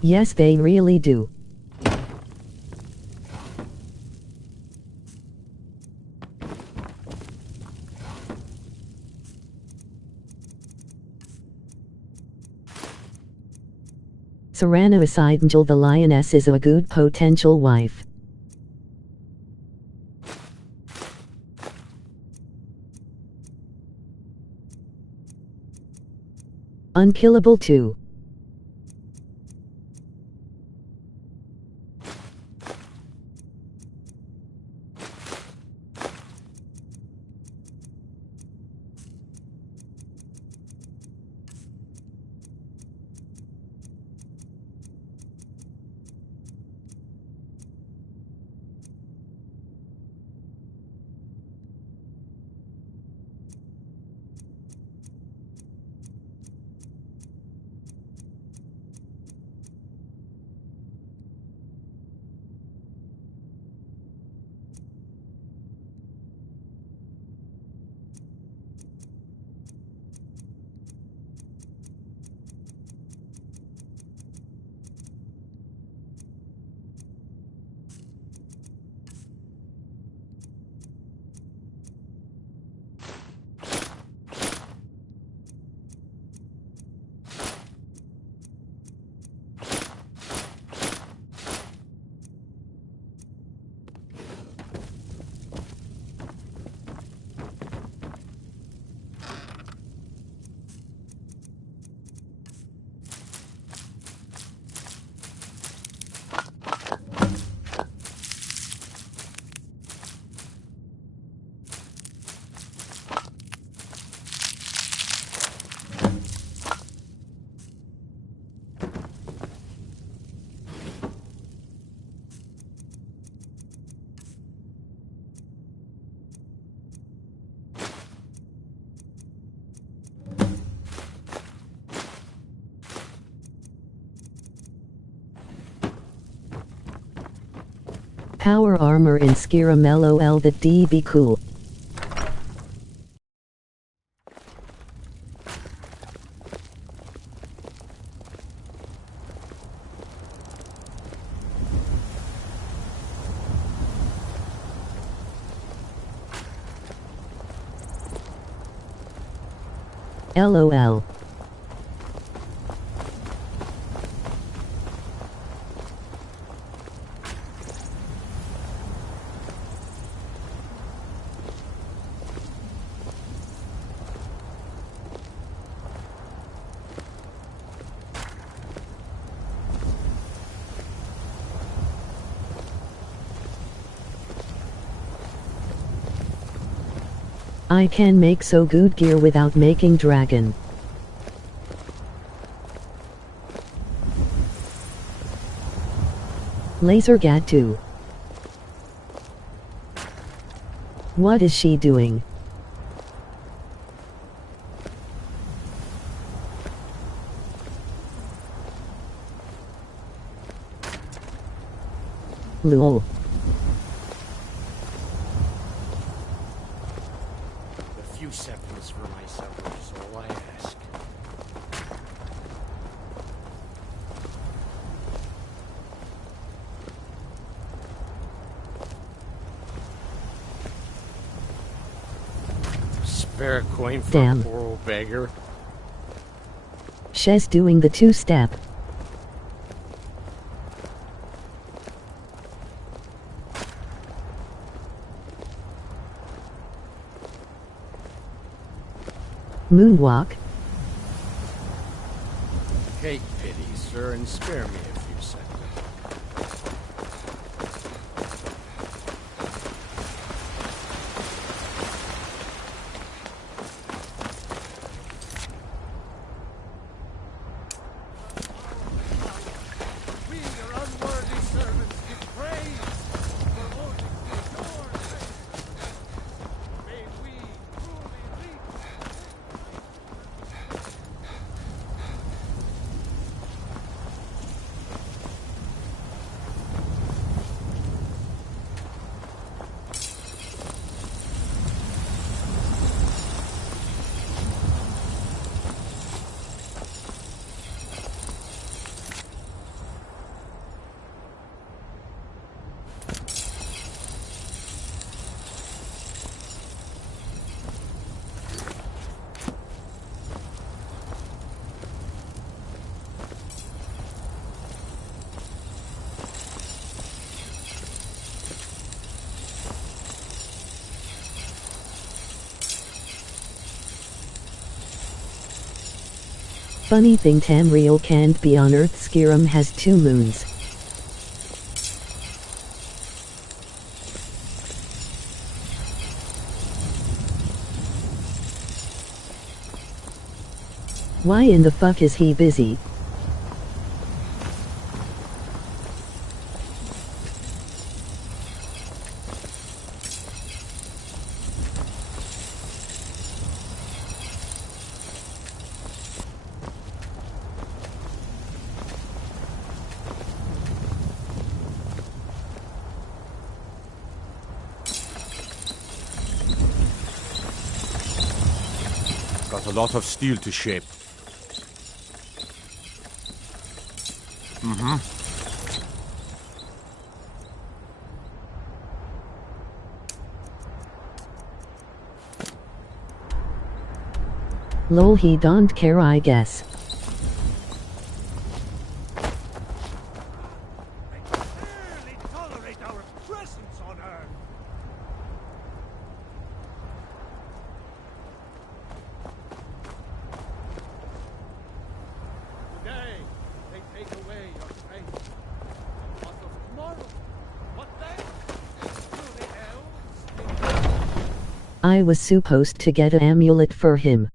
Yes, they really do. Serana aside, Angel the lioness is a good potential wife. Unkillable too. Power armor in Skyrim, lol, that D be cool. LOL. I can make so good gear without making dragon. Lasergat 2. What is she doing? Lol. A few seconds for my supper is all I ask. Spare a coin for Damn. a poor old beggar. She's doing the two-step. Moonwalk. Take pity, sir, and spare me a few seconds. We, your unworthy servants, give praise for holding the doors. May we truly reach. Funny thing, Tamriel can't be on Earth. Skyrim has 2 moons. Why in the fuck is he busy? Got a lot of steel to shape. Mm-hmm. Lol, he don't care, I guess. Barely tolerate our presence on Earth. Today, they take away your strength. What of tomorrow? What then? Do the elves? I was supposed to get an amulet for him.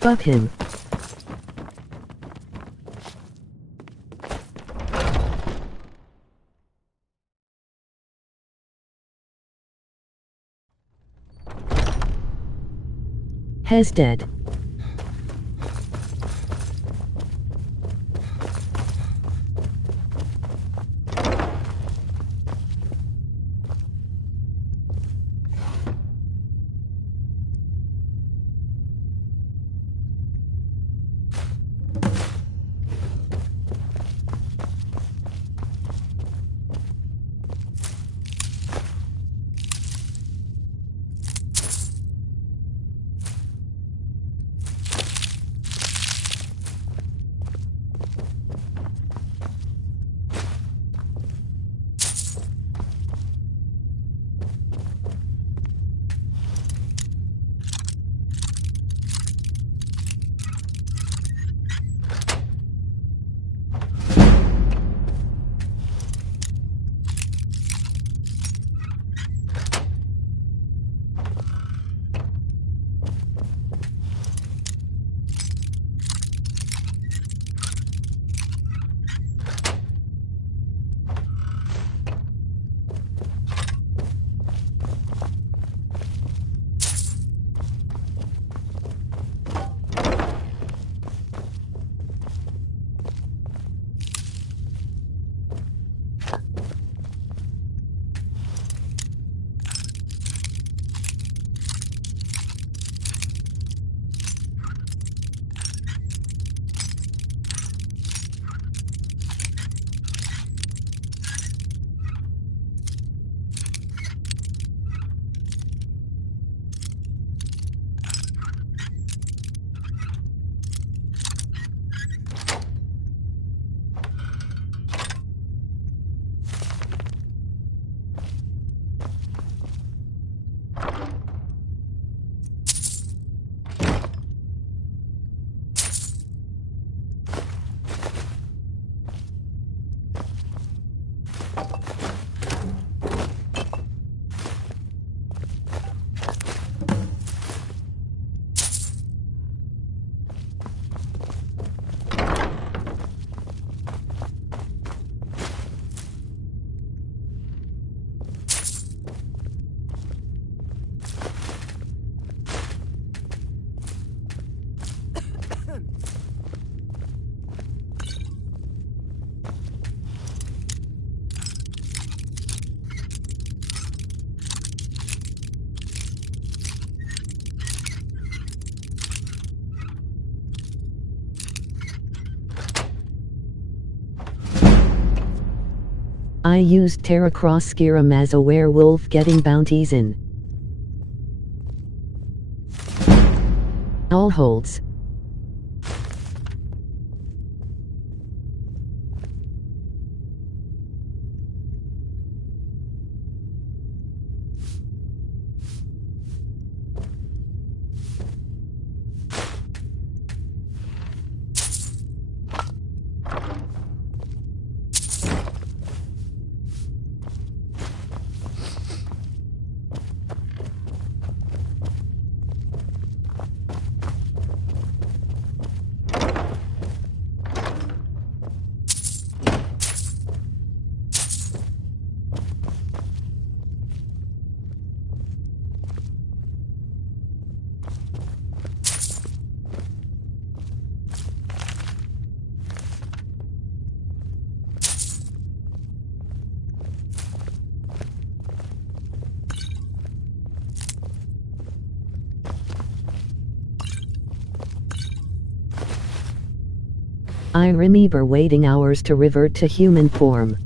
Fuck him. Hes dead. I used Terracross Skyrim as a werewolf getting bounties in all holds. I remember waiting hours to revert to human form.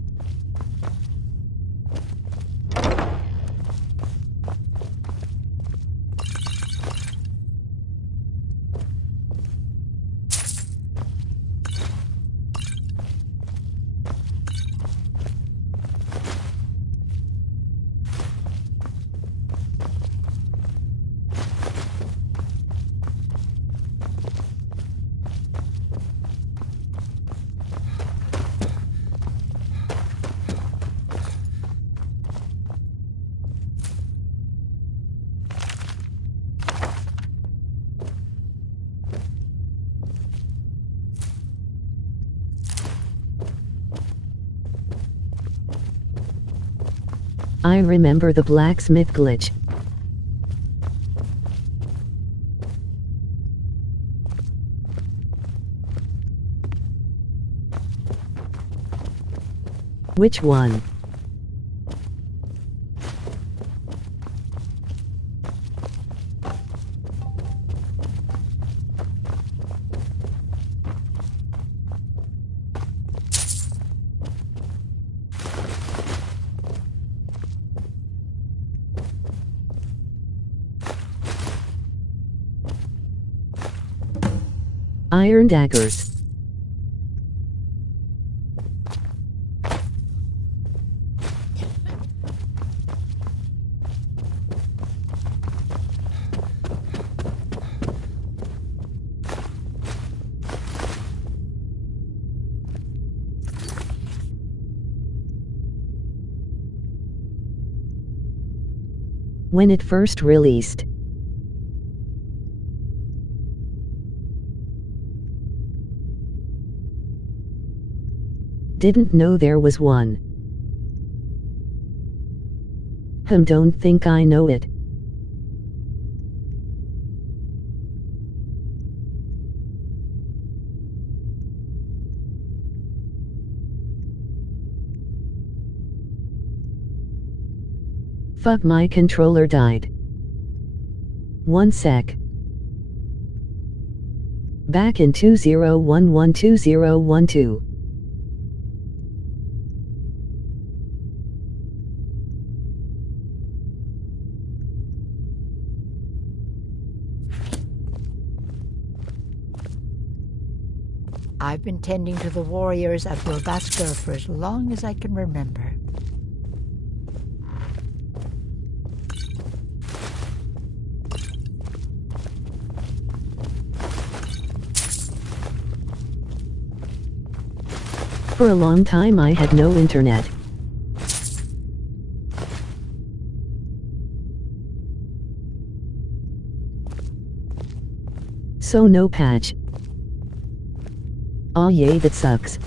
I remember the blacksmith glitch. Which one? Iron daggers. When it first released, didn't know there was one. Don't think I know it. Fuck, my controller died. One sec. Back in 2011-2012. I've been tending to the warriors of Wilbasker for as long as I can remember. For a long time I had no internet. So no patch. Aw yay, that sucks.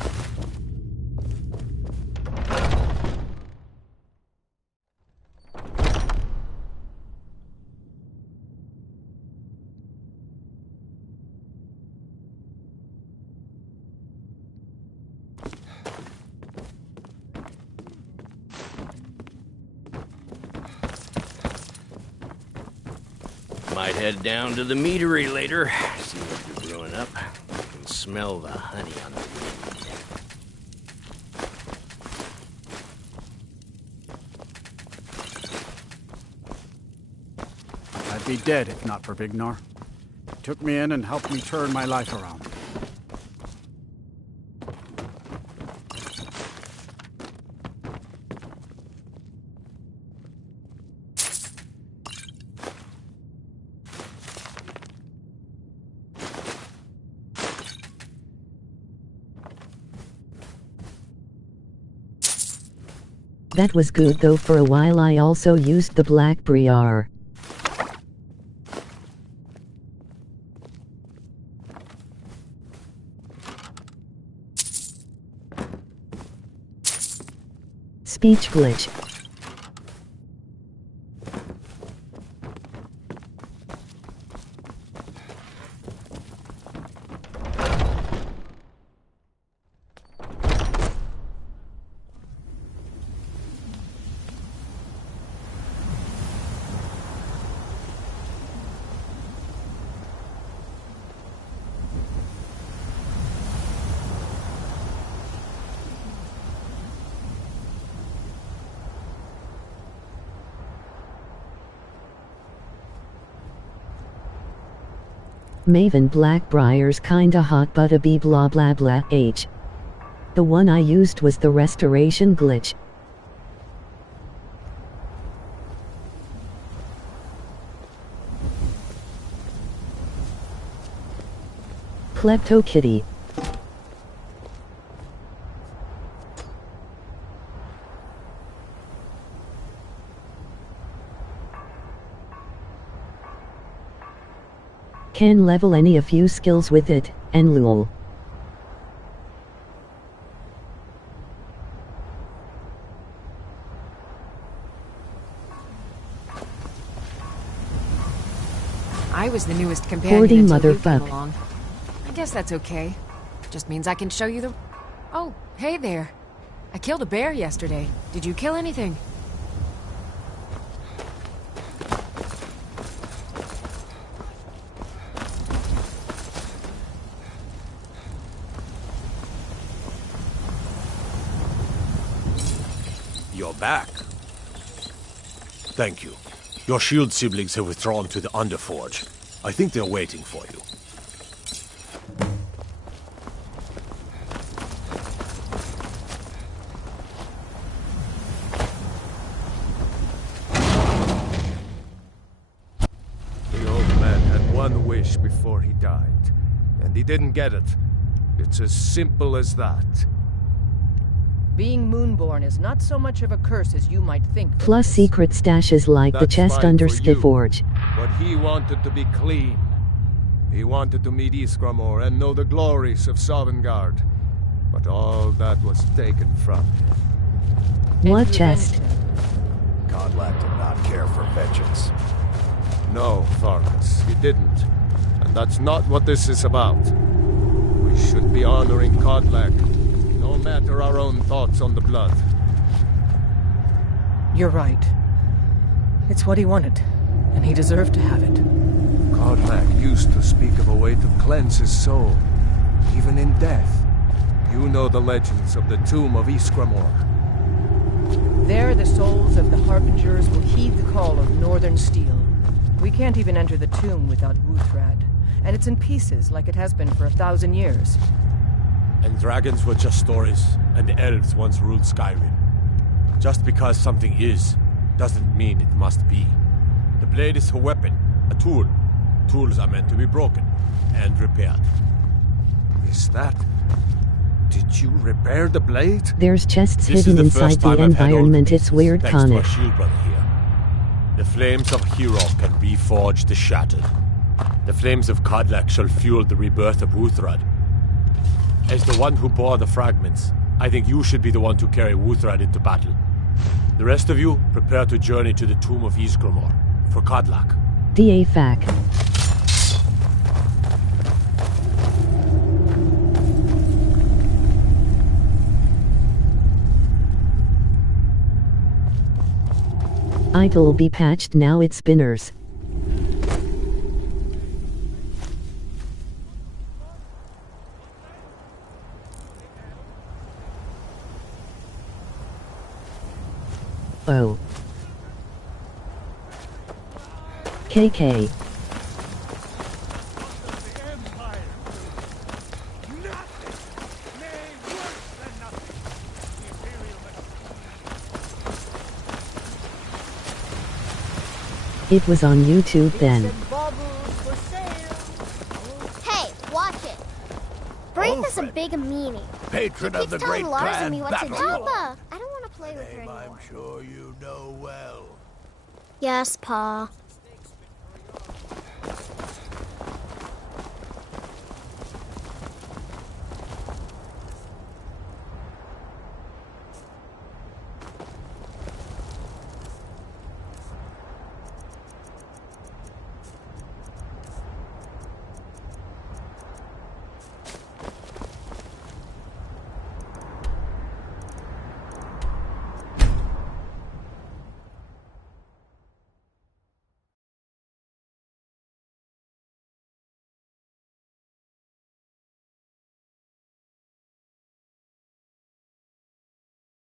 Might head down to the meadery later, see what you're brewing up. I can smell the honey on the wind. I'd be dead if not for Vignar. He took me in and helped me turn my life around. That was good though. For a while I also used the Black Briar. Speech glitch. Maven Blackbriar's kinda hot but a b blah blah blah h. The one I used was the restoration glitch. Klepto Kitty. Can level any a few skills with it, and lol. I was the newest companion Hoarding until you came motherfuck. along. I guess that's okay. Just means I can show you the... Oh, hey there. I killed a bear yesterday. Did you kill anything? You're back. Thank you. Your shield siblings have withdrawn to the Underforge. I think they're waiting for you. The old man had one wish before he died, and he didn't get it. It's as simple as that. Being Moonborn is not so much of a curse as you might think. Plus secret stashes like the That's chest fine under for you, Skiforge. But he wanted to be clean. He wanted to meet Iskramor and know the glories of Sovngarde. But all that was taken from him. What chest? Kodlak did not care for vengeance. No, Farkas, he didn't. And that's not what this is about. We should be honoring Kodlak, no matter our own thoughts on the blood. You're right. It's what he wanted, and he deserved to have it. Kodlak used to speak of a way to cleanse his soul, even in death. You know the legends of the tomb of Iskramor. There, the souls of the Harbingers will heed the call of Northern Steel. We can't even enter the tomb without Wuthrad, and it's in pieces like it has been for 1,000 years. And dragons were just stories, and the elves once ruled Skyrim. Just because something is, doesn't mean it must be. The blade is a weapon, a tool. Tools are meant to be broken and repaired. Is that... Did you repair the blade? There's chests This hidden is the first inside the time I've had all environment. these, It's weird, thanks to our Conic. shield brother here. The flames of Hero can reforge the shattered. The flames of Kodlak shall fuel the rebirth of Wuthrad. As the one who bore the fragments, I think you should be the one to carry Wuthrad into battle. The rest of you, prepare to journey to the tomb of Iskramor for Kodlak. DA fac. It'll be patched now, it's spinners. Oh. KK. It was on YouTube then. Hey, watch it. Braith is a big meanie. Patron He of the keeps great telling Lars and clan me what to do. Battle. Papa, I don't want to play with her Name anymore. I'm sure you know well. Yes, Pa.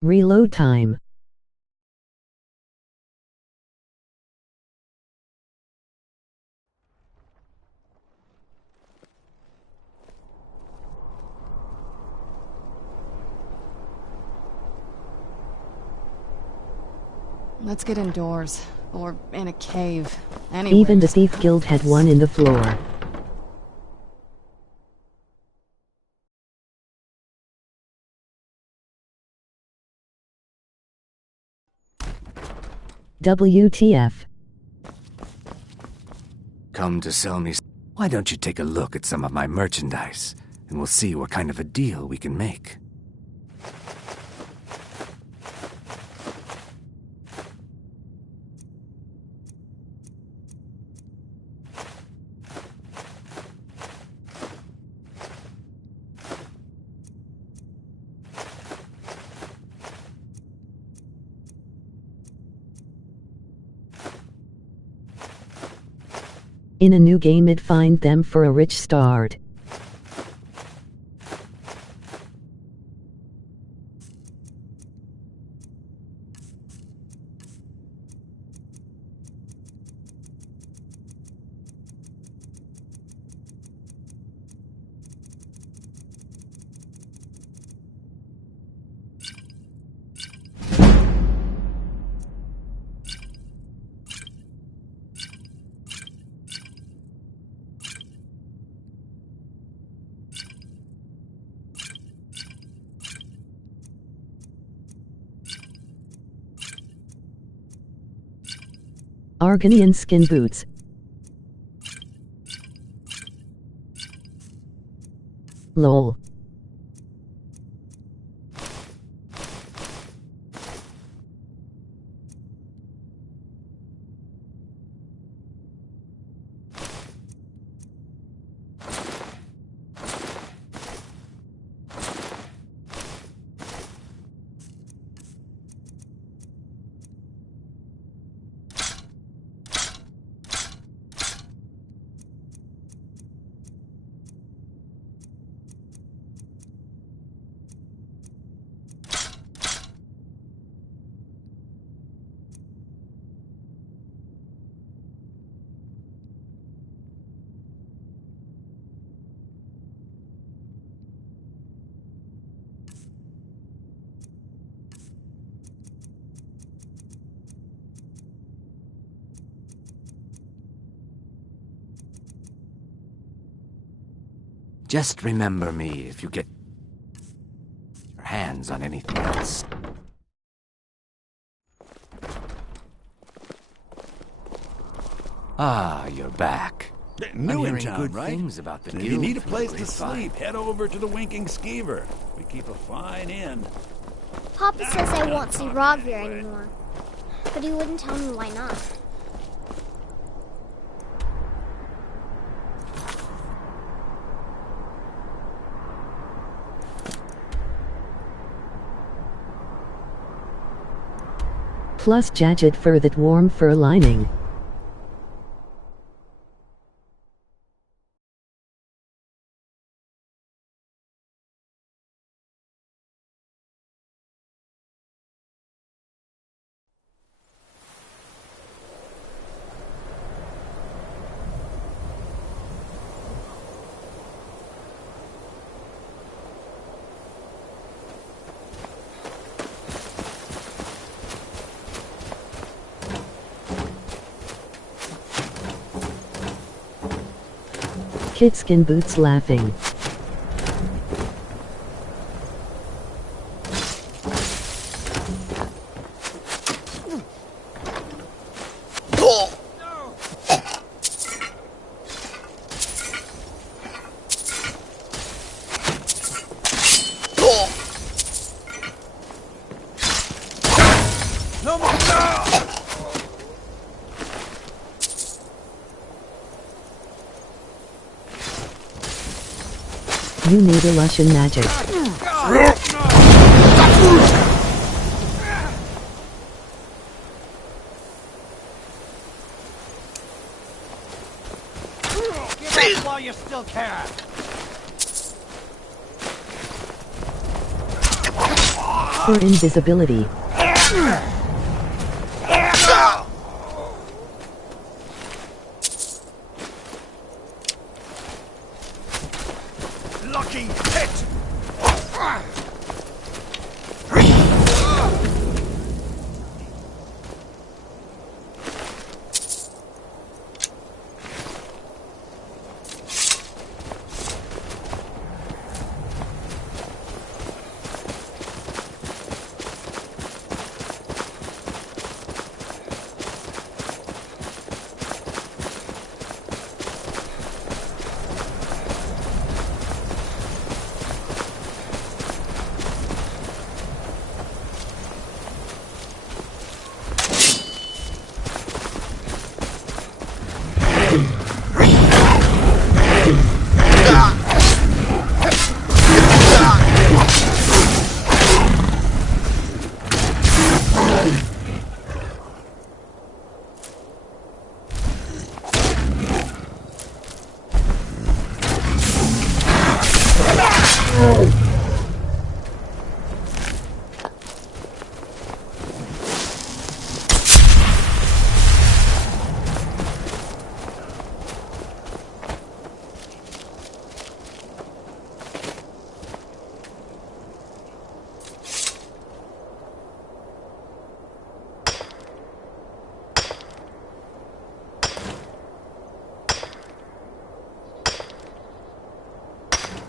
Reload time. Let's get indoors. Or in a cave. Anywhere. Even the Thief Guild had one in the floor. WTF. Come to sell me. Why don't you take a look at some of my merchandise, and we'll see what kind of a deal we can make. In a new game it'd find them for a rich start. Argonian skin boots. Lol. Just remember me if you get your hands on anything else. Ah, you're back. New I'm in hearing town, good right? things about the If guild. you need a from place the to grapevine. sleep, head over to the Winking Skeever. We keep a fine inn. Papa says I won't see Rogvir anymore. But he wouldn't tell me why not. Plus jagged fur that warm fur lining. Kitskin Boots laughing. No more! You need a Lushan magic. Give up while you still can! For invisibility. Lucky hit!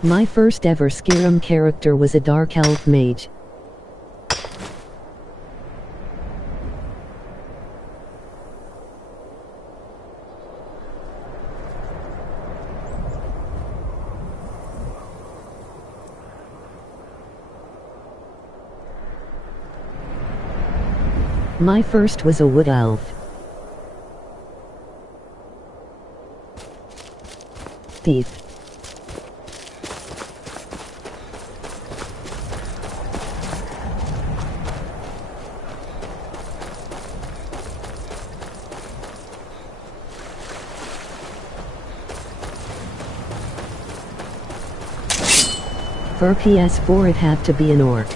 My first ever Skyrim character was a Dark Elf mage. My first was a wood elf. Thief. For PS4 it had to be an orc.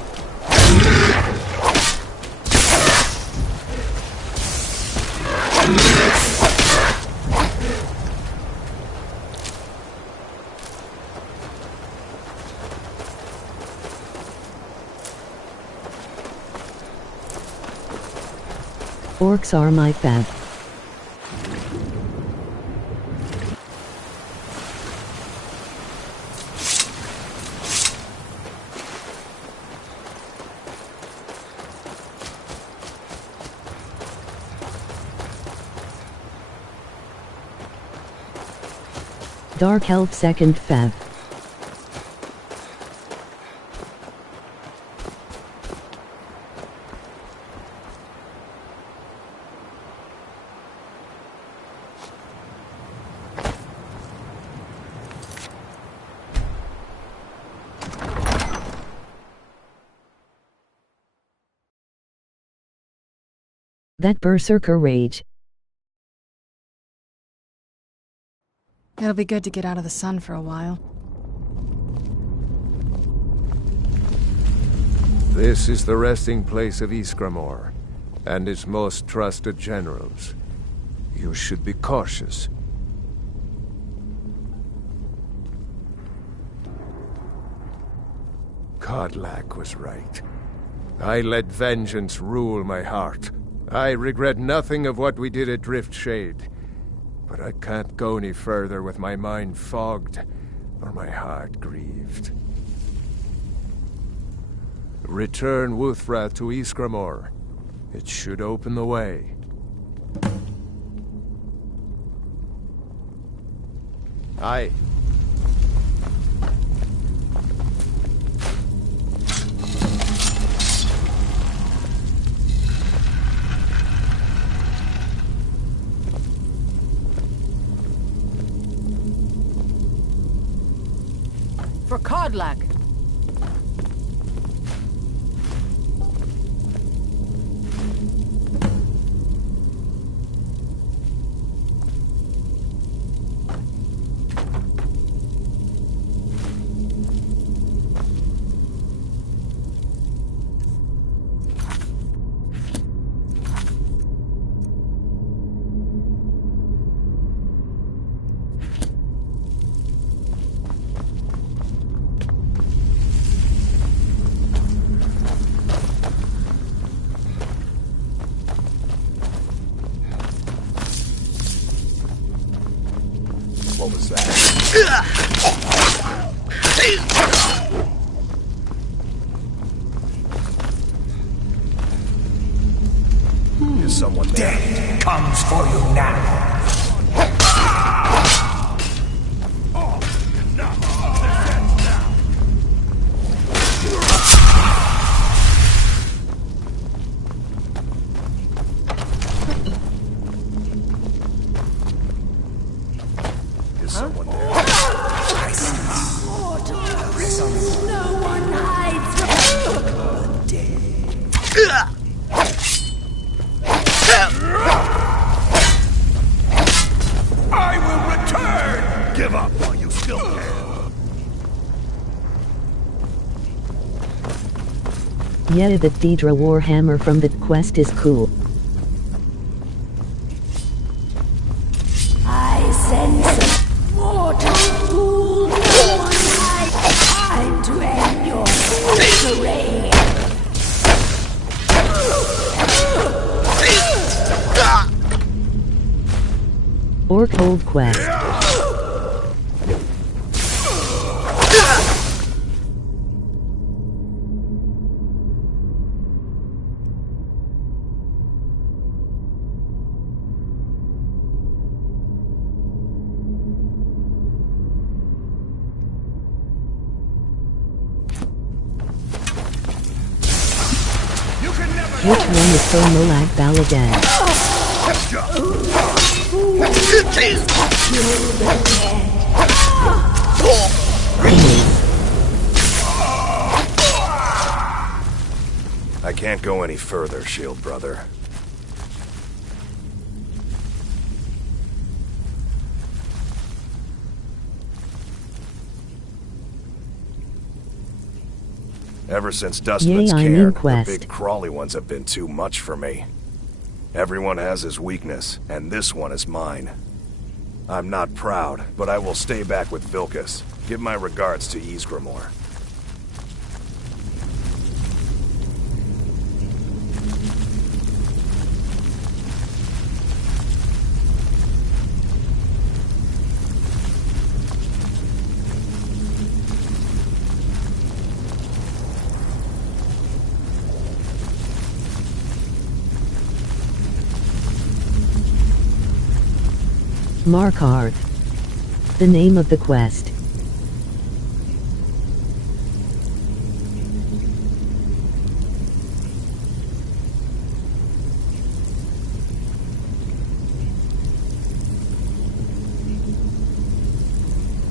Orcs are my fave. Dark Elf second fave. That berserker rage. It'll be good to get out of the sun for a while. This is the resting place of Ysgramor, and its most trusted generals. You should be cautious. Kodlak was right. I let vengeance rule my heart. I regret nothing of what we did at Driftshade, but I can't go any further with my mind fogged or my heart grieved. Return Wuthra to Ysgramor. It should open the way. Aye. For Kodlak! What was that? Is someone there? Death comes for you now. Is someone there? No one hides from I will return! Give up while you still can. Yeah, the Deidre Warhammer from the quest is cool. I sense a mortal fool. No one hides. Time to end your fool's reign. Orc Hold Quest. Which one is so Molag Balagan? I can't go any further, Shield Brother. Ever since Dustman's Yay, I'm cairn, in the quest. big crawly ones have been too much for me. Everyone has his weakness, and this one is mine. I'm not proud, but I will stay back with Vilkas. Give my regards to Ysgramor. Markarth. The name of the quest.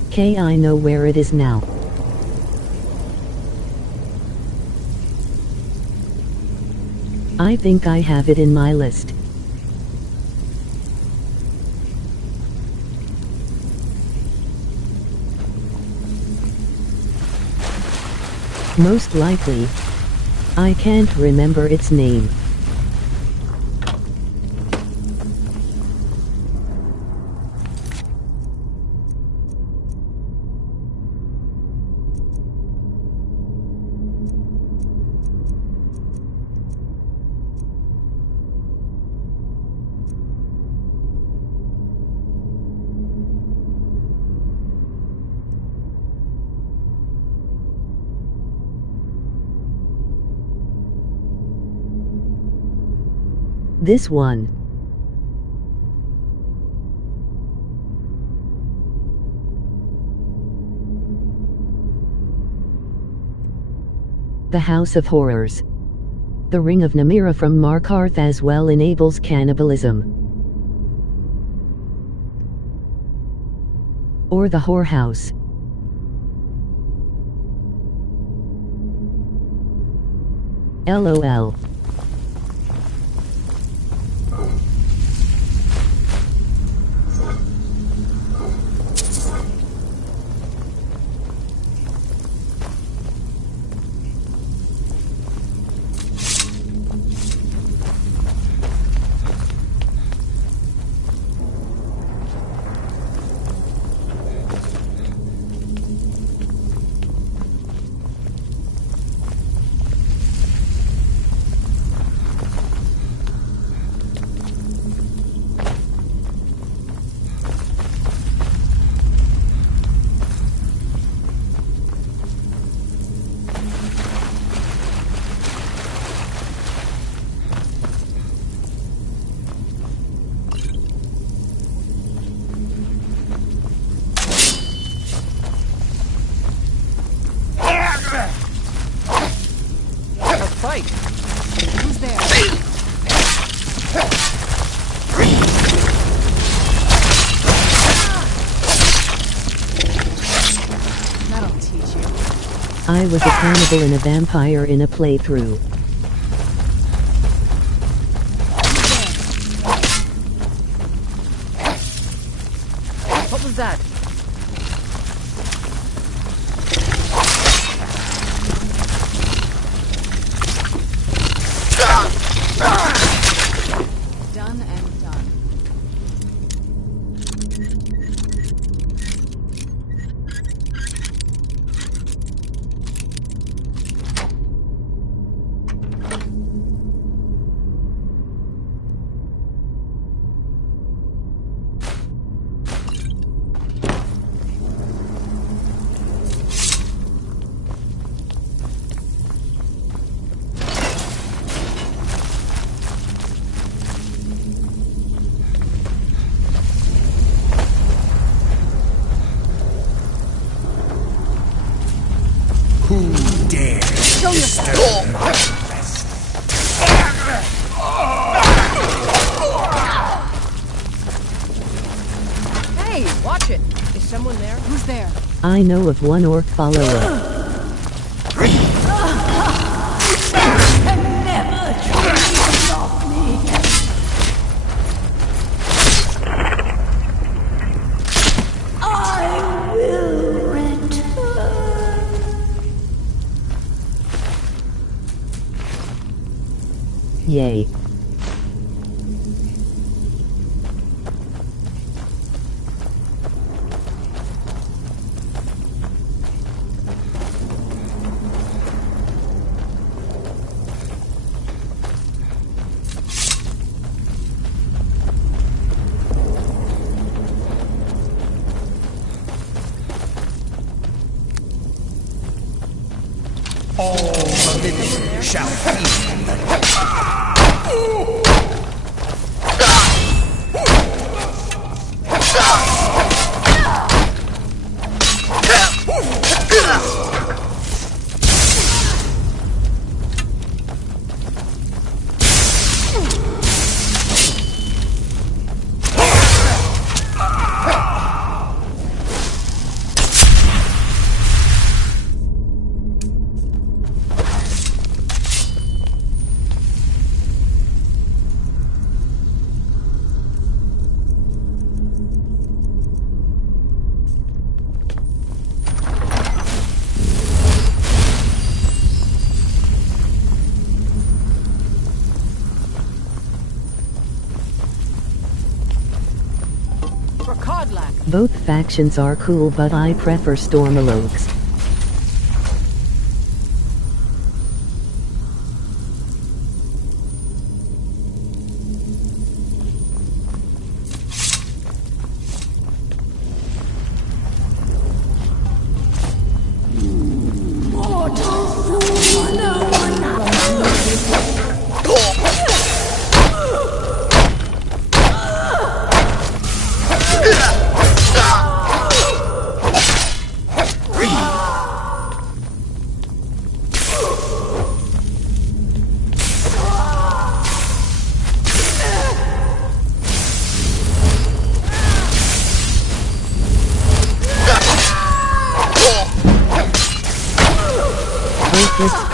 Okay, I know where it is now. I think I have it in my list. Most likely. I can't remember its name. This one. The House of Horrors. The Ring of Namira from Markarth as well enables cannibalism. Or the Whorehouse. LOL. Who's there? That'll teach you. I was a cannibal and a vampire in a playthrough. What was that? Done and done. Who dares Show yourself. Hey, watch it! Is someone there? Who's there? I know of one orc follower. Yay. all the living shall feed. Both factions are cool, but I prefer Stormalogs.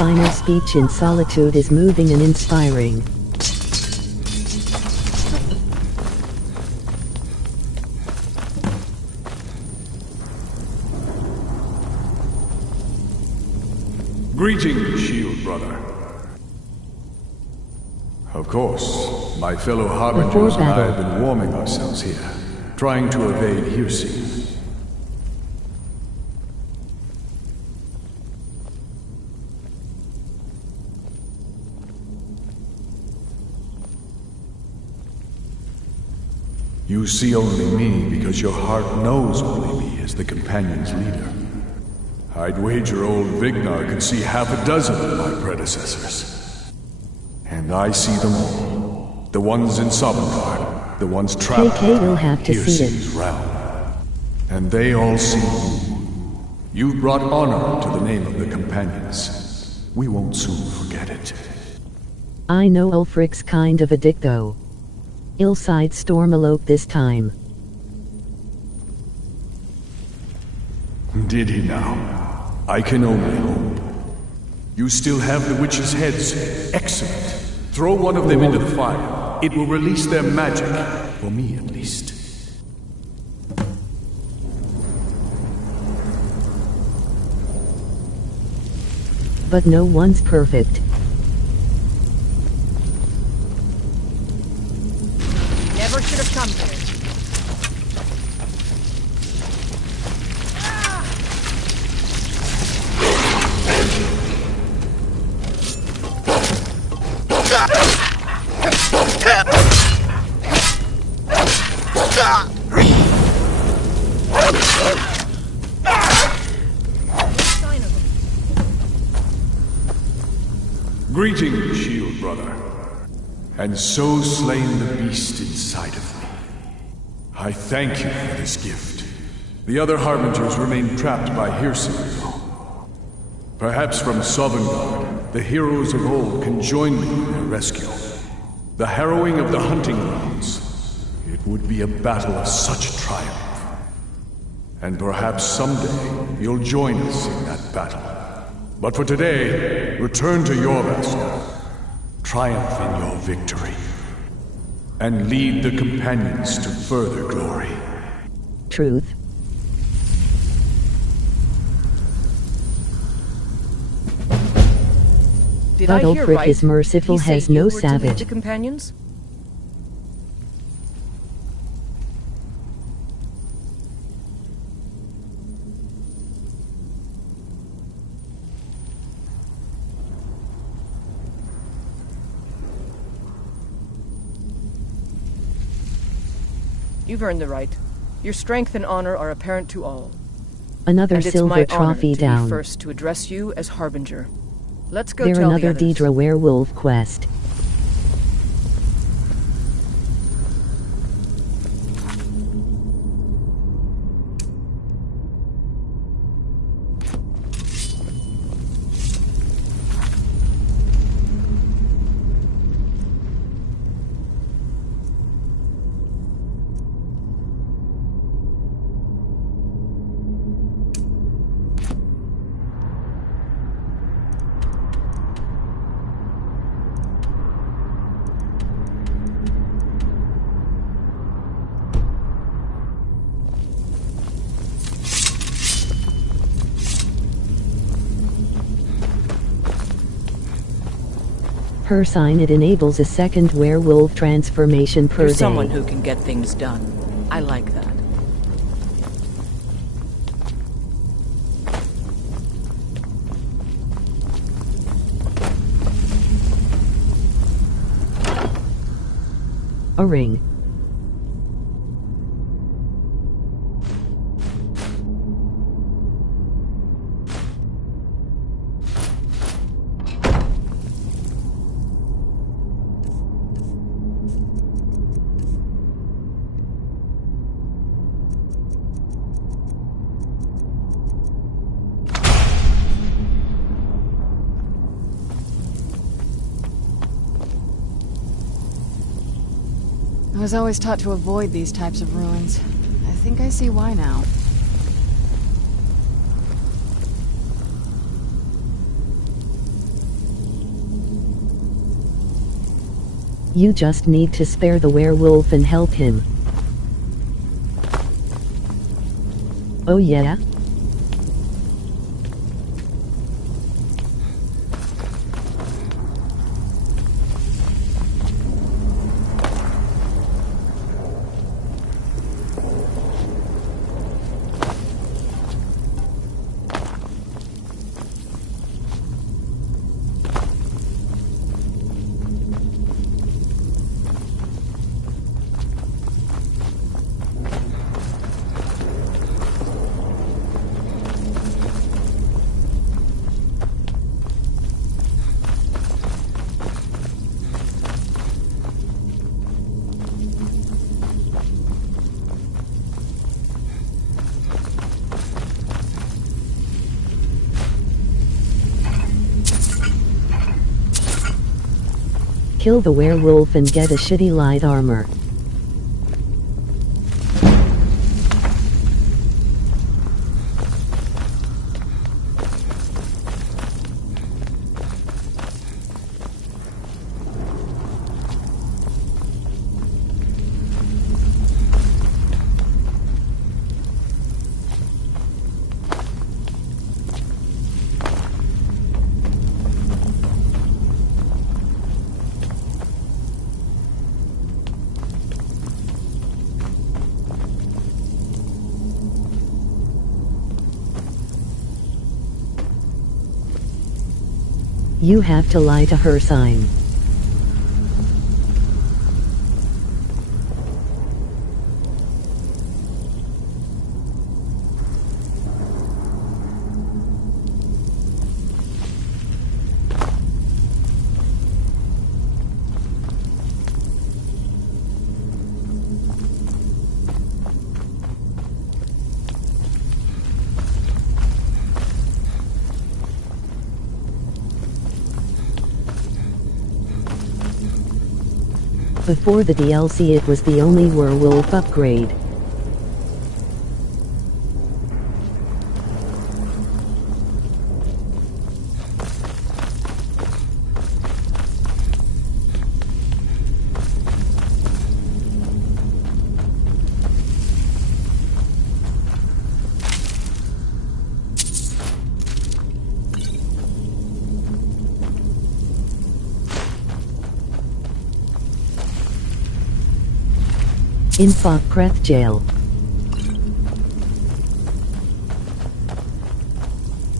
final speech in solitude is moving and inspiring. Greetings, Shield Brother. Of course, my fellow Harbingers and I have been warming ourselves here, trying to evade hearsay. You see only me because your heart knows only me as the Companion's leader. I'd wager old Vignar could see half a dozen of my predecessors. And I see them all. The ones in Sovngarde, the ones trapped KK will have to see Hirci's realm. And they all see you. You've brought honor to the name of the Companions. We won't soon forget it. I know Ulfric's kind of a dick though. Illside Stormalope this time. Did he now? I can only hope. You still have the witches' heads. Excellent. Throw one of them into the fire. It will release their magic. For me, at least. But no one's perfect. Never should have come here. Greetings, Shield Brother. And so slain the beast inside of me. I thank you for this gift. The other Harbingers remain trapped by Hirci. Perhaps from Sovngarde, the heroes of old can join me in their rescue. The harrowing of the hunting grounds. It would be a battle of such triumph. And perhaps someday you'll join us in that battle. But for today, return to Jorvaskr. Triumph in your victory. And lead the Companions to further glory. Truth. Did But I hear Ulfric right? is merciful, He has said no you were to lead savage. the Companions? You've earned the right. Your strength and honor are apparent to all. Another and it's silver my trophy honor to down. be first to address you as Harbinger. Let's go There tell another the others. Daedra werewolf quest. Per sign, it enables a second werewolf transformation per You're day. someone who can get things done. I like that. A ring. I was always taught to avoid these types of ruins. I think I see why now. You just need to spare the werewolf and help him. Oh yeah? Kill the werewolf and get a shitty light armor. You have to lie to her sign. Before the DLC it was the only werewolf upgrade. In Fockreth jail.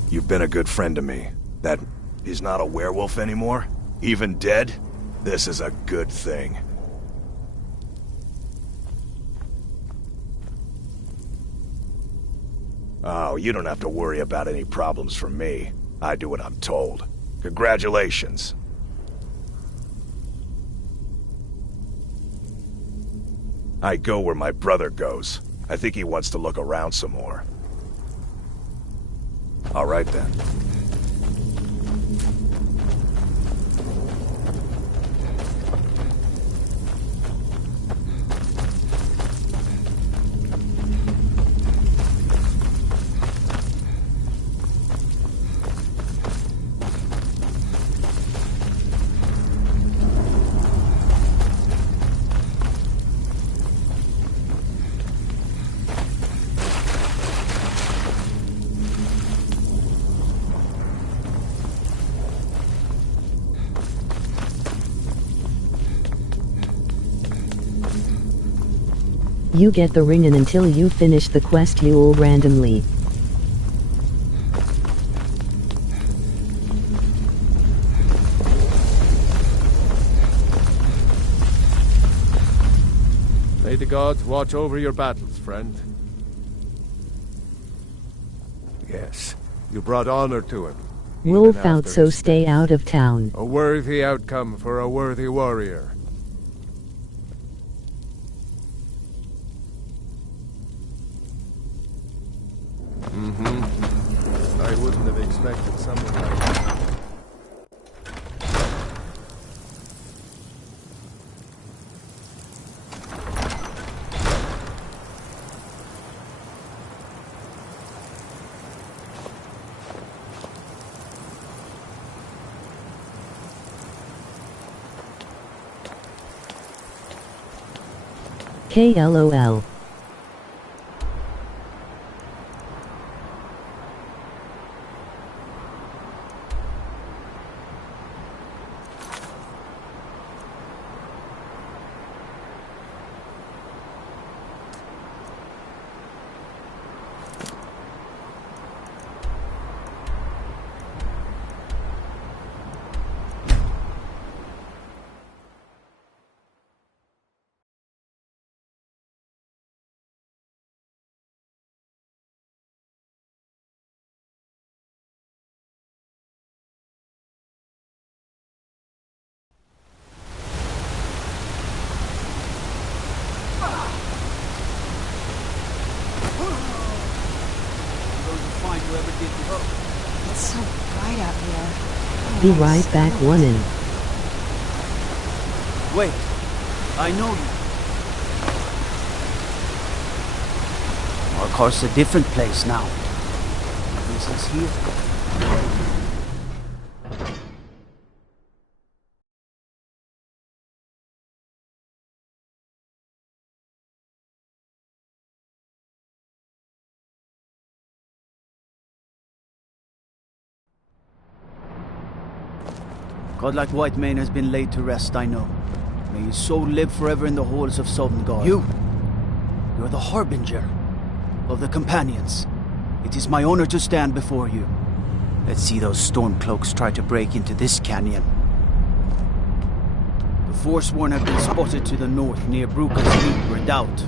You've been a good friend to me. That he's not a werewolf anymore? Even dead? This is a good thing. Oh, you don't have to worry about any problems from me. I do what I'm told. Congratulations. I go where my brother goes. I think he wants to look around some more. All right then. You get the ring and until you finish the quest you'll randomly May the gods watch over your battles, friend. Yes, you brought honor to him. wolf out, so stay out of town. A worthy outcome for a worthy warrior. I wouldn't have expected something like that. KLOL. It's so bright out here. Be right back, one in. Wait, I know you. Of course, a different place now. This is here. Godlike Whitemane has been laid to rest, I know. May his soul live forever in the halls of Sovngarde. You're the harbinger of the companions. It is my honor to stand before you. Let's see those stormcloaks try to break into this canyon. The Forsworn have been spotted to the north near Bruka's Leap Redoubt.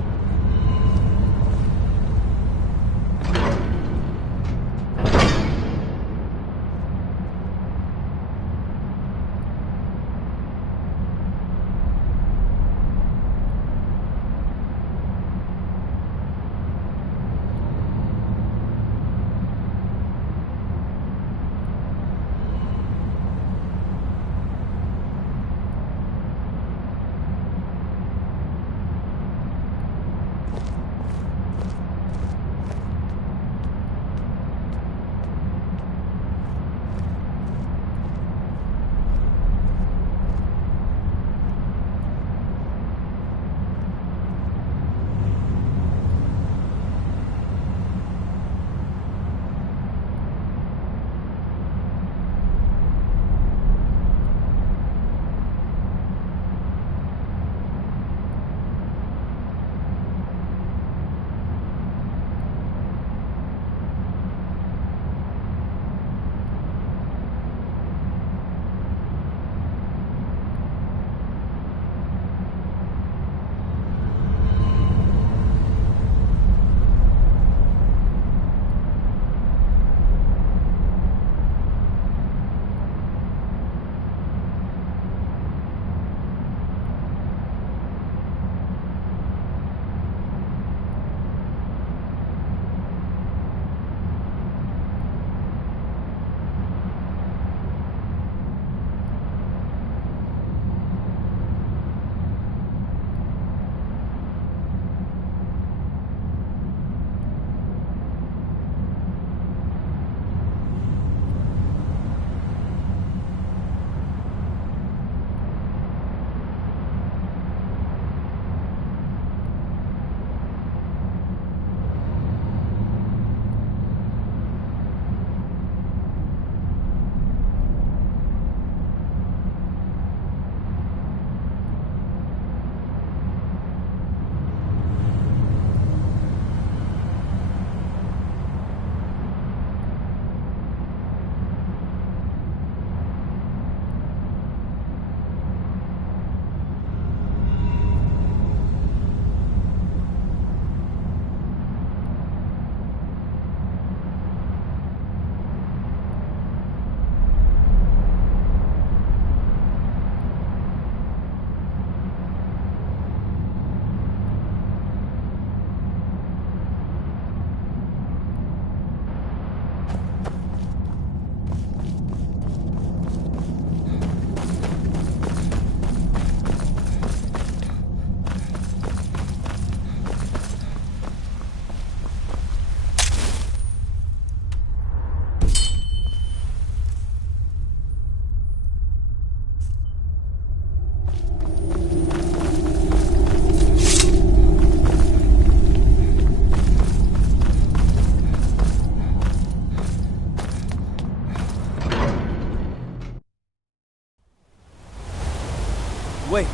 Wait.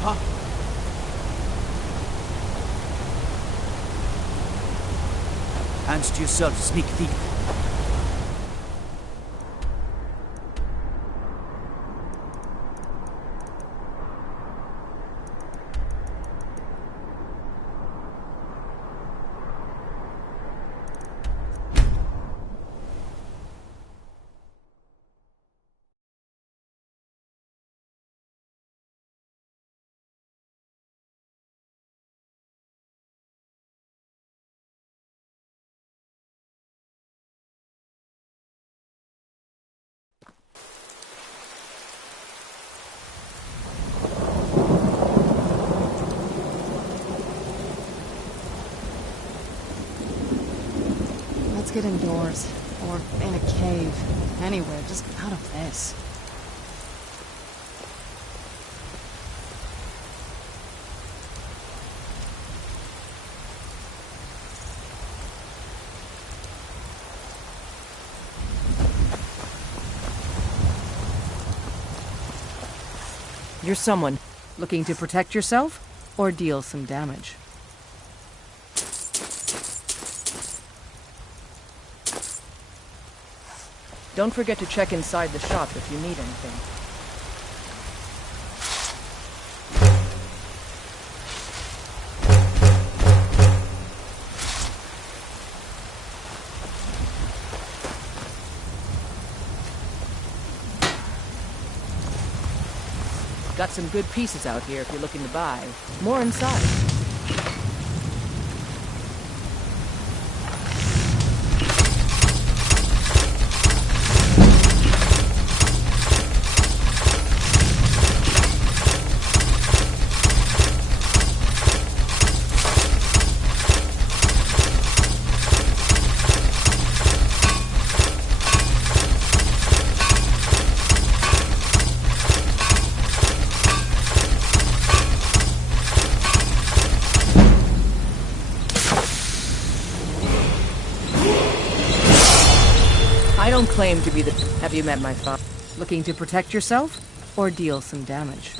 Huh? Hands to yourself, sneak thief. Let's get indoors. Or in a cave. Anywhere, just out of this. You're someone looking to protect yourself or deal some damage. Don't forget to check inside the shop if you need anything. Got some good pieces out here if you're looking to buy. More inside. I don't claim to be the... Have you met my father? Looking to protect yourself or deal some damage?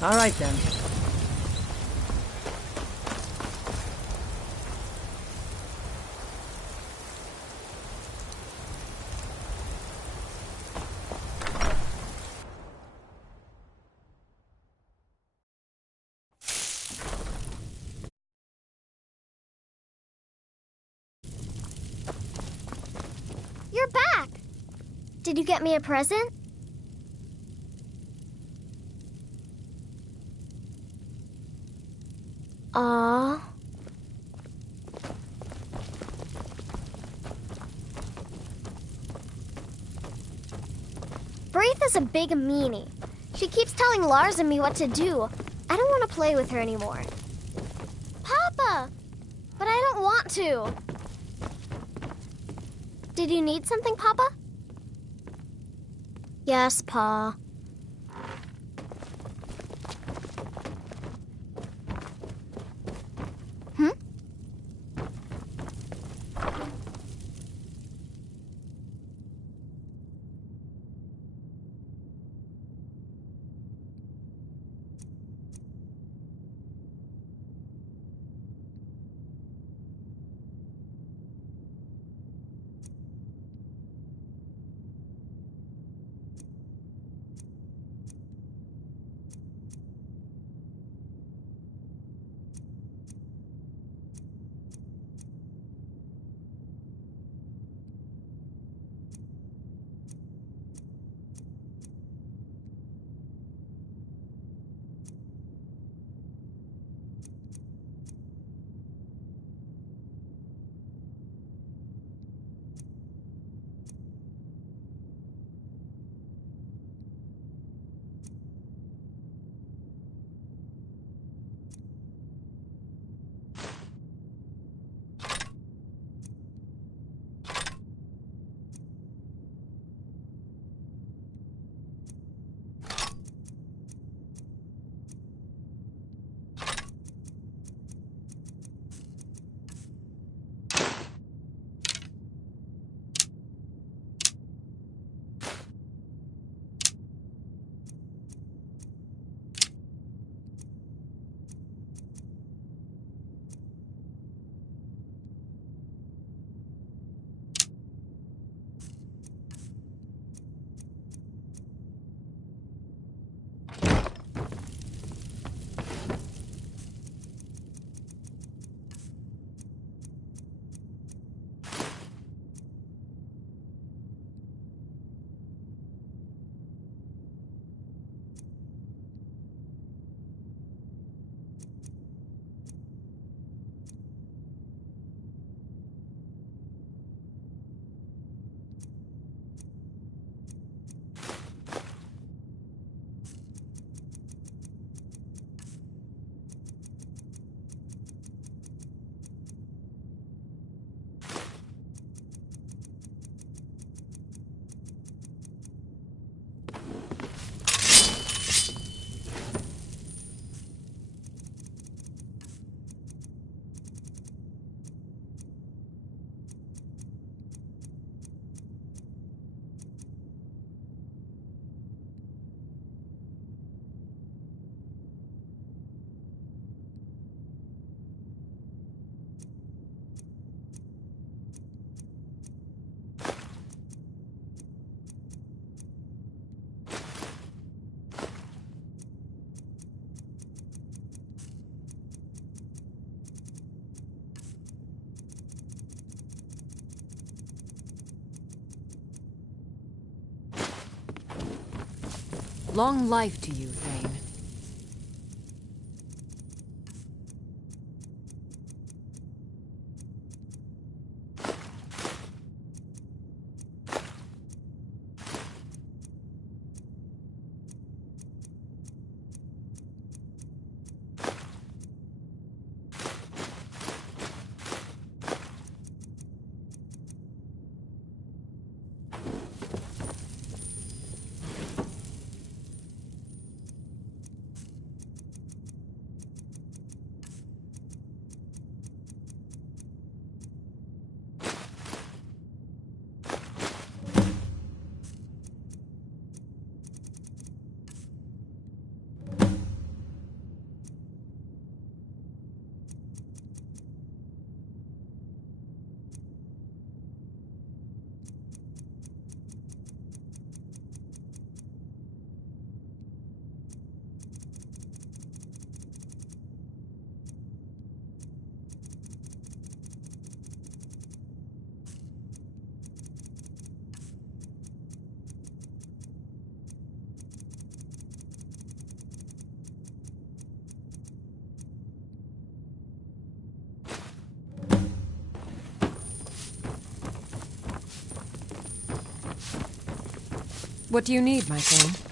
All right, then. You're back! Did you get me a present? Aww. Braitha's a big meanie. She keeps telling Lars and me what to do. I don't want to play with her anymore. Papa! But I don't want to. Did you need something, Papa? Yes, Pa. Hmm? Long life to you, Thane. What do you need, my Thane?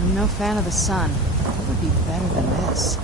I'm no fan of the sun. It would be better than this.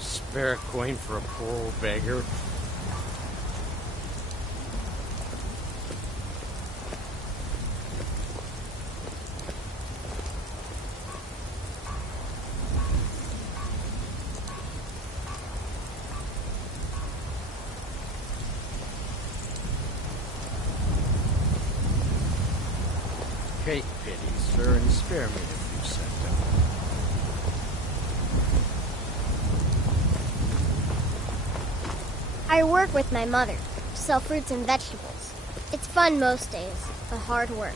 Spare a coin for a poor old beggar. Take pity, sir, and spare me a few seconds. I work with my mother, sell fruits and vegetables. It's fun most days, but hard work.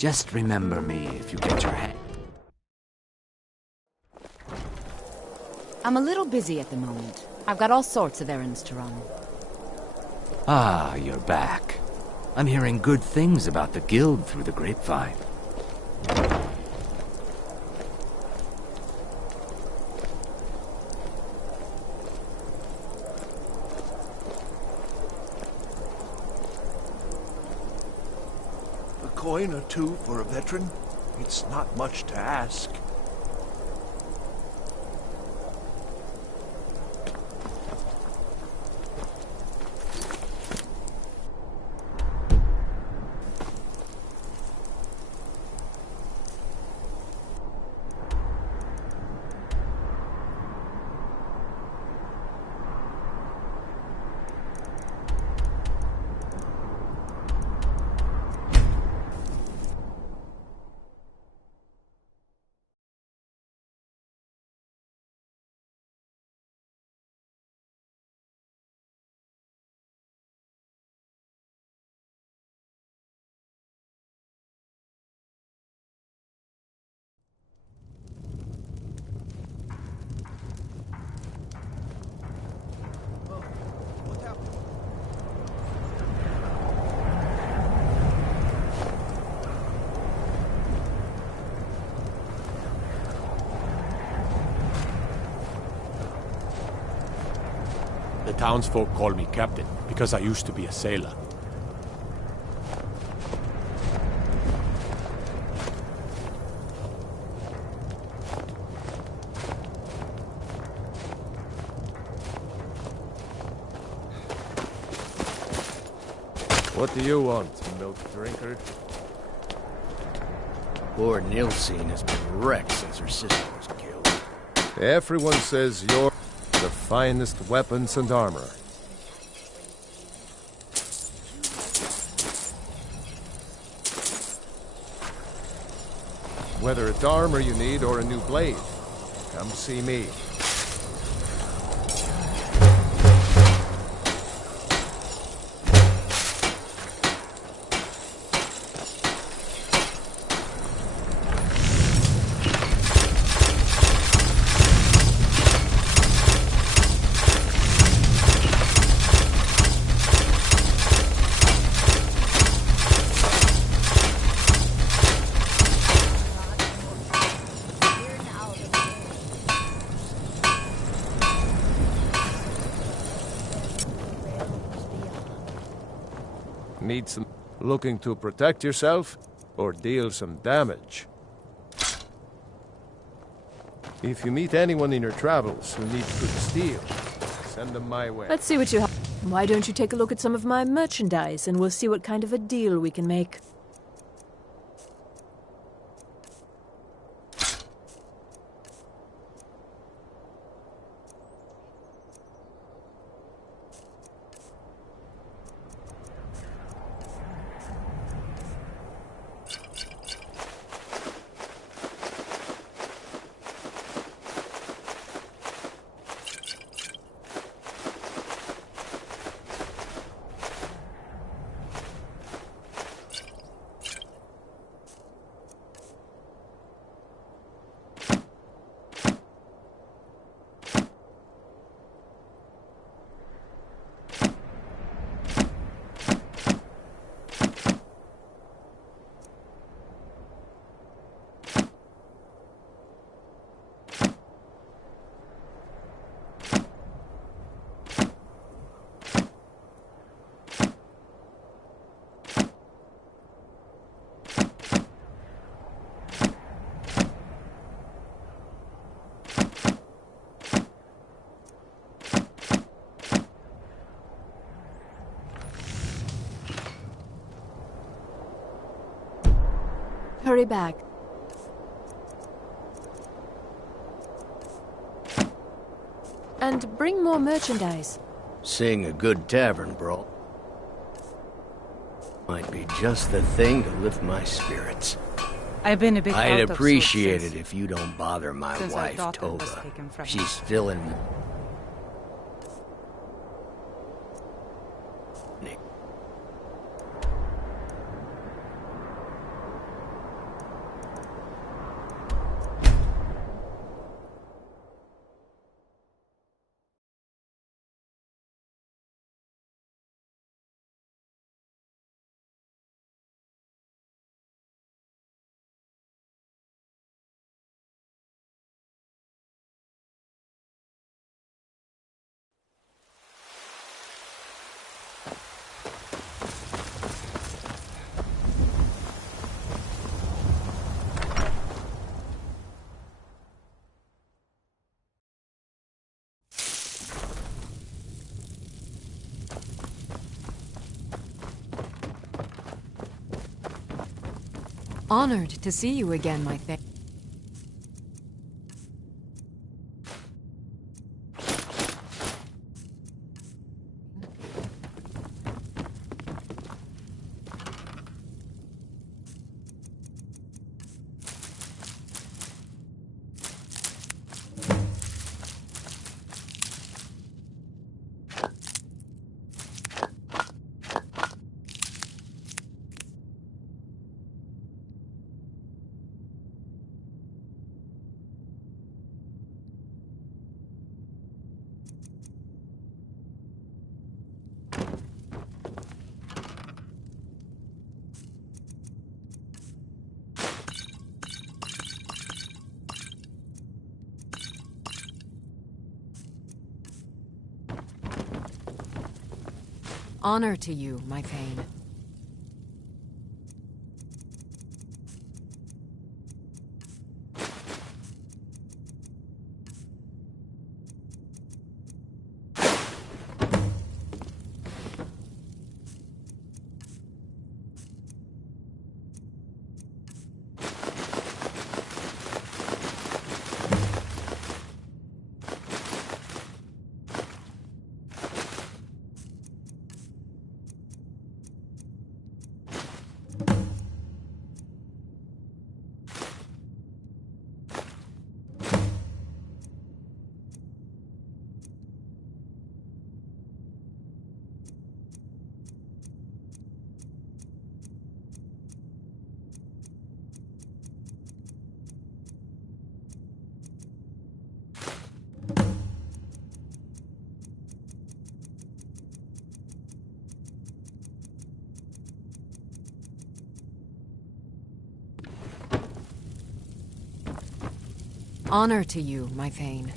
Just remember me if you get your hand. I'm a little busy at the moment. I've got all sorts of errands to run. Ah, you're back. I'm hearing good things about the guild through the grapevine. A coin or two for a veteran? It's not much to ask. The townsfolk call me captain because I used to be a sailor. What do you want, milk drinker? Poor Nilsine has been wrecked since her sister was killed. Everyone says you're the finest weapons and armor. Whether it's armor you need or a new blade, come see me. Need some looking to protect yourself or deal some damage. If you meet anyone in your travels who needs good steel, send them my way. Let's see what you have. Why don't you take a look at some of my merchandise and we'll see what kind of a deal we can make. Hurry back. And bring more merchandise. Seeing a good tavern brawl might be just the thing to lift my spirits. I've been a bit I'd out of appreciate sorts it if you don't bother my since our wife, daughter was Tova. taken from She's us. still in... Honored to see you again, my thing. Honor to you, my Thane. Honor to you, my Thane.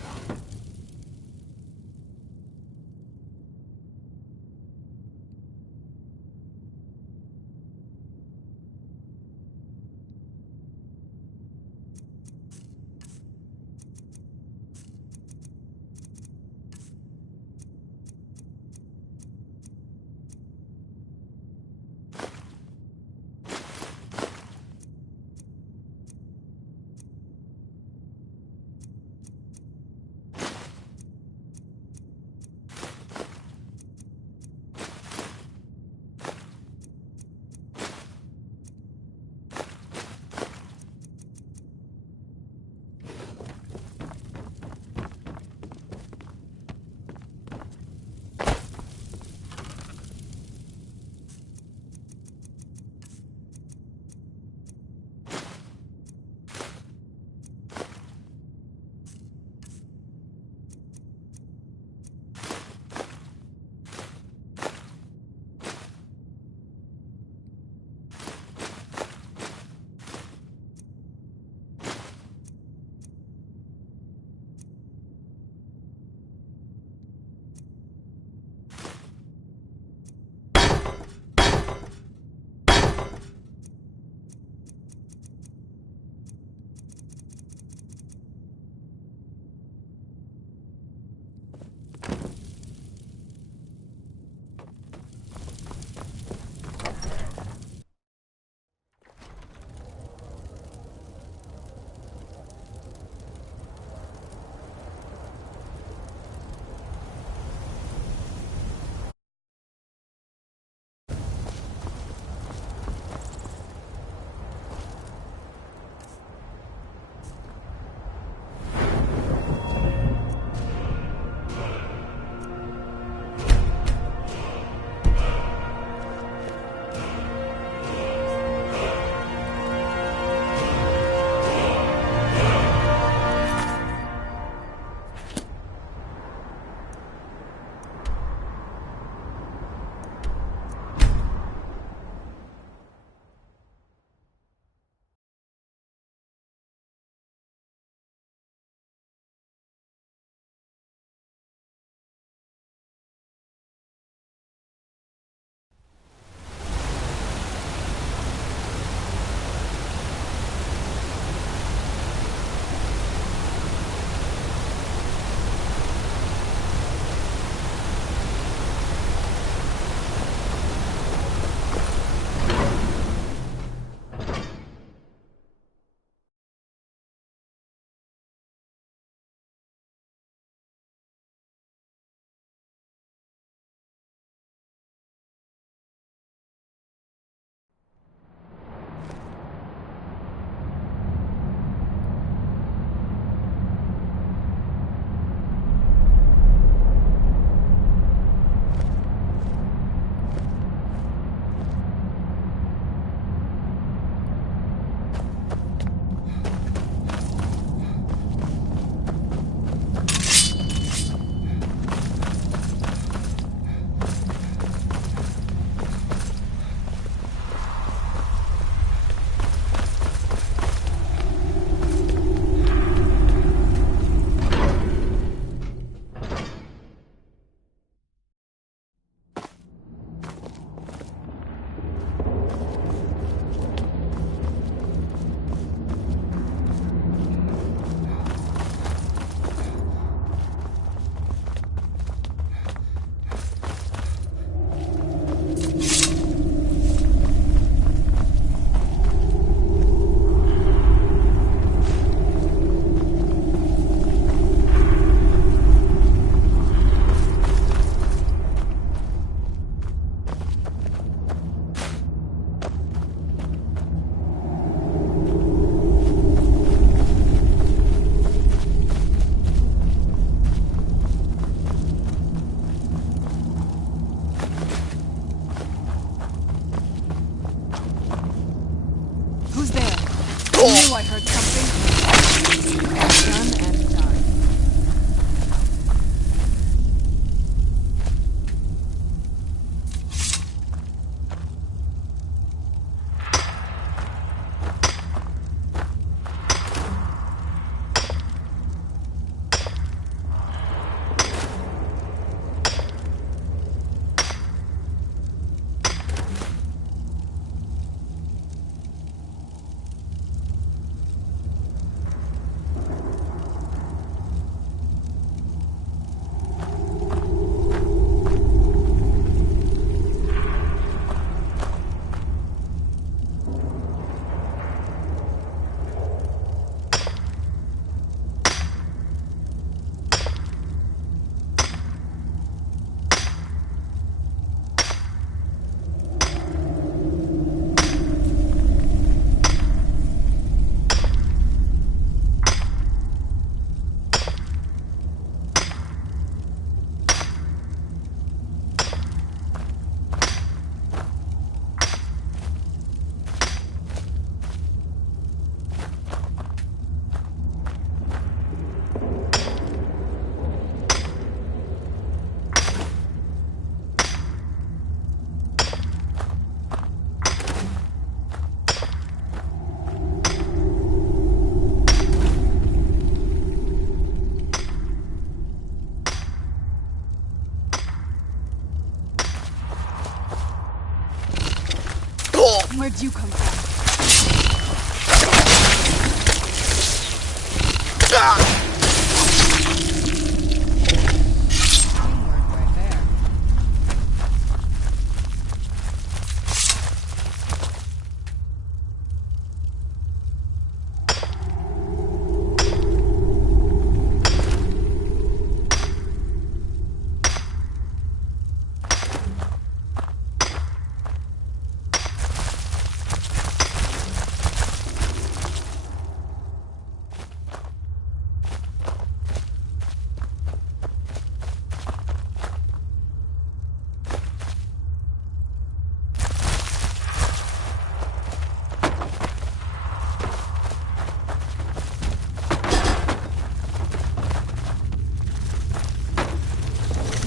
Where'd you come from?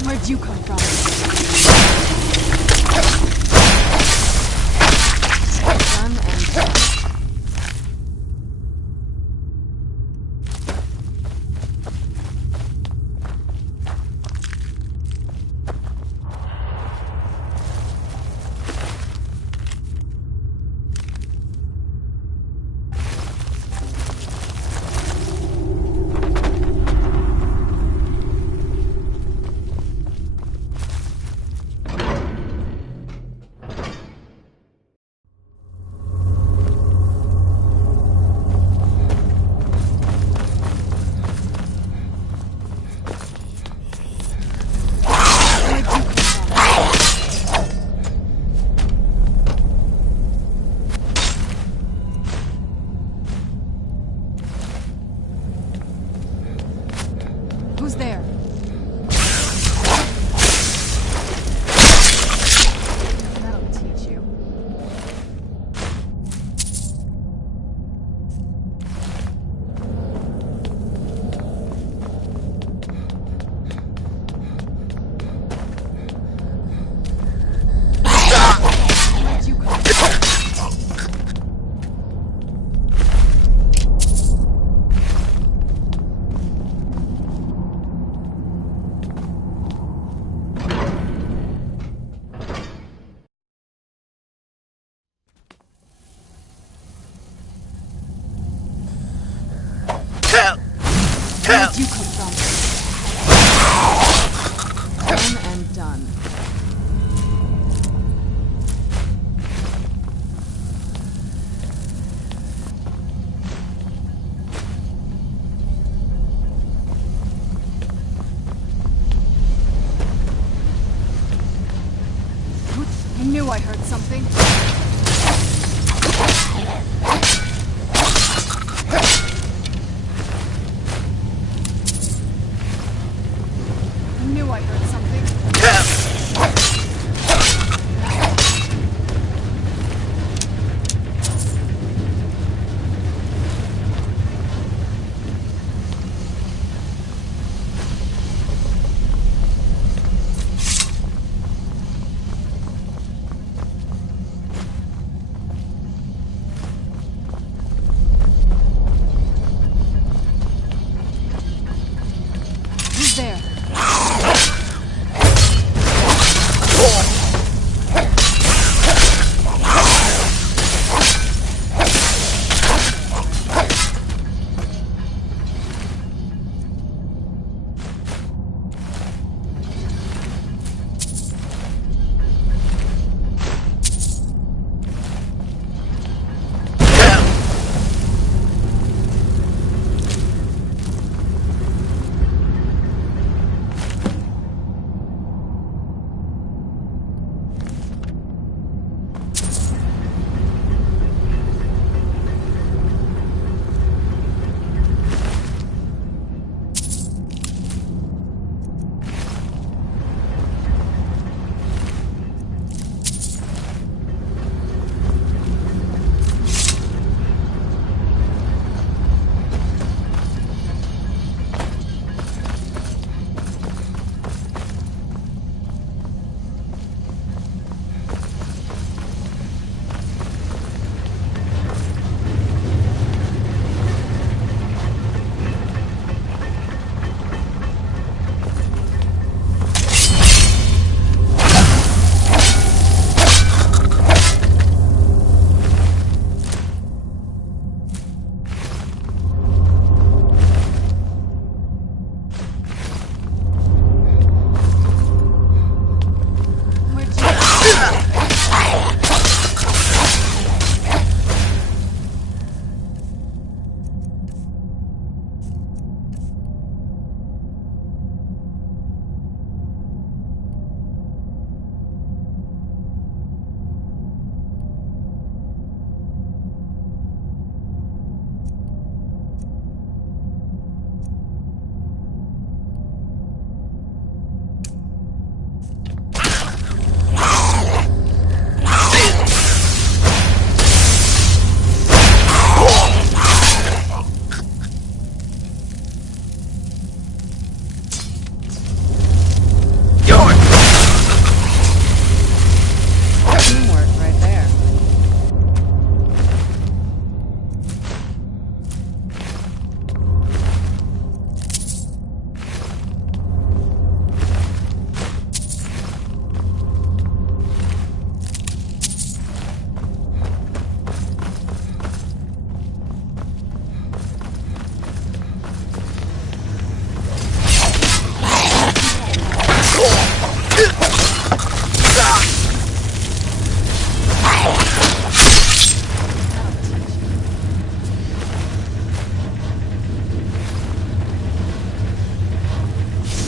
Where'd you come from? Done and done. Who's there? That'll teach you. Where'd you come from? Where'd you come from? Done and done. I knew I heard something. I knew I heard something.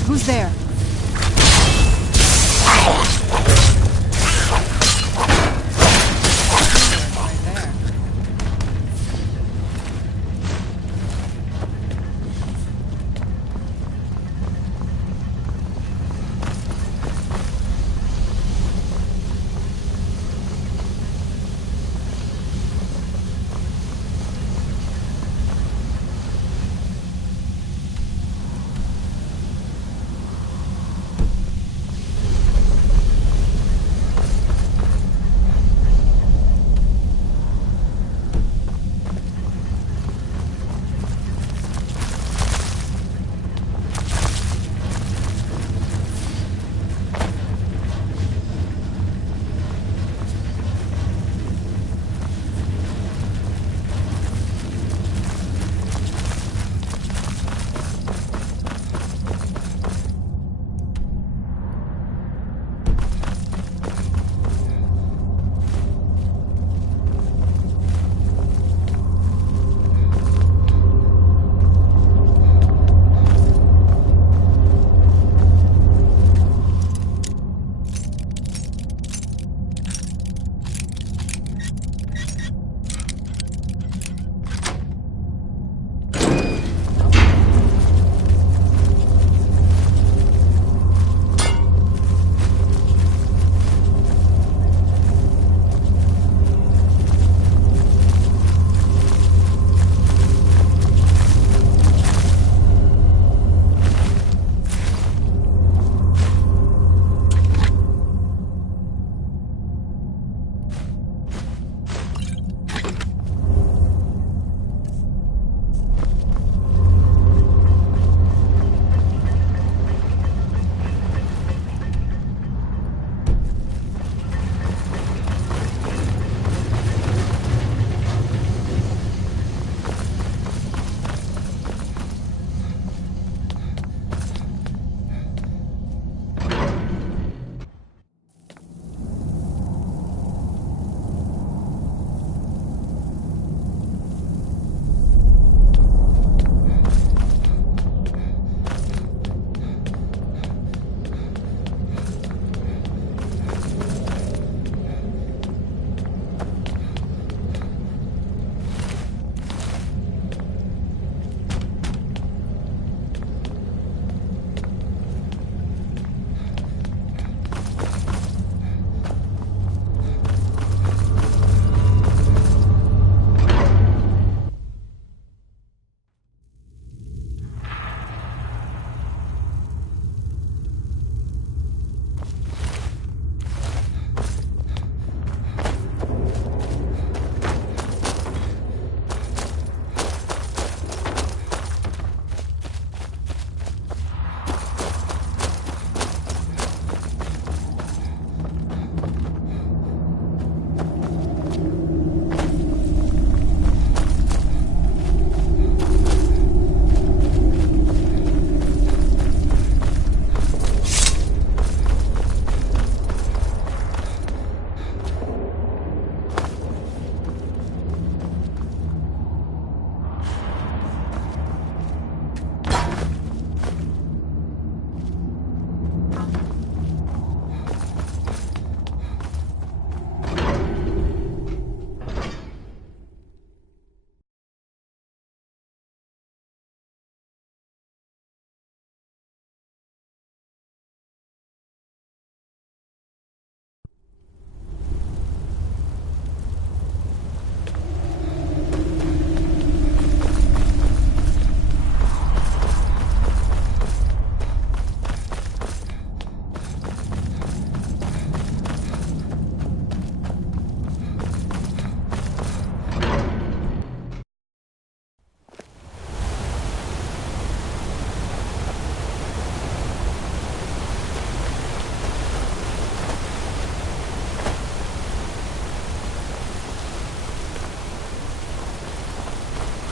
Who's there?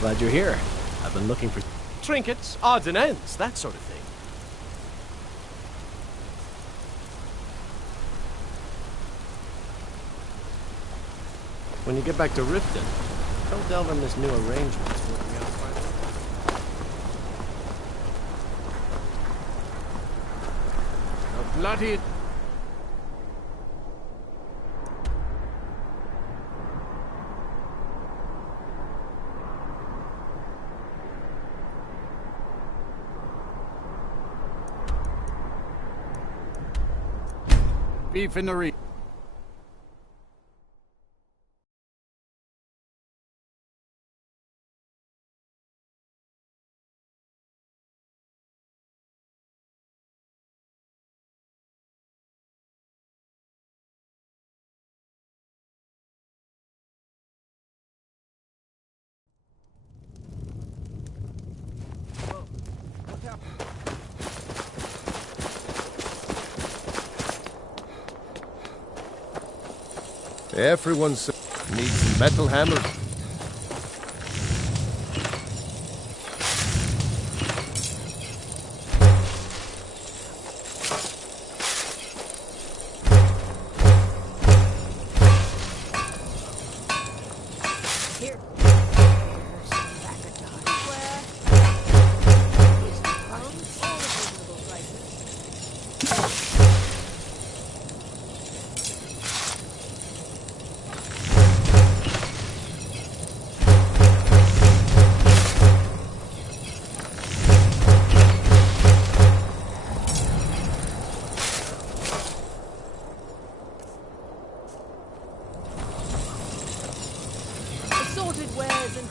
Glad you're here. I've been looking for trinkets, odds and ends, that sort of thing. When you get back to Riften, don't delve in this new arrangement it's working out quite well. Bloody... Beef in the re... Everyone needs metal hammers.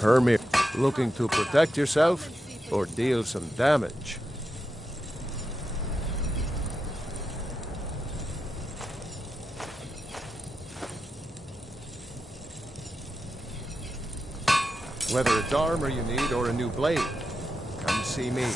Hermit, looking to protect yourself or deal some damage? Whether it's armor you need or a new blade, come see me.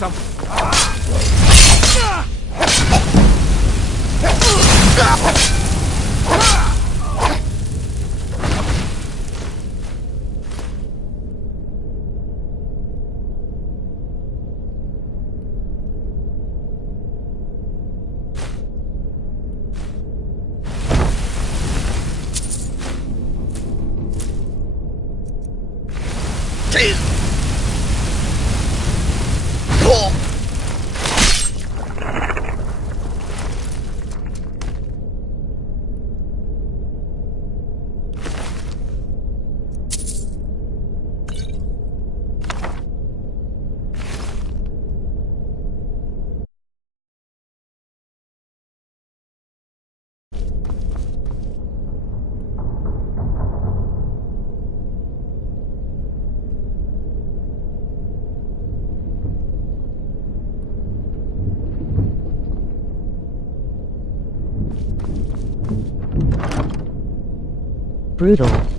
some... Brutal.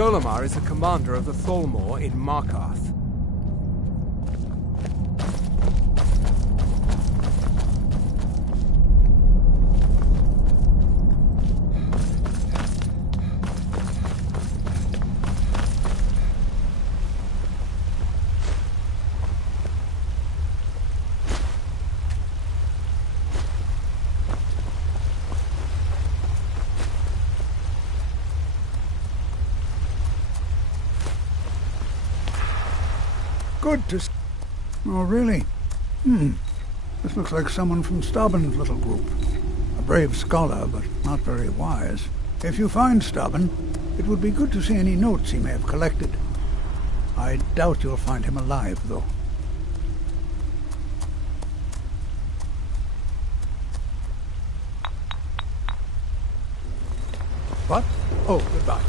Dolomar is the commander of the Tholmor in Markarth. Good to see. Oh, really? This looks like someone from Steuben's little group. A brave scholar, but not very wise. If you find Steuben, it would be good to see any notes he may have collected. I doubt you'll find him alive, though. What? Oh, goodbye.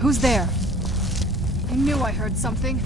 Who's there? I knew I heard something.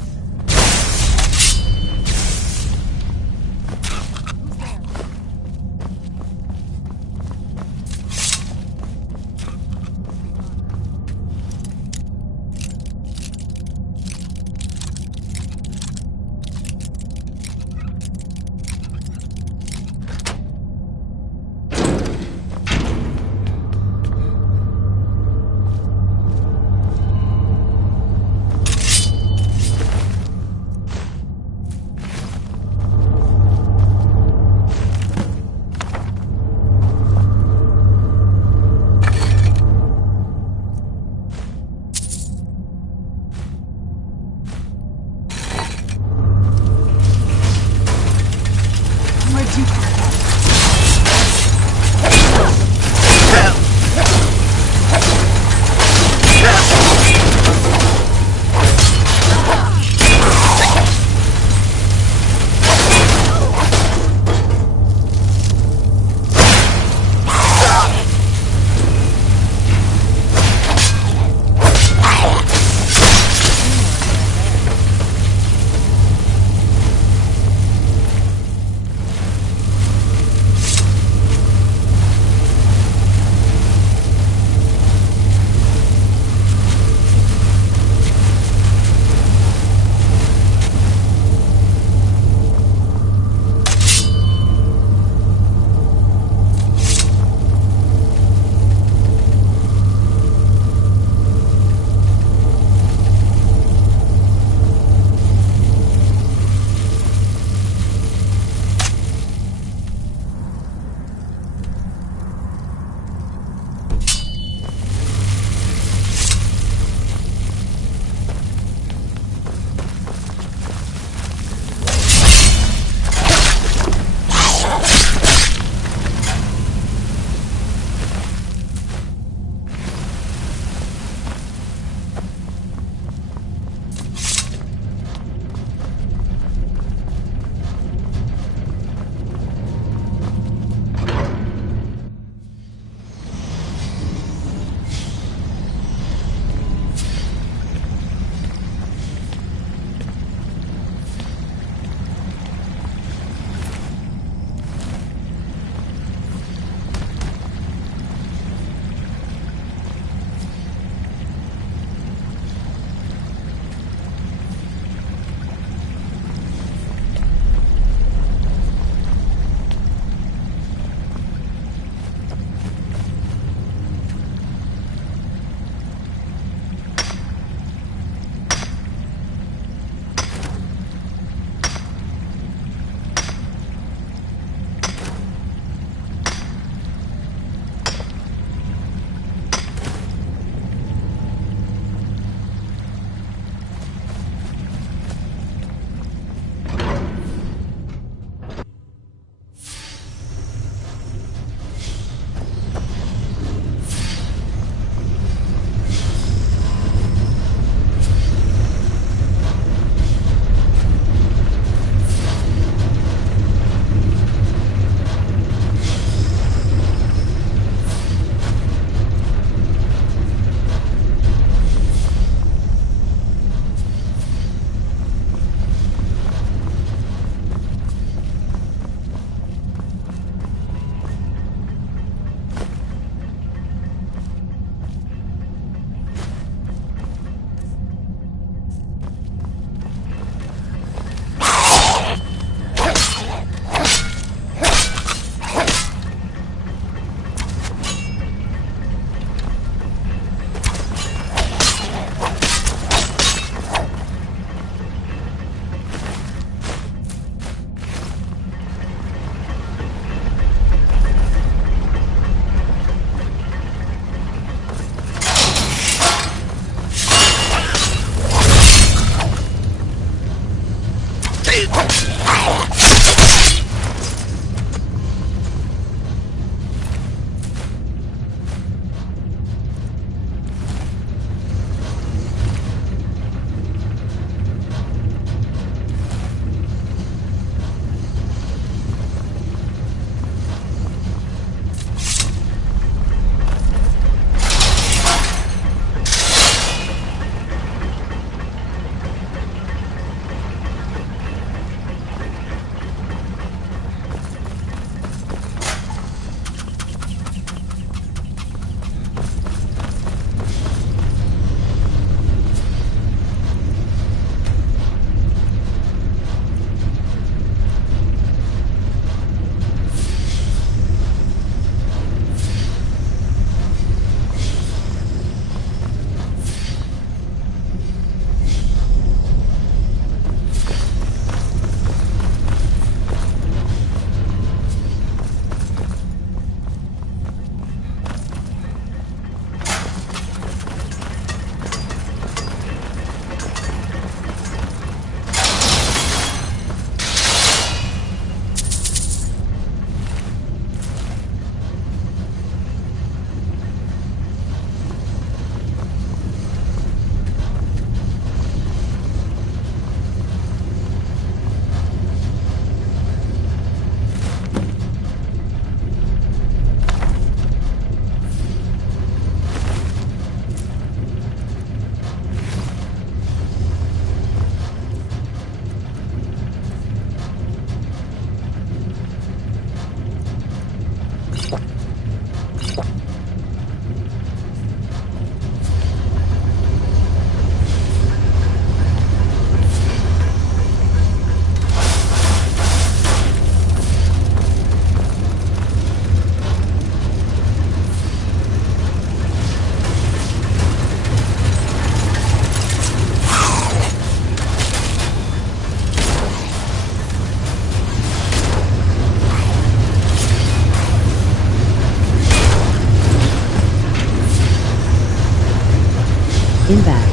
In back.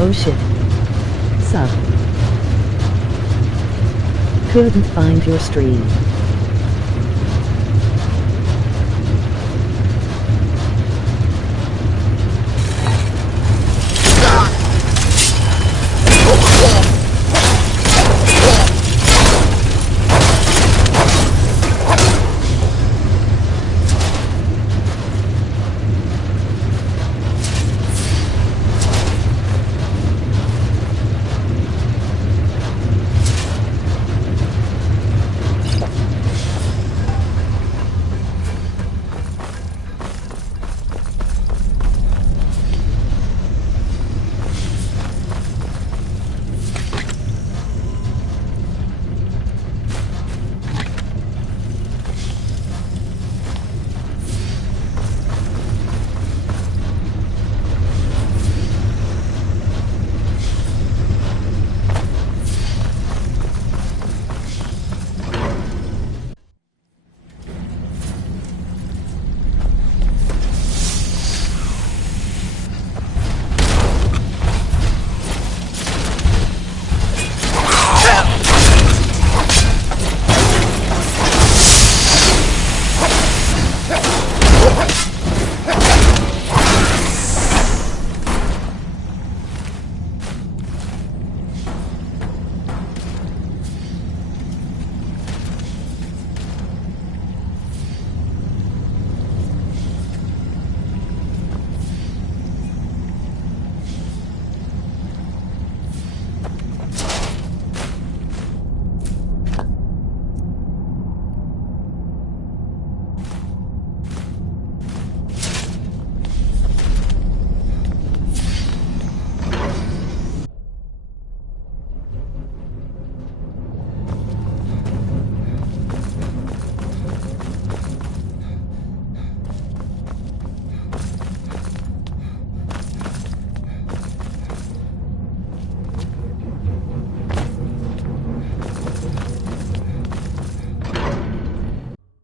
Oh shit. Sup? Couldn't find your stream.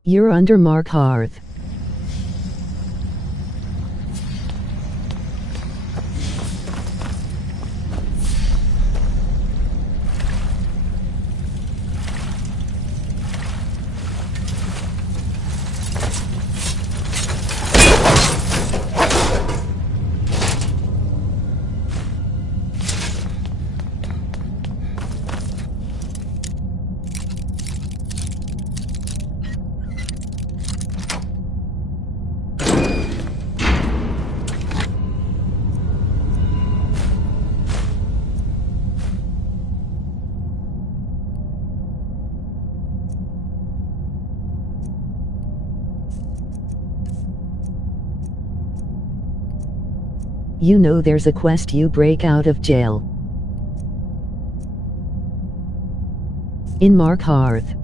You're under Mark Hearth. You know there's a quest you break out of jail. In Mark Hearth.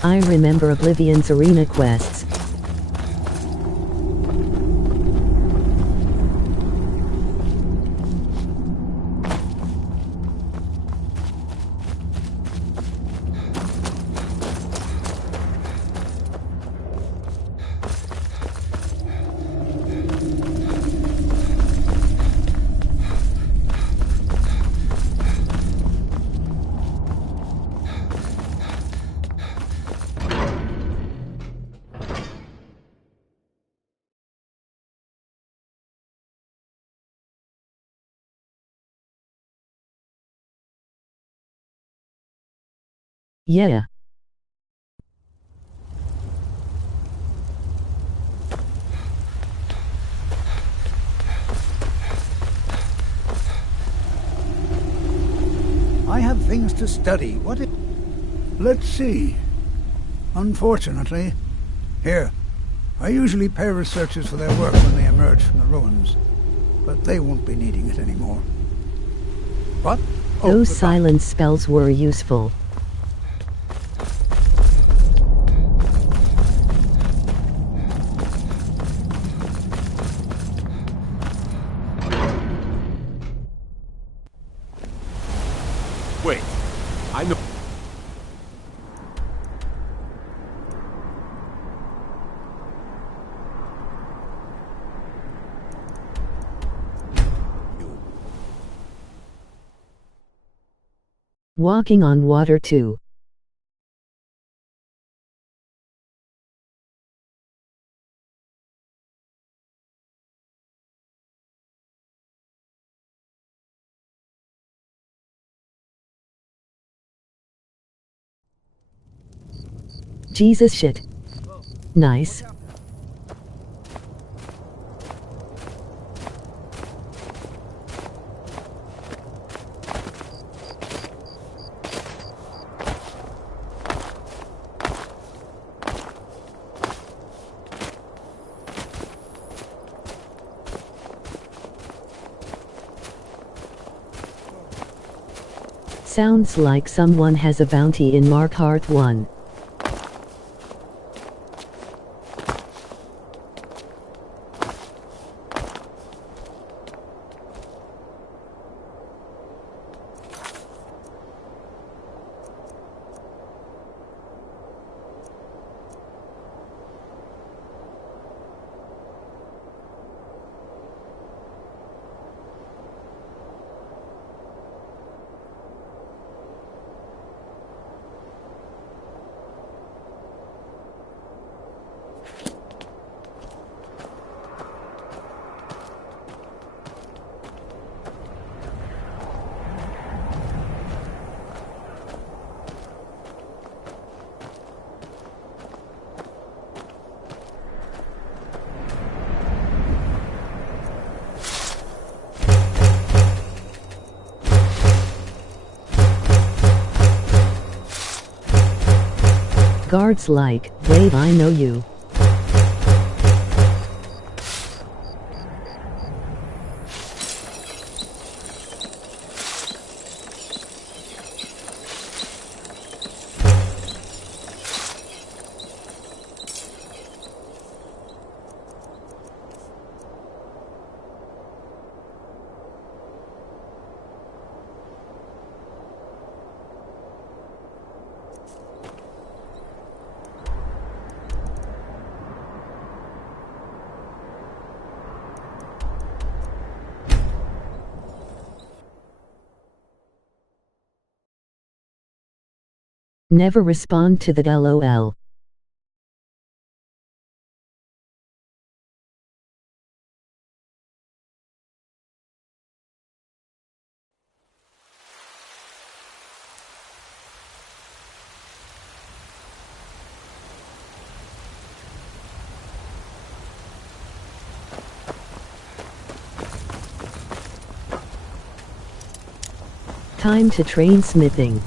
I remember Oblivion's arena quests. Yeah. I have things to study. Let's see. Unfortunately, here. I usually pay researchers for their work when they emerge from the ruins, but they won't be needing it anymore. What? Oh, those silence spells were useful. Wait, I know. Walking on water too. Jesus shit. Nice. Sounds like someone has a bounty in Markarth 1. Guards like, wait, I know you. Never respond to that LOL. Time to train smithing.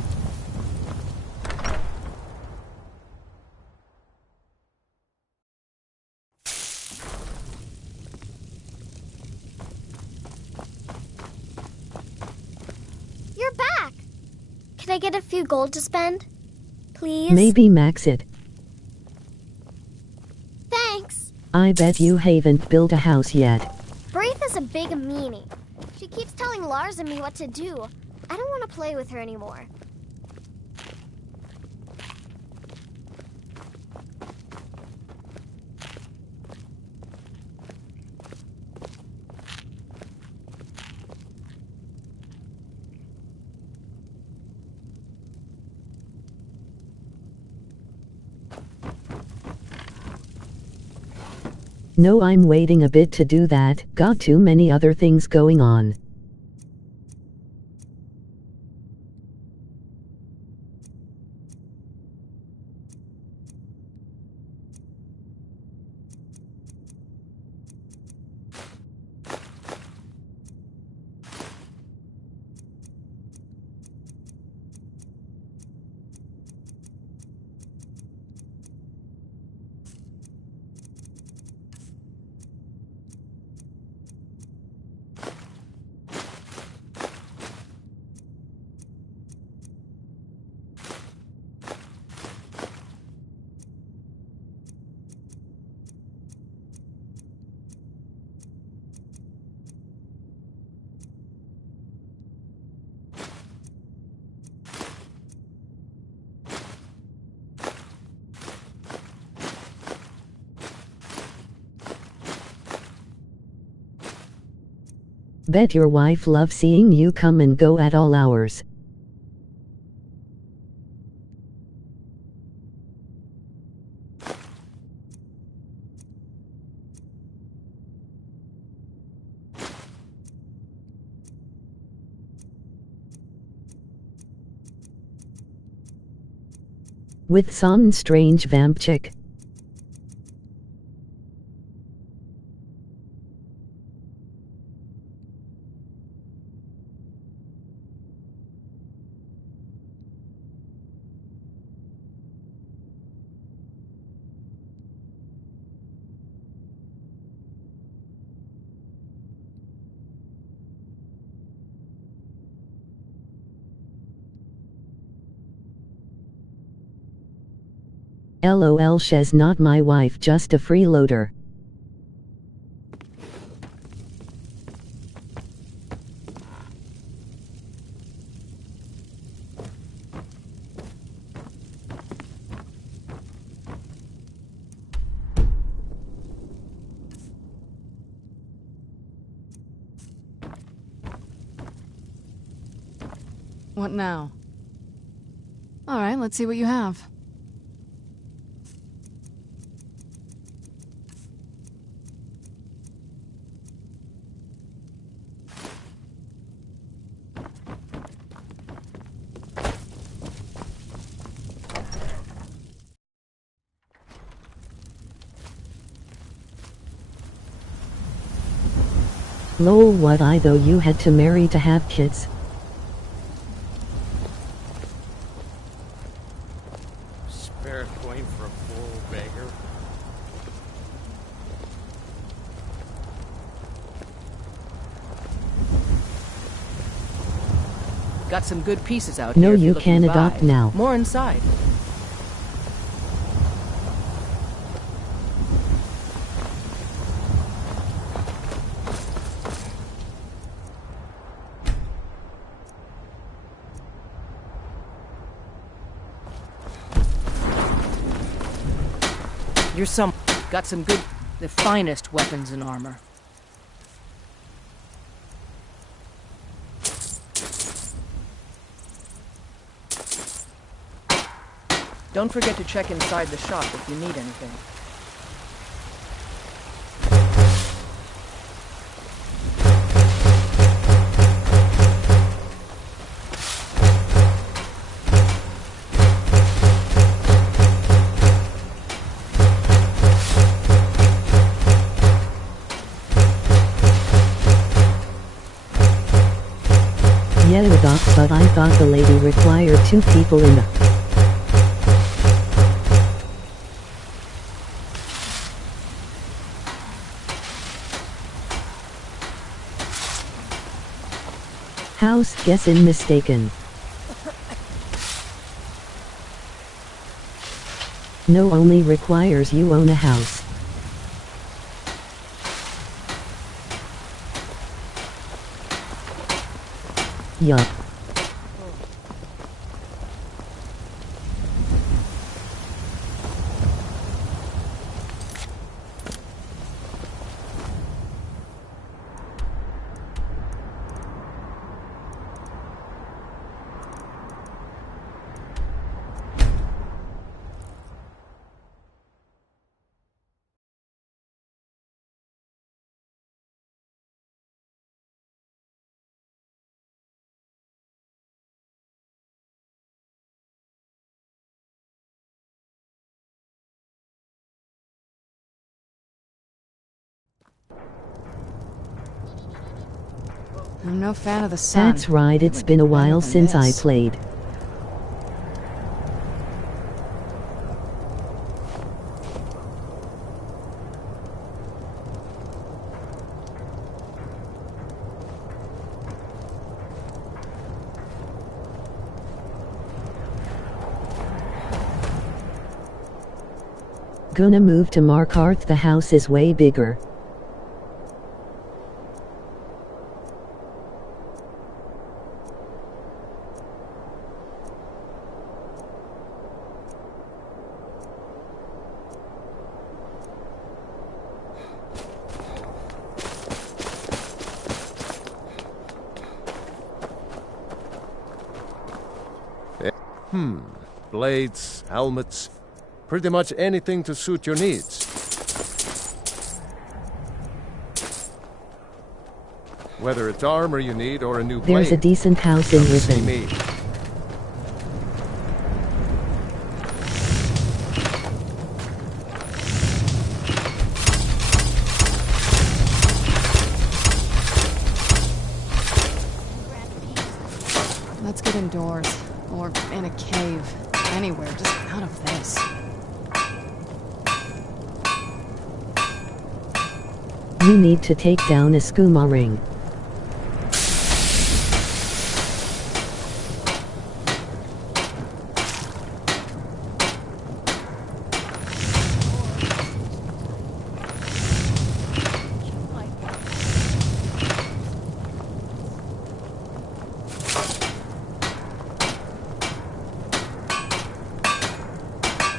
You're back! Can I get a few gold to spend? Please? Maybe max it. Thanks! I bet you haven't built a house yet. Braith is a big meanie. She keeps telling Lars and me what to do. I don't want to play with her anymore. No, I'm waiting a bit to do that, got too many other things going on. Bet your wife loves seeing you come and go at all hours. With some strange vamp chick. LOL, she's not my wife, just a freeloader. What now? Alright, let's see what you have. Lol, what? I though you had to marry to have kids? Spare coin for a poor old beggar. Got some good pieces out No, here. you can adopt now. More inside. Got some good, the finest weapons and armor. Don't forget to check inside the shop if you need anything. Yeah, adopt, but I thought the lady required 2 people in the... House, guessin' mistaken. No, only requires you own a house. Yup. I'm no fan of the sun. That's right, it's been a while since I played. Gonna move to Markarth, the house is way bigger. Blades, helmets, pretty much anything to suit your needs. Whether it's armor you need or a new blade. There's a decent house in See me. Ripon. Let's get indoors. Or in a cave. Anywhere, just out of this. You need to take down a skooma ring.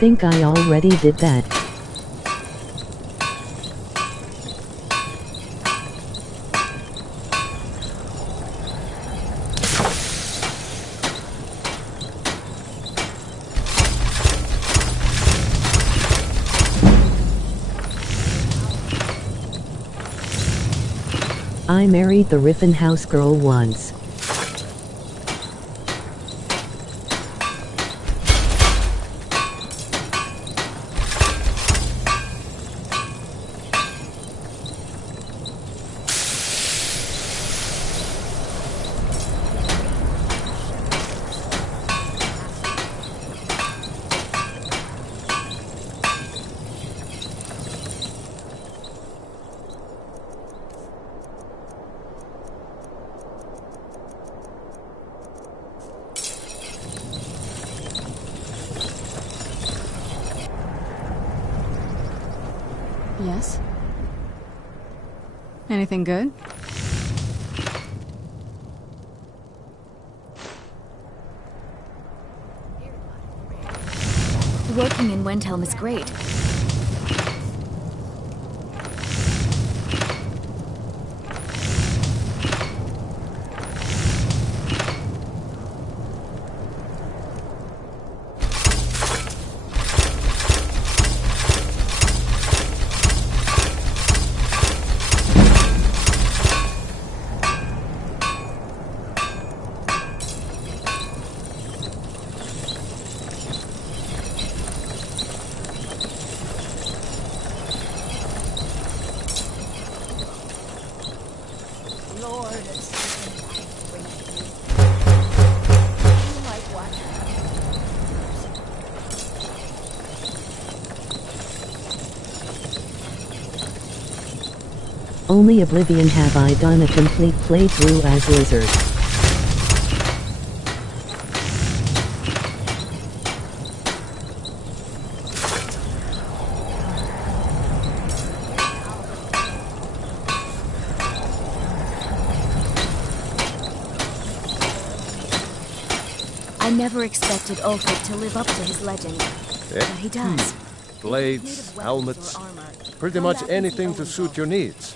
think I already did that. I married the Riffenhouse girl once. Yes? Anything good? Working in Wendhelm is great. Only Oblivion have I done a complete playthrough as Lizard. I never expected Ulfric to live up to his legend. But he does. Blades, helmets, pretty much anything to suit your needs.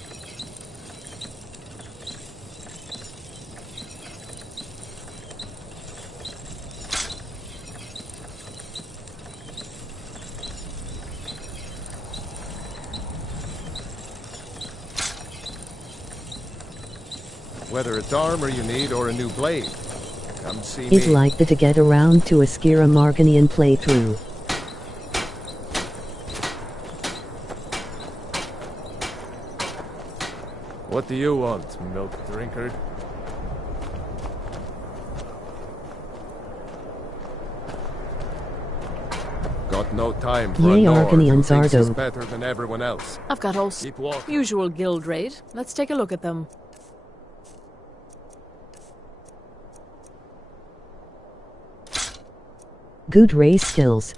Whether it's armor you need or a new blade, come see me. I'd like to get around to a Skyrim Marganian playthrough. What do you want, milk drinker? Got no time for Yay, a Nord who Arcanians are thinks he's dope. better than everyone else. I've got all Keep walking. usual guild raid. Let's take a look at them. Good race skills.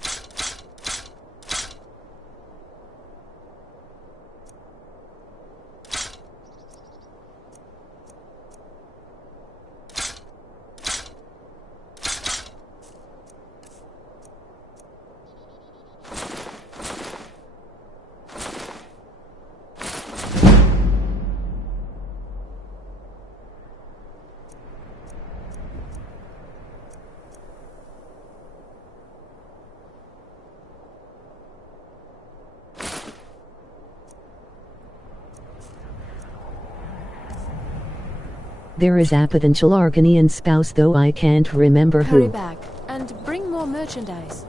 There is a potential Arcanian spouse, though I can't remember Hurry who. back and bring more merchandise.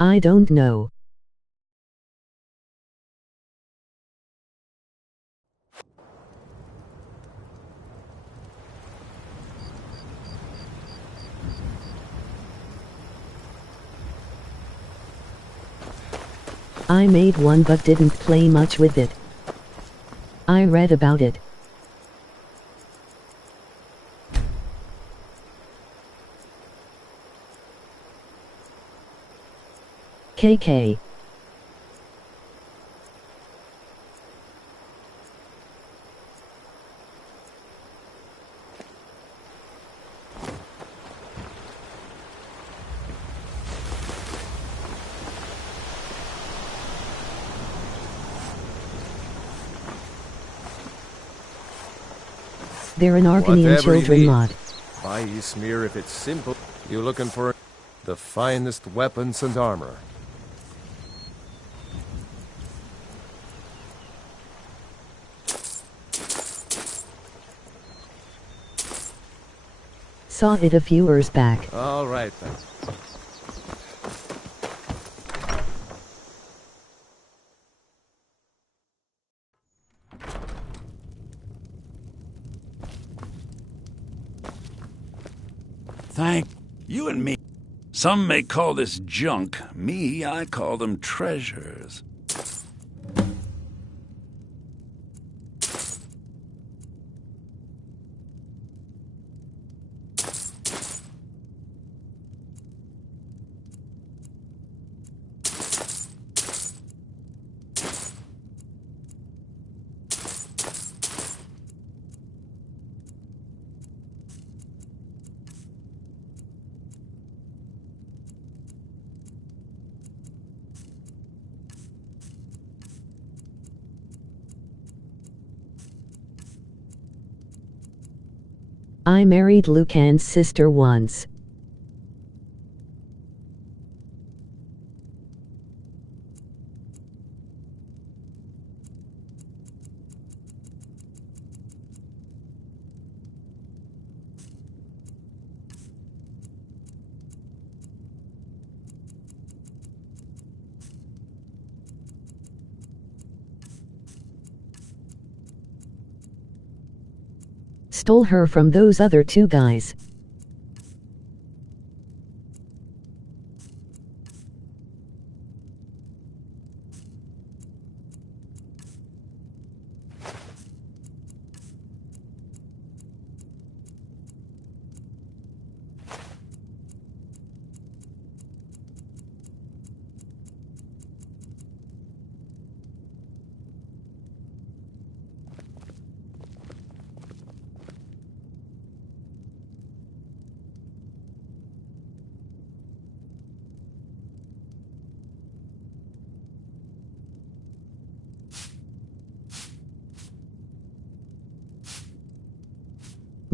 I don't know. I made one but didn't play much with it. I read about it. KK. They're an Arcanian Whatever you children need. mod. Buy Ysmir if it's simple. You looking for the finest weapons and armor. Saw it a few years back. All right then. Thank you and me. Some may call this junk. Me, I call them treasures. I married Lucan's sister once. Stole her from those other two guys.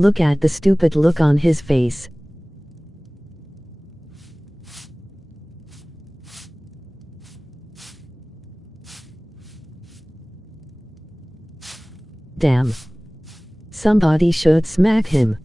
Look at the stupid look on his face. Damn. Somebody should smack him.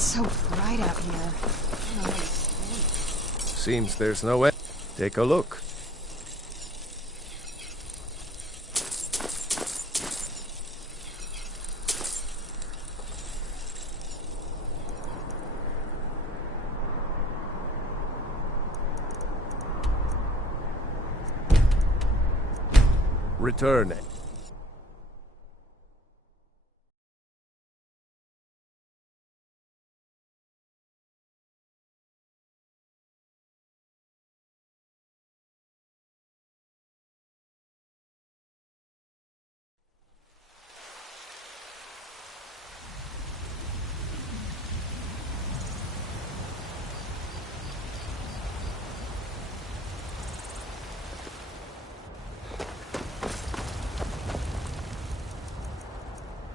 So bright out here. Seems there's no way. Take a look. Return.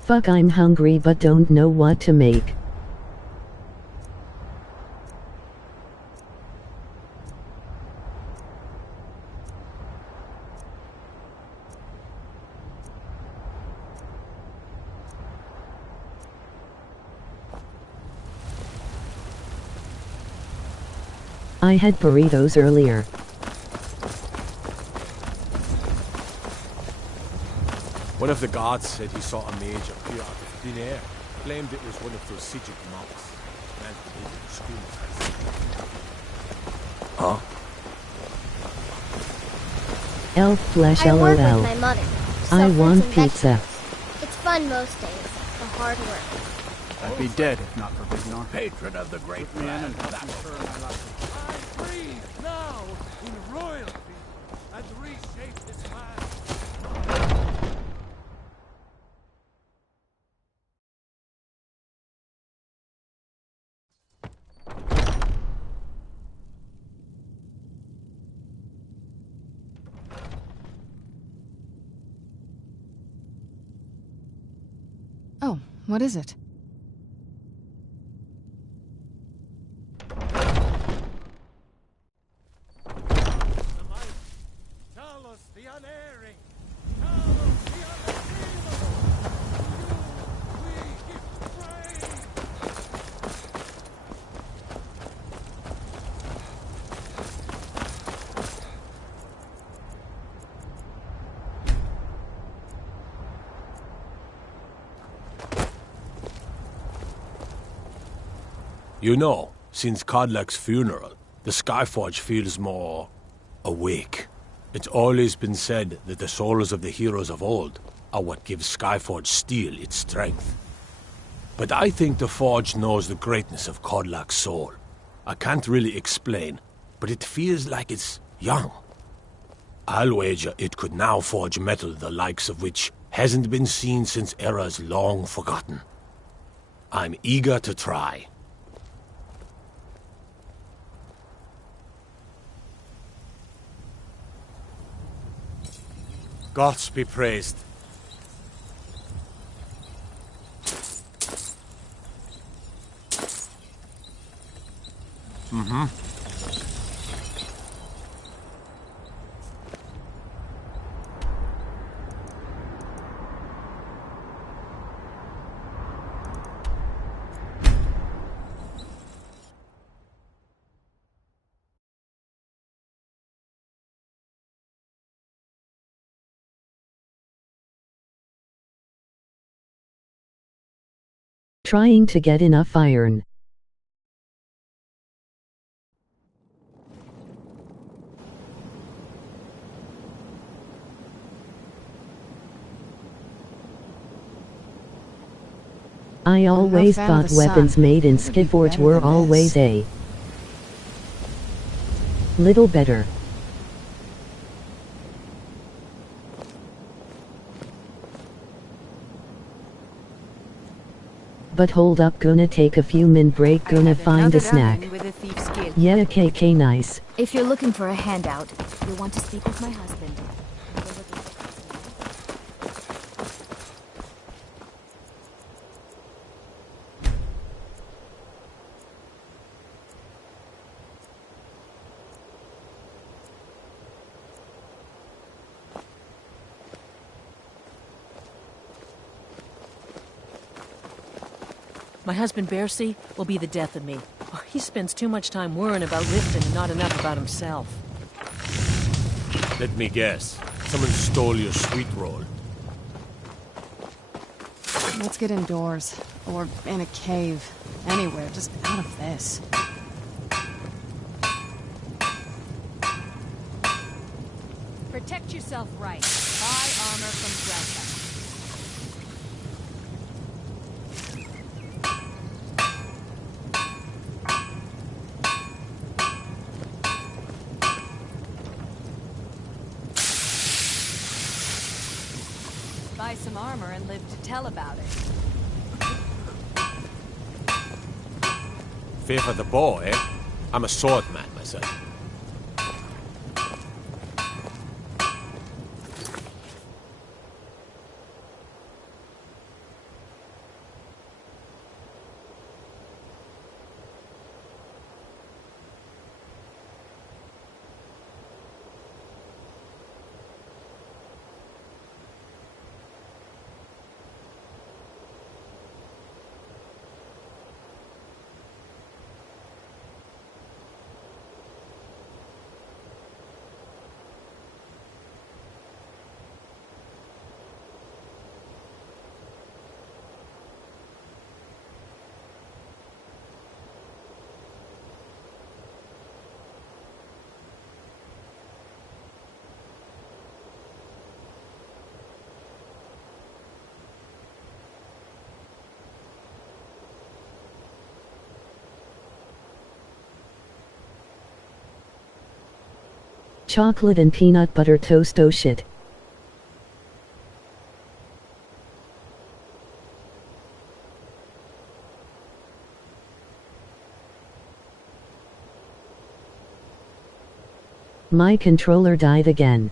Fuck, I'm hungry but don't know what to make. I had burritos earlier. One of the guards said he saw a mage appear out of thin air. Claimed it was one of those Sijic monks. Man, Huh? Elf flesh I work LOL. with my mother. I Sell fruits want and pizza. vegetables. It's fun most days. The hard work. I'd be dead if not for Vignar. Patron of the great man. I breathe now in royalty and reshape this land. Oh, what is it? Tell us the unerring. Tell us the unattainable. You, we give praise. You know, since Kodlak's funeral, the Skyforge feels more awake. It's always been said that the souls of the heroes of old are what gives Skyforge steel its strength. But I think the Forge knows the greatness of Kodlak's soul. I can't really explain, but it feels like it's young. I'll wager it could now forge metal the likes of which hasn't been seen since eras long forgotten. I'm eager to try. Gods be praised. Mm-hmm. Trying to get enough iron. I always fan of thought the weapons sun. made in It would be Skiforge better were than always this. a little better. But hold up, gonna take a few min break, gonna find a snack. Yeah, okay, nice. If you're looking for a handout, you'll want to speak with my husband. My husband Bercy will be the death of me. Oh, he spends too much time worrying about Riften and not enough about himself. Let me guess. Someone stole your sweet roll. Let's get indoors. Or in a cave. Anywhere, just out of this. Protect yourself right. Buy armor from Dracula. Buy some armor and live to tell about it. Fear for the bow, eh? I'm a swordman myself. Chocolate and peanut butter toast, oh shit. My controller died again.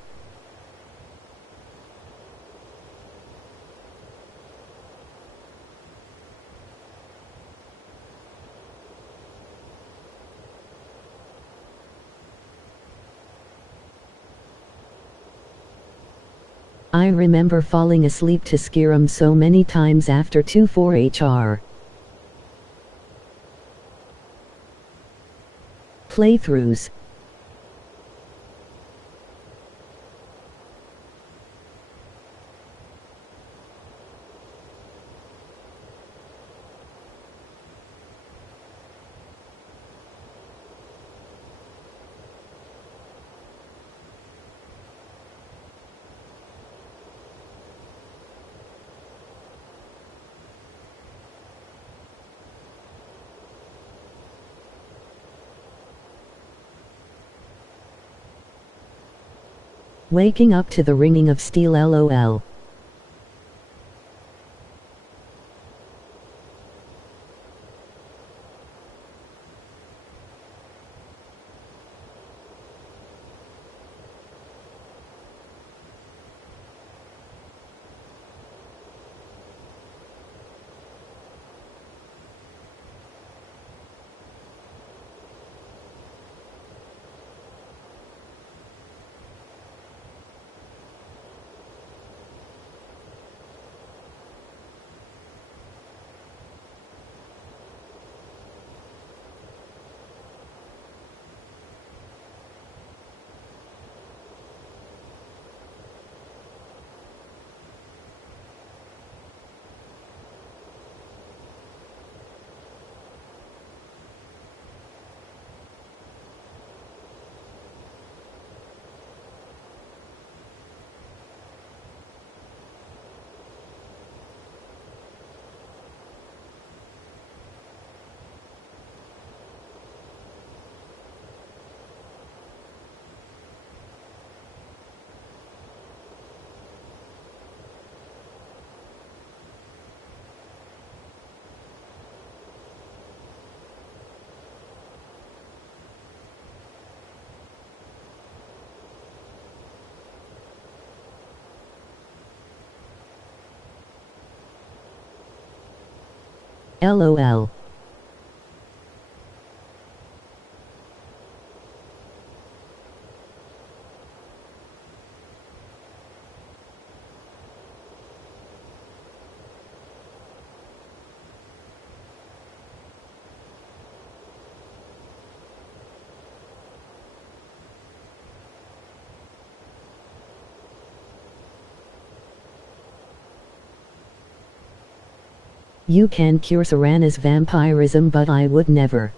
I remember falling asleep to Skyrim so many times after 2-4 HR playthroughs. Waking up to the ringing of steel, lol. LOL. You can cure Serana's vampirism, but I would never.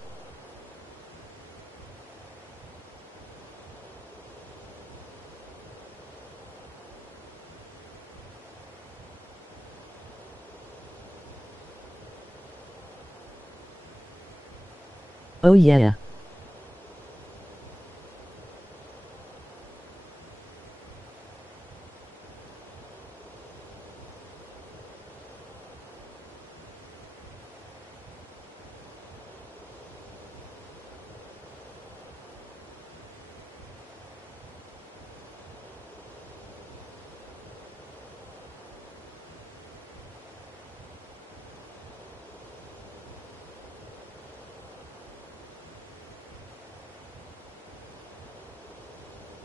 Oh yeah.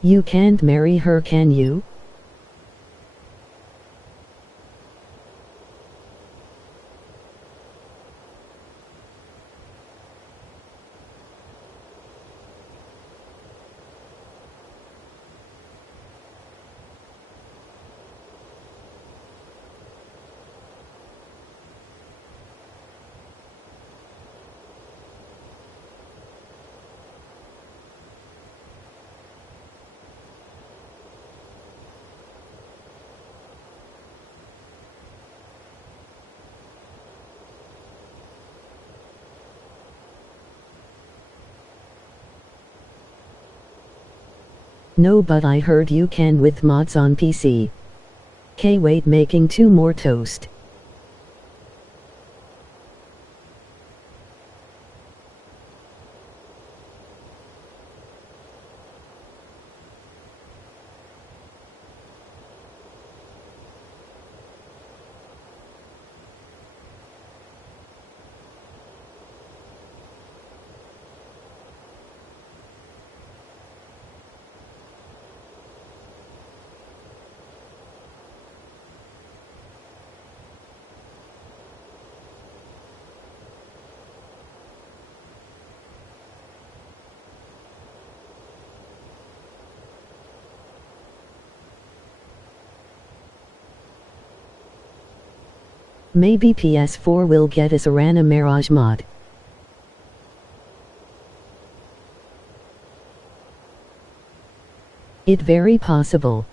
You can't marry her, can you? No, but I heard you can with mods on PC. K wait, making 2 more toast. Maybe PS4 will get us a Rana Mirage mod. It very possible.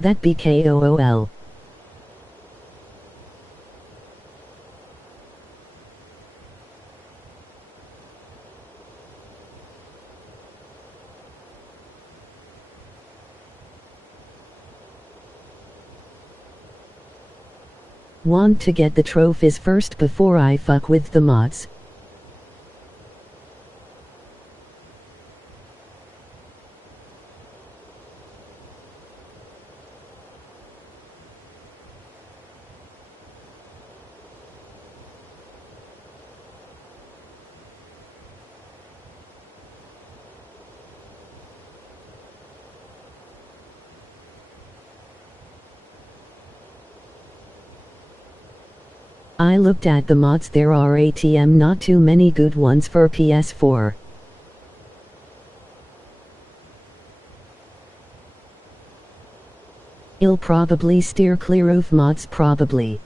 That be KOOL. Want to get the trophies first before I fuck with the mods? I looked at the mods, there are ATM not too many good ones for PS4. I'll probably steer clear of mods probably.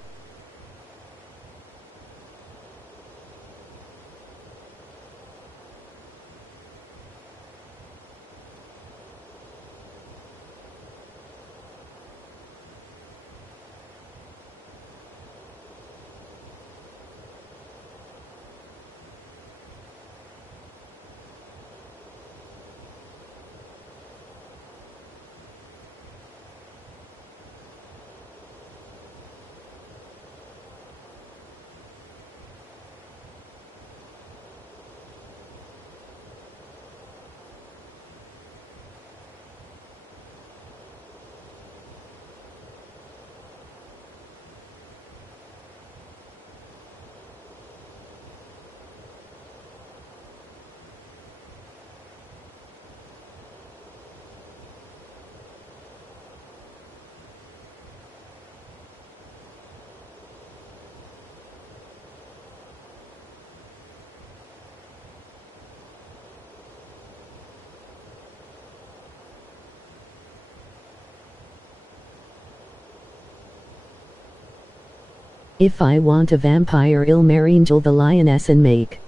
If I want a vampire, I'll marry Angel the lioness and make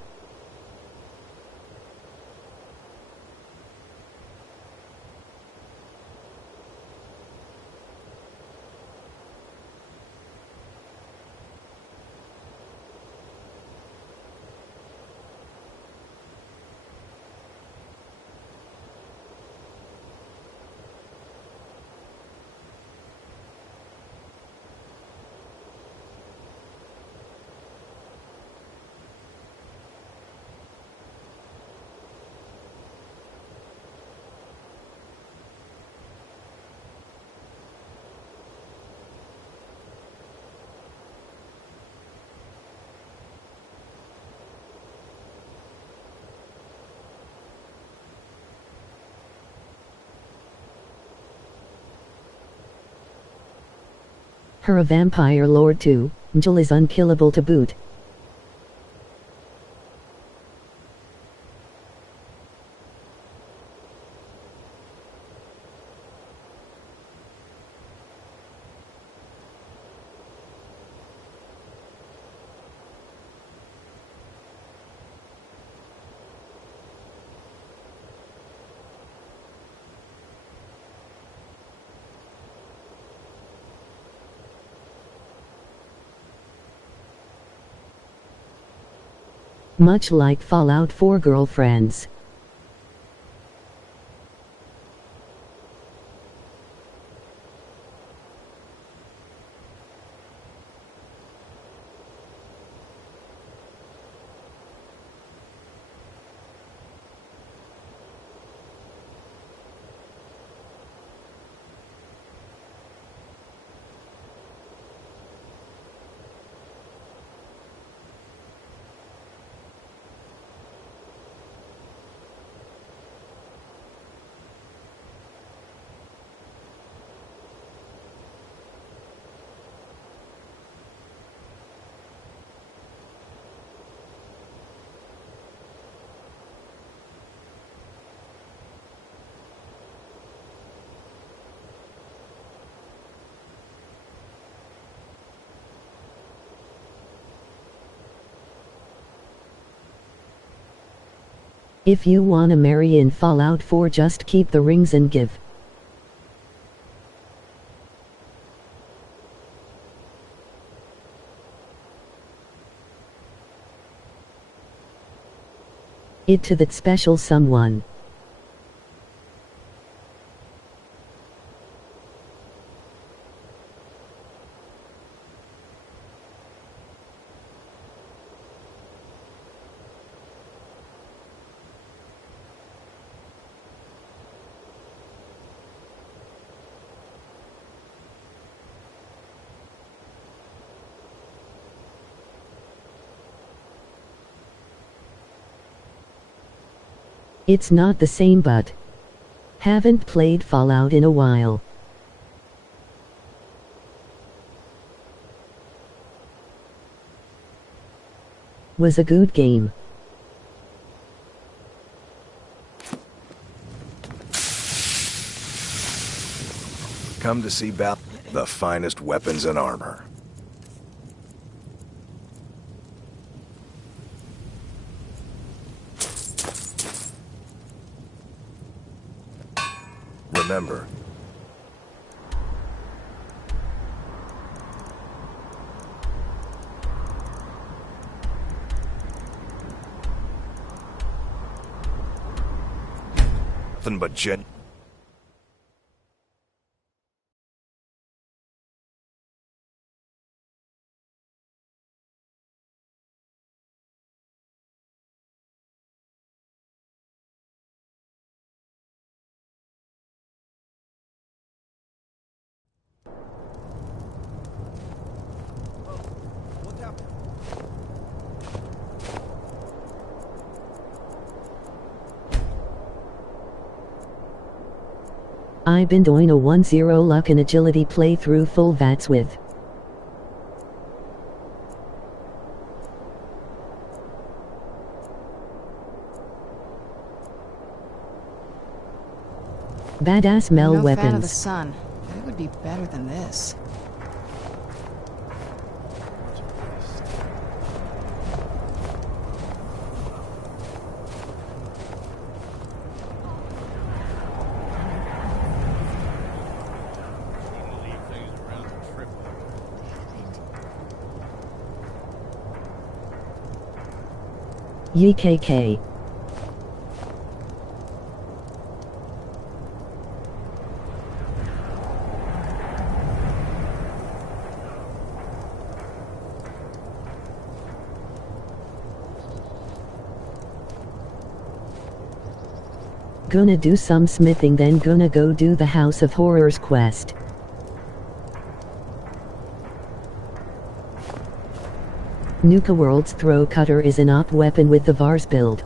her a vampire lord too. Angel is unkillable to boot. Much like Fallout 4 girlfriends. If you wanna marry in Fallout 4, just keep the rings and give it to that special someone. It's not the same, but haven't played Fallout in a while. Was a good game. Come to see the finest weapons and armor. Remember, nothing but gen. I've been doing a 1-0 luck and agility playthrough full VATS with badass Mel I'm no weapons. Fan of the sun, but it would be better than this. YKK. Gonna do some smithing, then gonna go do the House of Horrors quest. Nuka World's throw cutter is an op weapon with the Vars build.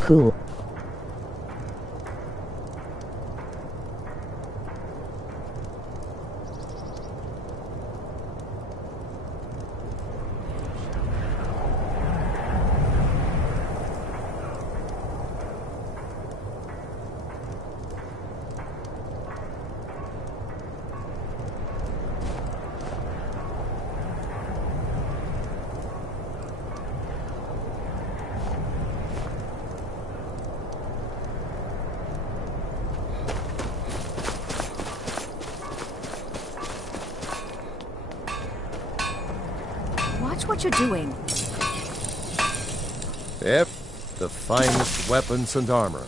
Cool. Watch what you're doing. If the finest weapons and armor.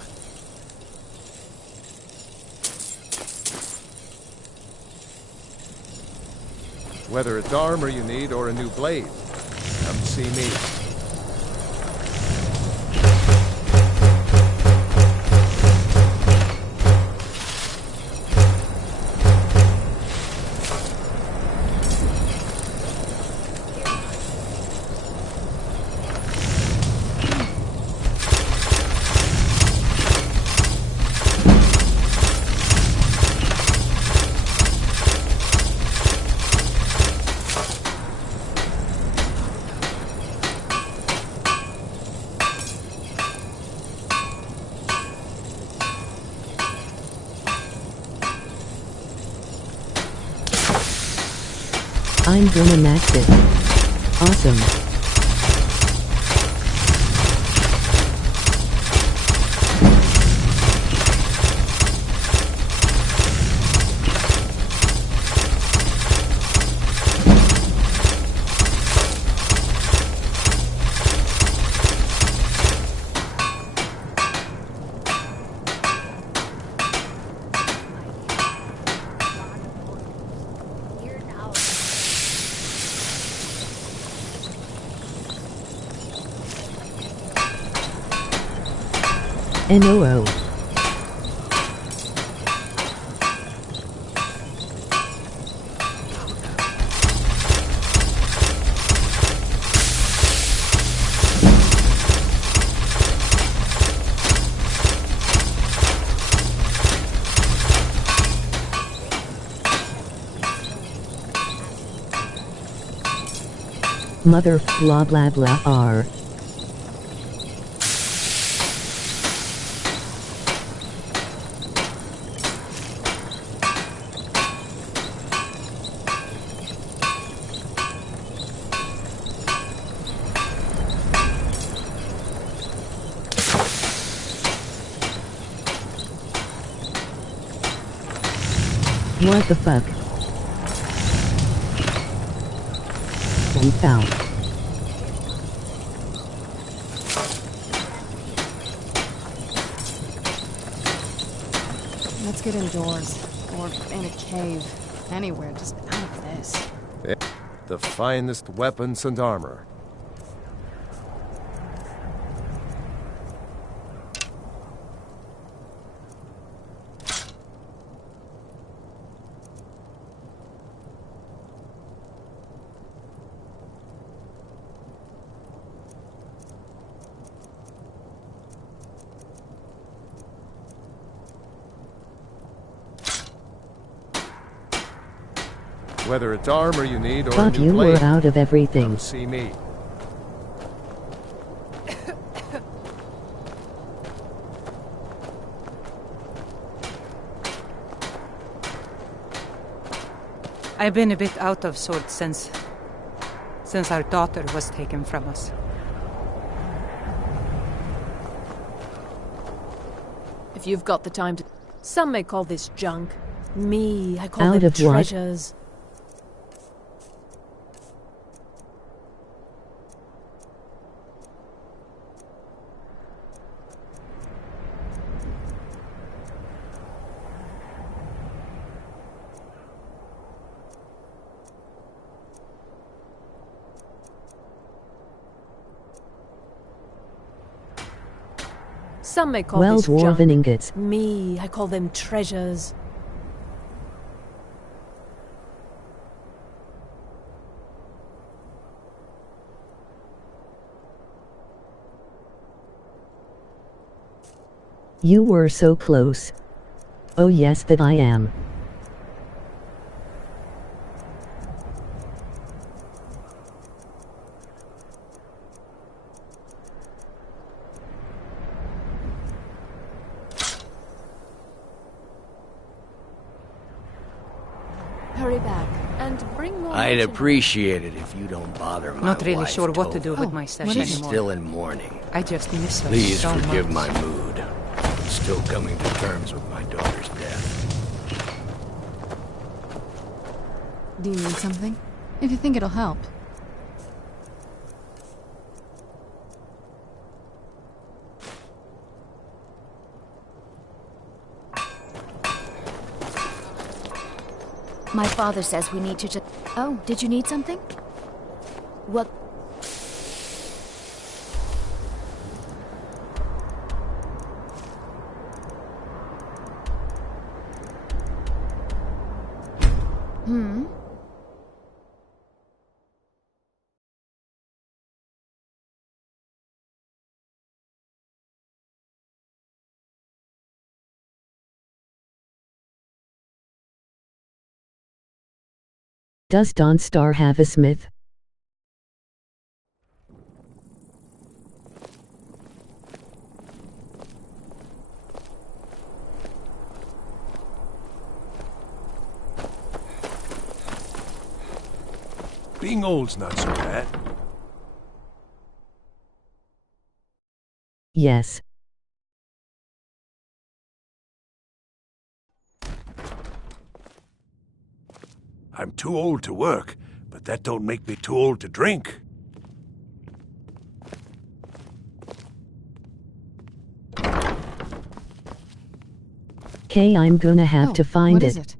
Whether it's armor you need or a new blade, come see me. I'm gonna max it. Awesome. NOO. Mother blah blah blah R. What the fuck? We found. Let's get indoors. Or in a cave. Anywhere, just out of this. The finest weapons and armor. Whether it's armor you need or Thought a new you blade, were out of everything. come see me. I've been a bit out of sorts since our daughter was taken from us. If you've got the time to... Some may call this junk. Me, I call Out them of what? treasures. Some may call Well, this dwarven junk. ingots. Me, I call them treasures. You were so close. Oh yes, that I am. Hurry back and bring more. I'd merchandise. appreciate it if you don't bother my Not really wife, sure what to Tova. do with my stash She's anymore. still in mourning. I just miss her Please so forgive much. my mood. I'm still coming to terms with my daughter's death. Do you need something? If you think it'll help. My father says we need to just... Oh, did you need something? What? Hmm? Does Dawnstar have a smith? Being old's not so bad. Yes. I'm too old to work, but that don't make me too old to drink. Okay, I'm gonna have to find what it. is it?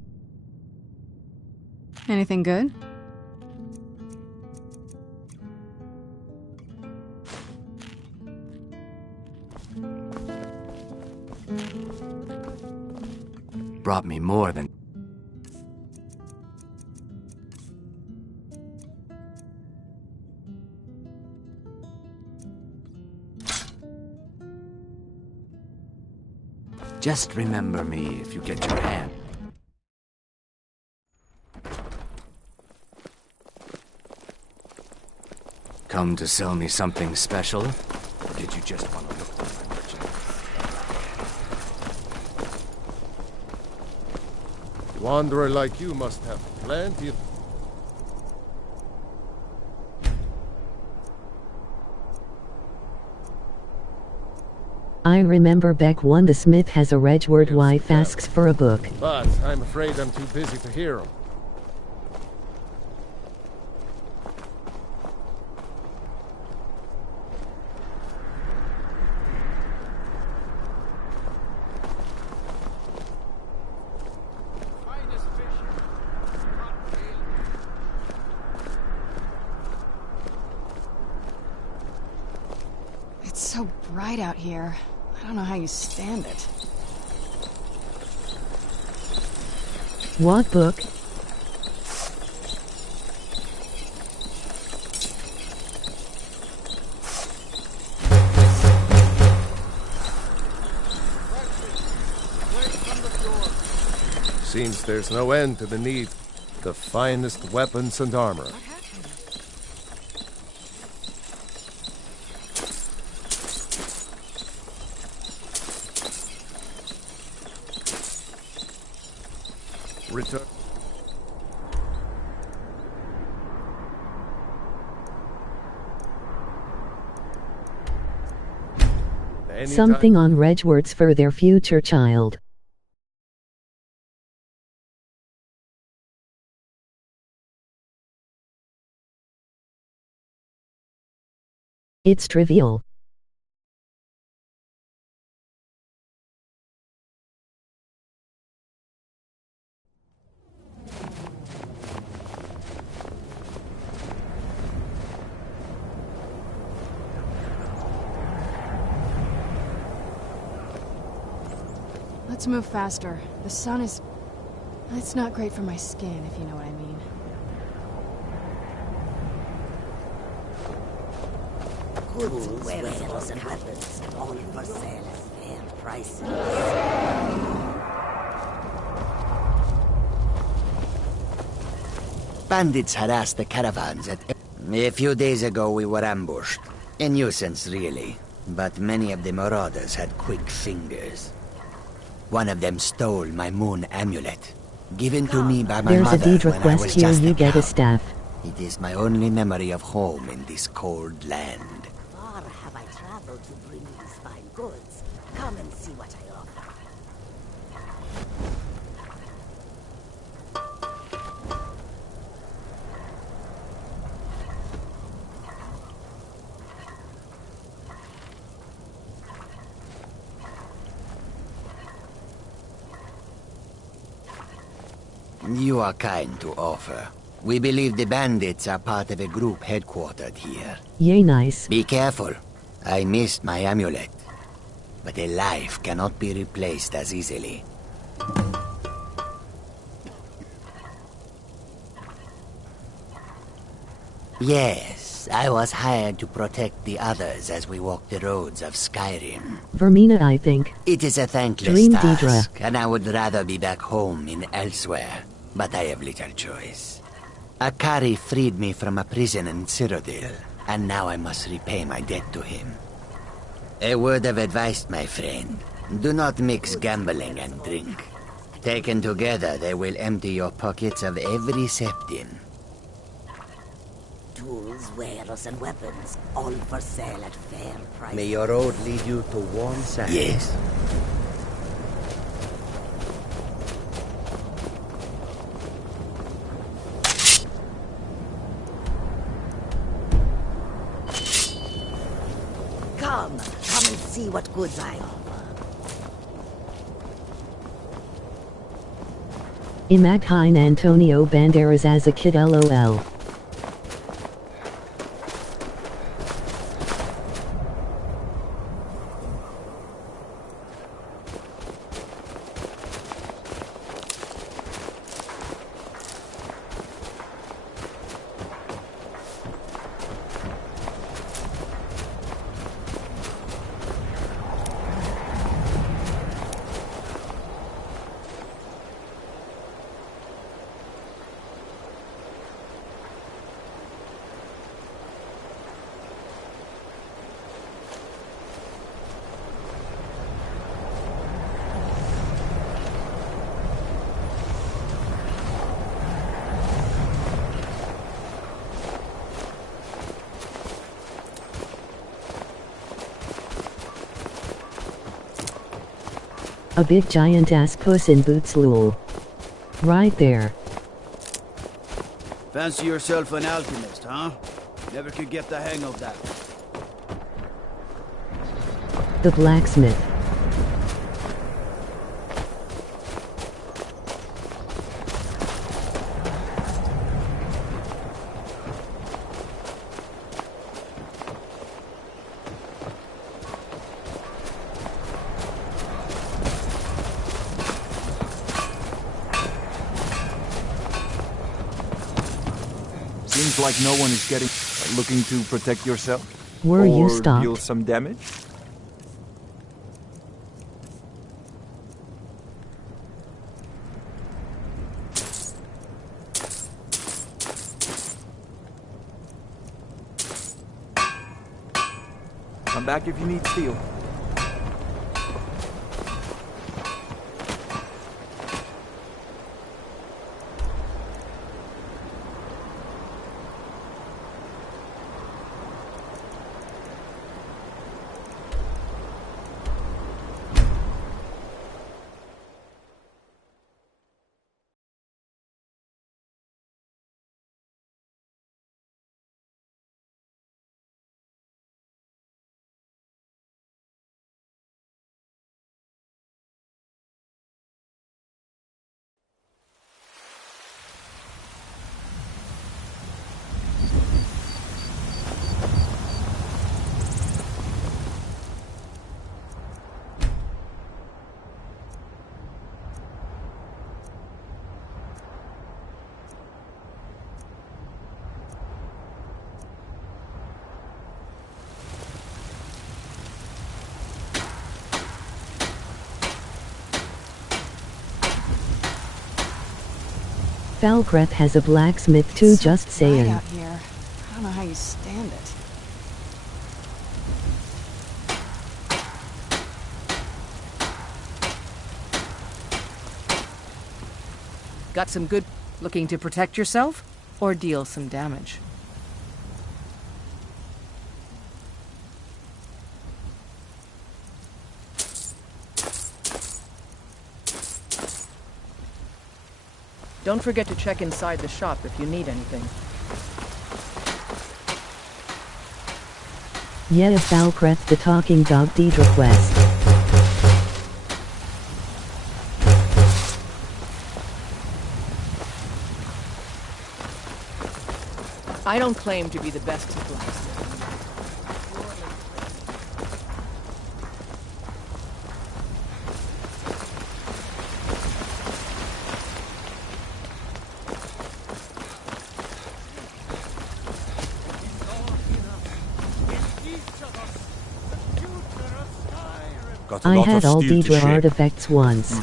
Anything good? Brought me more than... Just remember me if you get your hand. Come to sell me something special? Or did you just want to look for my merchandise? Wanderer like you must have plenty of... I remember back when the smith has a Redward wife asks for a book. But I'm afraid I'm too busy to hear him. It's so bright out here. I don't know how you stand it. What book? Seems there's no end to the need. The finest weapons and armor. Return. Something on Redwards for their future child. It's trivial. Let's move faster. The sun is... It's not great for my skin, if you know what I mean. Tools, weapons, and weapons, all for sale at fair prices. Bandits harassed the caravans at... A few days ago we were ambushed. A nuisance, really. But many of the marauders had quick fingers. One of them stole my moon amulet, given to me by my There's mother a deed when I request was here, just you a get a cow. staff. It is my only memory of home in this cold land. Far have I traveled to bring you these fine goods. Come and see what I offer. You are kind to offer. We believe the bandits are part of a group headquartered here. Yay nice. Be careful. I missed my amulet. But a life cannot be replaced as easily. Yes, I was hired to protect the others as we walk the roads of Skyrim. Vermina, I think. It is a thankless Dream task, Deidre. and I would rather be back home in elsewhere, but I have little choice. Akari freed me from a prison in Cyrodiil, and now I must repay my debt to him. A word of advice, my friend. Do not mix gambling and drink. Taken together, they will empty your pockets of every septim. Tools, wares, and weapons, all for sale at fair prices. May your road lead you to warm sands. Yes. Come and see what goods I offer. Imagine Antonio Banderas as a kid, lol. A big giant ass puss in boots, lol. Right there. Fancy yourself an alchemist, huh? Never could get the hang of that. The blacksmith. Seems like no one is getting... looking to protect yourself? Were you or stopped? deal some damage? Come back if you need steel. Falkreth has a blacksmith too, It's so just saying. bright out here. I don't know how you stand it. Got some good looking to protect yourself or deal some damage? Don't forget to check inside the shop if you need anything. Yeah, Falkreth the talking dog, Deidre Quest. I don't claim to be the best at blacksmithing. I had all Deidre artifacts once.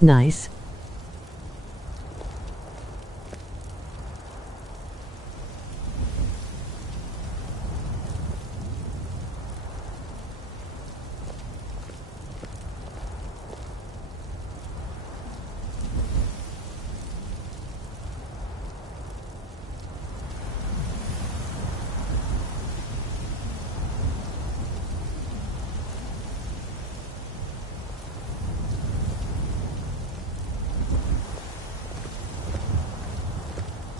Nice.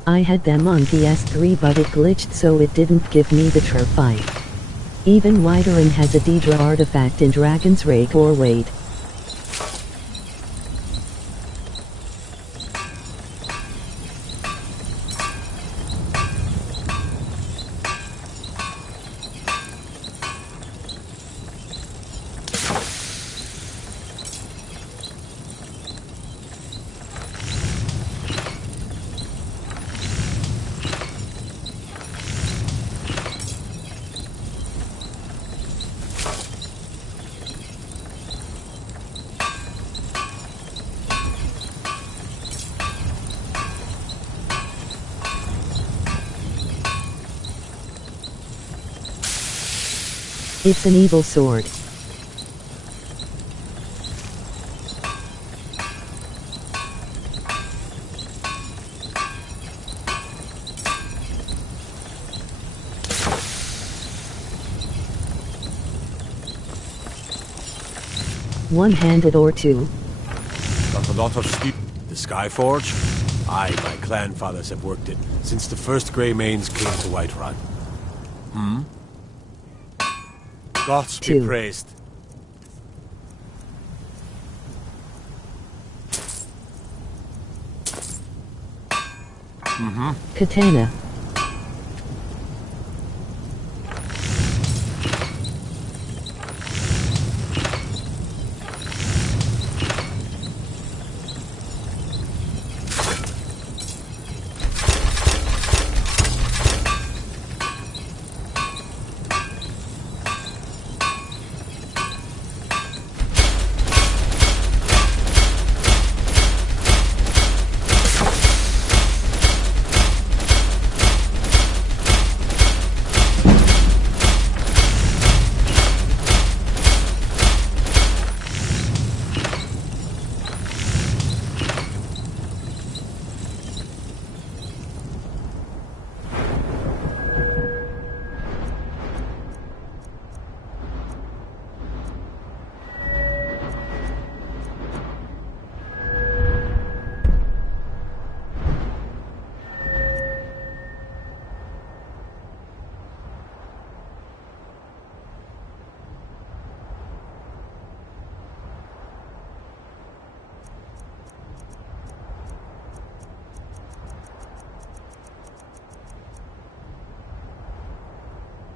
I had them on PS3 but it glitched so it didn't give me the trophy. Even Widerin has a Deidre artifact in Dragon's Rake or wait. It's an evil sword. One-handed or two. Got a lot of steel. The Skyforge? Aye, my clan fathers have worked it since the first Grey Manes came to Whiterun. Gods be praised. Katana.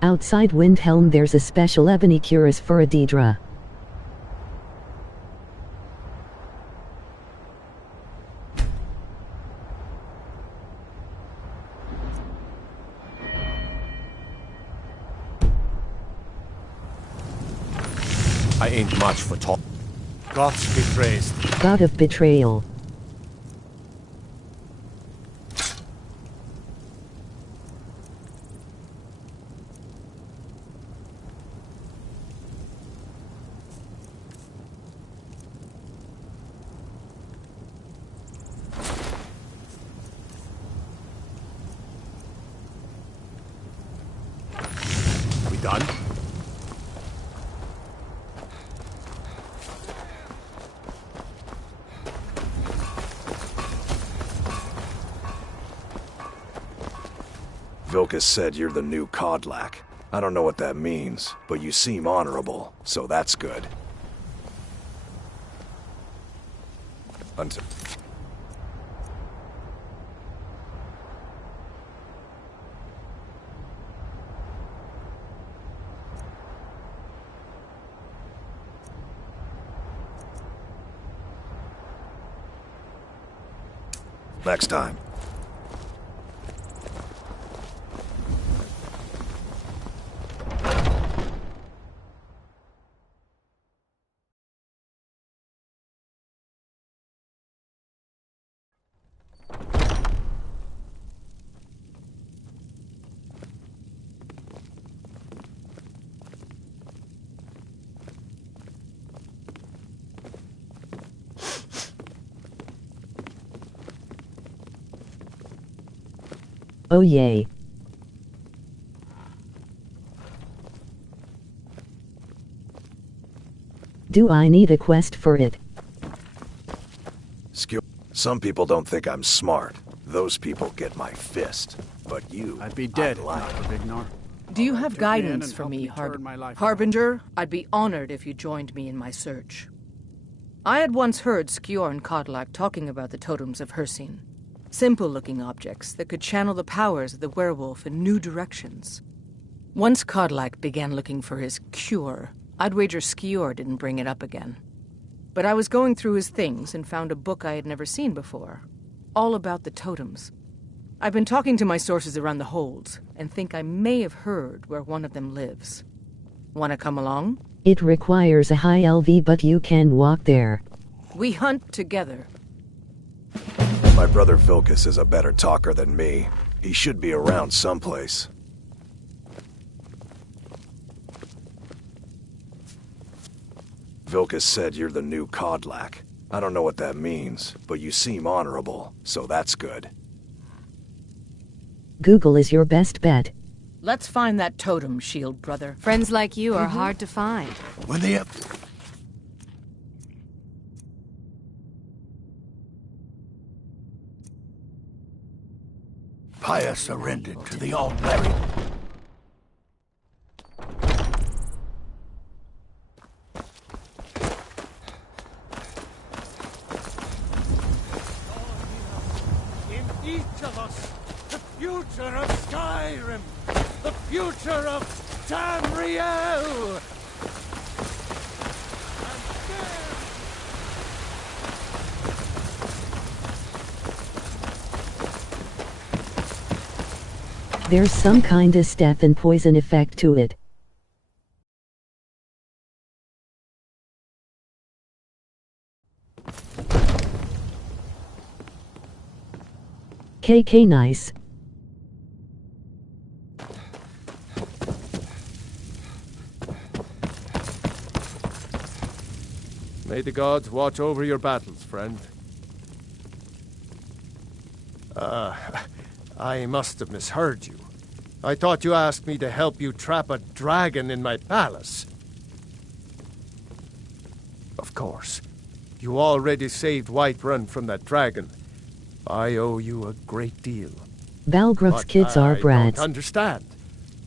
Outside Windhelm there's a special ebony cuirass for a Deidre. I ain't much for talk. Gods be praised. God of betrayal. We done? Vilkas said you're the new Kodlak. I don't know what that means, but you seem honorable, so that's good. Until... Next time. Oh yay. Do I need a quest for it? Some people don't think I'm smart. Those people get my fist. But you... I'd be dead if like. not for Vignar. Do you have Took me in guidance and for helped me, turn my life Harbinger? I'd be honored if you joined me in my search. I had once heard Skjor and Kodlak talking about the totems of Hircine. Simple-looking objects that could channel the powers of the werewolf in new directions. Once Kodlak began looking for his cure, I'd wager Skjor didn't bring it up again. But I was going through his things and found a book I had never seen before, all about the totems. I've been talking to my sources around the holds, and think I may have heard where one of them lives. Wanna come along? It requires a high LV, but you can walk there. We hunt together. My brother Vilkas is a better talker than me. He should be around someplace. Vilkas said you're the new Kodlak. I don't know what that means, but you seem honorable, so that's good. Google is your best bet. Let's find that totem, Shield brother. Friends like you are hard to find. When they have... Paya surrendered to the Almighty. In each of us, the future of Skyrim, the future of Tamriel. There's some kinda step and poison effect to it. KK nice. May the gods watch over your battles, friend. I must have misheard you. I thought you asked me to help you trap a dragon in my palace. Of course. You already saved Whiterun from that dragon. I owe you a great deal. Balgruf's kids are brats. I don't understand.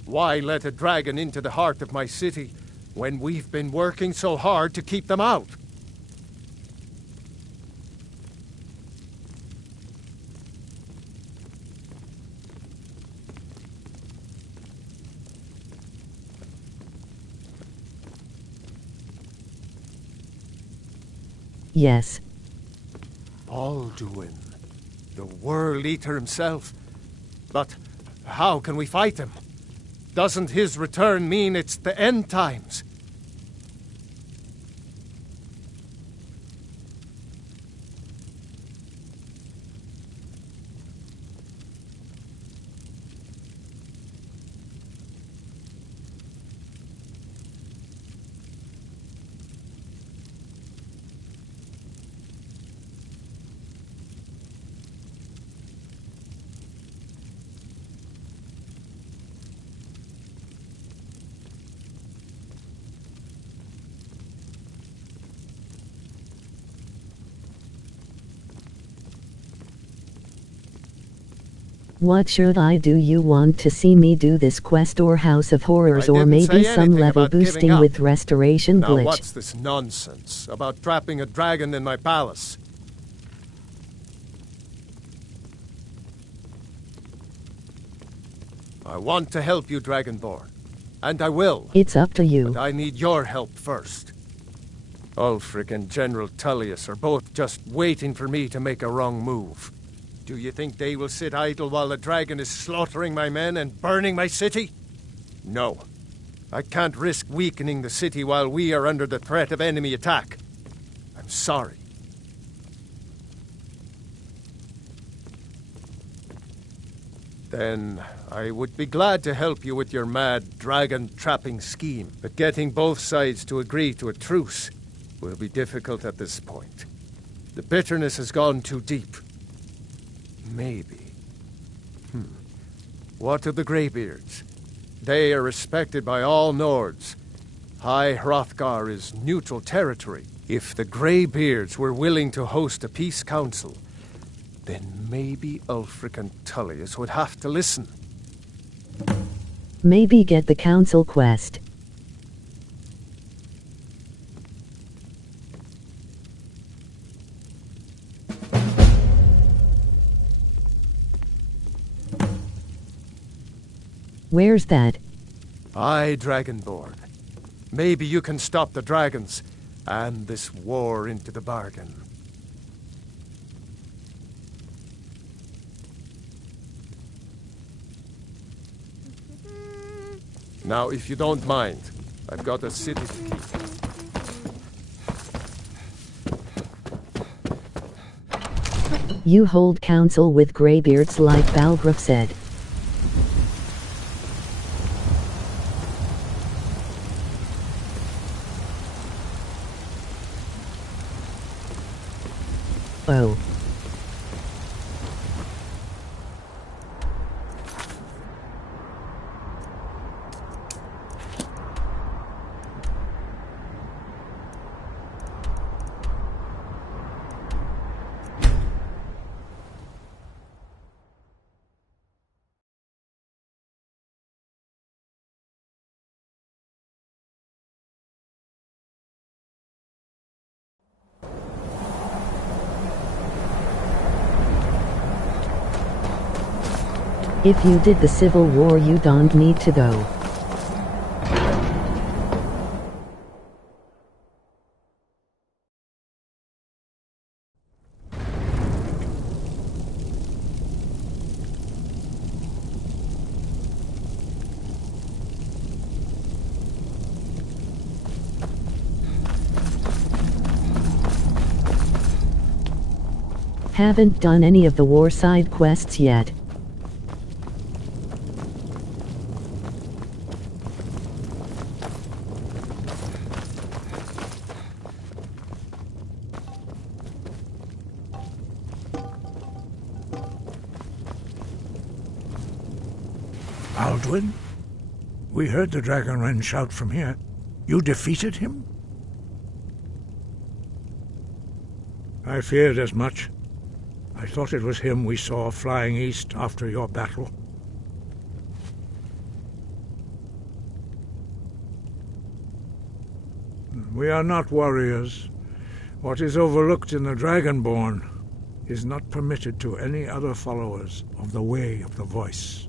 Why let a dragon into the heart of my city when we've been working so hard to keep them out? Yes. Alduin, the World Eater himself. But how can we fight him? Doesn't his return mean it's the end times? What should I do? You want to see me do this quest or House of Horrors, or maybe some level boosting with restoration Now glitch? what's this nonsense about trapping a dragon in my palace? I want to help you, Dragonborn. And I will. It's up to you. But I need your help first. Ulfric and General Tullius are both just waiting for me to make a wrong move. Do you think they will sit idle while the dragon is slaughtering my men and burning my city? No. I can't risk weakening the city while we are under the threat of enemy attack. I'm sorry. Then I would be glad to help you with your mad dragon-trapping scheme, but getting both sides to agree to a truce will be difficult at this point. The bitterness has gone too deep. Maybe. What of the Greybeards? They are respected by all Nords. High Hrothgar is neutral territory. If the Greybeards were willing to host a peace council, then maybe Ulfric and Tullius would have to listen. Maybe get the council quest. Where's that? Aye, Dragonborn. Maybe you can stop the dragons, and this war into the bargain. Now, if you don't mind, I've got a city to keep. You hold council with Greybeards like Balgruuf said. Oh. If you did the Civil War, you don't need to though. Haven't done any of the war side quests yet. Alduin? We heard the Dragonren shout from here. You defeated him? I feared as much. I thought it was him we saw flying east after your battle. We are not warriors. What is overlooked in the Dragonborn is not permitted to any other followers of the Way of the Voice.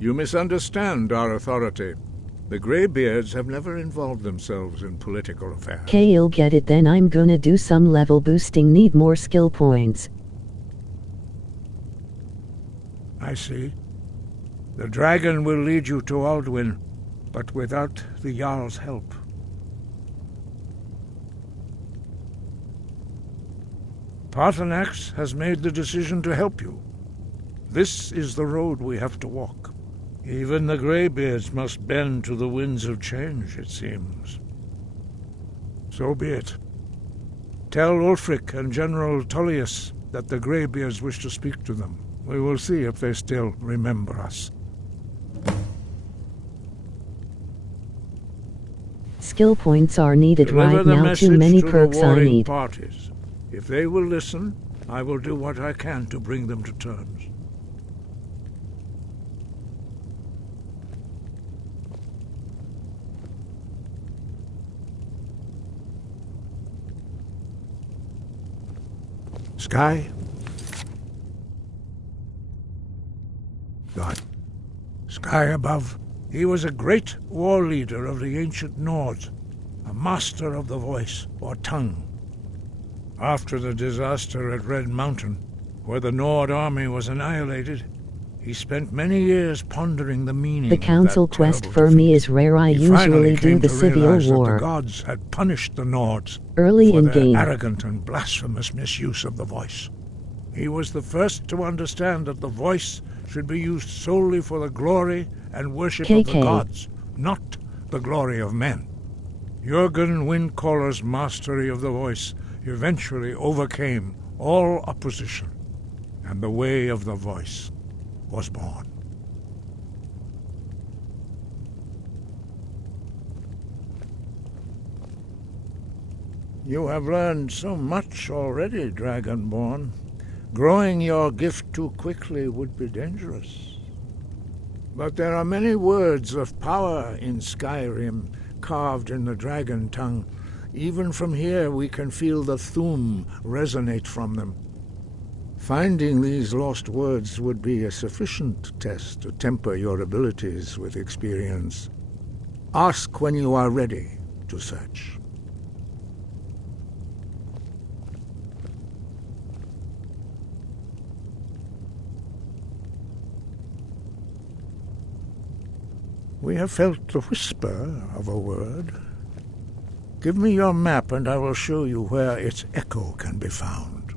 You misunderstand our authority. The Greybeards have never involved themselves in political affairs. Okay, you'll get it then. I'm gonna do some level boosting. Need more skill points. I see. The dragon will lead you to Alduin, but without the Jarl's help. Paarthurnax has made the decision to help you. This is the road we have to walk. Even the Greybeards must bend to the winds of change, it seems. So be it. Tell Ulfric and General Tullius that the Greybeards wish to speak to them. We will see if they still remember us. Skill points are needed Deliver right the now. message Too many to perks the I warring need. parties. If they will listen, I will do what I can to bring them to terms. Sky? God. Sky above. He was a great war leader of the ancient Nords, a master of the voice, or tongue. After the disaster at Red Mountain, where the Nord army was annihilated, he spent many years pondering the meaning The council of that quest terrible for me is rare. I He finally usually do came the to civil realize that the war gods had punished the Nords early for in their game. arrogant and blasphemous misuse of the voice. He was the first to understand that the voice should be used solely for the glory and worship of the KK. gods, not the glory of men. Jürgen Windcaller's mastery of the voice eventually overcame all opposition, and the way of the voice was born. You have learned so much already, Dragonborn. Growing your gift too quickly would be dangerous. But there are many words of power in Skyrim, carved in the dragon tongue. Even from here we can feel the Thu'um resonate from them. Finding these lost words would be a sufficient test to temper your abilities with experience. Ask when you are ready to search. We have felt the whisper of a word. Give me your map and I will show you where its echo can be found.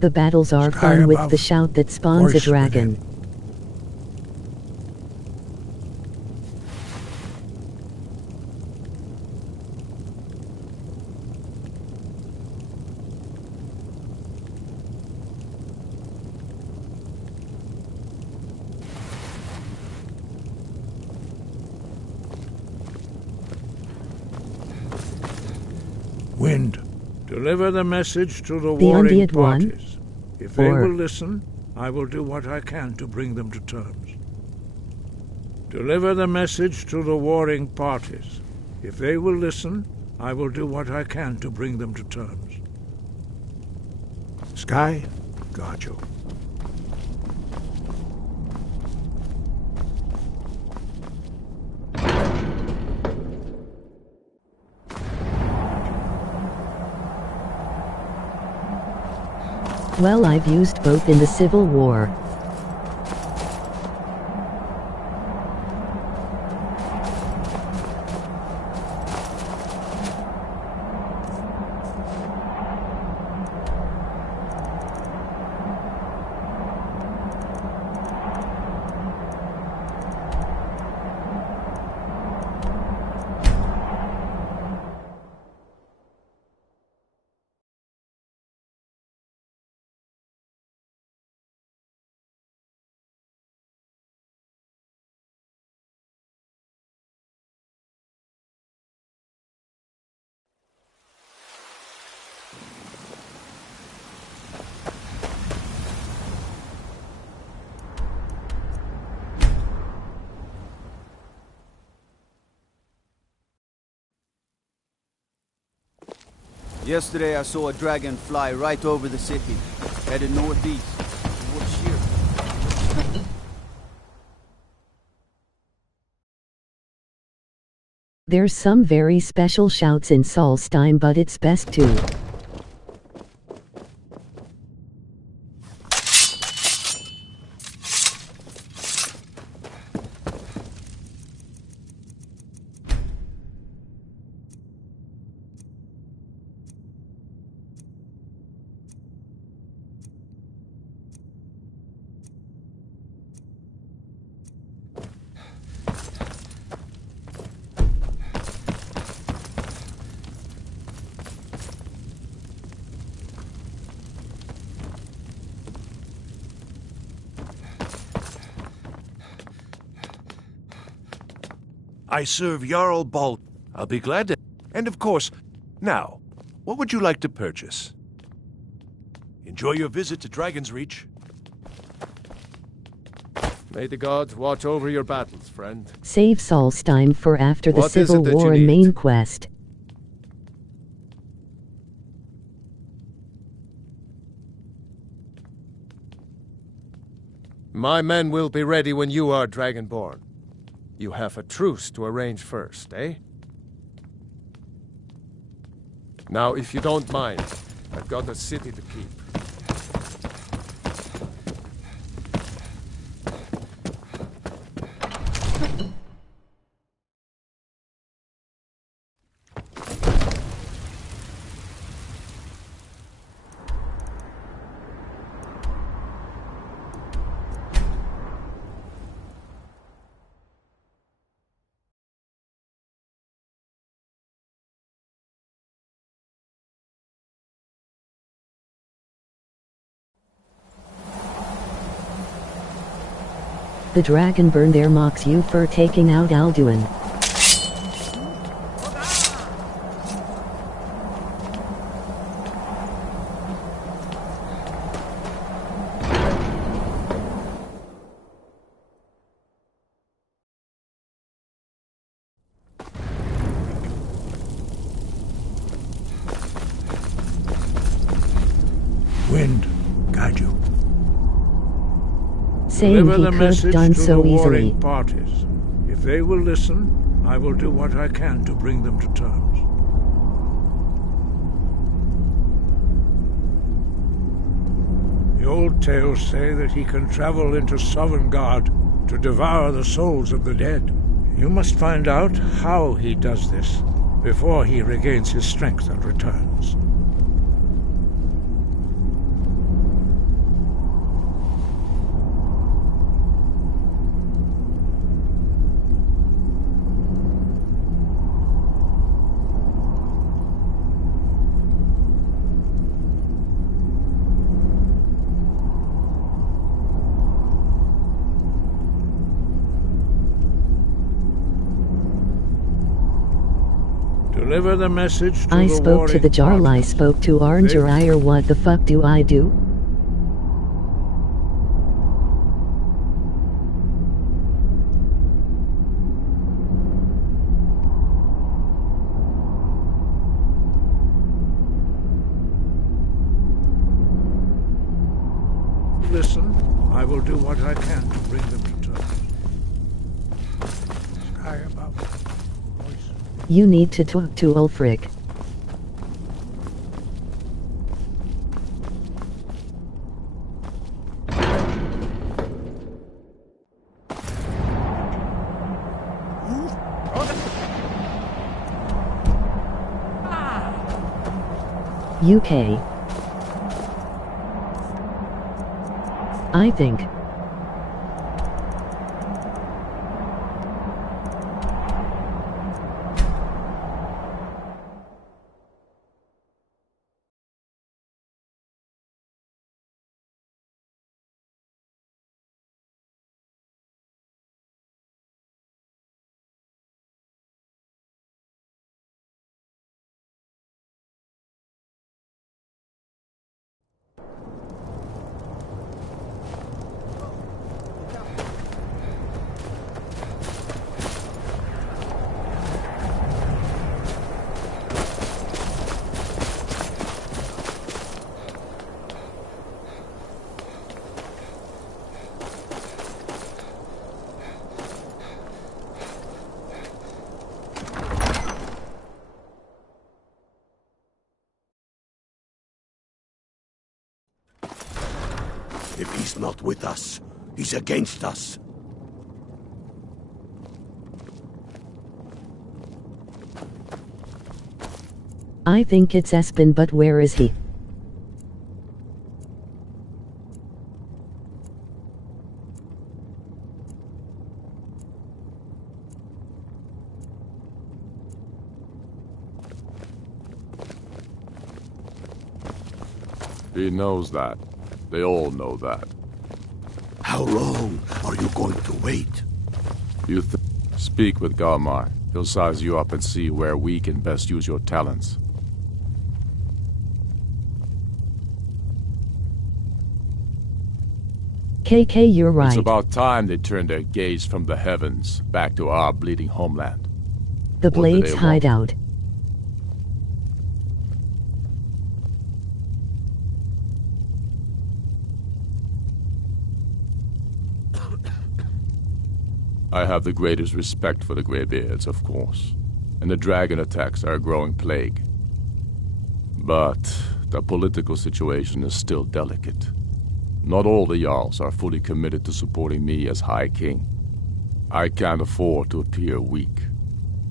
The battles are Sky fun with above, the shout that spawns a voice dragon. Wind, deliver the message to the The warring undead one? parties. If they Or- will listen, I will do what I can to bring them to terms. Deliver the message to the warring parties. If they will listen, I will do what I can to bring them to terms. Sky, guard you. Well, I've used both in the Civil War. Yesterday I saw a dragon fly right over the city, headed northeast, towards here. There's some very special shouts in Solstheim, but it's best to I serve Jarl Balt. I'll be glad to... And of course, now, what would you like to purchase? Enjoy your visit to Dragon's Reach. May the gods watch over your battles, friend. Save Solstheim for after the What is Civil it that War you and need? main quest. My men will be ready when you are Dragonborn. You have a truce to arrange first, eh? Now, if you don't mind, I've got a city to keep. The Dragonborn there mocks you for taking out Alduin. Wind, guide you. Saying Deliver he the could message done to so the easily. warring parties. If they will listen, I will do what I can to bring them to terms. The old tales say that he can travel into Sovngarde to devour the souls of the dead. You must find out how he does this before he regains his strength and returns. Deliver the message to I the spoke to the warring Jarl, I parties. spoke to Arngeir, what the fuck do I do? Listen, I will do what I can to bring them to terms. Sky above. You need to talk to Ulfric. UK. I think. If he's not with us, he's against us. I think it's Espen, but where is he? He knows that. They all know that. How long are you going to wait? You think Speak with Galmar. He'll size you up and see where we can best use your talents. KK, you're right. It's about time they turned their gaze from the heavens back to our bleeding homeland. The Blades hideout. I have the greatest respect for the Greybeards, of course, and the dragon attacks are a growing plague. But the political situation is still delicate. Not all the Jarls are fully committed to supporting me as High King. I can't afford to appear weak.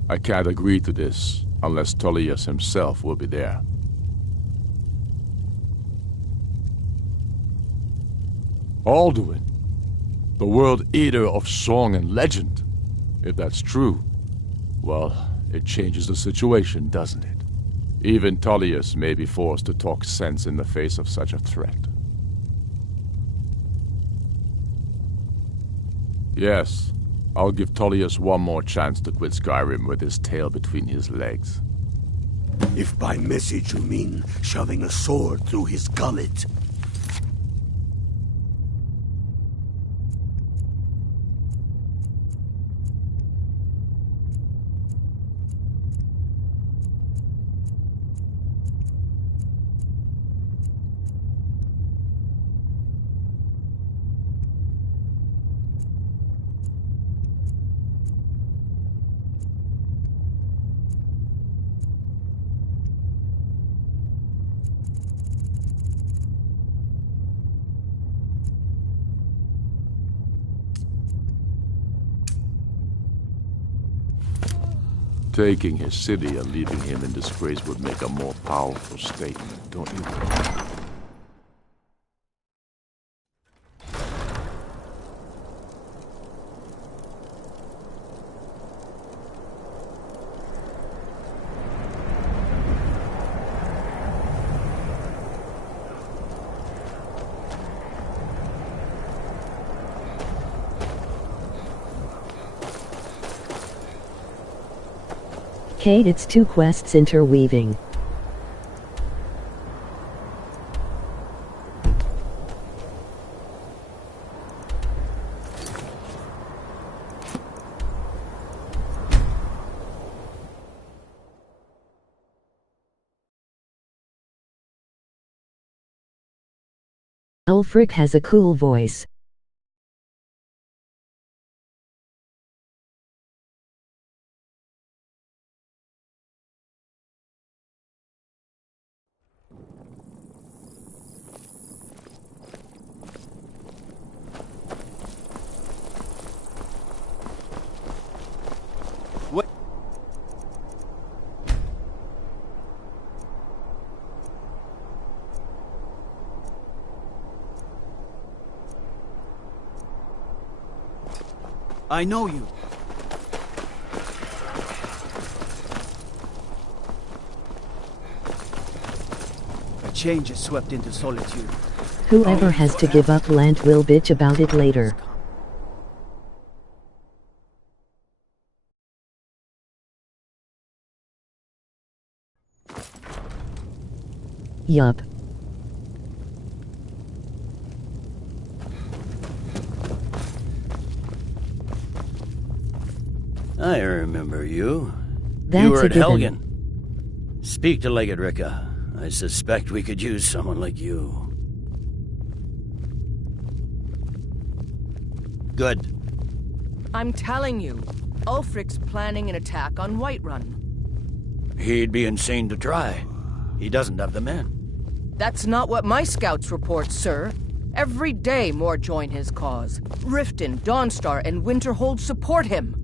I can't agree to this unless Tullius himself will be there. Alduin, the World Eater of song and legend. If that's true, well, it changes the situation, doesn't it? Even Tullius may be forced to talk sense in the face of such a threat. Yes, I'll give Tullius one more chance to quit Skyrim with his tail between his legs. If by message you mean shoving a sword through his gullet. Taking his city and leaving him in disgrace would make a more powerful statement, don't you think? Kate, it's two quests interweaving. Ulfric has a cool voice. I know you. A change has swept into Solitude. Whoever has to give up land will bitch about it later. Yup. I remember you. That's you were at a given. Helgen. Speak to Legate Ricka. I suspect we could use someone like you. Good. I'm telling you, Ulfric's planning an attack on Whiterun. He'd be insane to try. He doesn't have the men. That's not what my scouts report, sir. Every day more join his cause. Riften, Dawnstar, and Winterhold support him.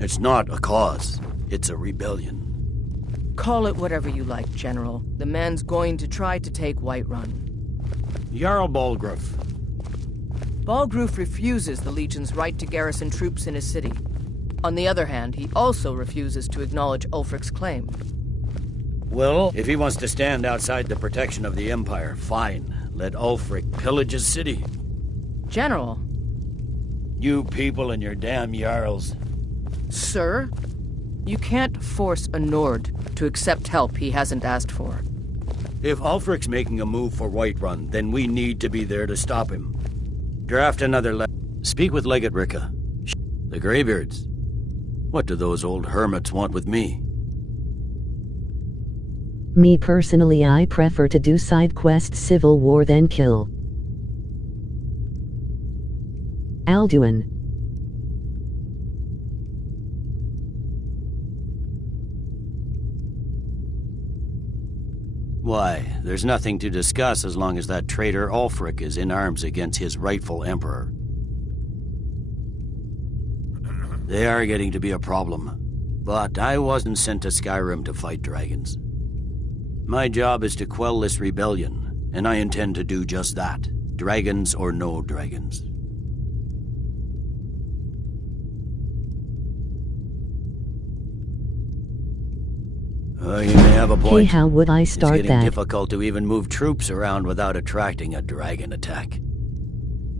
It's not a cause. It's a rebellion. Call it whatever you like, General. The man's going to try to take Whiterun. Jarl Balgruuf. Balgruuf refuses the Legion's right to garrison troops in his city. On the other hand, he also refuses to acknowledge Ulfric's claim. Well, if he wants to stand outside the protection of the Empire, fine. Let Ulfric pillage his city. General. You people and your damn Jarls. Sir? You can't force a Nord to accept help he hasn't asked for. If Ulfric's making a move for Whiterun, then we need to be there to stop him. Draft another Speak with Legate Ricka. The Greybeards. What do those old hermits want with me? Me personally, I prefer to do side quest civil war than kill. Alduin. Why, there's nothing to discuss as long as that traitor Ulfric is in arms against his rightful emperor. They are getting to be a problem, but I wasn't sent to Skyrim to fight dragons. My job is to quell this rebellion, and I intend to do just that, dragons or no dragons. You may have a point. Hey, how would I start it's getting that? difficult to even move troops around without attracting a dragon attack.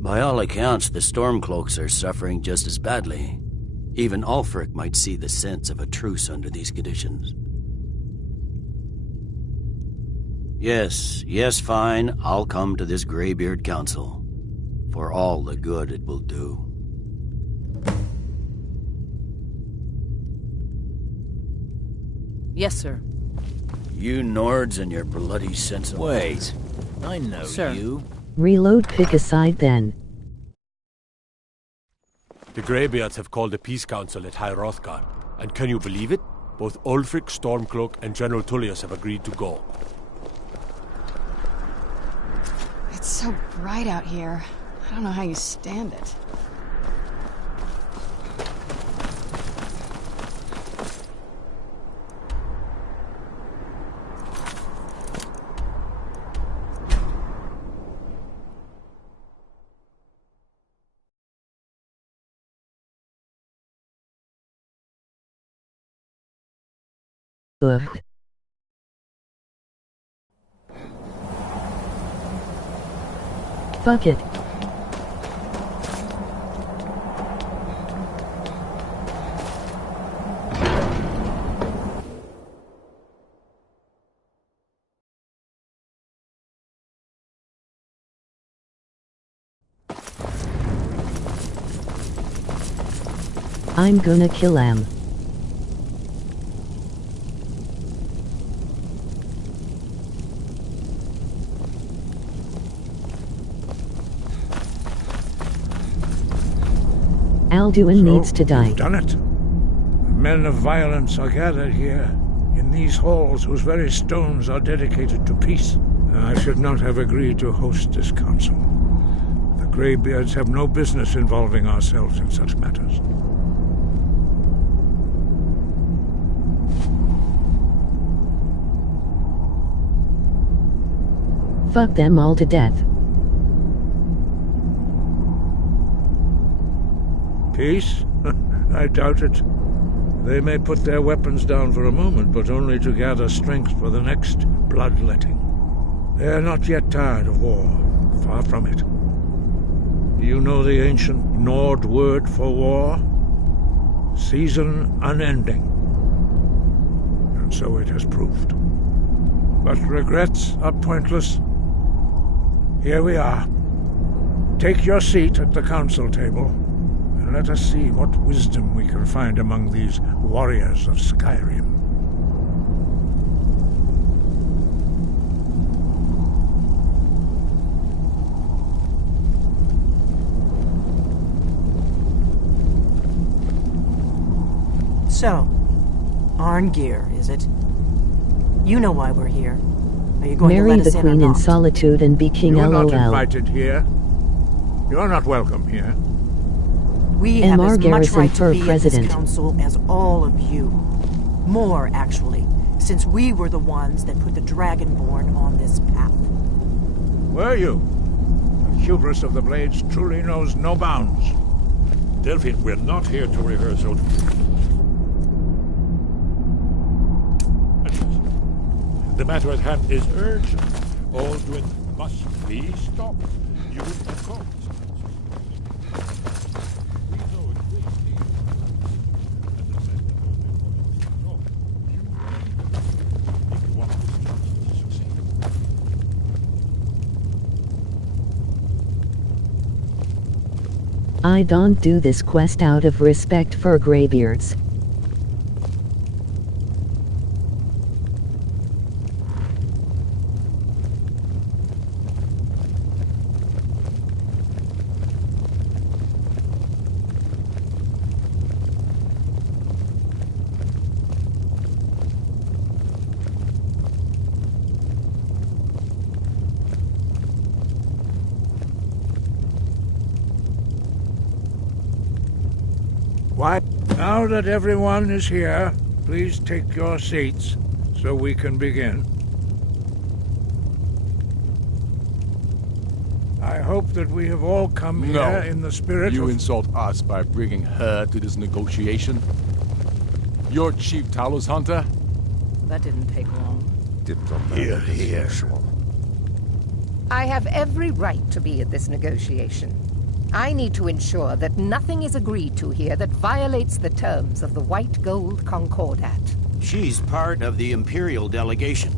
By all accounts, the Stormcloaks are suffering just as badly. Even Ulfric might see the sense of a truce under these conditions. Yes, fine. I'll come to this Greybeard Council. For all the good it will do. Yes, sir. You Nords and your bloody sense of... Wait. I know you. Reload, pick a side then. The Greybeards have called a peace council at High Hrothgar, and can you believe it? Both Ulfric, Stormcloak, and General Tullius have agreed to go. It's so bright out here. I don't know how you stand it. Ugh. Fuck it. I'm gonna kill him. Alduin needs to die. You've done it. Men of violence are gathered here, in these halls whose very stones are dedicated to peace. I should not have agreed to host this council. The Greybeards have no business involving ourselves in such matters. Fuck them all to death. Peace? I doubt it. They may put their weapons down for a moment, but only to gather strength for the next bloodletting. They are not yet tired of war. Far from it. You know the ancient Nord word for war? Season unending. And so it has proved. But regrets are pointless. Here we are. Take your seat at the council table. Let us see what wisdom we can find among these warriors of Skyrim. So, Arngeir, is it? You know why we're here. Are you going Marry to let the us queen in or in not? solitude and be king You're LOL. not invited here. You're not welcome here. We And have as much Garrison right for to be president. at this council as all of you. More, actually, since we were the ones that put the Dragonborn on this path. Were you? The hubris of the Blades truly knows no bounds. Delphine, we're not here to rehearse. The matter at hand is urgent. Aldrin must be stopped. You will come. We know a great deal. And I don't do this quest out of respect for graybeards. Why? Now that everyone is here, please take your seats so we can begin. I hope that we have all come here in the spirit You of... insult us by bringing her to this negotiation? You're Chief Talos Hunter? That didn't take long. Diplomatic as usual. I have every right to be at this negotiation. I need to ensure that nothing is agreed to here that violates the terms of the White Gold Concordat. She's part of the Imperial delegation.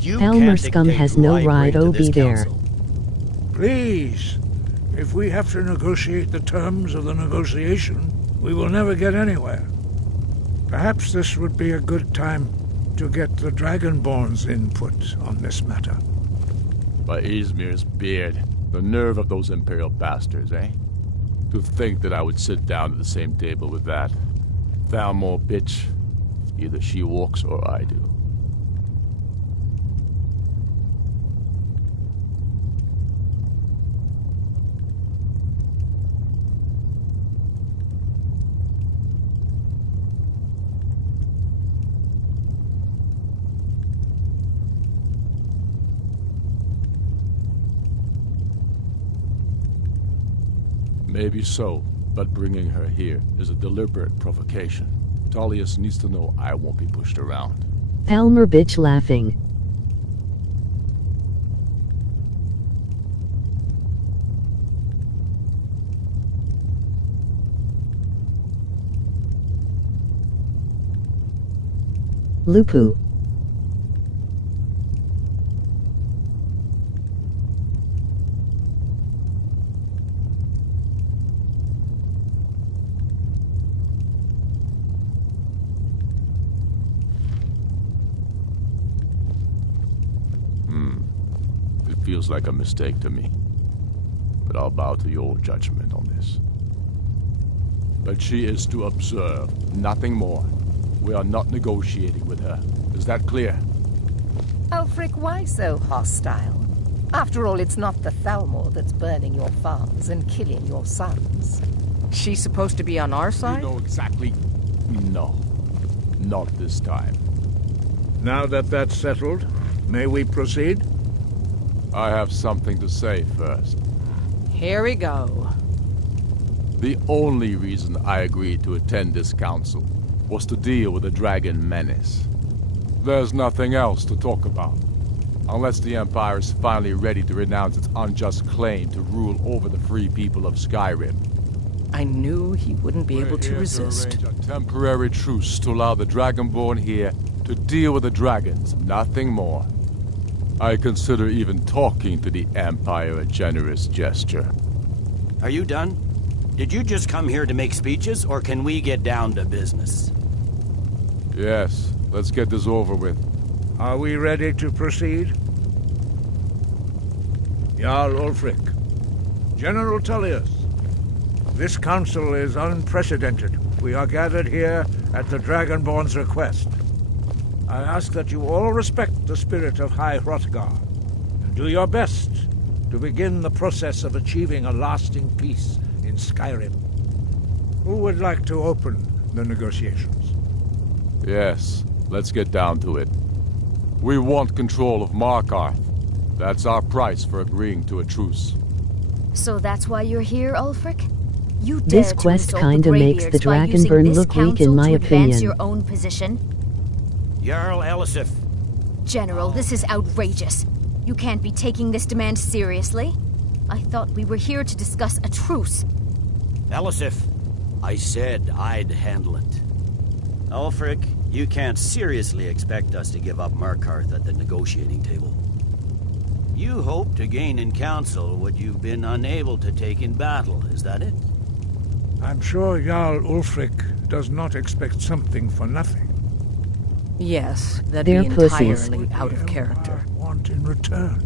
You Elmer can't Scum dictate has who no I right bring to to this be there. council. Please, if we have to negotiate the terms of the negotiation, we will never get anywhere. Perhaps this would be a good time to get the Dragonborn's input on this matter. By Izmir's beard. The nerve of those Imperial bastards, eh? To think that I would sit down at the same table with that Thalmor bitch. Either she walks or I do. Maybe so, but bringing her here is a deliberate provocation. Tullius needs to know I won't be pushed around. Elmer bitch laughing. Lupu. Feels like a mistake to me. But I'll bow to your judgment on this. But she is to observe, nothing more. We are not negotiating with her. Is that clear? Ulfric, why so hostile? After all, it's not the Thalmor that's burning your farms and killing your sons. She's supposed to be on our side? You know exactly... No. Not this time. Now that that's settled, may we proceed? I have something to say first. Here we go. The only reason I agreed to attend this council was to deal with the dragon menace. There's nothing else to talk about. Unless the Empire is finally ready to renounce its unjust claim to rule over the free people of Skyrim. I knew he wouldn't be able to resist. To arrange a temporary truce to allow the Dragonborn here to deal with the dragons, nothing more. I consider even talking to the Empire a generous gesture. Are you done? Did you just come here to make speeches, or can we get down to business? Yes, let's get this over with. Are we ready to proceed? Jarl Ulfric, General Tullius, this council is unprecedented. We are gathered here at the Dragonborn's request. I ask that you all respect the spirit of High Hrothgar, and do your best to begin the process of achieving a lasting peace in Skyrim. Who would like to open the negotiations? Yes, let's get down to it. We want control of Markarth. That's our price for agreeing to a truce. So that's why you're here, Ulfric? You This dare to quest insult kinda makes the Greybeards by using Dragonborn this look weak in council my to advance opinion. your own position? Jarl Elisif. General, this is outrageous. You can't be taking this demand seriously. I thought we were here to discuss a truce. Elisif, I said I'd handle it. Ulfric, you can't seriously expect us to give up Markarth at the negotiating table. You hope to gain in council what you've been unable to take in battle, is that it? I'm sure Jarl Ulfric does not expect something for nothing. Yes, that'd They're be pussies. entirely out of character. Want in return.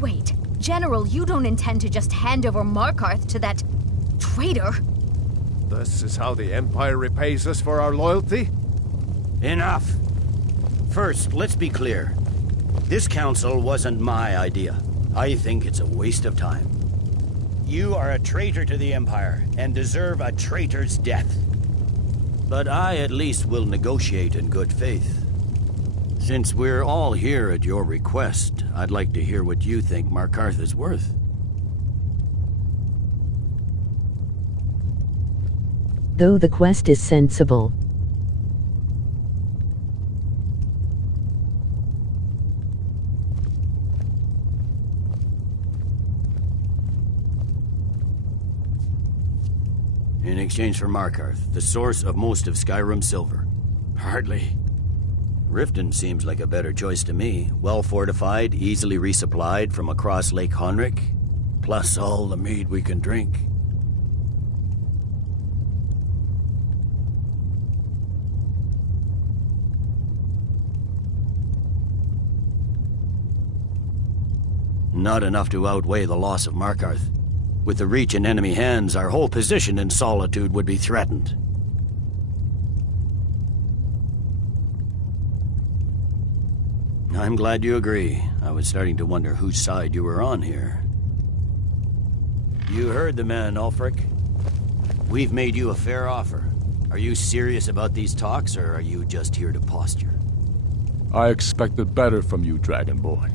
Wait, General, you don't intend to just hand over Markarth to that traitor? This is how the Empire repays us for our loyalty? Enough. First, let's be clear. This council wasn't my idea. I think it's a waste of time. You are a traitor to the Empire, and deserve a traitor's death. But I at least will negotiate in good faith. Since we're all here at your request, I'd like to hear what you think Markarth is worth. Though the quest is sensible. In exchange for Markarth, the source of most of Skyrim's silver. Hardly. Riften seems like a better choice to me. Well fortified, easily resupplied from across Lake Honric, plus all the mead we can drink. Not enough to outweigh the loss of Markarth. With the Reach in enemy hands, our whole position in Solitude would be threatened. I'm glad you agree. I was starting to wonder whose side you were on here. You heard the man, Ulfric. We've made you a fair offer. Are you serious about these talks, or are you just here to posture? I expected better from you, Dragonborn.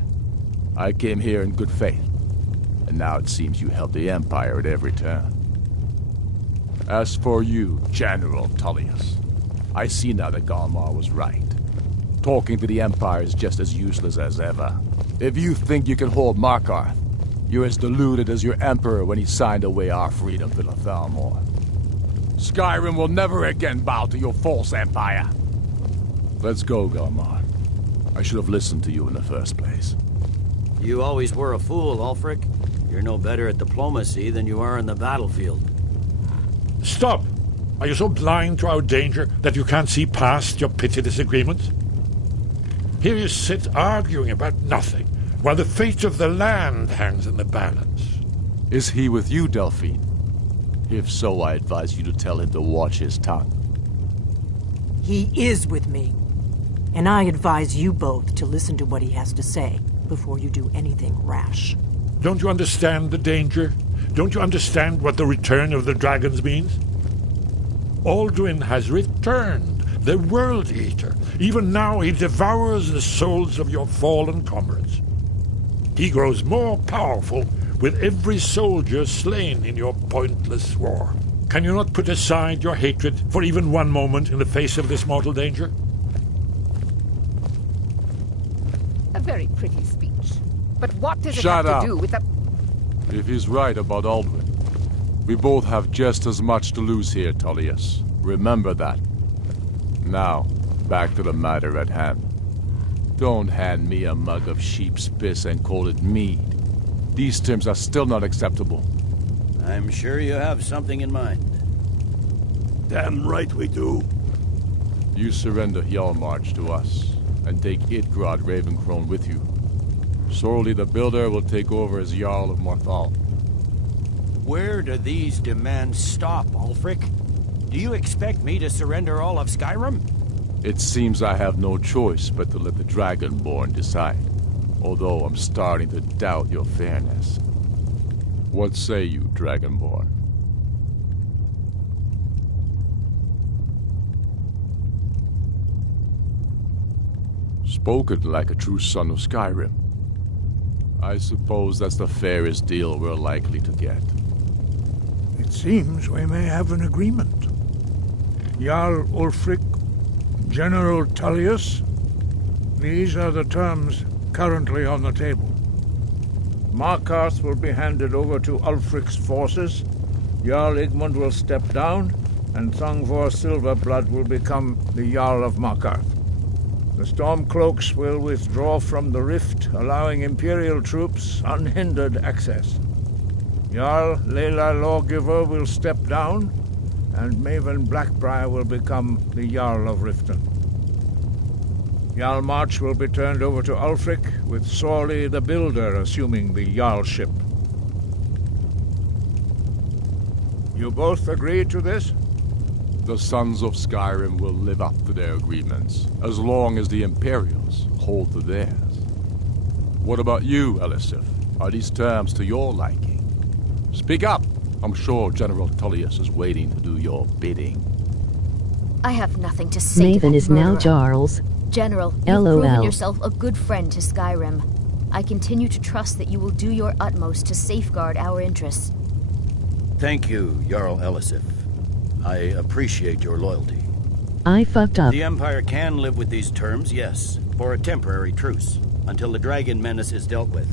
I came here in good faith. And now it seems you help the Empire at every turn. As for you, General Tullius, I see now that Galmar was right. Talking to the Empire is just as useless as ever. If you think you can hold Markarth, you're as deluded as your Emperor when he signed away our freedom to the Thalmor. Skyrim will never again bow to your false empire. Let's go, Galmar. I should have listened to you in the first place. You always were a fool, Ulfric. You're no better at diplomacy than you are in the battlefield. Stop! Are you so blind to our danger that you can't see past your petty disagreements? Here you sit arguing about nothing, while the fate of the land hangs in the balance. Is he with you, Delphine? If so, I advise you to tell him to watch his tongue. He is with me. And I advise you both to listen to what he has to say before you do anything rash. Don't you understand the danger? Don't you understand what the return of the dragons means? Alduin has returned, the World Eater. Even now he devours the souls of your fallen comrades. He grows more powerful with every soldier slain in your pointless war. Can you not put aside your hatred for even one moment in the face of this mortal danger? A very pretty speech. But what does it Shut have up. to do with the... If he's right about Alduin, we both have just as much to lose here, Tullius. Remember that. Now, back to the matter at hand. Don't hand me a mug of sheep's piss and call it mead. These terms are still not acceptable. I'm sure you have something in mind. Damn right we do. You surrender Hjalmarch to us, and take Idgrod Ravencrone with you. Sorli the Builder will take over as Jarl of Morthal. Where do these demands stop, Ulfric? Do you expect me to surrender all of Skyrim? It seems I have no choice but to let the Dragonborn decide, although I'm starting to doubt your fairness. What say you, Dragonborn? Spoken like a true son of Skyrim. I suppose that's the fairest deal we're likely to get. It seems we may have an agreement. Jarl Ulfric, General Tullius, these are the terms currently on the table. Markarth will be handed over to Ulfric's forces, Jarl Igmund will step down, and Thongvor Silverblood will become the Jarl of Markarth. The Stormcloaks will withdraw from the rift, allowing Imperial troops unhindered access. Jarl Layla Lawgiver will step down, and Maven Blackbriar will become the Jarl of Riften. Jarl March will be turned over to Ulfric, with Sorley the Builder assuming the Jarlship. You both agree to this? The Sons of Skyrim will live up to their agreements, as long as the Imperials hold to theirs. What about you, Elisif? Are these terms to your liking? Speak up! I'm sure General Tullius is waiting to do your bidding. I have nothing to say to Maven that is now murderer. Jarl's. General, you've LOL. proven yourself a good friend to Skyrim. I continue to trust that you will do your utmost to safeguard our interests. Thank you, Jarl Elisif. I appreciate your loyalty. I fucked up. The Empire can live with these terms, yes, for a temporary truce, until the dragon menace is dealt with.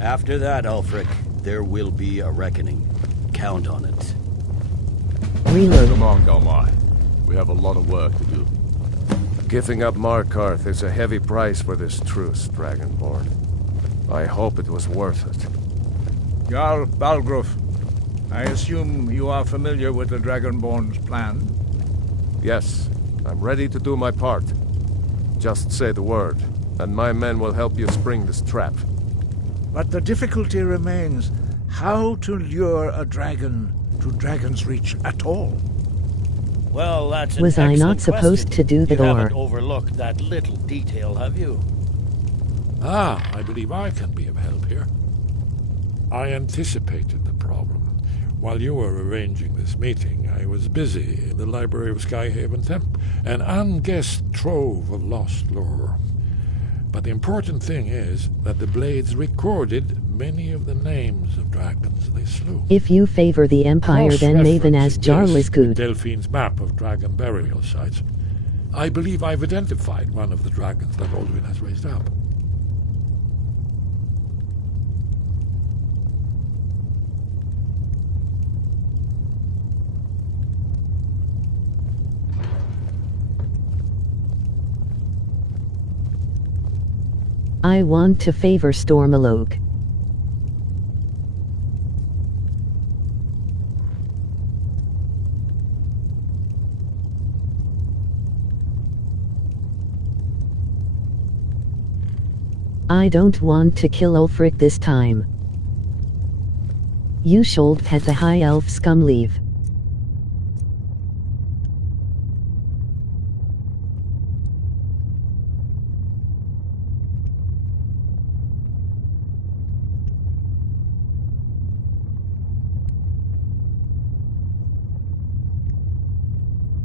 After that, Ulfric, there will be a reckoning. Count on it. Reload. Come on, Galmar. We have a lot of work to do. Giving up Markarth is a heavy price for this truce, Dragonborn. I hope it was worth it. Jarl Balgruf, I assume you are familiar with the Dragonborn's plan? Yes, I'm ready to do my part. Just say the word, and my men will help you spring this trap. But the difficulty remains how to lure a dragon to Dragon's Reach at all. Well, that's an Was I not excellent supposed question. to do the You haven't door? overlooked that little detail, have you? Ah, I believe I can be of help here. I anticipated the problem. While you were arranging this meeting, I was busy in the library of Skyhaven Temp, an unguessed trove of lost lore. But the important thing is that the Blades recorded many of the names of dragons they slew. If you favor the Empire, then Maven as Jarl is good. Delphine's map of dragon burial sites. I believe I've identified one of the dragons that Alduin has raised up. I want to favor Stormalog. I don't want to kill Ulfric this time. You should let the High Elf scum leave.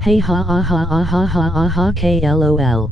Hey ha ha ha ha ha ha ha ha KLOL.